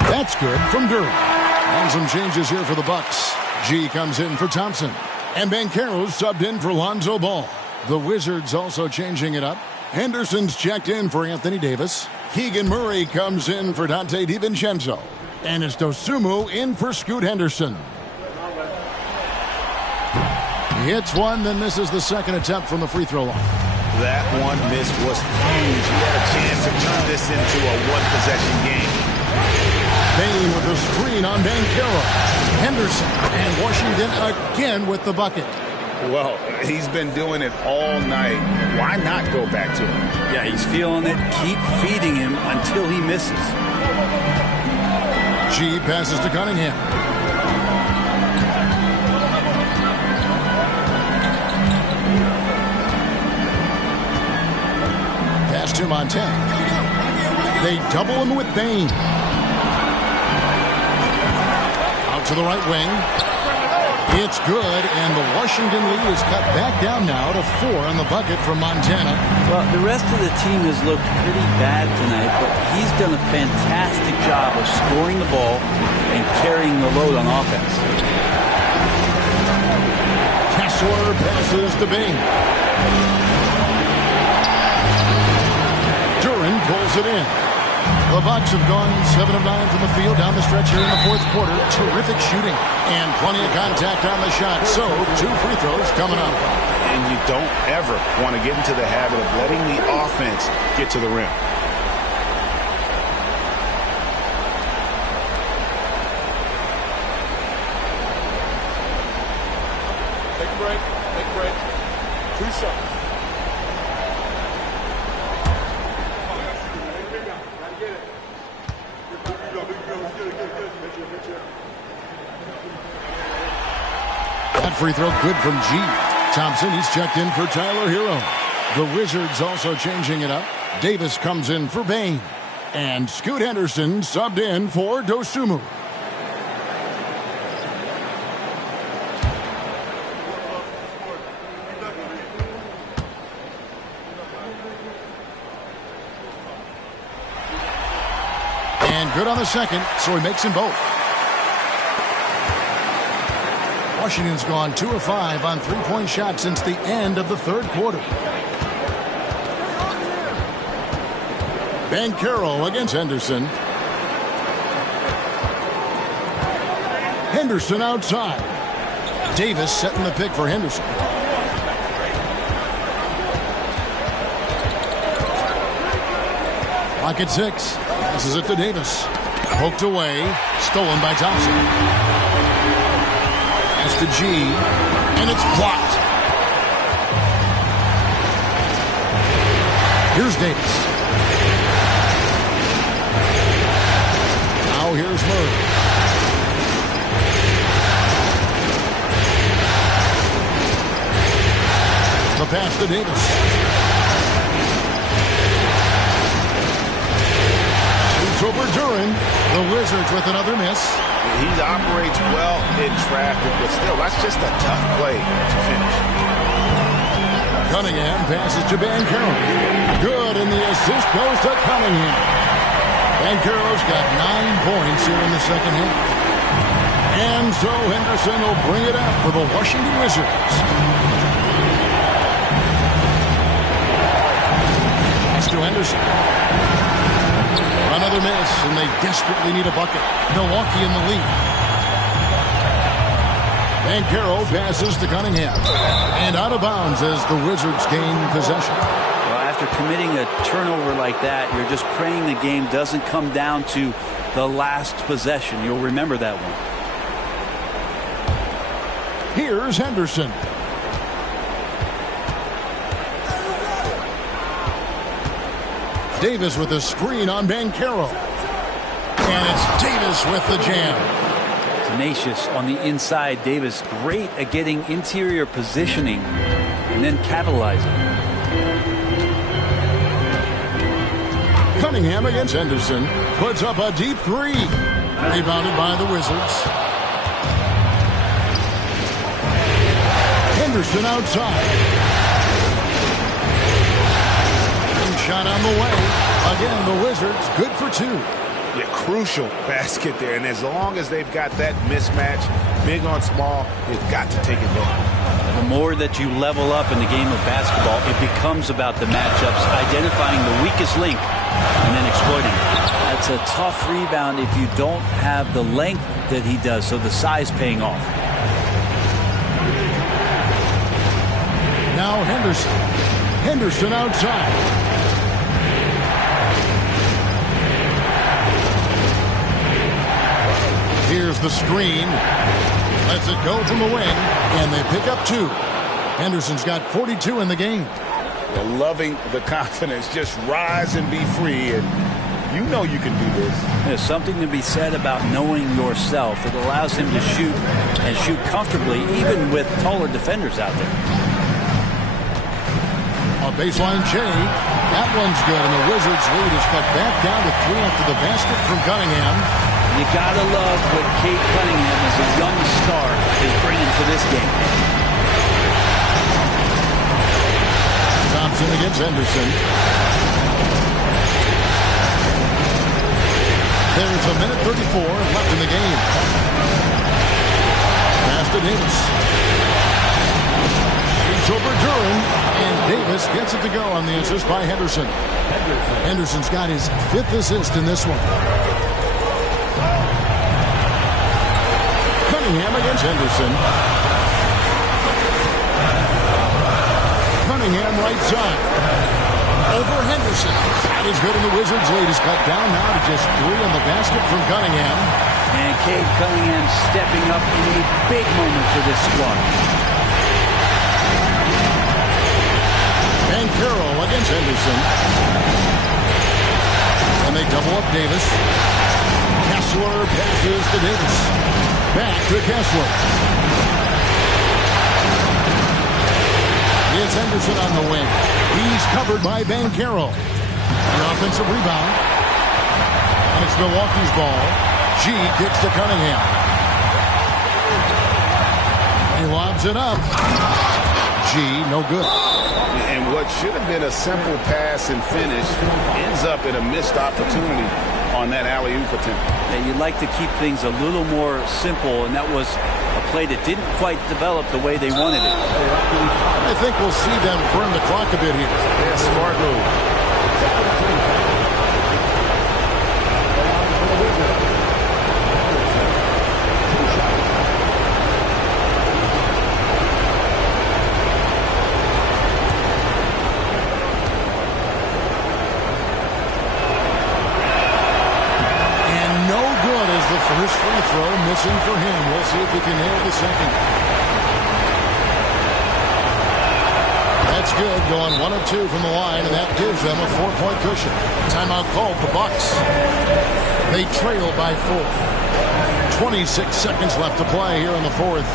That's good from Duran. And some changes here for the Bucks. G comes in for Thompson. And Banchero's subbed in for Lonzo Ball. The Wizards also changing it up. Henderson's checked in for Anthony Davis. Keegan Murray comes in for Dante DiVincenzo. And it's Dosunmu in for Scoot Henderson. He hits one, then misses the second attempt from the free throw line. That one miss was huge. He had a chance to turn this into a one-possession game. Bain with the screen on Banchero. Henderson and Washington again with the bucket. Well, he's been doing it all night. Why not go back to him? Yeah, he's feeling it. Keep feeding him until he misses. G passes to Cunningham. Pass to Montaigne. They double him with Bain. Out to the right wing. It's good, and the Washington lead is cut back down now to 4 on the bucket from Montana. Well, the rest of the team has looked pretty bad tonight, but he's done a fantastic job of scoring the ball and carrying the load on offense. Kessler passes to Bain. Duran pulls it in. The Bucks have gone 7 of 9 from the field down the stretch here in the fourth quarter. Terrific shooting and plenty of contact on the shot. So 2 free throws coming up. And you don't ever want to get into the habit of letting the offense get to the rim. Take a break. Take a break. 2 shots. That free throw good from G. Thompson, he's checked in for Tyler Hero. The Wizards also changing it up. Davis comes in for Bain. And Scoot Henderson subbed in for Dosunmu. And good on the second, so he makes them both. Washington's gone 2 of 5 on 3-point shots since the end of the third quarter. Banchero against Henderson. Henderson outside. Davis setting the pick for Henderson. Clock at 6. Passes it to Davis. Poked away. Stolen by Thompson. To G, and it's blocked. Here's Davis. Now here's Murray. The pass to Davis. over Duran. The Wizards with another miss. He operates well in traffic, but still, that's just a tough play to finish. Cunningham passes to Banchero. Good, and the assist goes to Cunningham. Banchero's got 9 points here in the second half. And so Henderson will bring it up for the Washington Wizards. Pass to Henderson. Another miss, and they desperately need a bucket. Milwaukee in the lead. Banchero passes to Cunningham. And out of bounds as the Wizards gain possession. Well, after committing a turnover like that, you're just praying the game doesn't come down to the last possession. You'll remember that one. Here's Henderson. Davis with a screen on Banchero. And it's Davis with the jam. Tenacious on the inside. Davis great at getting interior positioning and then capitalizing. Cunningham against Henderson. Puts up a deep three. Rebounded by the Wizards. Henderson outside. Shot on the way. Again, the Wizards good for 2. Yeah, crucial basket there. And as long as they've got that mismatch, big on small, they've got to take advantage. The more that you level up in the game of basketball, it becomes about the matchups, identifying the weakest link, and then exploiting it. That's a tough rebound if you don't have the length that he does, so the size paying off. Now Henderson. Henderson outside. Here's the screen. Lets it go from the wing, and they pick up 2. Henderson's got 42 in the game. They're loving the confidence. Just rise and be free, and you know you can do this. There's something to be said about knowing yourself. It allows him to shoot and shoot comfortably, even with taller defenders out there. A baseline change. That one's good, and the Wizards' lead is cut back down to 3 after the basket from Cunningham. You gotta love what Cade Cunningham as a young star is bringing to this game. Thompson against Henderson. There's a minute 34 left in the game. Pass to Davis. Shoots over Duran, and Davis gets it to go on the assist by Henderson. Henderson's got his 5th assist in this one. Cunningham against Henderson. Cunningham right side. Over Henderson. That is good, and the Wizards' lead is cut down now to just 3 on the basket from Cunningham. And Cade Cunningham stepping up in a big moment for this squad. Banchero against Henderson. And they double up Davis. Kessler passes to Davis. Back to Kessler. It's Henderson on the wing. He's covered by Banchero. The offensive rebound. And it's Milwaukee's ball. G kicks to Cunningham. He lobs it up. G, no good. And what should have been a simple pass and finish ends up in a missed opportunity on that alley-oop attempt. Yeah, you'd like to keep things a little more simple, and that was a play that didn't quite develop the way they wanted it. I think we'll see them burn the clock a bit here. Yeah, smart move. First free throw missing for him. We'll see if he can nail the second. That's good. Going 1 of 2 from the line, and that gives them a 4-point cushion. Timeout called the Bucks. They trail by 4. 26 seconds left to play here in the 4th.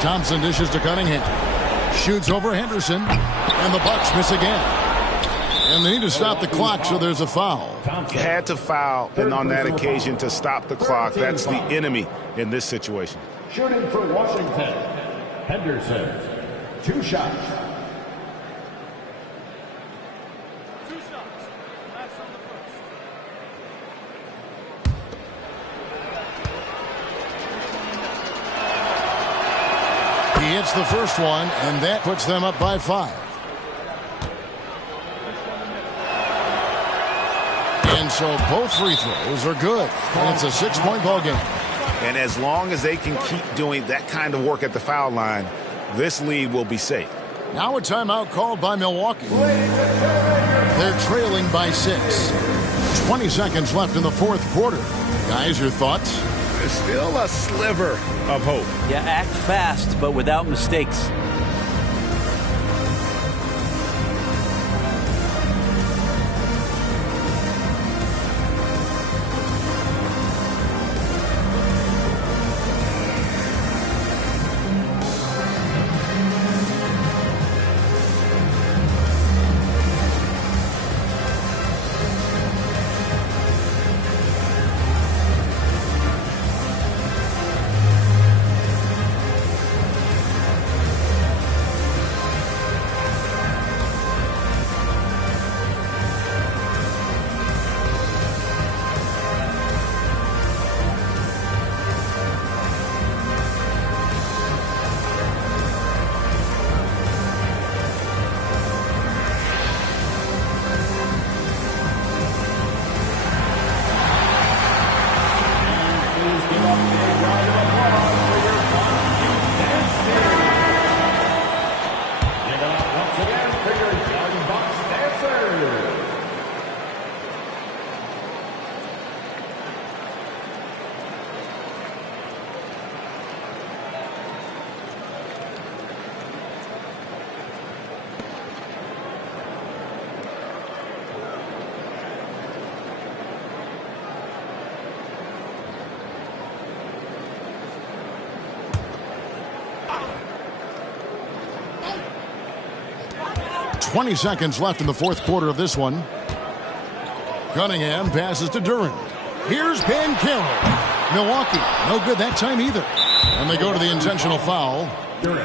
Thompson dishes to Cunningham. Shoots over Henderson. And the Bucks miss again. And they need to stop the clock, so there's a foul. You had to foul, and on that occasion to stop the clock. That's the enemy in this situation. Shooting for Washington, Henderson. 2 shots. He hits the first one, and that puts them up by 5. And so both free throws are good. And it's a 6-point ball game. And as long as they can keep doing that kind of work at the foul line, this lead will be safe. Now a timeout called by Milwaukee. They're trailing by 6. 20 seconds left in the fourth quarter. Guys, your thoughts? There's still a sliver of hope. Yeah, act fast, but without mistakes. .20 seconds left in the fourth quarter of this one. Cunningham passes to Durant. Here's Banchero. Milwaukee, no good that time either. And they go to the intentional foul.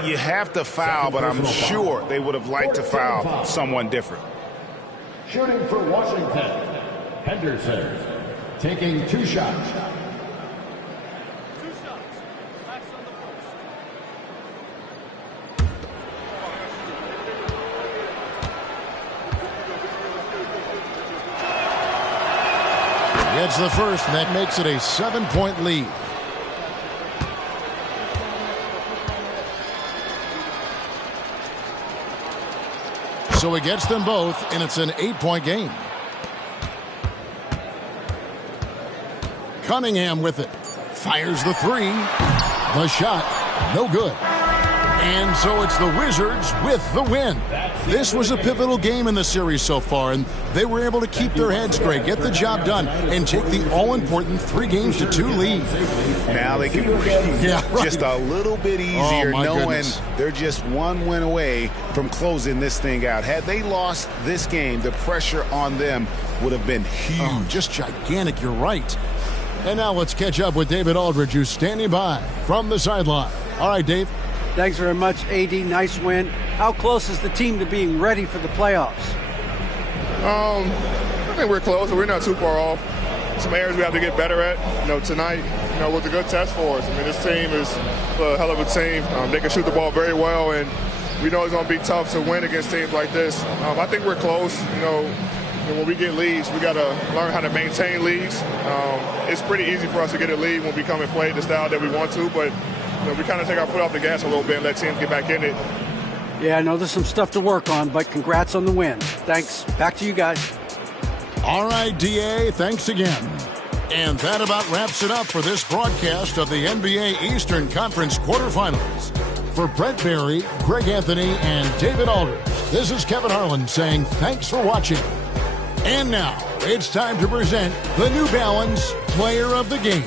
You have to foul, but I'm sure they would have liked to foul someone different. Shooting for Washington, Henderson. Taking 2 shots. Gets the first, and that makes it a 7-point lead. So he gets them both, and it's an 8-point game. Cunningham with it. Fires the 3. The shot, no good. And so it's the Wizards with the win. This was a pivotal game in the series so far, and they were able to keep their heads straight, get the job done, and take the all-important 3-2 lead. Now they can breathe just a little bit easier, knowing they're just 1 win away from closing this thing out. Had they lost this game, the pressure on them would have been huge. Oh, just gigantic, you're right. And now let's catch up with David Aldridge, who's standing by from the sideline. All right, Dave. Thanks very much, AD. Nice win. How close is the team to being ready for the playoffs? I think we're close. We're not too far off. Some areas we have to get better at. Tonight, was a good test for us. I mean, this team is a hell of a team. They can shoot the ball very well, and we know it's going to be tough to win against teams like this. I think we're close. When we get leads, we got to learn how to maintain leads. It's pretty easy for us to get a lead when we come and play the style that we want to, but we kind of take our foot off the gas a little bit and let teams get back in it. Yeah, I know there's some stuff to work on, but congrats on the win. Thanks. Back to you guys. All right, DA, thanks again. And that about wraps it up for this broadcast of the NBA Eastern Conference quarterfinals. For Brett Barry, Greg Anthony, and David Aldridge, this is Kevin Harlan saying thanks for watching. And now, it's time to present the New Balance Player of the Game.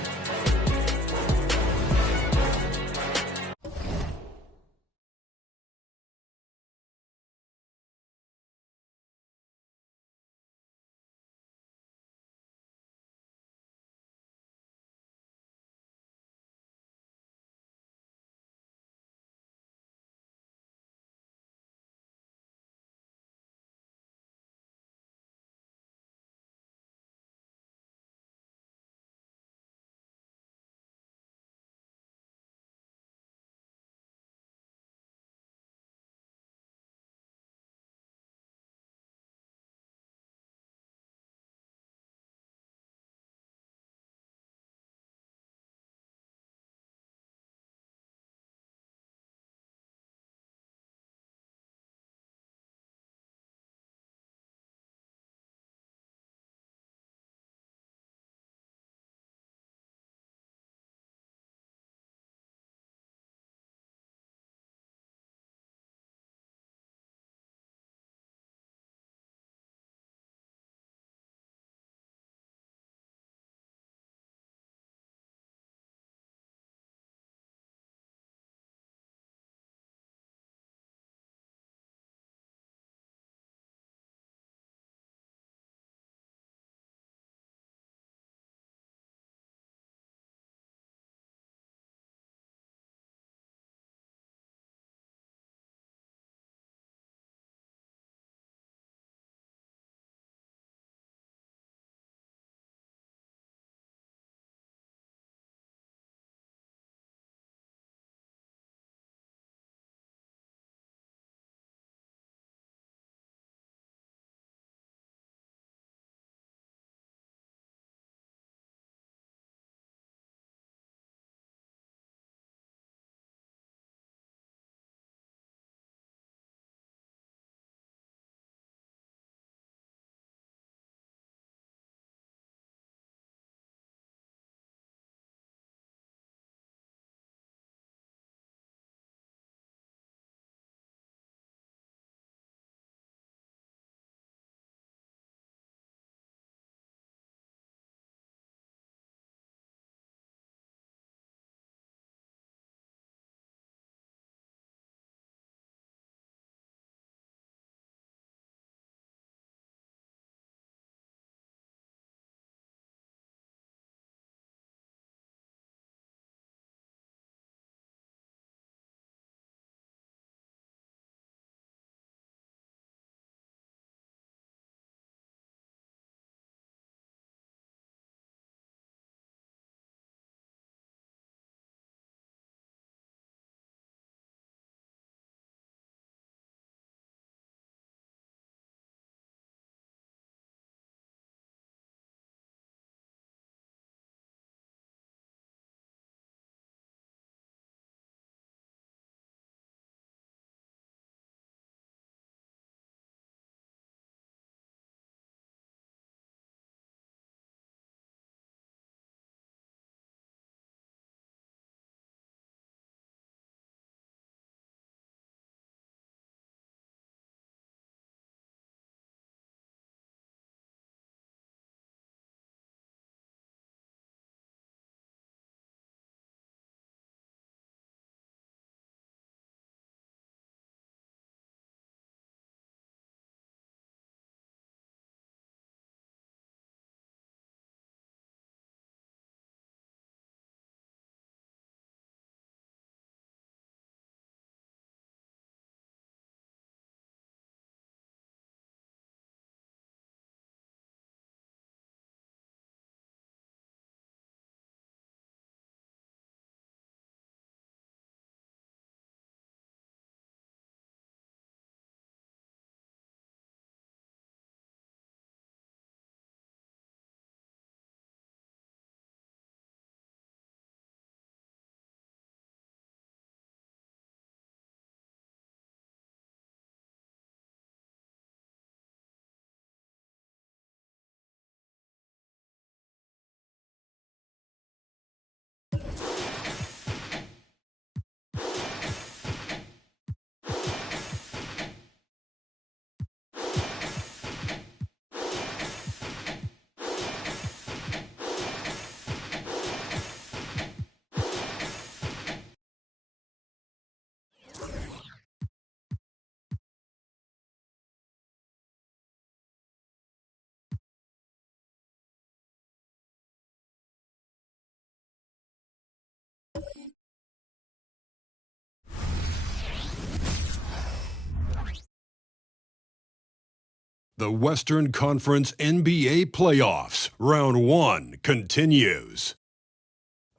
The Western Conference NBA playoffs, round 1 continues.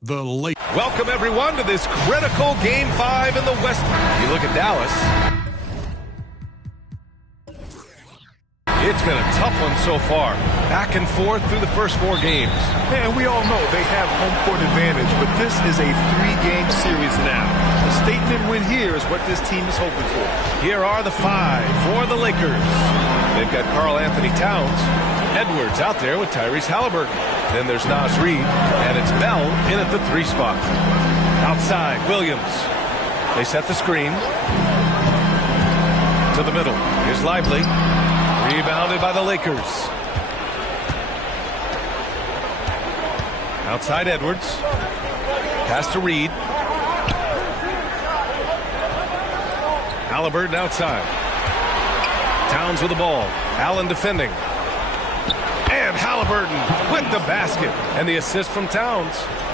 The Lakers. Welcome everyone to this critical Game 5 in the West. You look at Dallas. It's been a tough one so far. Back and forth through the first 4 games. And we all know they have home court advantage, but this is a 3-game series now. A statement win here is what this team is hoping for. Here are the 5 for the Lakers. They've got Karl Anthony Towns. Edwards out there with Tyrese Halliburton. Then there's Naz Reid, and it's Bell in at the 3 spot. Outside, Williams. They set the screen. To the middle. Here's Lively. Rebounded by the Lakers. Outside Edwards. Pass to Reid. Halliburton outside. Towns with the ball. Allen defending. And Halliburton with the basket. And the assist from Towns.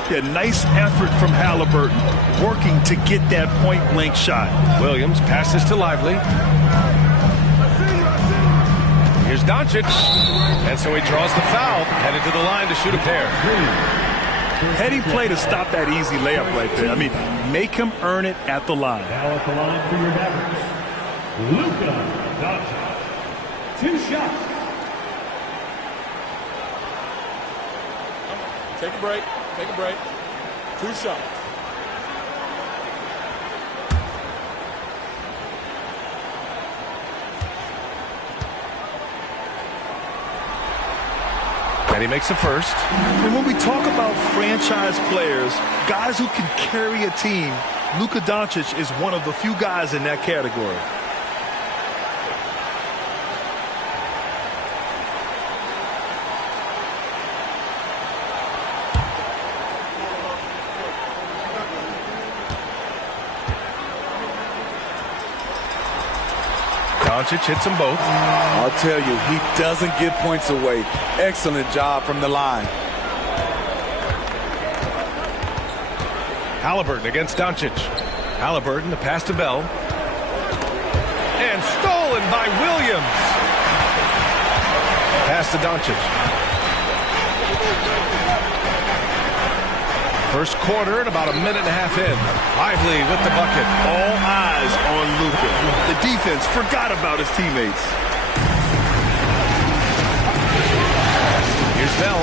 Yeah, nice effort from Halliburton, working to get that point-blank shot. Williams passes to Lively. Here's Doncic. And so he draws the foul. Headed to the line to shoot a pair. Heady play to stop that easy layup right there. I mean, make him earn it at the line. Now at the line for your Mavericks, Luka Doncic. 2 shots. Take a break. Take a break. 2 shots. And he makes the first. And when we talk about franchise players, guys who can carry a team, Luka Doncic is one of the few guys in that category. Doncic hits them both. I'll tell you, he doesn't give points away. Excellent job from the line. Halliburton against Doncic. Halliburton, the pass to Bell. And stolen by Williams. Pass to Doncic. First quarter and about a minute and a half in. Lively with the bucket. All eyes on Luka. The defense forgot about his teammates. Here's Bell.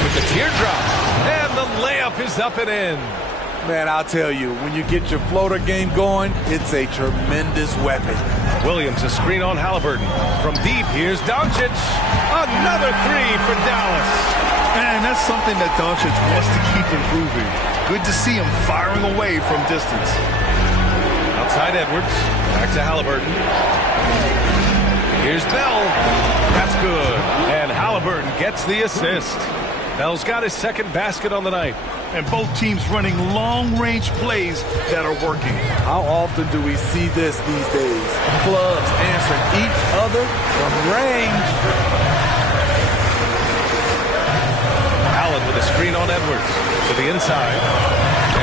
With the teardrop. And the layup is up and in. Man, I'll tell you, when you get your floater game going, it's a tremendous weapon. Williams, a screen on Halliburton. From deep, here's Doncic. Another 3 for Dallas. And that's something that Doncic wants to keep improving. Good to see him firing away from distance. Outside Edwards. Back to Halliburton. Here's Bell. That's good. And Halliburton gets the assist. Bell's got his second basket on the night. And both teams running long-range plays that are working. How often do we see this these days? Clubs answering each other from range. Allen with a screen on Edwards to the inside.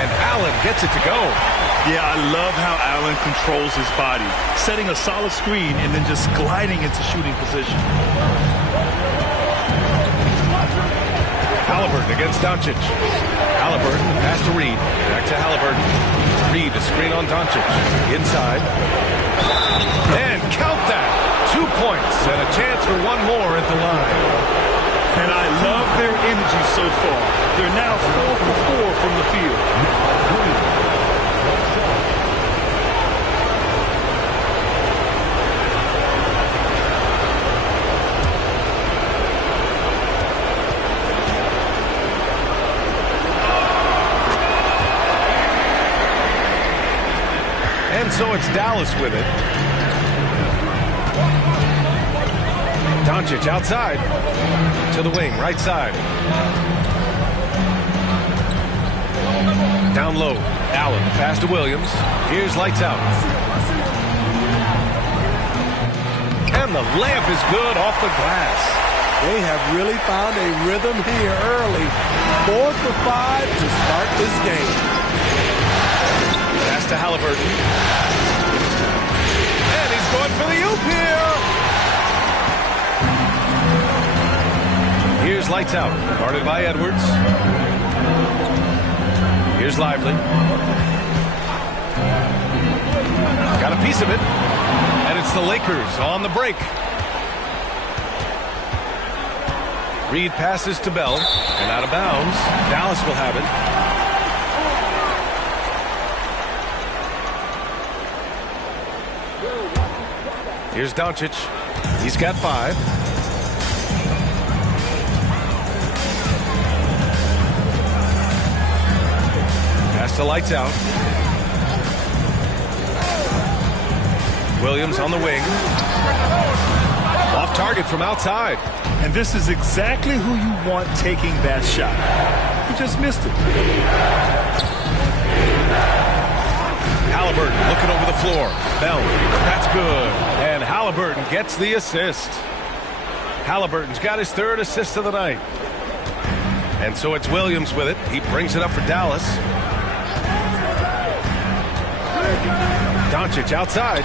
And Allen gets it to go. Yeah, I love how Allen controls his body. Setting a solid screen and then just gliding into shooting position. Halliburton against Doncic. Halliburton, the pass to Reid. Back to Halliburton. Reid, a screen on Doncic. Inside. And count that. 2 points and a chance for one more at the line. And I love their energy so far. They're now 4 for 4 from the field. And so it's Dallas with it. Doncic outside to the wing, right side. Down low, Allen, pass to Williams. Here's lights out. And the layup is good off the glass. They have really found a rhythm here early. 4 for 5 to start this game. Pass to Halliburton. for the oop here. Here's Lights Out, guarded by Edwards. Here's Lively. Got a piece of it. And it's the Lakers on the break. Reed passes to Bell. And out of bounds. Dallas will have it. Here's Doncic. He's got 5. Pass to Lights Out. Williams on the wing. Off target from outside. And this is exactly who you want taking that shot. He just missed it. Halliburton looking over the floor. Bell, that's good. And Halliburton gets the assist. Halliburton's got his 3rd assist of the night. And so it's Williams with it. He brings it up for Dallas. Doncic outside.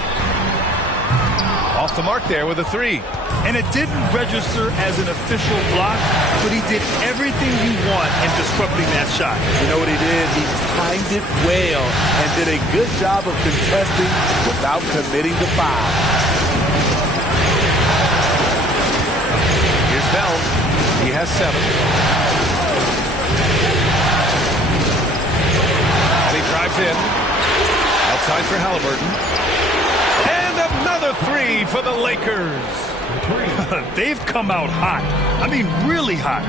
Off the mark there with a 3. And it didn't register as an official block, but he did everything you want in disrupting that shot. You know what he did? He timed it well and did a good job of contesting without committing the foul. Here's Bell. He has 7. And he drives in. Outside for Halliburton. And another 3 for the Lakers. They've come out hot. I mean, really hot.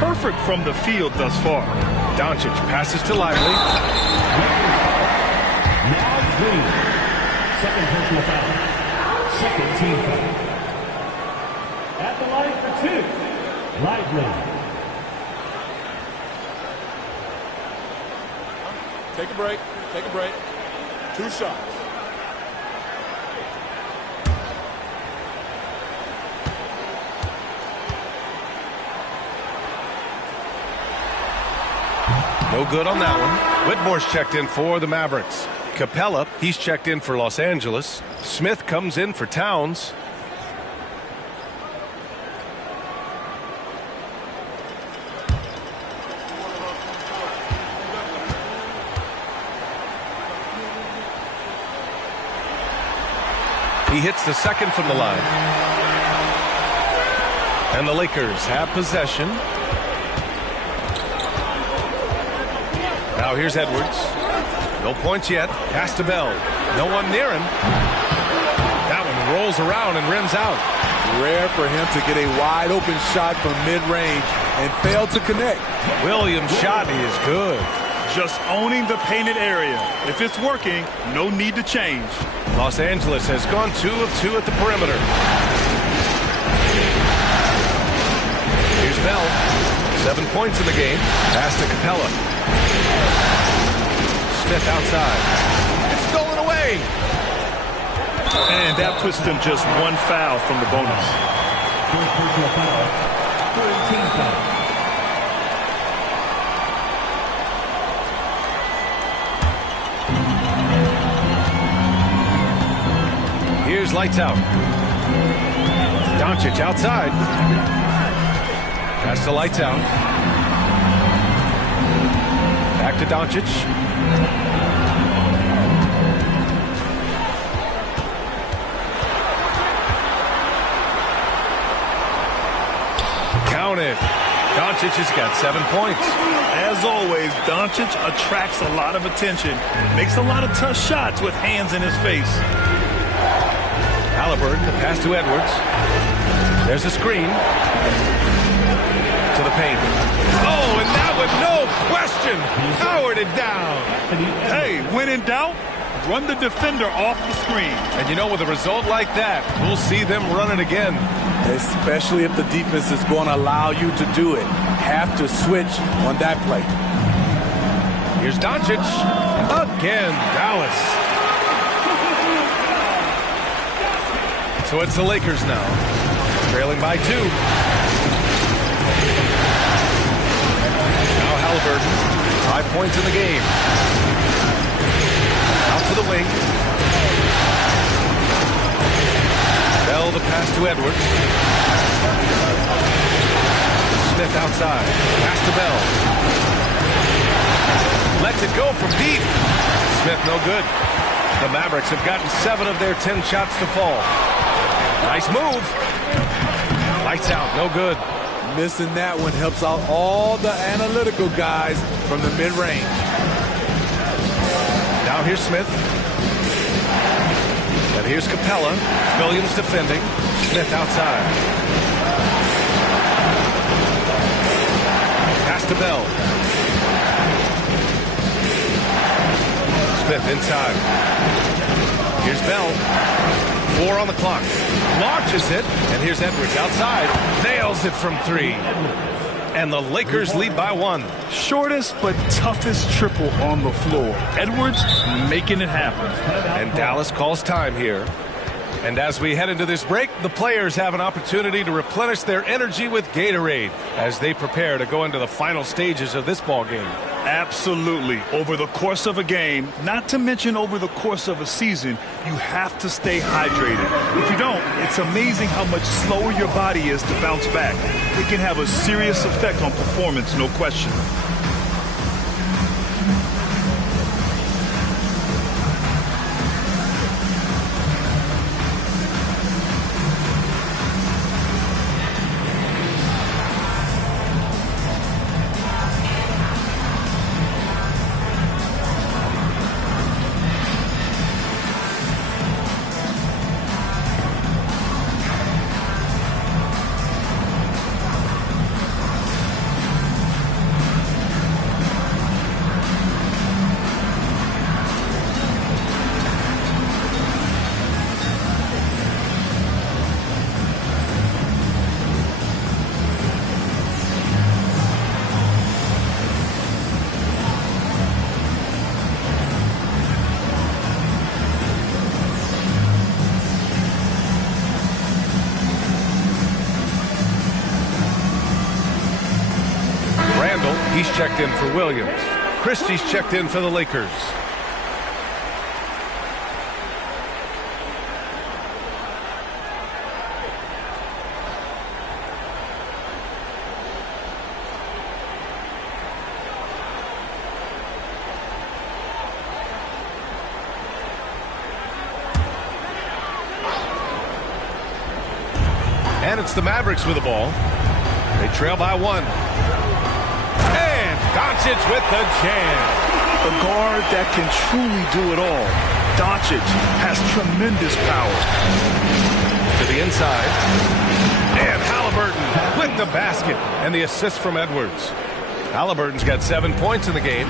Perfect from the field thus far. Doncic passes to Lively. Second personal foul. Second team foul. At the line for 2, Lively. Take a break. Take a break. 2 shots. No good on that one. Whitmore's checked in for the Mavericks. Capella, he's checked in for Los Angeles. Smith comes in for Towns. He hits the second from the line. And the Lakers have possession. Now here's Edwards. No points yet. Pass to Bell. No one near him. That one rolls around and rims out. Rare for him to get a wide open shot from mid-range and fail to connect. Williams' shot is good. Just owning the painted area. If it's working, no need to change. Los Angeles has gone 2 of 2 at the perimeter. Here's Bell. 7 points in the game. Pass to Capella. Smith outside. It's stolen away. And that puts them just 1 foul from the bonus. First personal foul. 13 foul. Here's Lights Out. Doncic outside. Pass to Lights Out. Back to Doncic. Count it. Doncic has got 7 points. As always, Doncic attracts a lot of attention. Makes a lot of tough shots with hands in his face. Halliburton, the pass to Edwards. There's a screen. To the paint. Oh, and that with no question powered it down. Hey, when in doubt, run the defender off the screen. And you know, with a result like that, we'll see them run it again. Especially if the defense is going to allow you to do it. Have to switch on that play. Here's Doncic. Again, Dallas. So it's the Lakers now. Trailing by 2. Now Halliburton. 5 points in the game. Out to the wing. Bell, the pass to Edwards. Smith outside. Pass to Bell. Lets it go from deep. Smith no good. The Mavericks have gotten 7 of their 10 shots to fall. Nice move. Lights out, no good. Missing that one helps out all the analytical guys from the mid-range. Now here's Smith. And here's Capella. Williams defending. Smith outside. Pass to Bell. Smith inside. Here's Bell. 4 on the clock. Launches it. And here's Edwards outside. Nails it from 3. And the Lakers lead by 1. Shortest but toughest triple on the floor. Edwards making it happen. And Dallas calls time here. And as we head into this break, the players have an opportunity to replenish their energy with Gatorade as they prepare to go into the final stages of this ball game. Absolutely. Over the course of a game, not to mention over the course of a season, you have to stay hydrated. If you don't, it's amazing how much slower your body is to bounce back. It can have a serious effect on performance, no question. He's checked in for Williams. Christie's checked in for the Lakers. And it's the Mavericks with the ball. They trail by 1. Doncic with the jam. A guard that can truly do it all. Doncic has tremendous power. To the inside. And Halliburton with the basket. And the assist from Edwards. Halliburton's got 7 points in the game.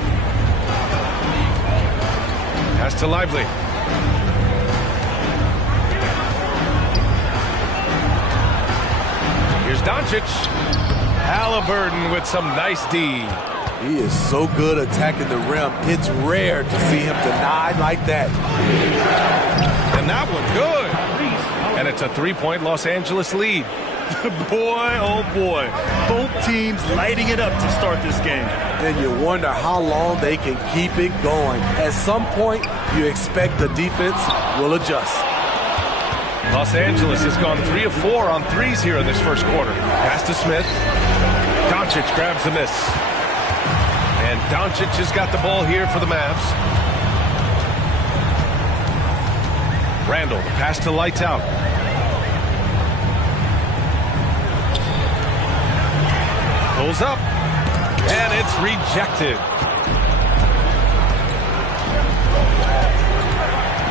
Pass to Lively. Here's Doncic. Halliburton with some nice D. He is so good attacking the rim. It's rare to see him denied like that. And that one's good. And it's a 3-point Los Angeles lead. Boy, oh boy. Both teams lighting it up to start this game. Then you wonder how long they can keep it going. At some point, you expect the defense will adjust. Los Angeles has gone 3 of 4 on threes here in this first quarter. Pass to Smith. Doncic grabs the miss. And Doncic has got the ball here for the Mavs. Randall, the pass to Lights Out. Pulls up. And it's rejected.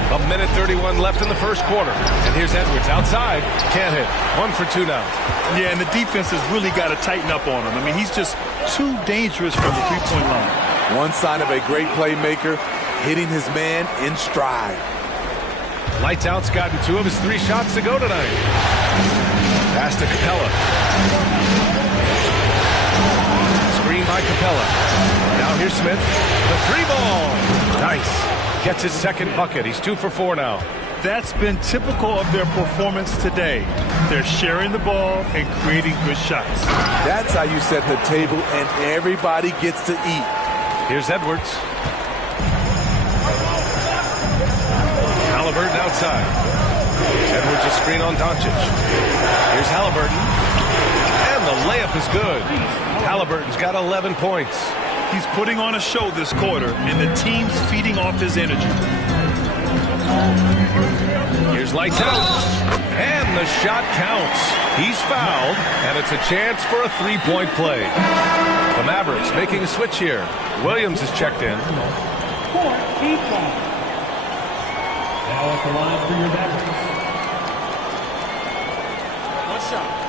A minute 31 left in the first quarter. And here's Edwards outside. Can't hit. 1 for 2 now. Yeah, and the defense has really got to tighten up on him. I mean, he's just too dangerous from the three-point line. One sign of a great playmaker, hitting his man in stride. Lights Out's gotten 2 of his 3 shots to go tonight. Pass to Capella. Screen by Capella. Now here's Smith. The 3-ball. Nice. Gets his second bucket. He's 2 for 4 now. That's been typical of their performance today. They're sharing the ball and creating good shots. That's how you set the table and everybody gets to eat. Here's Edwards. Halliburton outside. Edwards a screen on Doncic. Here's Halliburton. And the layup is good. Halliburton's got 11 points. He's putting on a show this quarter, and the team's feeding off his energy. Here's lights out. And the shot counts. He's fouled, and it's a chance for a three-point play. The Mavericks making a switch here. Williams is checked in. Now at the line for your Mavericks. One shot.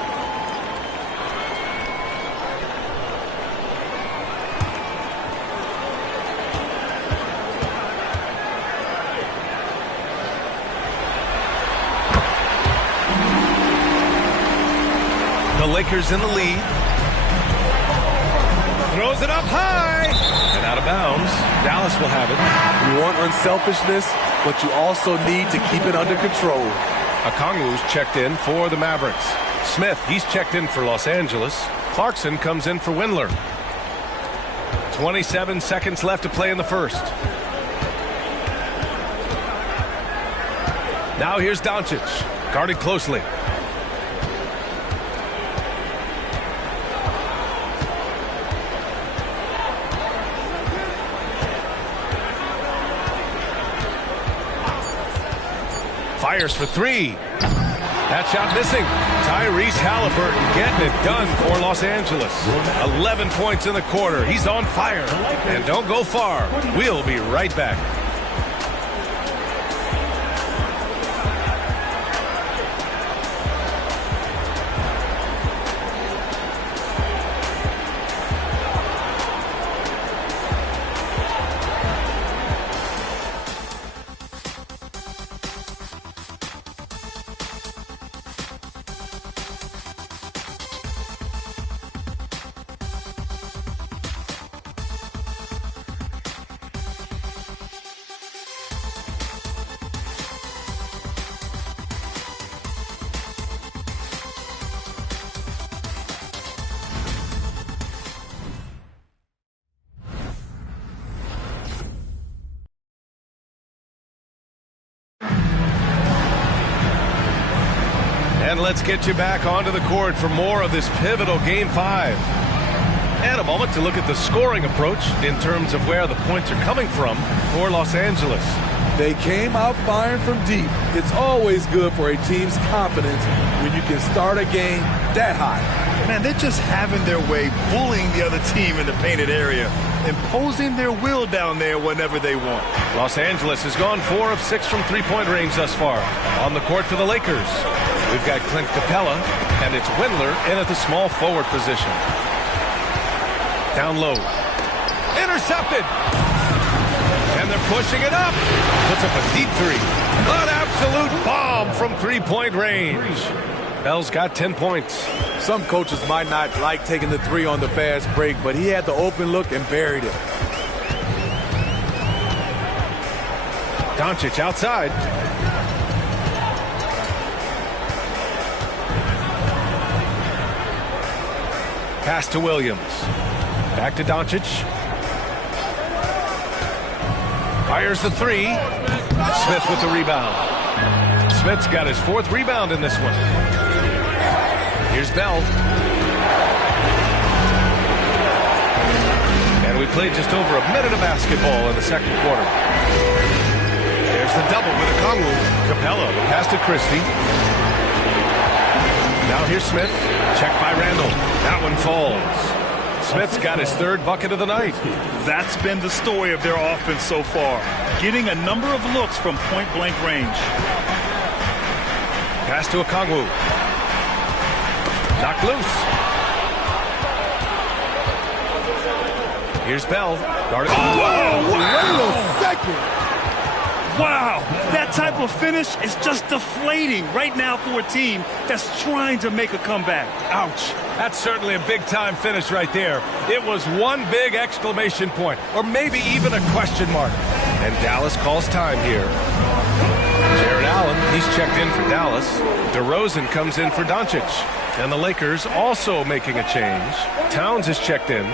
The Lakers in the lead. Throws it up high. And out of bounds. Dallas will have it. You want unselfishness, but you also need to keep it under control. Okongwu's checked in for the Mavericks. Smith, he's checked in for Los Angeles. Clarkson comes in for Windler. 27 seconds left to play in the first. Now here's Doncic, guarded closely. Fires for three. That shot missing. Tyrese Halliburton getting it done for Los Angeles. 11 points in the quarter. He's on fire. And don't go far. We'll be right back. And let's get you back onto the court for more of this pivotal Game 5. And a moment to look at the scoring approach in terms of where the points are coming from for Los Angeles. They came out firing from deep. It's always good for a team's confidence when you can start a game that high. Man, they're just having their way, bullying the other team in the painted area, imposing their will down there whenever they want. Los Angeles has gone 4 of 6 from three-point range thus far. On the court for the Lakers, we've got Clint Capella, and it's Windler in at the small forward position. Down low. Intercepted. And they're pushing it up. Puts up a deep three. An absolute bomb from three-point range. Bell's got 10 points. Some coaches might not like taking the three on the fast break, but he had the open look and buried it. Doncic outside. Pass to Williams. Back to Doncic. Fires the three. Smith with the rebound. Smith's got his 4th rebound in this one. Here's Bell. And we played just over a minute of basketball in the second quarter. There's the double with Okongwu. Capella, the pass to Christie. Now here's Smith. Checked by Randall. That one falls. Smith's got his 3rd bucket of the night. That's been the story of their offense so far. Getting a number of looks from point-blank range. Pass to Okongwu. Knocked loose. Here's Bell. Guarded. Whoa! Wait a second. Wow, that type of finish is just deflating right now for a team that's trying to make a comeback. Ouch. That's certainly a big-time finish right there. It was one big exclamation point, or maybe even a question mark. And Dallas calls time here. Jared Allen, he's checked in for Dallas. DeRozan comes in for Doncic. And the Lakers also making a change. Towns is checked in.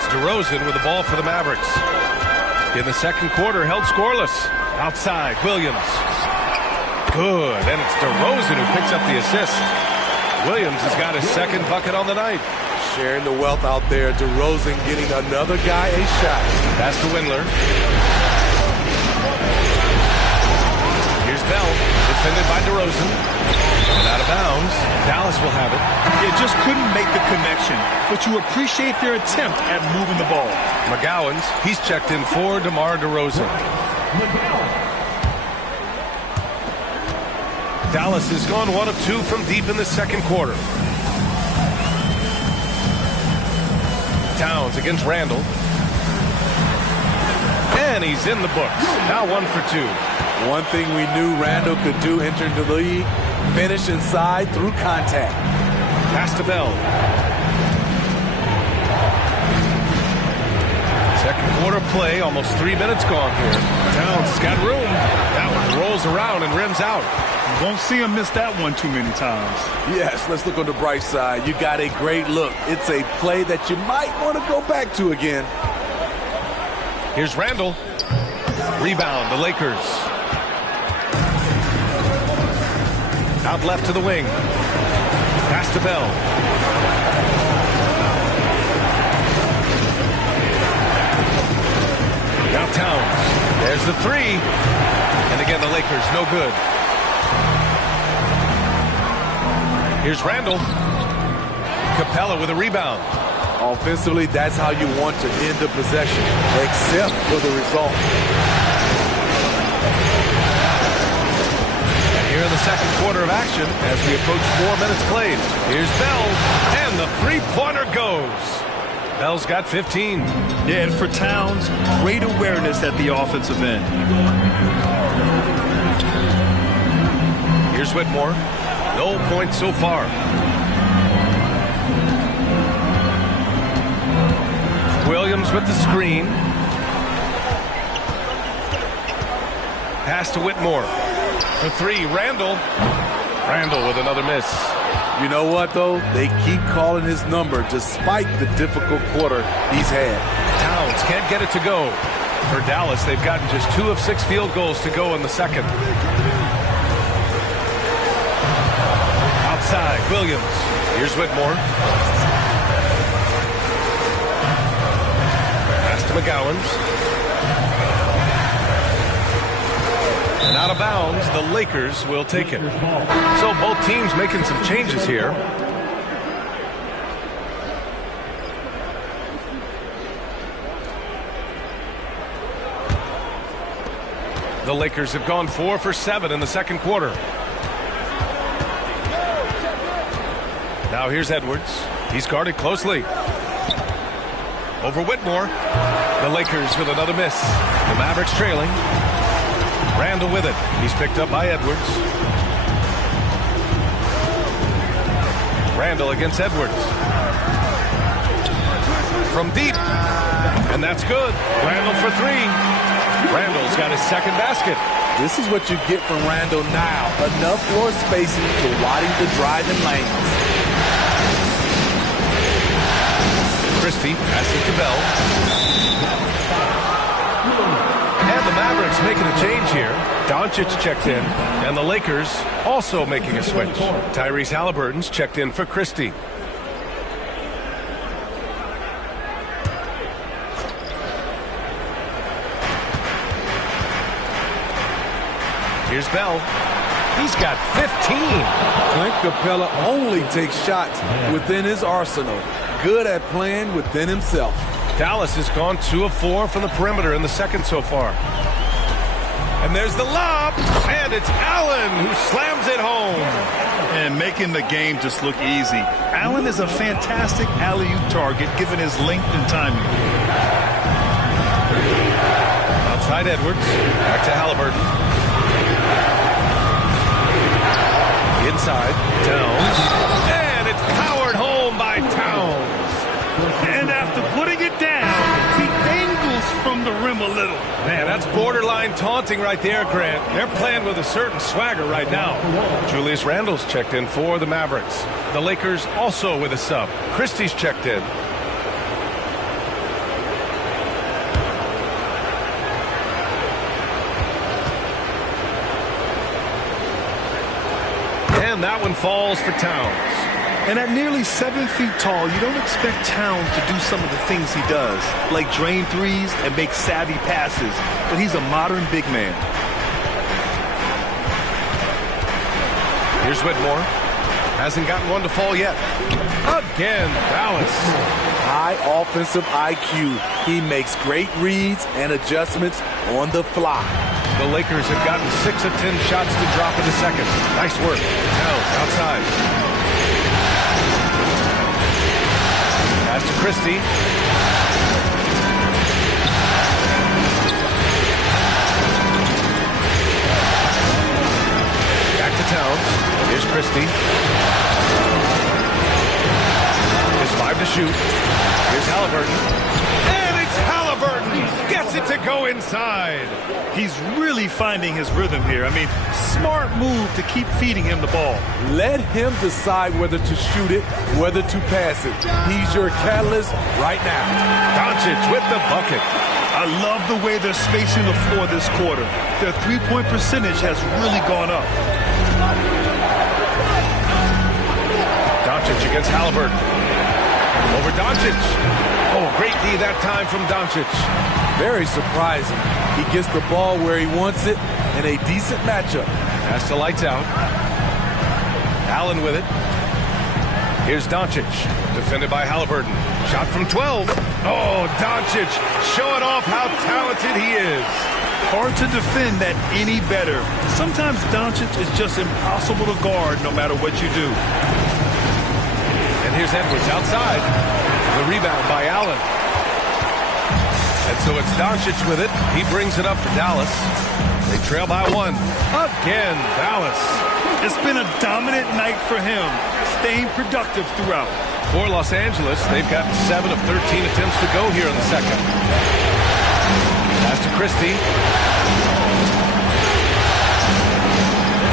It's DeRozan with the ball for the Mavericks. In the second quarter, held scoreless. Outside, Williams. Good, and it's DeRozan who picks up the assist. Williams has got his second bucket on the night. Sharing the wealth out there. DeRozan getting another guy a shot. Pass to Windler. Here's Bell, defended by DeRozan. And out of bounds, Dallas will have it. It just couldn't make the connection, but you appreciate their attempt at moving the ball. McGowan's, he's checked in for DeMar DeRozan. Dallas has gone 1 of 2 from deep in the second quarter. Towns against Randall. And he's in the books. Now 1 for 2. One thing we knew Randall could do entering the league, finish inside through contact. Pass to Bell. Second quarter play, almost 3 minutes gone here. Towns has got room. That one rolls around and rims out. You won't see him miss that one too many times. Yes, let's look on the bright side. You got a great look. It's a play that you might want to go back to again. Here's Randall. Rebound, the Lakers. Out left to the wing. Pass to Bell. Now Towns. There's the three. And again, the Lakers, no good. Here's Randall. Capella with a rebound. Offensively, that's how you want to end the possession, except for the result. And here in the second quarter of action, as we approach 4 minutes played, here's Bell, and the three-pointer goes. Bell's got 15. Yeah, and for Towns, great awareness at the offensive end. Here's Whitmore. No points so far. Williams with the screen. Pass to Whitmore. For three, Randall. Randall with another miss. You know what, though? They keep calling his number despite the difficult quarter he's had. Towns can't get it to go. For Dallas, they've gotten just 2 of 6 field goals to go in the second. Outside, Williams. Here's Whitmore. Pass to McGowan's. And out of bounds, the Lakers will take it. So both teams making some changes here. The Lakers have gone 4 for 7 in the second quarter. Now here's Edwards. He's guarded closely. Over Whitmore. The Lakers with another miss. The Mavericks trailing. Randall with it. He's picked up by Edwards. Randall against Edwards. From deep. And that's good. Randall for 3. Randall's got his second basket. This is what you get from Randall now. Enough floor spacing to widen the driving lanes. Christie passes to Bell. And the Mavericks making a change here. Doncic checked in. And the Lakers also making a switch. Tyrese Halliburton's checked in for Christie. Here's Bell. He's got 15. Clint Capella only takes shots within his arsenal. Good at playing within himself. Dallas has gone 2 of 4 from the perimeter in the second so far. And there's the lob. And it's Allen who slams it home. And making the game just look easy. Allen is a fantastic alley-oop target given his length and timing. Outside Edwards. Back to Halliburton. Inside, Towns, and it's powered home by Towns. And after putting it down, he angles from the rim a little. Man, that's borderline taunting right there, Grant. They're playing with a certain swagger right now. Julius Randle's checked in for the Mavericks. The Lakers also with a sub. Christie's checked in. And that one falls for Towns. And at nearly 7 feet tall, you don't expect Towns to do some of the things he does, like drain threes and make savvy passes. But he's a modern big man. Here's Whitmore. Hasn't gotten one to fall yet. Again, Dallas. High offensive IQ. He makes great reads and adjustments on the fly. The Lakers have gotten 6 of 10 shots to drop in the second. Nice work. Towns outside. Pass to Christie. Back to Towns. Here's Christie. There's 5 to shoot. Here's Halliburton. And it's Halliburton. Gets it to go inside. He's really finding his rhythm here. I mean, smart move to keep feeding him the ball. Let him decide whether to shoot it, whether to pass it. He's your catalyst right now. Doncic with the bucket. I love the way they're spacing the floor this quarter. Their three-point percentage has really gone up. Doncic against Halliburton. Over Doncic. Oh, great D that time from Doncic. Very surprising. He gets the ball where he wants it in a decent matchup. Pass to lights out. Allen with it. Here's Doncic. Defended by Halliburton. Shot from 12. Oh, Doncic showing off how talented he is. Hard to defend that any better. Sometimes Doncic is just impossible to guard no matter what you do. And here's Edwards outside. The rebound by Allen. And so it's Doncic with it. He brings it up for Dallas. They trail by 1. Again, Dallas. It's been a dominant night for him, staying productive throughout. For Los Angeles, they've gotten 7 of 13 attempts to go here in the second. Pass to Christie.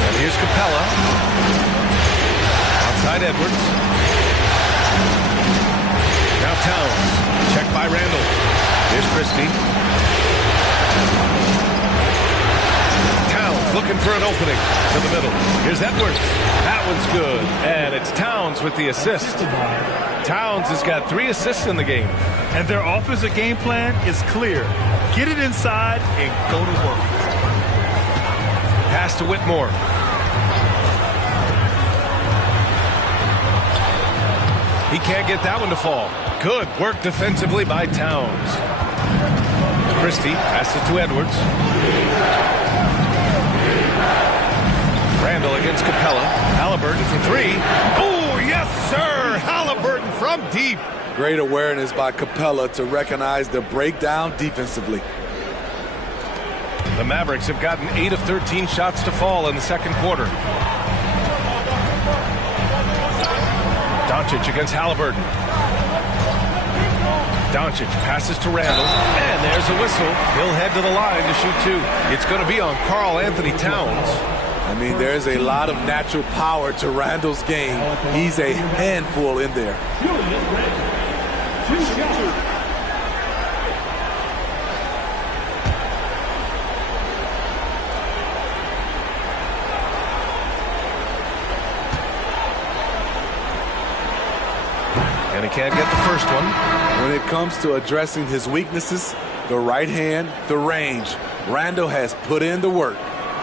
And here's Capella. Outside Edwards. Now Towns. Checked by Randall. Here's Christie. Towns looking for an opening to the middle. Here's Edwards. That one's good. And it's Towns with the assist. Towns has got 3 assists in the game. And their offensive game plan is clear. Get it inside and go to work. Pass to Whitmore. He can't get that one to fall. Good work defensively by Towns. Christie passes to Edwards. Randall against Capella. Halliburton for 3. Oh, yes, sir. Halliburton from deep. Great awareness by Capella to recognize the breakdown defensively. The Mavericks have gotten 8 of 13 shots to fall in the second quarter. Doncic against Halliburton. Doncic passes to Randall, and there's a whistle. He'll head to the line to shoot 2. It's going to be on Karl Anthony Towns. I mean, there's a lot of natural power to Randall's game. He's a handful in there. And he can't get the first one. When it comes to addressing his weaknesses, the right hand, the range, Randall has put in the work.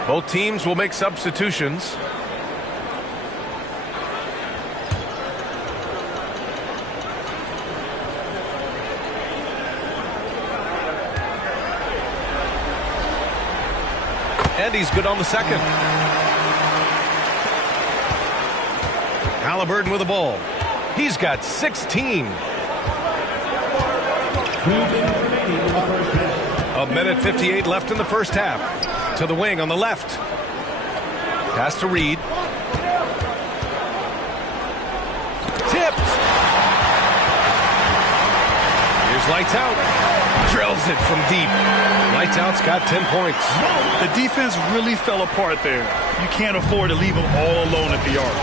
Both teams will make substitutions. And he's good on the second. Halliburton with the ball. He's got 16. A minute 58 left in the first half. To the wing on the left. Pass to Reed. Tipped. Here's Lights Out. Drills it from deep. Lights Out's got 10 points. The defense really fell apart there. You can't afford to leave them all alone at the arc.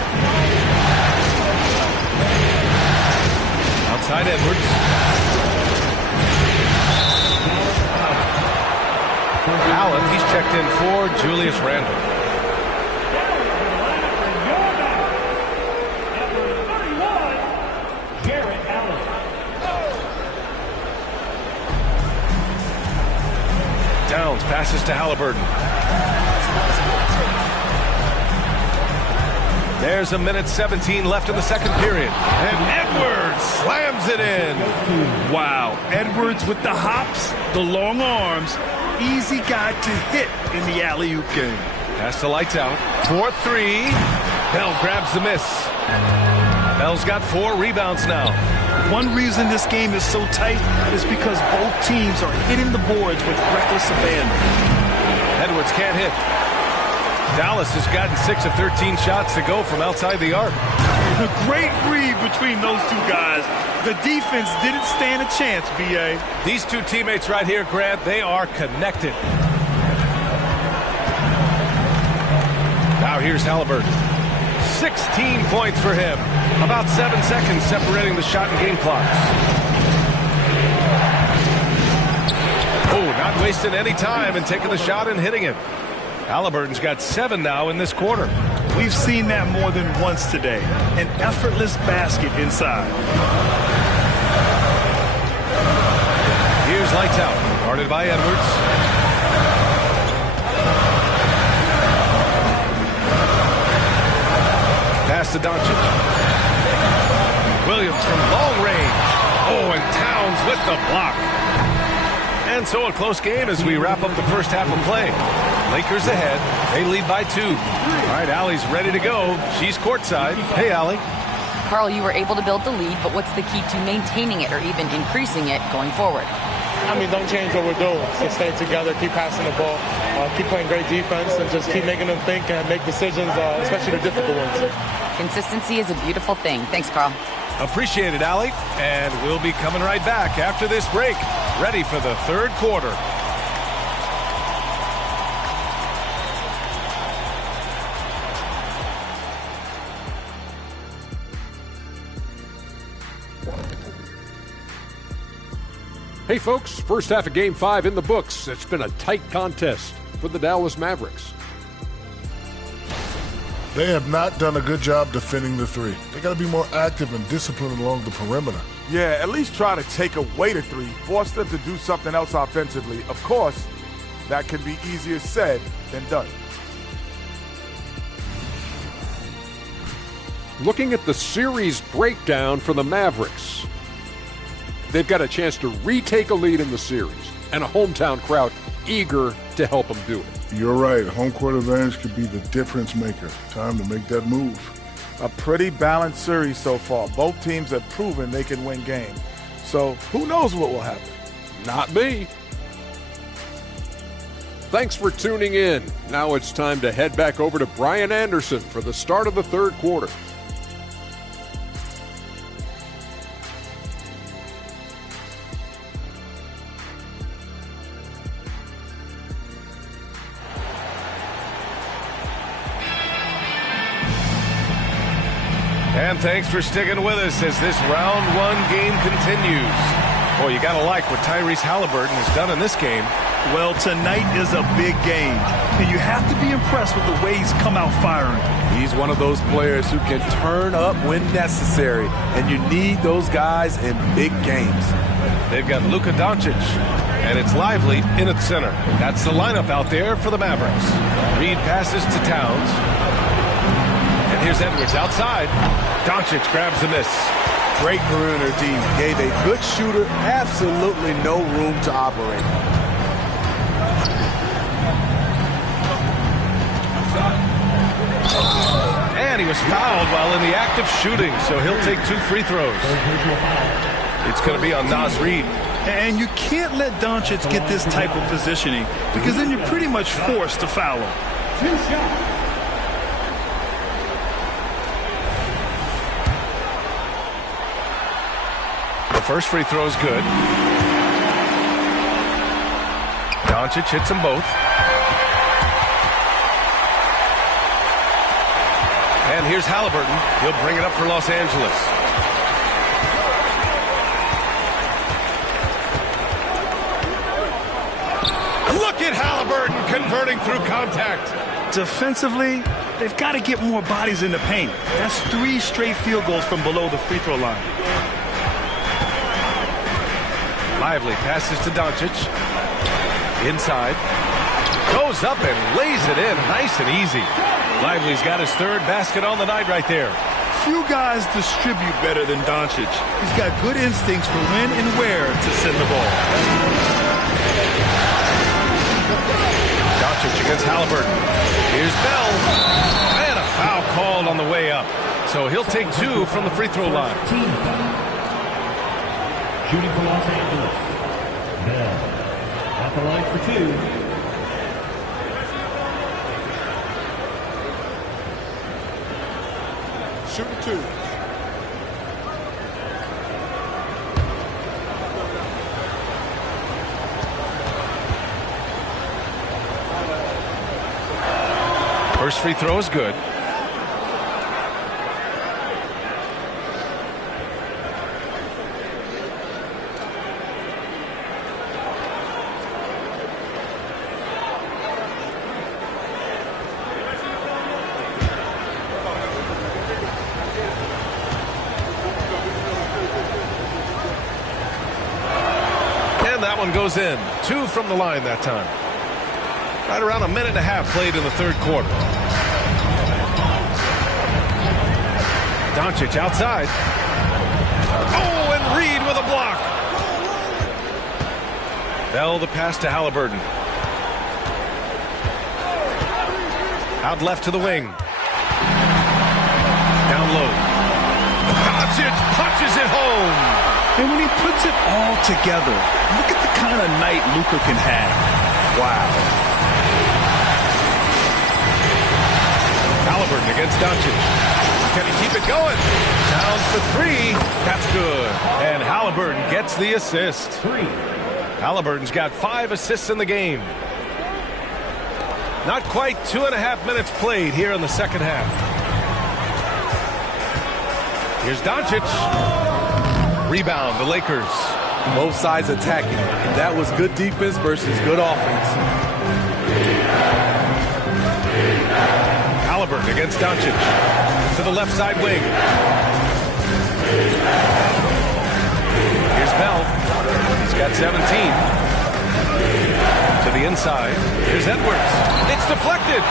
Outside Edwards. Allen, he's checked in for Julius Randle. passes to Halliburton. There's 1:17 left in the second period. And Edwards slams it in. Wow. Edwards with the hops, the long arms. Easy guy to hit in the alley-oop game. Pass to Lights Out. 4-3. Bell grabs the miss. Bell's got 4 rebounds now. One reason this game is so tight is because both teams are hitting the boards with reckless abandon. Edwards can't hit. Dallas has gotten 6 of 13 shots to go from outside the arc. A great read between those two guys. The defense didn't stand a chance, B.A. These two teammates right here, Grant, they are connected. Now here's Halliburton. 16 points for him. About 7 seconds separating the shot and game clocks. Oh, not wasting any time and taking the shot and hitting it. Halliburton's got 7 now in this quarter. We've seen that more than once today. An effortless basket inside. Here's Lights Out. Guarded by Edwards. Pass to Doncic. Williams from long range. Oh, and Towns with the block. And so a close game as we wrap up the first half of play. Lakers ahead. They lead by 2. All right, Allie's ready to go. She's courtside. Hey, Allie. Carl, you were able to build the lead, but what's the key to maintaining it or even increasing it going forward? I mean, don't change what we're doing. So stay together, keep passing the ball, keep playing great defense, and just keep making them think and make decisions, especially the difficult ones. Consistency is a beautiful thing. Thanks, Carl. Appreciate it, Allie. And we'll be coming right back after this break. Ready for the third quarter. Hey folks, first half of Game 5 in the books. It's been a tight contest for the Dallas Mavericks. They have not done a good job defending the 3. They got to be more active and disciplined along the perimeter. Yeah, at least try to take away the 3, force them to do something else offensively. Of course, that can be easier said than done. Looking at the series breakdown for the Mavericks, they've got a chance to retake a lead in the series and a hometown crowd eager to help them do it. You're right. Home court advantage could be the difference maker. Time to make that move. A pretty balanced series so far. Both teams have proven they can win games. So who knows what will happen? Not me. Thanks for tuning in. Now it's time to head back over to Brian Anderson for the start of the third quarter. And thanks for sticking with us as this round 1 game continues. Boy, you got to like what Tyrese Halliburton has done in this game. Well, tonight is a big game, and you have to be impressed with the way he's come out firing. He's one of those players who can turn up when necessary, and you need those guys in big games. They've got Luka Doncic, and it's Lively in at center. That's the lineup out there for the Mavericks. Reed passes to Towns. And here's Edwards outside. Doncic grabs the miss. Great perimeter team. Gave a good shooter absolutely no room to operate. And he was fouled while in the act of shooting, so he'll take 2 free throws. It's going to be on Naz Reid. And you can't let Doncic get this type of positioning because then you're pretty much forced to foul him. The first free throw is good. Doncic hits them both. And here's Halliburton. He'll bring it up for Los Angeles. Look at Halliburton converting through contact. Defensively, they've got to get more bodies in the paint. That's 3 straight field goals from below the free throw line. Lively passes to Doncic. Inside. Goes up and lays it in nice and easy. Lively's got his third basket on the night right there. Few guys distribute better than Doncic. He's got good instincts for when and where to send the ball. Doncic against Halliburton. Here's Bell. And a foul called on the way up. So he'll take 2 from the free throw line. Shooting for Los Angeles. Bell at the line for 2. Shooting 2. First free throw is good. Goes in. 2 from the line that time. Right around a minute and a half played in the third quarter. Doncic outside. Oh, and Reed with a block. Bell the pass to Halliburton. Out left to the wing. Down low. Doncic punches it home. And when he puts it all together, look at the kind of night Luka can have. Wow. Halliburton against Doncic. Can he keep it going? Towns for 3. That's good. And Halliburton gets the assist. 3. Halliburton's got 5 assists in the game. Not quite 2.5 minutes played here in the second half. Here's Doncic. Rebound, the Lakers. Both sides attacking. That was good defense versus good offense. Halliburton against Doncic. To the left side wing. Here's Bell. He's got 17. To the inside. Here's Edwards. It's deflected.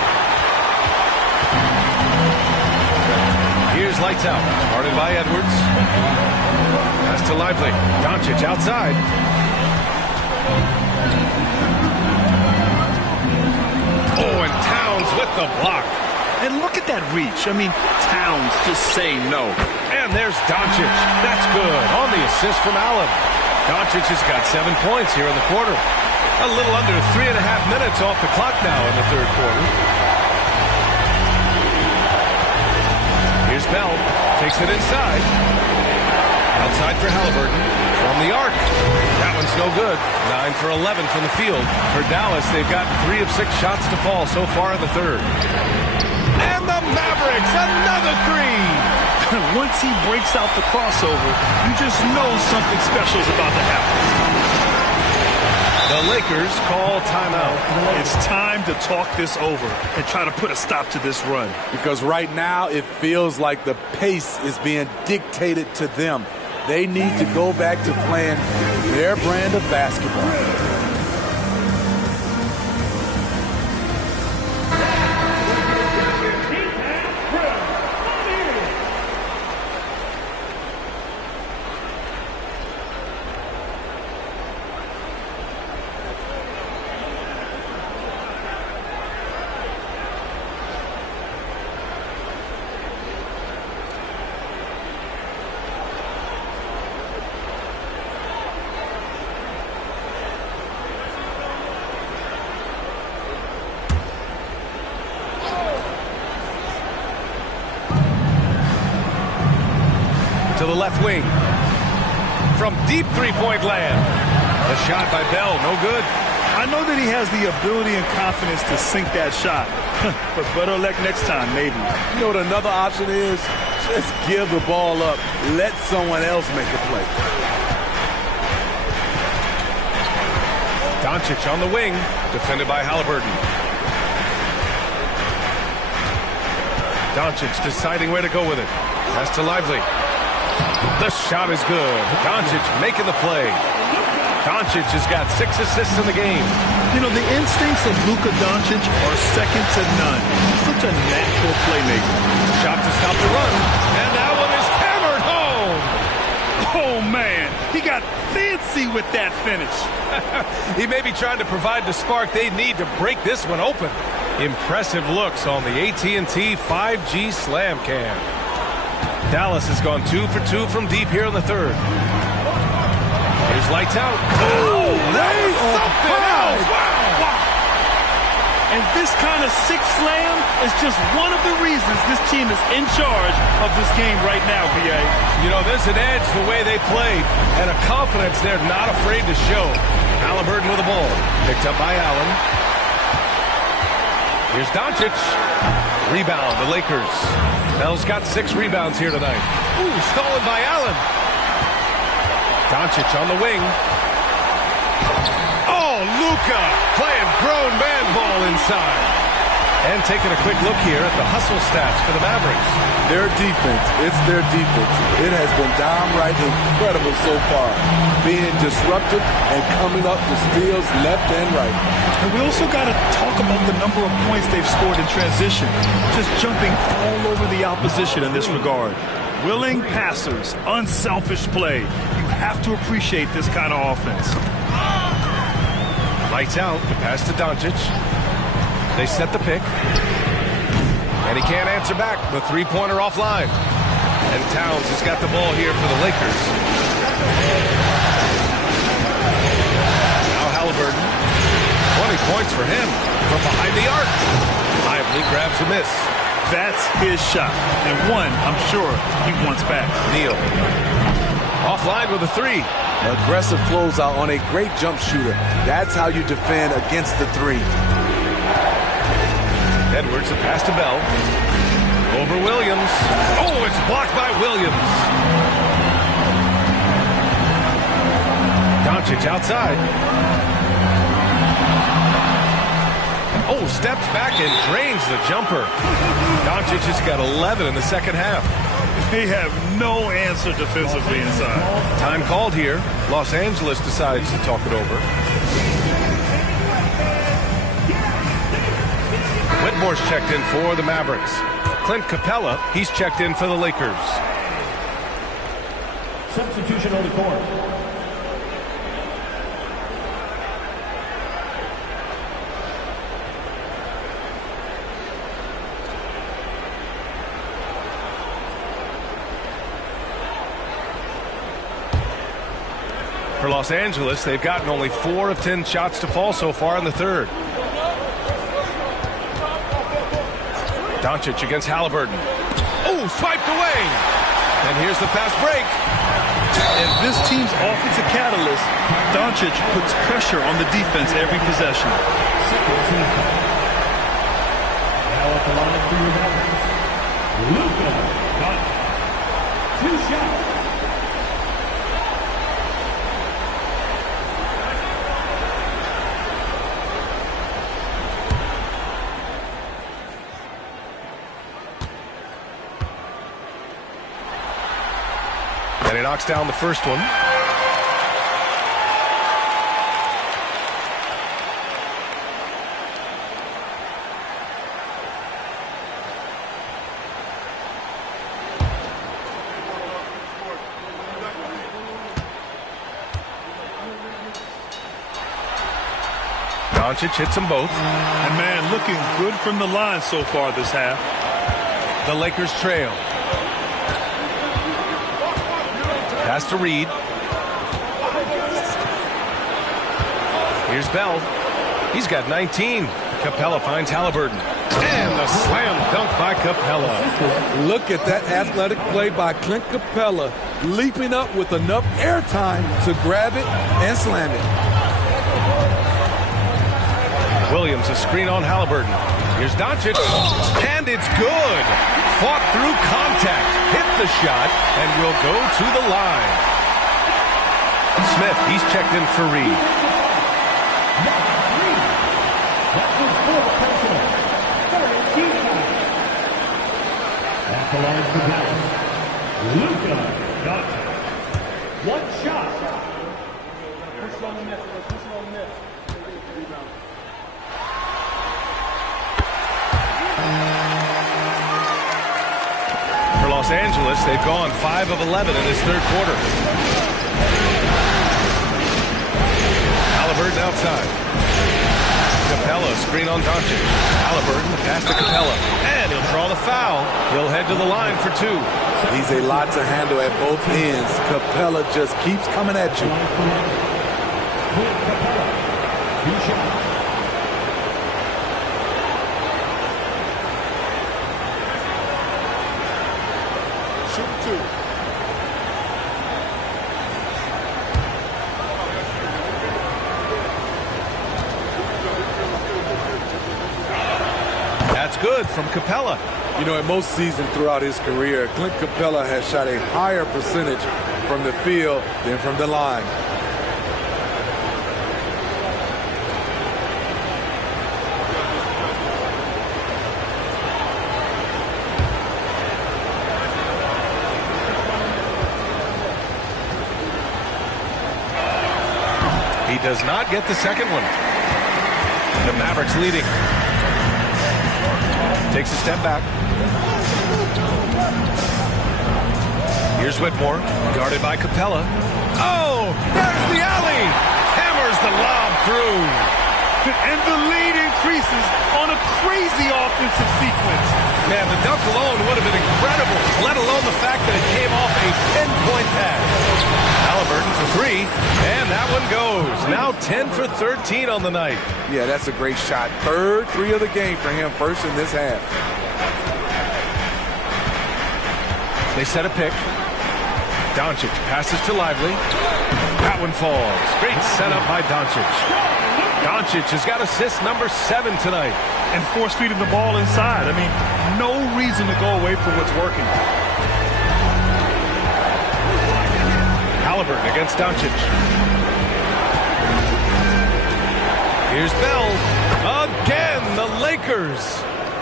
Here's lights out. Guarded by Edwards. Pass to Lively. Doncic outside. Oh, and Towns with the block. And look at that reach. I mean, Towns just say no. And there's Doncic. That's good. On the assist from Allen. Doncic has got 7 points here in the quarter. A little under 3.5 minutes off the clock now in the third quarter. Here's Bell. Takes it inside. Outside for Halliburton. From the arc. That one's no good. 9 for 11 from the field. For Dallas, they've gotten 3 of 6 shots to fall so far in the third. And the Mavericks, another 3. Once he breaks out the crossover, you just know something special is about to happen. The Lakers call timeout. It's time to talk this over and try to put a stop to this run. Because right now it feels like the pace is being dictated to them. They need to go back to playing their brand of basketball. To the left wing. From deep three-point land. A shot by Bell, no good. I know that he has the ability and confidence to sink that shot. But better luck next time, maybe. You know what another option is? Just give the ball up. Let someone else make a play. Doncic on the wing. Defended by Halliburton. Doncic deciding where to go with it. Pass to Lively. The shot is good. Doncic making the play. Doncic has got 6 assists in the game. You know, the instincts of Luka Doncic are second to none. He's such a natural playmaker. Shot to stop the run, and that one is hammered home. Oh, man, he got fancy with that finish. He may be trying to provide the spark they need to break this one open. Impressive looks on the AT&T 5G Slam Cam. Dallas has gone 2 for 2 from deep here in the third. Here's lights out. Oh, that was something else. Wow. And this kind of sick slam is just one of the reasons this team is in charge of this game right now, B.A. You know, there's an edge the way they play and a confidence they're not afraid to show. Halliburton with the ball. Picked up by Allen. Here's Doncic. Rebound, the Lakers. Bell's got 6 rebounds here tonight. Ooh, stolen by Allen. Doncic on the wing. Oh, Luka playing grown man ball inside. And taking a quick look here at the hustle stats for the Mavericks. Their defense, it's their defense. It has been downright incredible so far. Being disruptive and coming up with steals left and right. And we also got to talk about the number of points they've scored in transition. Just jumping all over the opposition in this regard. Willing passers, unselfish play. You have to appreciate this kind of offense. Lights out, the pass to Doncic. They set the pick. And he can't answer back. The three-pointer offline. And Towns has got the ball here for the Lakers. Now Halliburton. 20 points for him from behind the arc. Lively grabs a miss. That's his shot, and one I'm sure he wants back. Neal. Offline with a 3. Aggressive closeout on a great jump shooter. That's how you defend against the 3. Edwards, a pass to Bell. Over Williams. Oh, it's blocked by Williams. Doncic outside. Oh, steps back and drains the jumper. Doncic has got 11 in the second half. They have no answer defensively inside. Time called here. Los Angeles decides to talk it over. Whitmore's checked in for the Mavericks. Clint Capella, he's checked in for the Lakers. Substitution on the court. For Los Angeles, they've gotten only 4 of 10 shots to fall so far in the third. Doncic against Halliburton. Oh, swiped away. And here's the fast break. As this team's offensive catalyst, Doncic puts pressure on the defense every possession. Now at the line for your Mavericks, Luka Doncic. 2 shots. And he knocks down the first one. Doncic hits them both. And man, looking good from the line so far this half. The Lakers trail. Pass to Reed. Here's Bell. He's got 19. Capella finds Halliburton. And the slam dunk by Capella. Look at that athletic play by Clint Capella, leaping up with enough airtime to grab it and slam it. Williams, a screen on Halliburton. Here's Doncic. And it's good. Fought through contact, hit the shot, and will go to the line. Smith, he's checked in for Reed. At the line for Dallas, Luka Doncic. 1 shot. For Los Angeles, they've gone 5 of 11 in this third quarter. Halliburton outside. Capella, screen on Doncic. Halliburton, pass to Capella. And he'll draw the foul. He'll head to the line for 2. He's a lot to handle at both ends. Capella just keeps coming at you. Shoot 2. That's good from Capella. You know, in most seasons throughout his career, Clint Capella has shot a higher percentage from the field than from the line. He does not get the second one. The Mavericks leading. Takes a step back. Here's Whitmore, guarded by Capella. Oh, there's the alley. Hammers the lob through. And the lead increases on a crazy offensive sequence. Man, the dunk alone would have been incredible, let alone the fact that it came off a 10-point pass. Halliburton for 3, and that one goes. Now 10 for 13 on the night. Yeah, that's a great shot. Third 3 of the game for him, first in this half. They set a pick. Doncic passes to Lively. That one falls. Great setup by Doncic. Doncic has got assist number 7 tonight. And force-feeding the ball inside. I mean, no reason to go away from what's working. Halliburton against Doncic. Here's Bell. Again, the Lakers.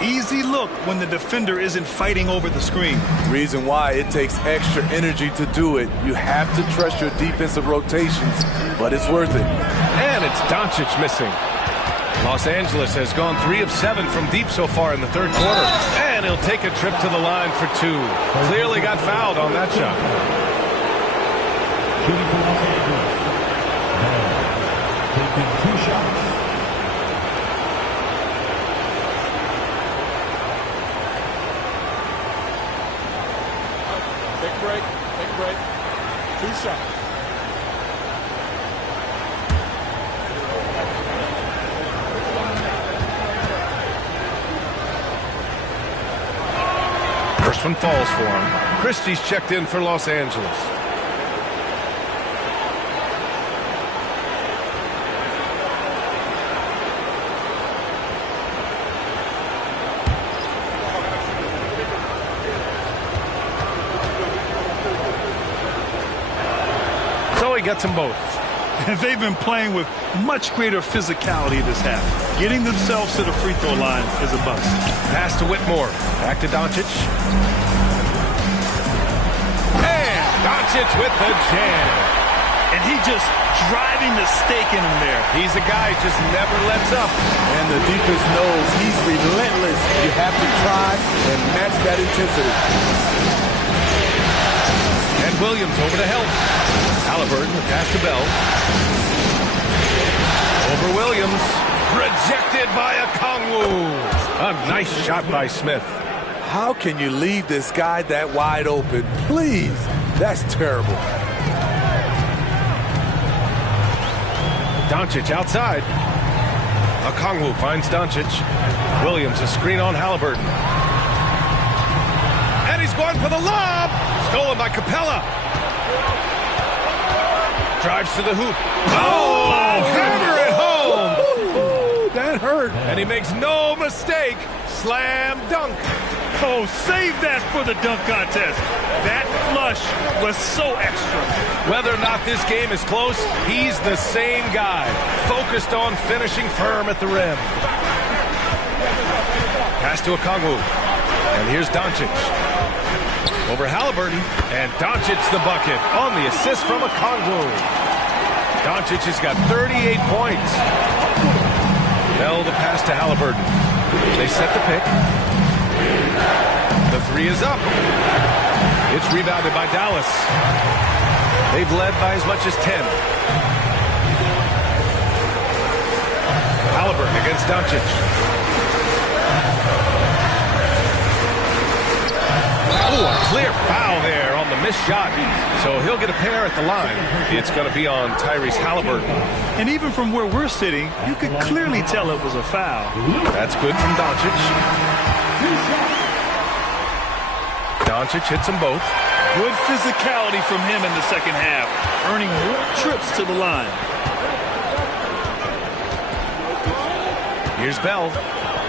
Easy look when the defender isn't fighting over the screen. Reason why it takes extra energy to do it. You have to trust your defensive rotations, but it's worth it. And it's Doncic missing. Los Angeles has gone 3 of 7 from deep so far in the third quarter. And he'll take a trip to the line for 2. Clearly got fouled on that shot. Shooting for Los Angeles. Taking 2 shots. Take a break. Take a break. 2 shots. First one falls for him. Christie's checked in for Los Angeles. So he gets them both. They've been playing with much greater physicality this half. Getting themselves to the free throw line is a bust. Pass to Whitmore. Back to Doncic. And Doncic with the jam. And he just driving the stake in him there. He's a guy who just never lets up. And the defense knows he's relentless. You have to try and match that intensity. And Williams over to help. Halliburton, the pass to Bell. Over Williams. Rejected by Okongwu. A nice shot by Smith. How can you leave this guy that wide open? Please. That's terrible. Doncic outside. Okongwu finds Doncic. Williams a screen on Halliburton. And he's going for the lob. Stolen by Capella. Drives to the hoop. Oh, hammer it home. That hurt. And he makes no mistake. Slam dunk. Oh, save that for the dunk contest. That flush was so extra. Whether or not this game is close, he's the same guy. Focused on finishing firm at the rim. Pass to Okongwu. And here's Doncic. Over Halliburton, and Doncic's the bucket on the assist from Okongwu. Doncic has got 38 points. Bell the pass to Halliburton. They set the pick. The three is up. It's rebounded by Dallas. They've led by as much as 10. Halliburton against Doncic. Oh, a clear foul there on the missed shot. So he'll get a pair at the line. It's going to be on Tyrese Halliburton. And even from where we're sitting, you could clearly tell it was a foul. That's good from Doncic. Doncic hits them both. Good physicality from him in the second half, earning more trips to the line. Here's Bell.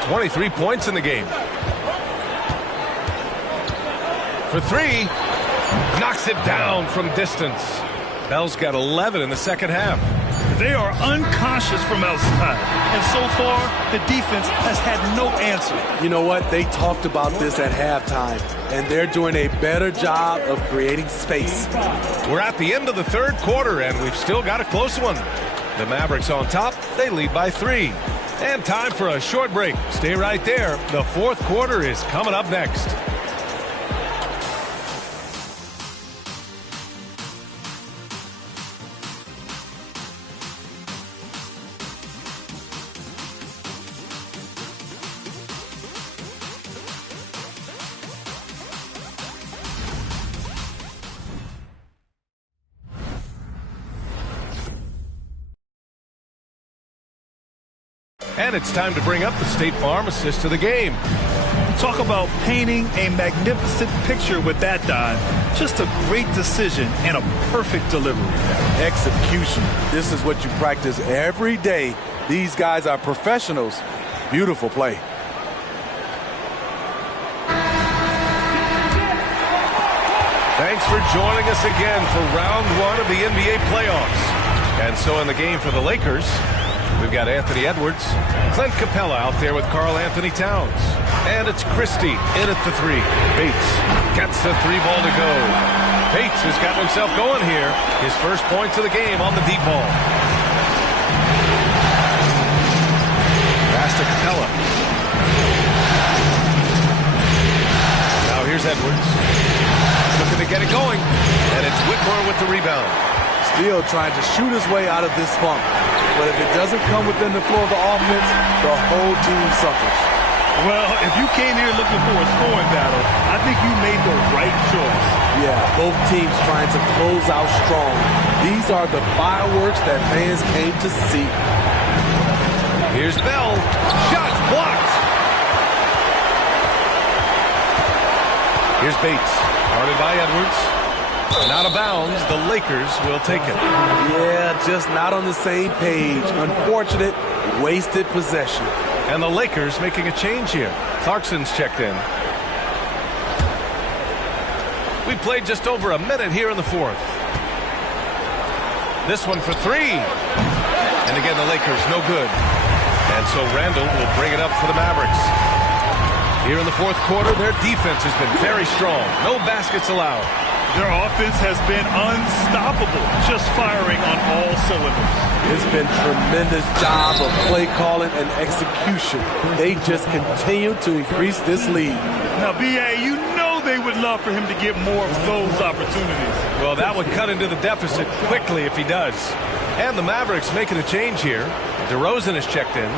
23 points in the game. For three. Knocks it down from distance. Bell's got 11 in the second half. They are unconscious from outside. And so far, the defense has had no answer. You know what? They talked about this at halftime, and they're doing a better job of creating space. We're at the end of the third quarter, and we've still got a close one. The Mavericks on top. They lead by 3. And time for a short break. Stay right there. The fourth quarter is coming up next. And it's time to bring up the State Farm assist to the game. Talk about painting a magnificent picture with that dime. Just a great decision and a perfect delivery. Execution. This is what you practice every day. These guys are professionals. Beautiful play. Thanks for joining us again for round 1 of the NBA playoffs. And so in the game for the Lakers, we've got Anthony Edwards, Clint Capella out there with Karl Anthony Towns. And it's Christie in at the 3. Bates gets the 3 ball to go. Bates has got himself going here. His first points of the game on the deep ball. Pass to Capella. Now here's Edwards. Looking to get it going. And it's Whitmore with the rebound. Still trying to shoot his way out of this funk. But if it doesn't come within the flow of the offense, the whole team suffers. Well, if you came here looking for a scoring battle, I think you made the right choice. Yeah, both teams trying to close out strong. These are the fireworks that fans came to see. Here's Bell. Shots blocked. Here's Bates. Guarded by Edwards. And out of bounds, the Lakers will take it. Yeah, just not on the same page. Unfortunate, wasted possession. And the Lakers making a change here. Clarkson's checked in. We played just over a minute here in the fourth. This one for 3. And again, the Lakers no good. And so Randall will bring it up for the Mavericks. Here in the fourth quarter, their defense has been very strong. No baskets allowed. Their offense has been unstoppable, just firing on all cylinders. It's been tremendous job of play calling and execution. They just continue to increase this lead. Now, B.A., you know they would love for him to get more of those opportunities. Well, that would cut into the deficit quickly if he does. And the Mavericks making a change here. DeRozan is checked in.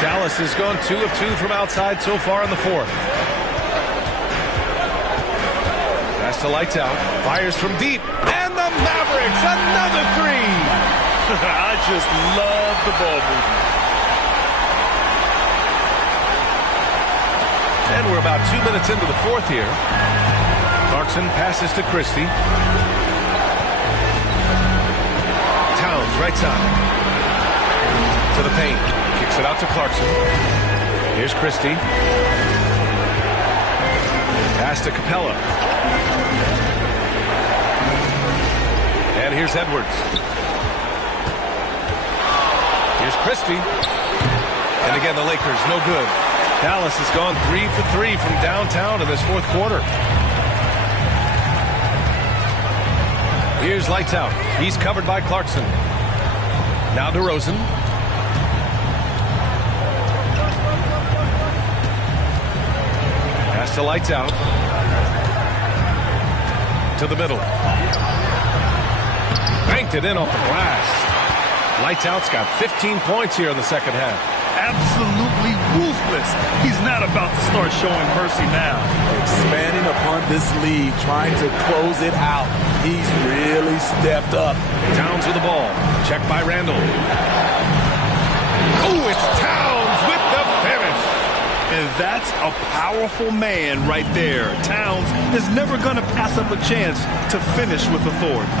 Dallas has gone 2 of 2 from outside so far in the fourth. Pass to lights out. Fires from deep. And the Mavericks, another 3. I just love the ball movement. And we're about 2 minutes into the fourth here. Clarkson passes to Christie. Towns, right side. To the paint. Kicks it out to Clarkson. Here's Christie. Pass to Capella. And here's Edwards. Here's Christie. And again, the Lakers, no good. Dallas has gone 3 for 3 from downtown in this fourth quarter. Here's Lights Out. He's covered by Clarkson. Now DeRozan. Pass to Lights Out. To the middle. Banked it in off the glass. Lights Out's got 15 points here in the second half. Absolutely ruthless. He's not about to start showing mercy now. Expanding upon this lead, trying to close it out. He's really stepped up. Towns with the ball. Checked by Randall. Oh, it's Towns with the finish. And that's a powerful man right there. Towns is never going to pass up a chance to finish with authority.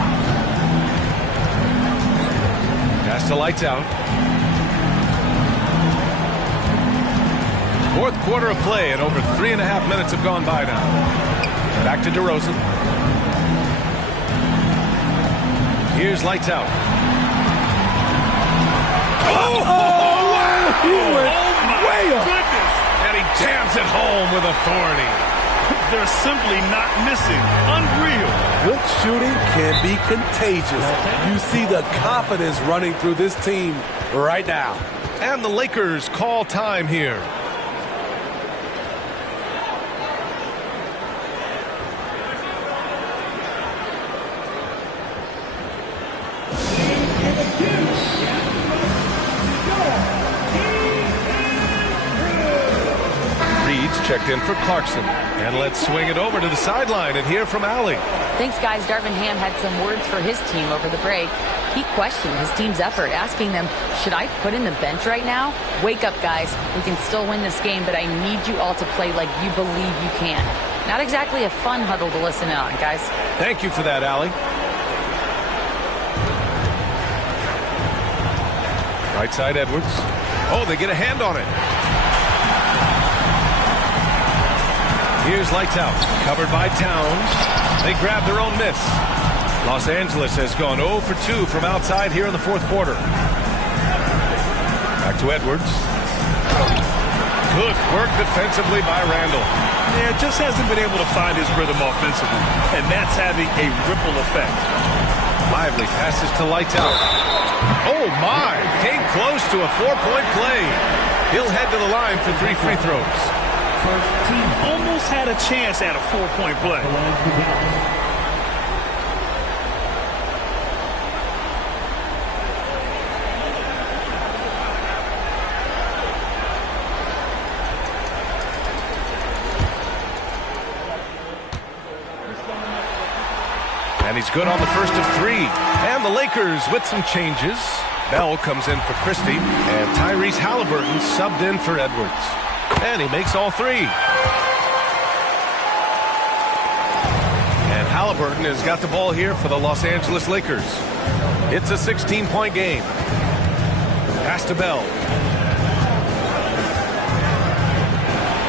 Pass to Lights Out. Fourth quarter of play, and over 3.5 minutes have gone by now. Back to DeRozan. Here's Lights Out. Oh, wow! He went way up. Goodness. And he jams it home with authority. They're simply not missing. Unreal. Good shooting can be contagious. You see the confidence running through this team right now. And the Lakers call time here. Checked in for Clarkson. And let's swing it over to the sideline and hear from Allie. Thanks, guys. Darvin Ham had some words for his team over the break. He questioned his team's effort, asking them, should I put in the bench right now? Wake up, guys. We can still win this game, but I need you all to play like you believe you can. Not exactly a fun huddle to listen in on, guys. Thank you for that, Allie. Right side, Edwards. Oh, they get a hand on it. Here's Lights Out, covered by Towns. They grab their own miss. Los Angeles has gone 0 for 2 from outside here in the fourth quarter. Back to Edwards. Good work defensively by Randall. Yeah, just hasn't been able to find his rhythm offensively, and that's having a ripple effect. Lively passes to Lights Out. Oh, my! Came close to a 4-point play. He'll head to the line for 3 free throws. Almost had a chance at a 4-point play. And he's good on the first of 3. And the Lakers with some changes. Bell comes in for Christie, and Tyrese Halliburton subbed in for Edwards. And he makes all 3. And Halliburton has got the ball here for the Los Angeles Lakers. It's a 16-point game. Pass to Bell.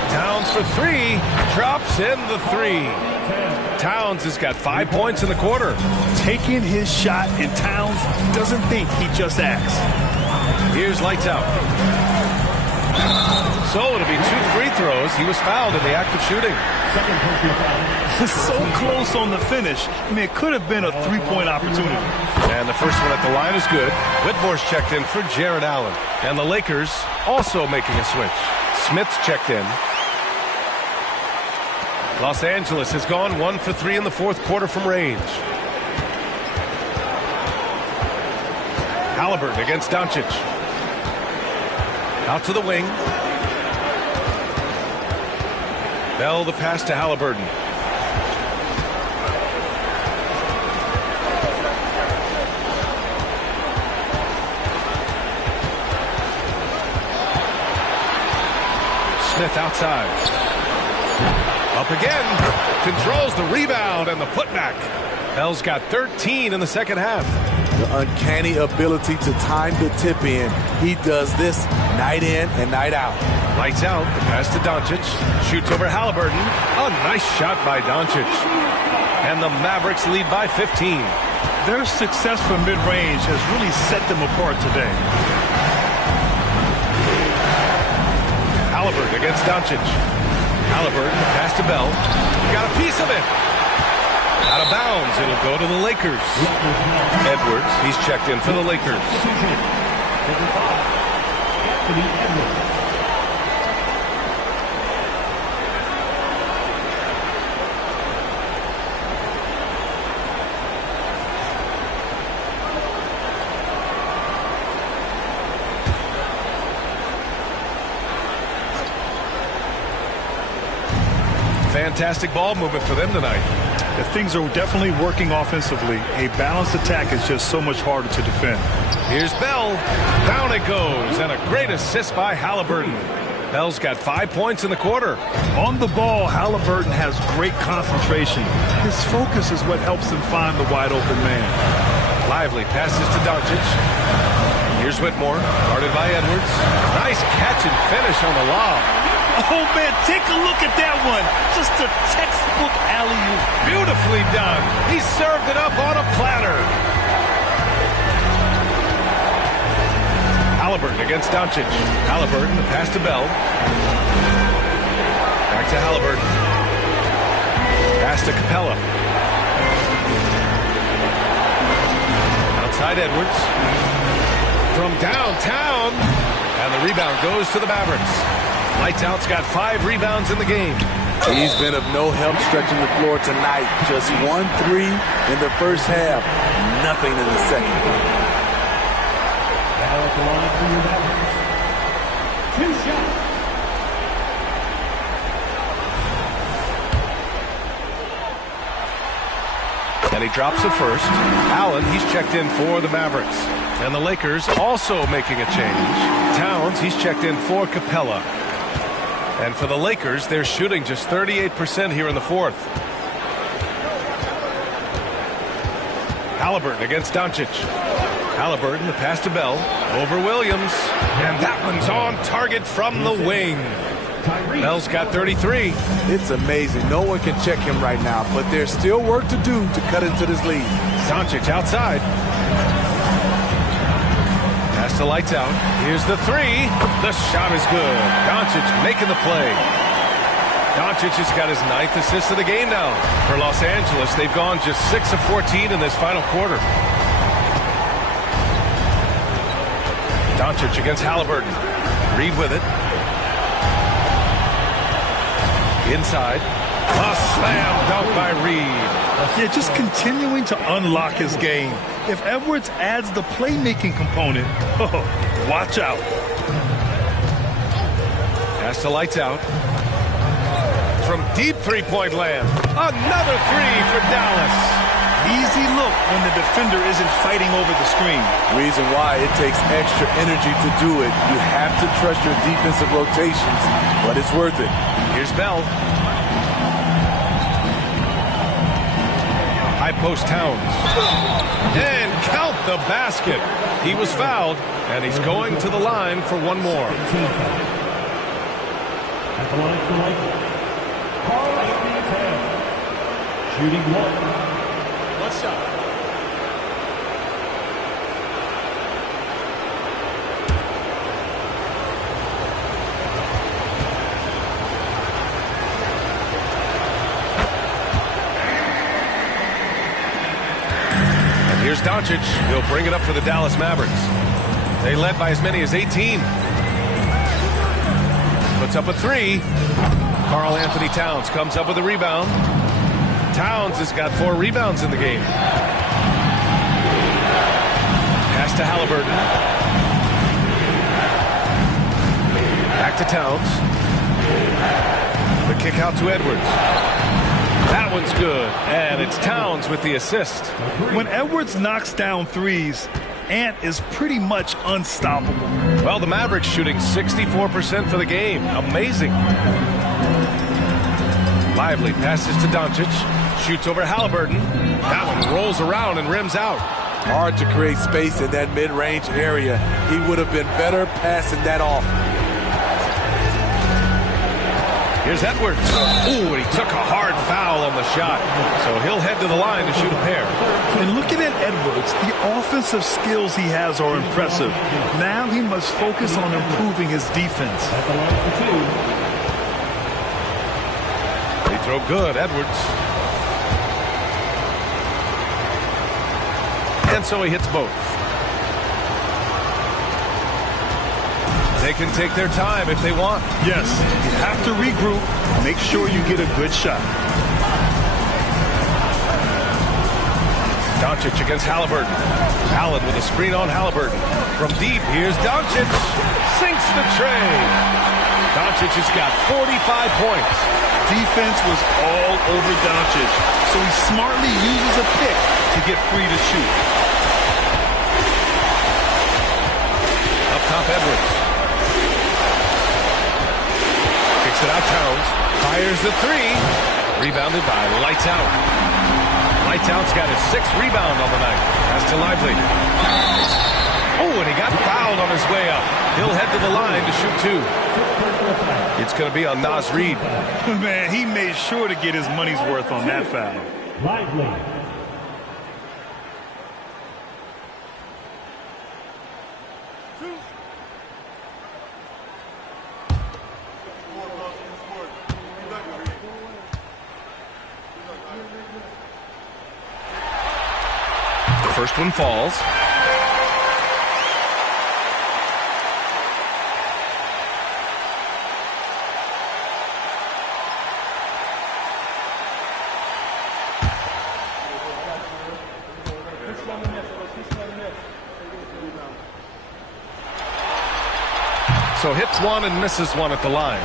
Towns for 3. Drops in the 3. Towns has got 5 points in the quarter. Taking his shot, and Towns doesn't think he just asked. Here's Lights Out. So it'll be 2 free throws. He was fouled in the act of shooting. So close on the finish. I mean, it could have been a 3-point opportunity. And the first one at the line is good. Whitmore's checked in for Jared Allen. And the Lakers also making a switch. Smith's checked in. Los Angeles has gone 1 for 3 in the fourth quarter from range. Halliburton against Doncic. Out to the wing. Bell the pass to Halliburton. Smith outside. Up again. Controls the rebound and the putback. Bell's got 13 in the second half. The uncanny ability to time the tip in. He does this night in and night out. Lights out. The pass to Doncic. Shoots over Halliburton. A nice shot by Doncic. And the Mavericks lead by 15. Their success from mid-range has really set them apart today. Halliburton against Doncic. Halliburton, pass to Bell. Got a piece of it. Out of bounds. It'll go to the Lakers. Edwards, he's checked in for the Lakers. Fantastic ball movement for them tonight. If things are definitely working offensively, a balanced attack is just so much harder to defend. Here's Bell. Down it goes. And a great assist by Halliburton. Bell's got 5 points in the quarter. On the ball, Halliburton has great concentration. His focus is what helps him find the wide open man. Lively passes to Doncic. Here's Whitmore. Guarded by Edwards. Nice catch and finish on the lob. Oh, man, take a look at that one. Just a textbook alley-oop. Beautifully done. He served it up on a platter. Halliburton against Doncic. Halliburton, the pass to Bell. Back to Halliburton. Pass to Capella. Outside Edwards. From downtown. And the rebound goes to the Mavericks. Lights Out's got 5 rebounds in the game. He's been of no help stretching the floor tonight. Just 1-3 in the first half. Nothing in the second. And he drops the first. Allen, he's checked in for the Mavericks. And the Lakers also making a change. Towns, he's checked in for Capella. And for the Lakers, they're shooting just 38% here in the fourth. Halliburton against Doncic. Halliburton, the pass to Bell. Over Williams. And that one's on target from the wing. Bell's got 33. It's amazing. No one can check him right now, but there's still work to do to cut into this lead. Doncic outside. Pass to Lights Out. Here's the three. The shot is good. Doncic making the play. Doncic has got his 9th assist of the game now. For Los Angeles, they've gone just 6 of 14 in this final quarter. Doncic against Halliburton. Reed with it. Inside. A slam dunk by Reed. Yeah, just continuing to unlock his game. If Edwards adds the playmaking component, watch out. Pass to Lights Out. From deep three-point land. Another three for Dallas. Easy look when the defender isn't fighting over the screen. Reason why it takes extra energy to do it. You have to trust your defensive rotations, but it's worth it. Here's Bell. High post Towns. And count the basket. He was fouled, and he's going to the line for one more. At the line for Lakers, shooting 1. What's up? Here's Doncic. He'll bring it up for the Dallas Mavericks. They led by as many as 18. Puts up a three. Karl Anthony Towns comes up with a rebound. Towns has got 4 rebounds in the game. Pass to Halliburton. Back to Towns. The kick out to Edwards. That one's good, and it's Towns with the assist. When Edwards knocks down threes, Ant is pretty much unstoppable. Well, the Mavericks shooting 64% for the game. Amazing. Lively passes to Doncic. Shoots over Halliburton. That one rolls around and rims out. Hard to create space in that mid-range area. He would have been better passing that off. Here's Edwards. Ooh, and he took a hard foul on the shot. So he'll head to the line to shoot a pair. And looking at Edwards, the offensive skills he has are impressive. Now he must focus on improving his defense. They throw good, Edwards. And so he hits both. They can take their time if they want. Yes, you have to regroup. Make sure you get a good shot. Doncic against Halliburton. Allen with a screen on Halliburton. From deep, here's Doncic. Sinks the tray. Doncic has got 45 points. Defense was all over Doncic, so he smartly uses a pick to get free to shoot. Up top, Edwards. Kicks it out, Towns. Fires the three. Rebounded by Lights Out. Lights Out's got his 6th rebound on the night. That's to Lively. Oh, and he got fouled on his way up. He'll head to the line to shoot 2. It's going to be on Naz Reid. Man, he made sure to get his money's worth on that foul. Lively. First one falls. So hits one and misses one at the line.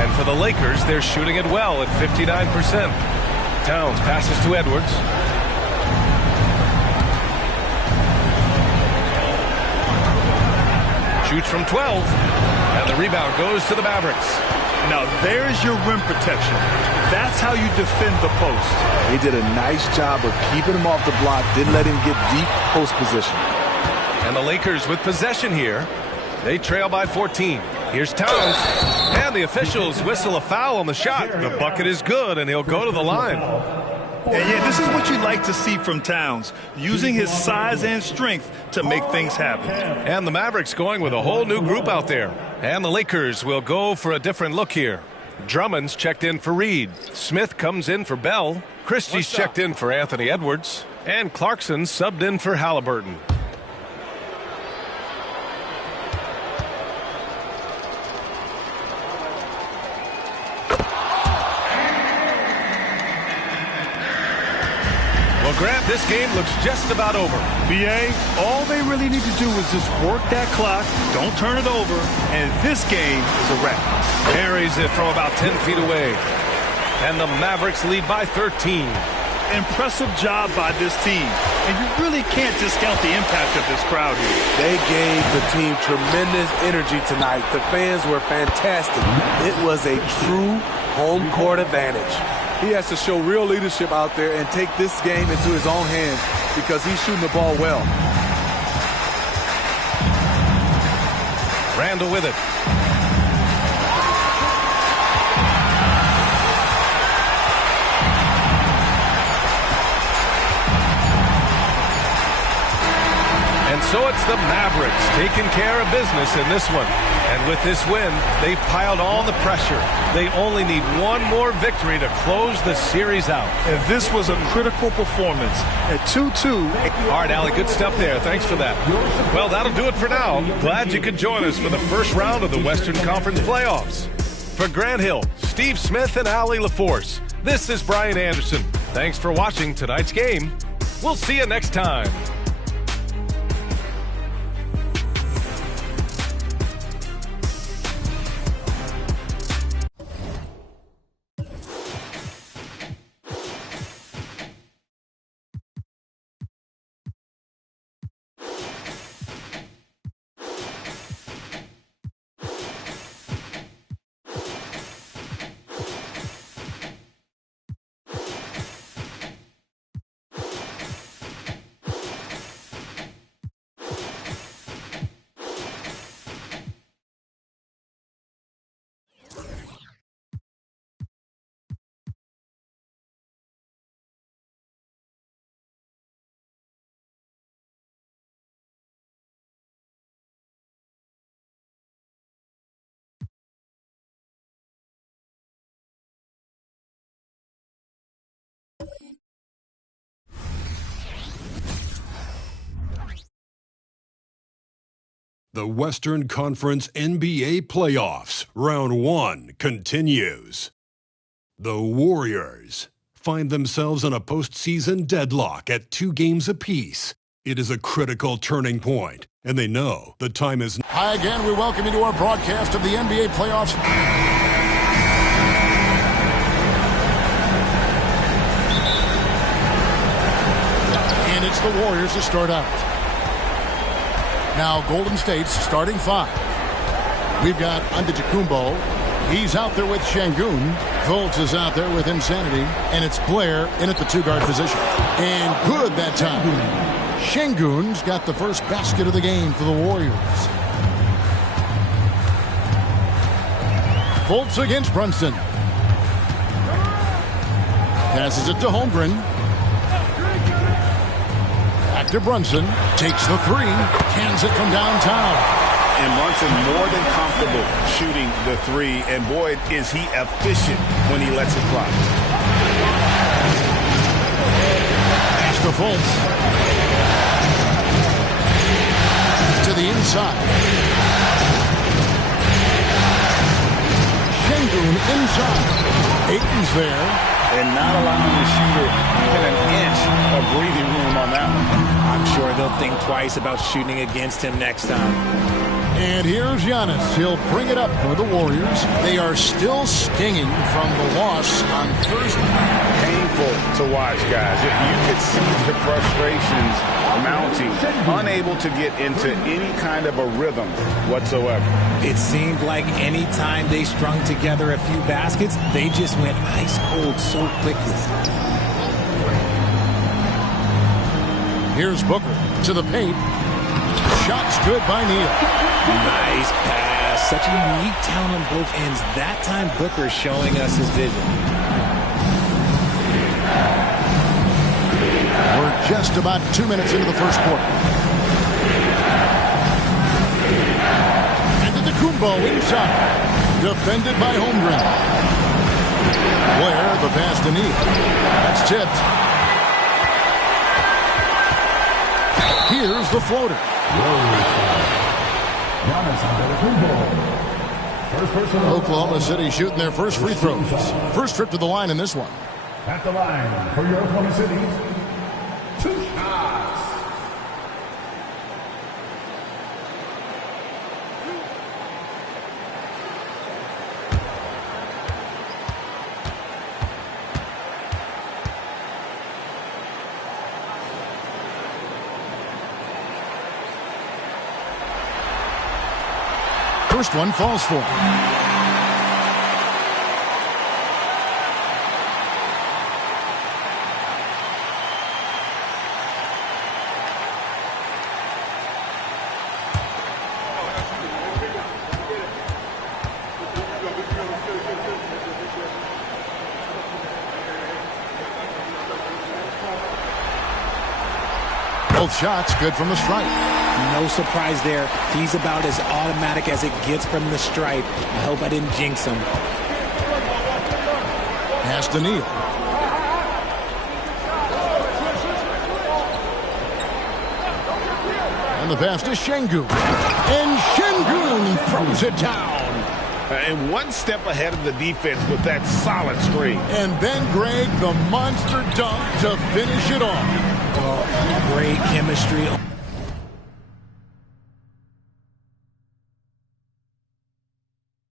And for the Lakers, they're shooting it well at 59%. Towns passes to Edwards. Shoots from 12, and the rebound goes to the Mavericks. Now there's your rim protection. That's how you defend the post. He did a nice job of keeping him off the block, didn't let him get deep post position. And the Lakers with possession here. They trail by 14. Here's Towns, and the officials whistle a foul on the shot. The bucket is good, and he'll go to the line. And yeah, this is what you like to see from Towns, using his size and strength to make things happen. And the Mavericks going with a whole new group out there. And the Lakers will go for a different look here. Drummond's checked in for Reed. Smith comes in for Bell. Christie's checked in for Anthony Edwards. And Clarkson subbed in for Halliburton. Grant, this game looks just about over. BA, all they really need to do is just work that clock, don't turn it over, and this game is a wrap. Carries it from about 10 feet away. And the Mavericks lead by 13. Impressive job by this team. And you really can't discount the impact of this crowd here. They gave the team tremendous energy tonight. The fans were fantastic. It was a true home court advantage. He has to show real leadership out there and take this game into his own hands because he's shooting the ball well. Randall with it. And so it's the Mavericks taking care of business in this one. And with this win, they've piled on the pressure. They only need one more victory to close the series out. And this was a critical performance. At 2-2. All right, Allie, good stuff there. Thanks for that. Well, that'll do it for now. Glad you could join us for the first round of the Western Conference playoffs. For Grant Hill, Steve Smith, and Allie LaForce, this is Brian Anderson. Thanks for watching tonight's game. We'll see you next time. The Western Conference NBA Playoffs, Round 1, continues. The Warriors find themselves in a postseason deadlock at 2 games apiece. It is a critical turning point, and they know the time is... Hi again, we welcome you to our broadcast of the NBA Playoffs. And it's the Warriors to start out. Now Golden State's starting 5. We've got Antetokounmpo. He's out there with Şengün. Fultz is out there with Insanity. And it's Blair in at the 2-guard position. And good that time. Şengün's got the first basket of the game for the Warriors. Fultz against Brunson. Passes it to Holmgren. Back to Brunson. Takes the 3. Cans it from downtown. And Brunson more than comfortable shooting the 3. And boy, is he efficient when he lets it fly. Pass to Fultz. To the inside. Şengün inside. Ayton's there. And not allowing the shooter even an inch of breathing room on that one. I'm sure they'll think twice about shooting against him next time. And here's Giannis. He'll bring it up for the Warriors. They are still stinging from the loss on Thursday. Painful to watch, guys. You could see the frustrations mounting, unable to get into any kind of a rhythm whatsoever. It seemed like any time they strung together a few baskets, they just went ice cold so quickly. Here's Booker to the paint. Shot's good by Neal. Nice pass. Such a unique talent on both ends. That time Booker showing us his vision. We're just about 2 minutes into the first quarter. Antetokounmpo inside. Defended by Holmgren. Blair, the pass to Neal. That's tipped. Here's the floater. Oklahoma City shooting their first free throws. First trip to the line in this one. At the line for your Oklahoma City, 2 shots. First one falls for him. Both shots good from the stripe. No surprise there. He's about as automatic as it gets from the stripe. I hope I didn't jinx him. Pass to Neal. And the pass to Şengün. And Şengün throws it down. And one step ahead of the defense with that solid screen. And then Greg, the monster dunk to finish it off. Well, great chemistry.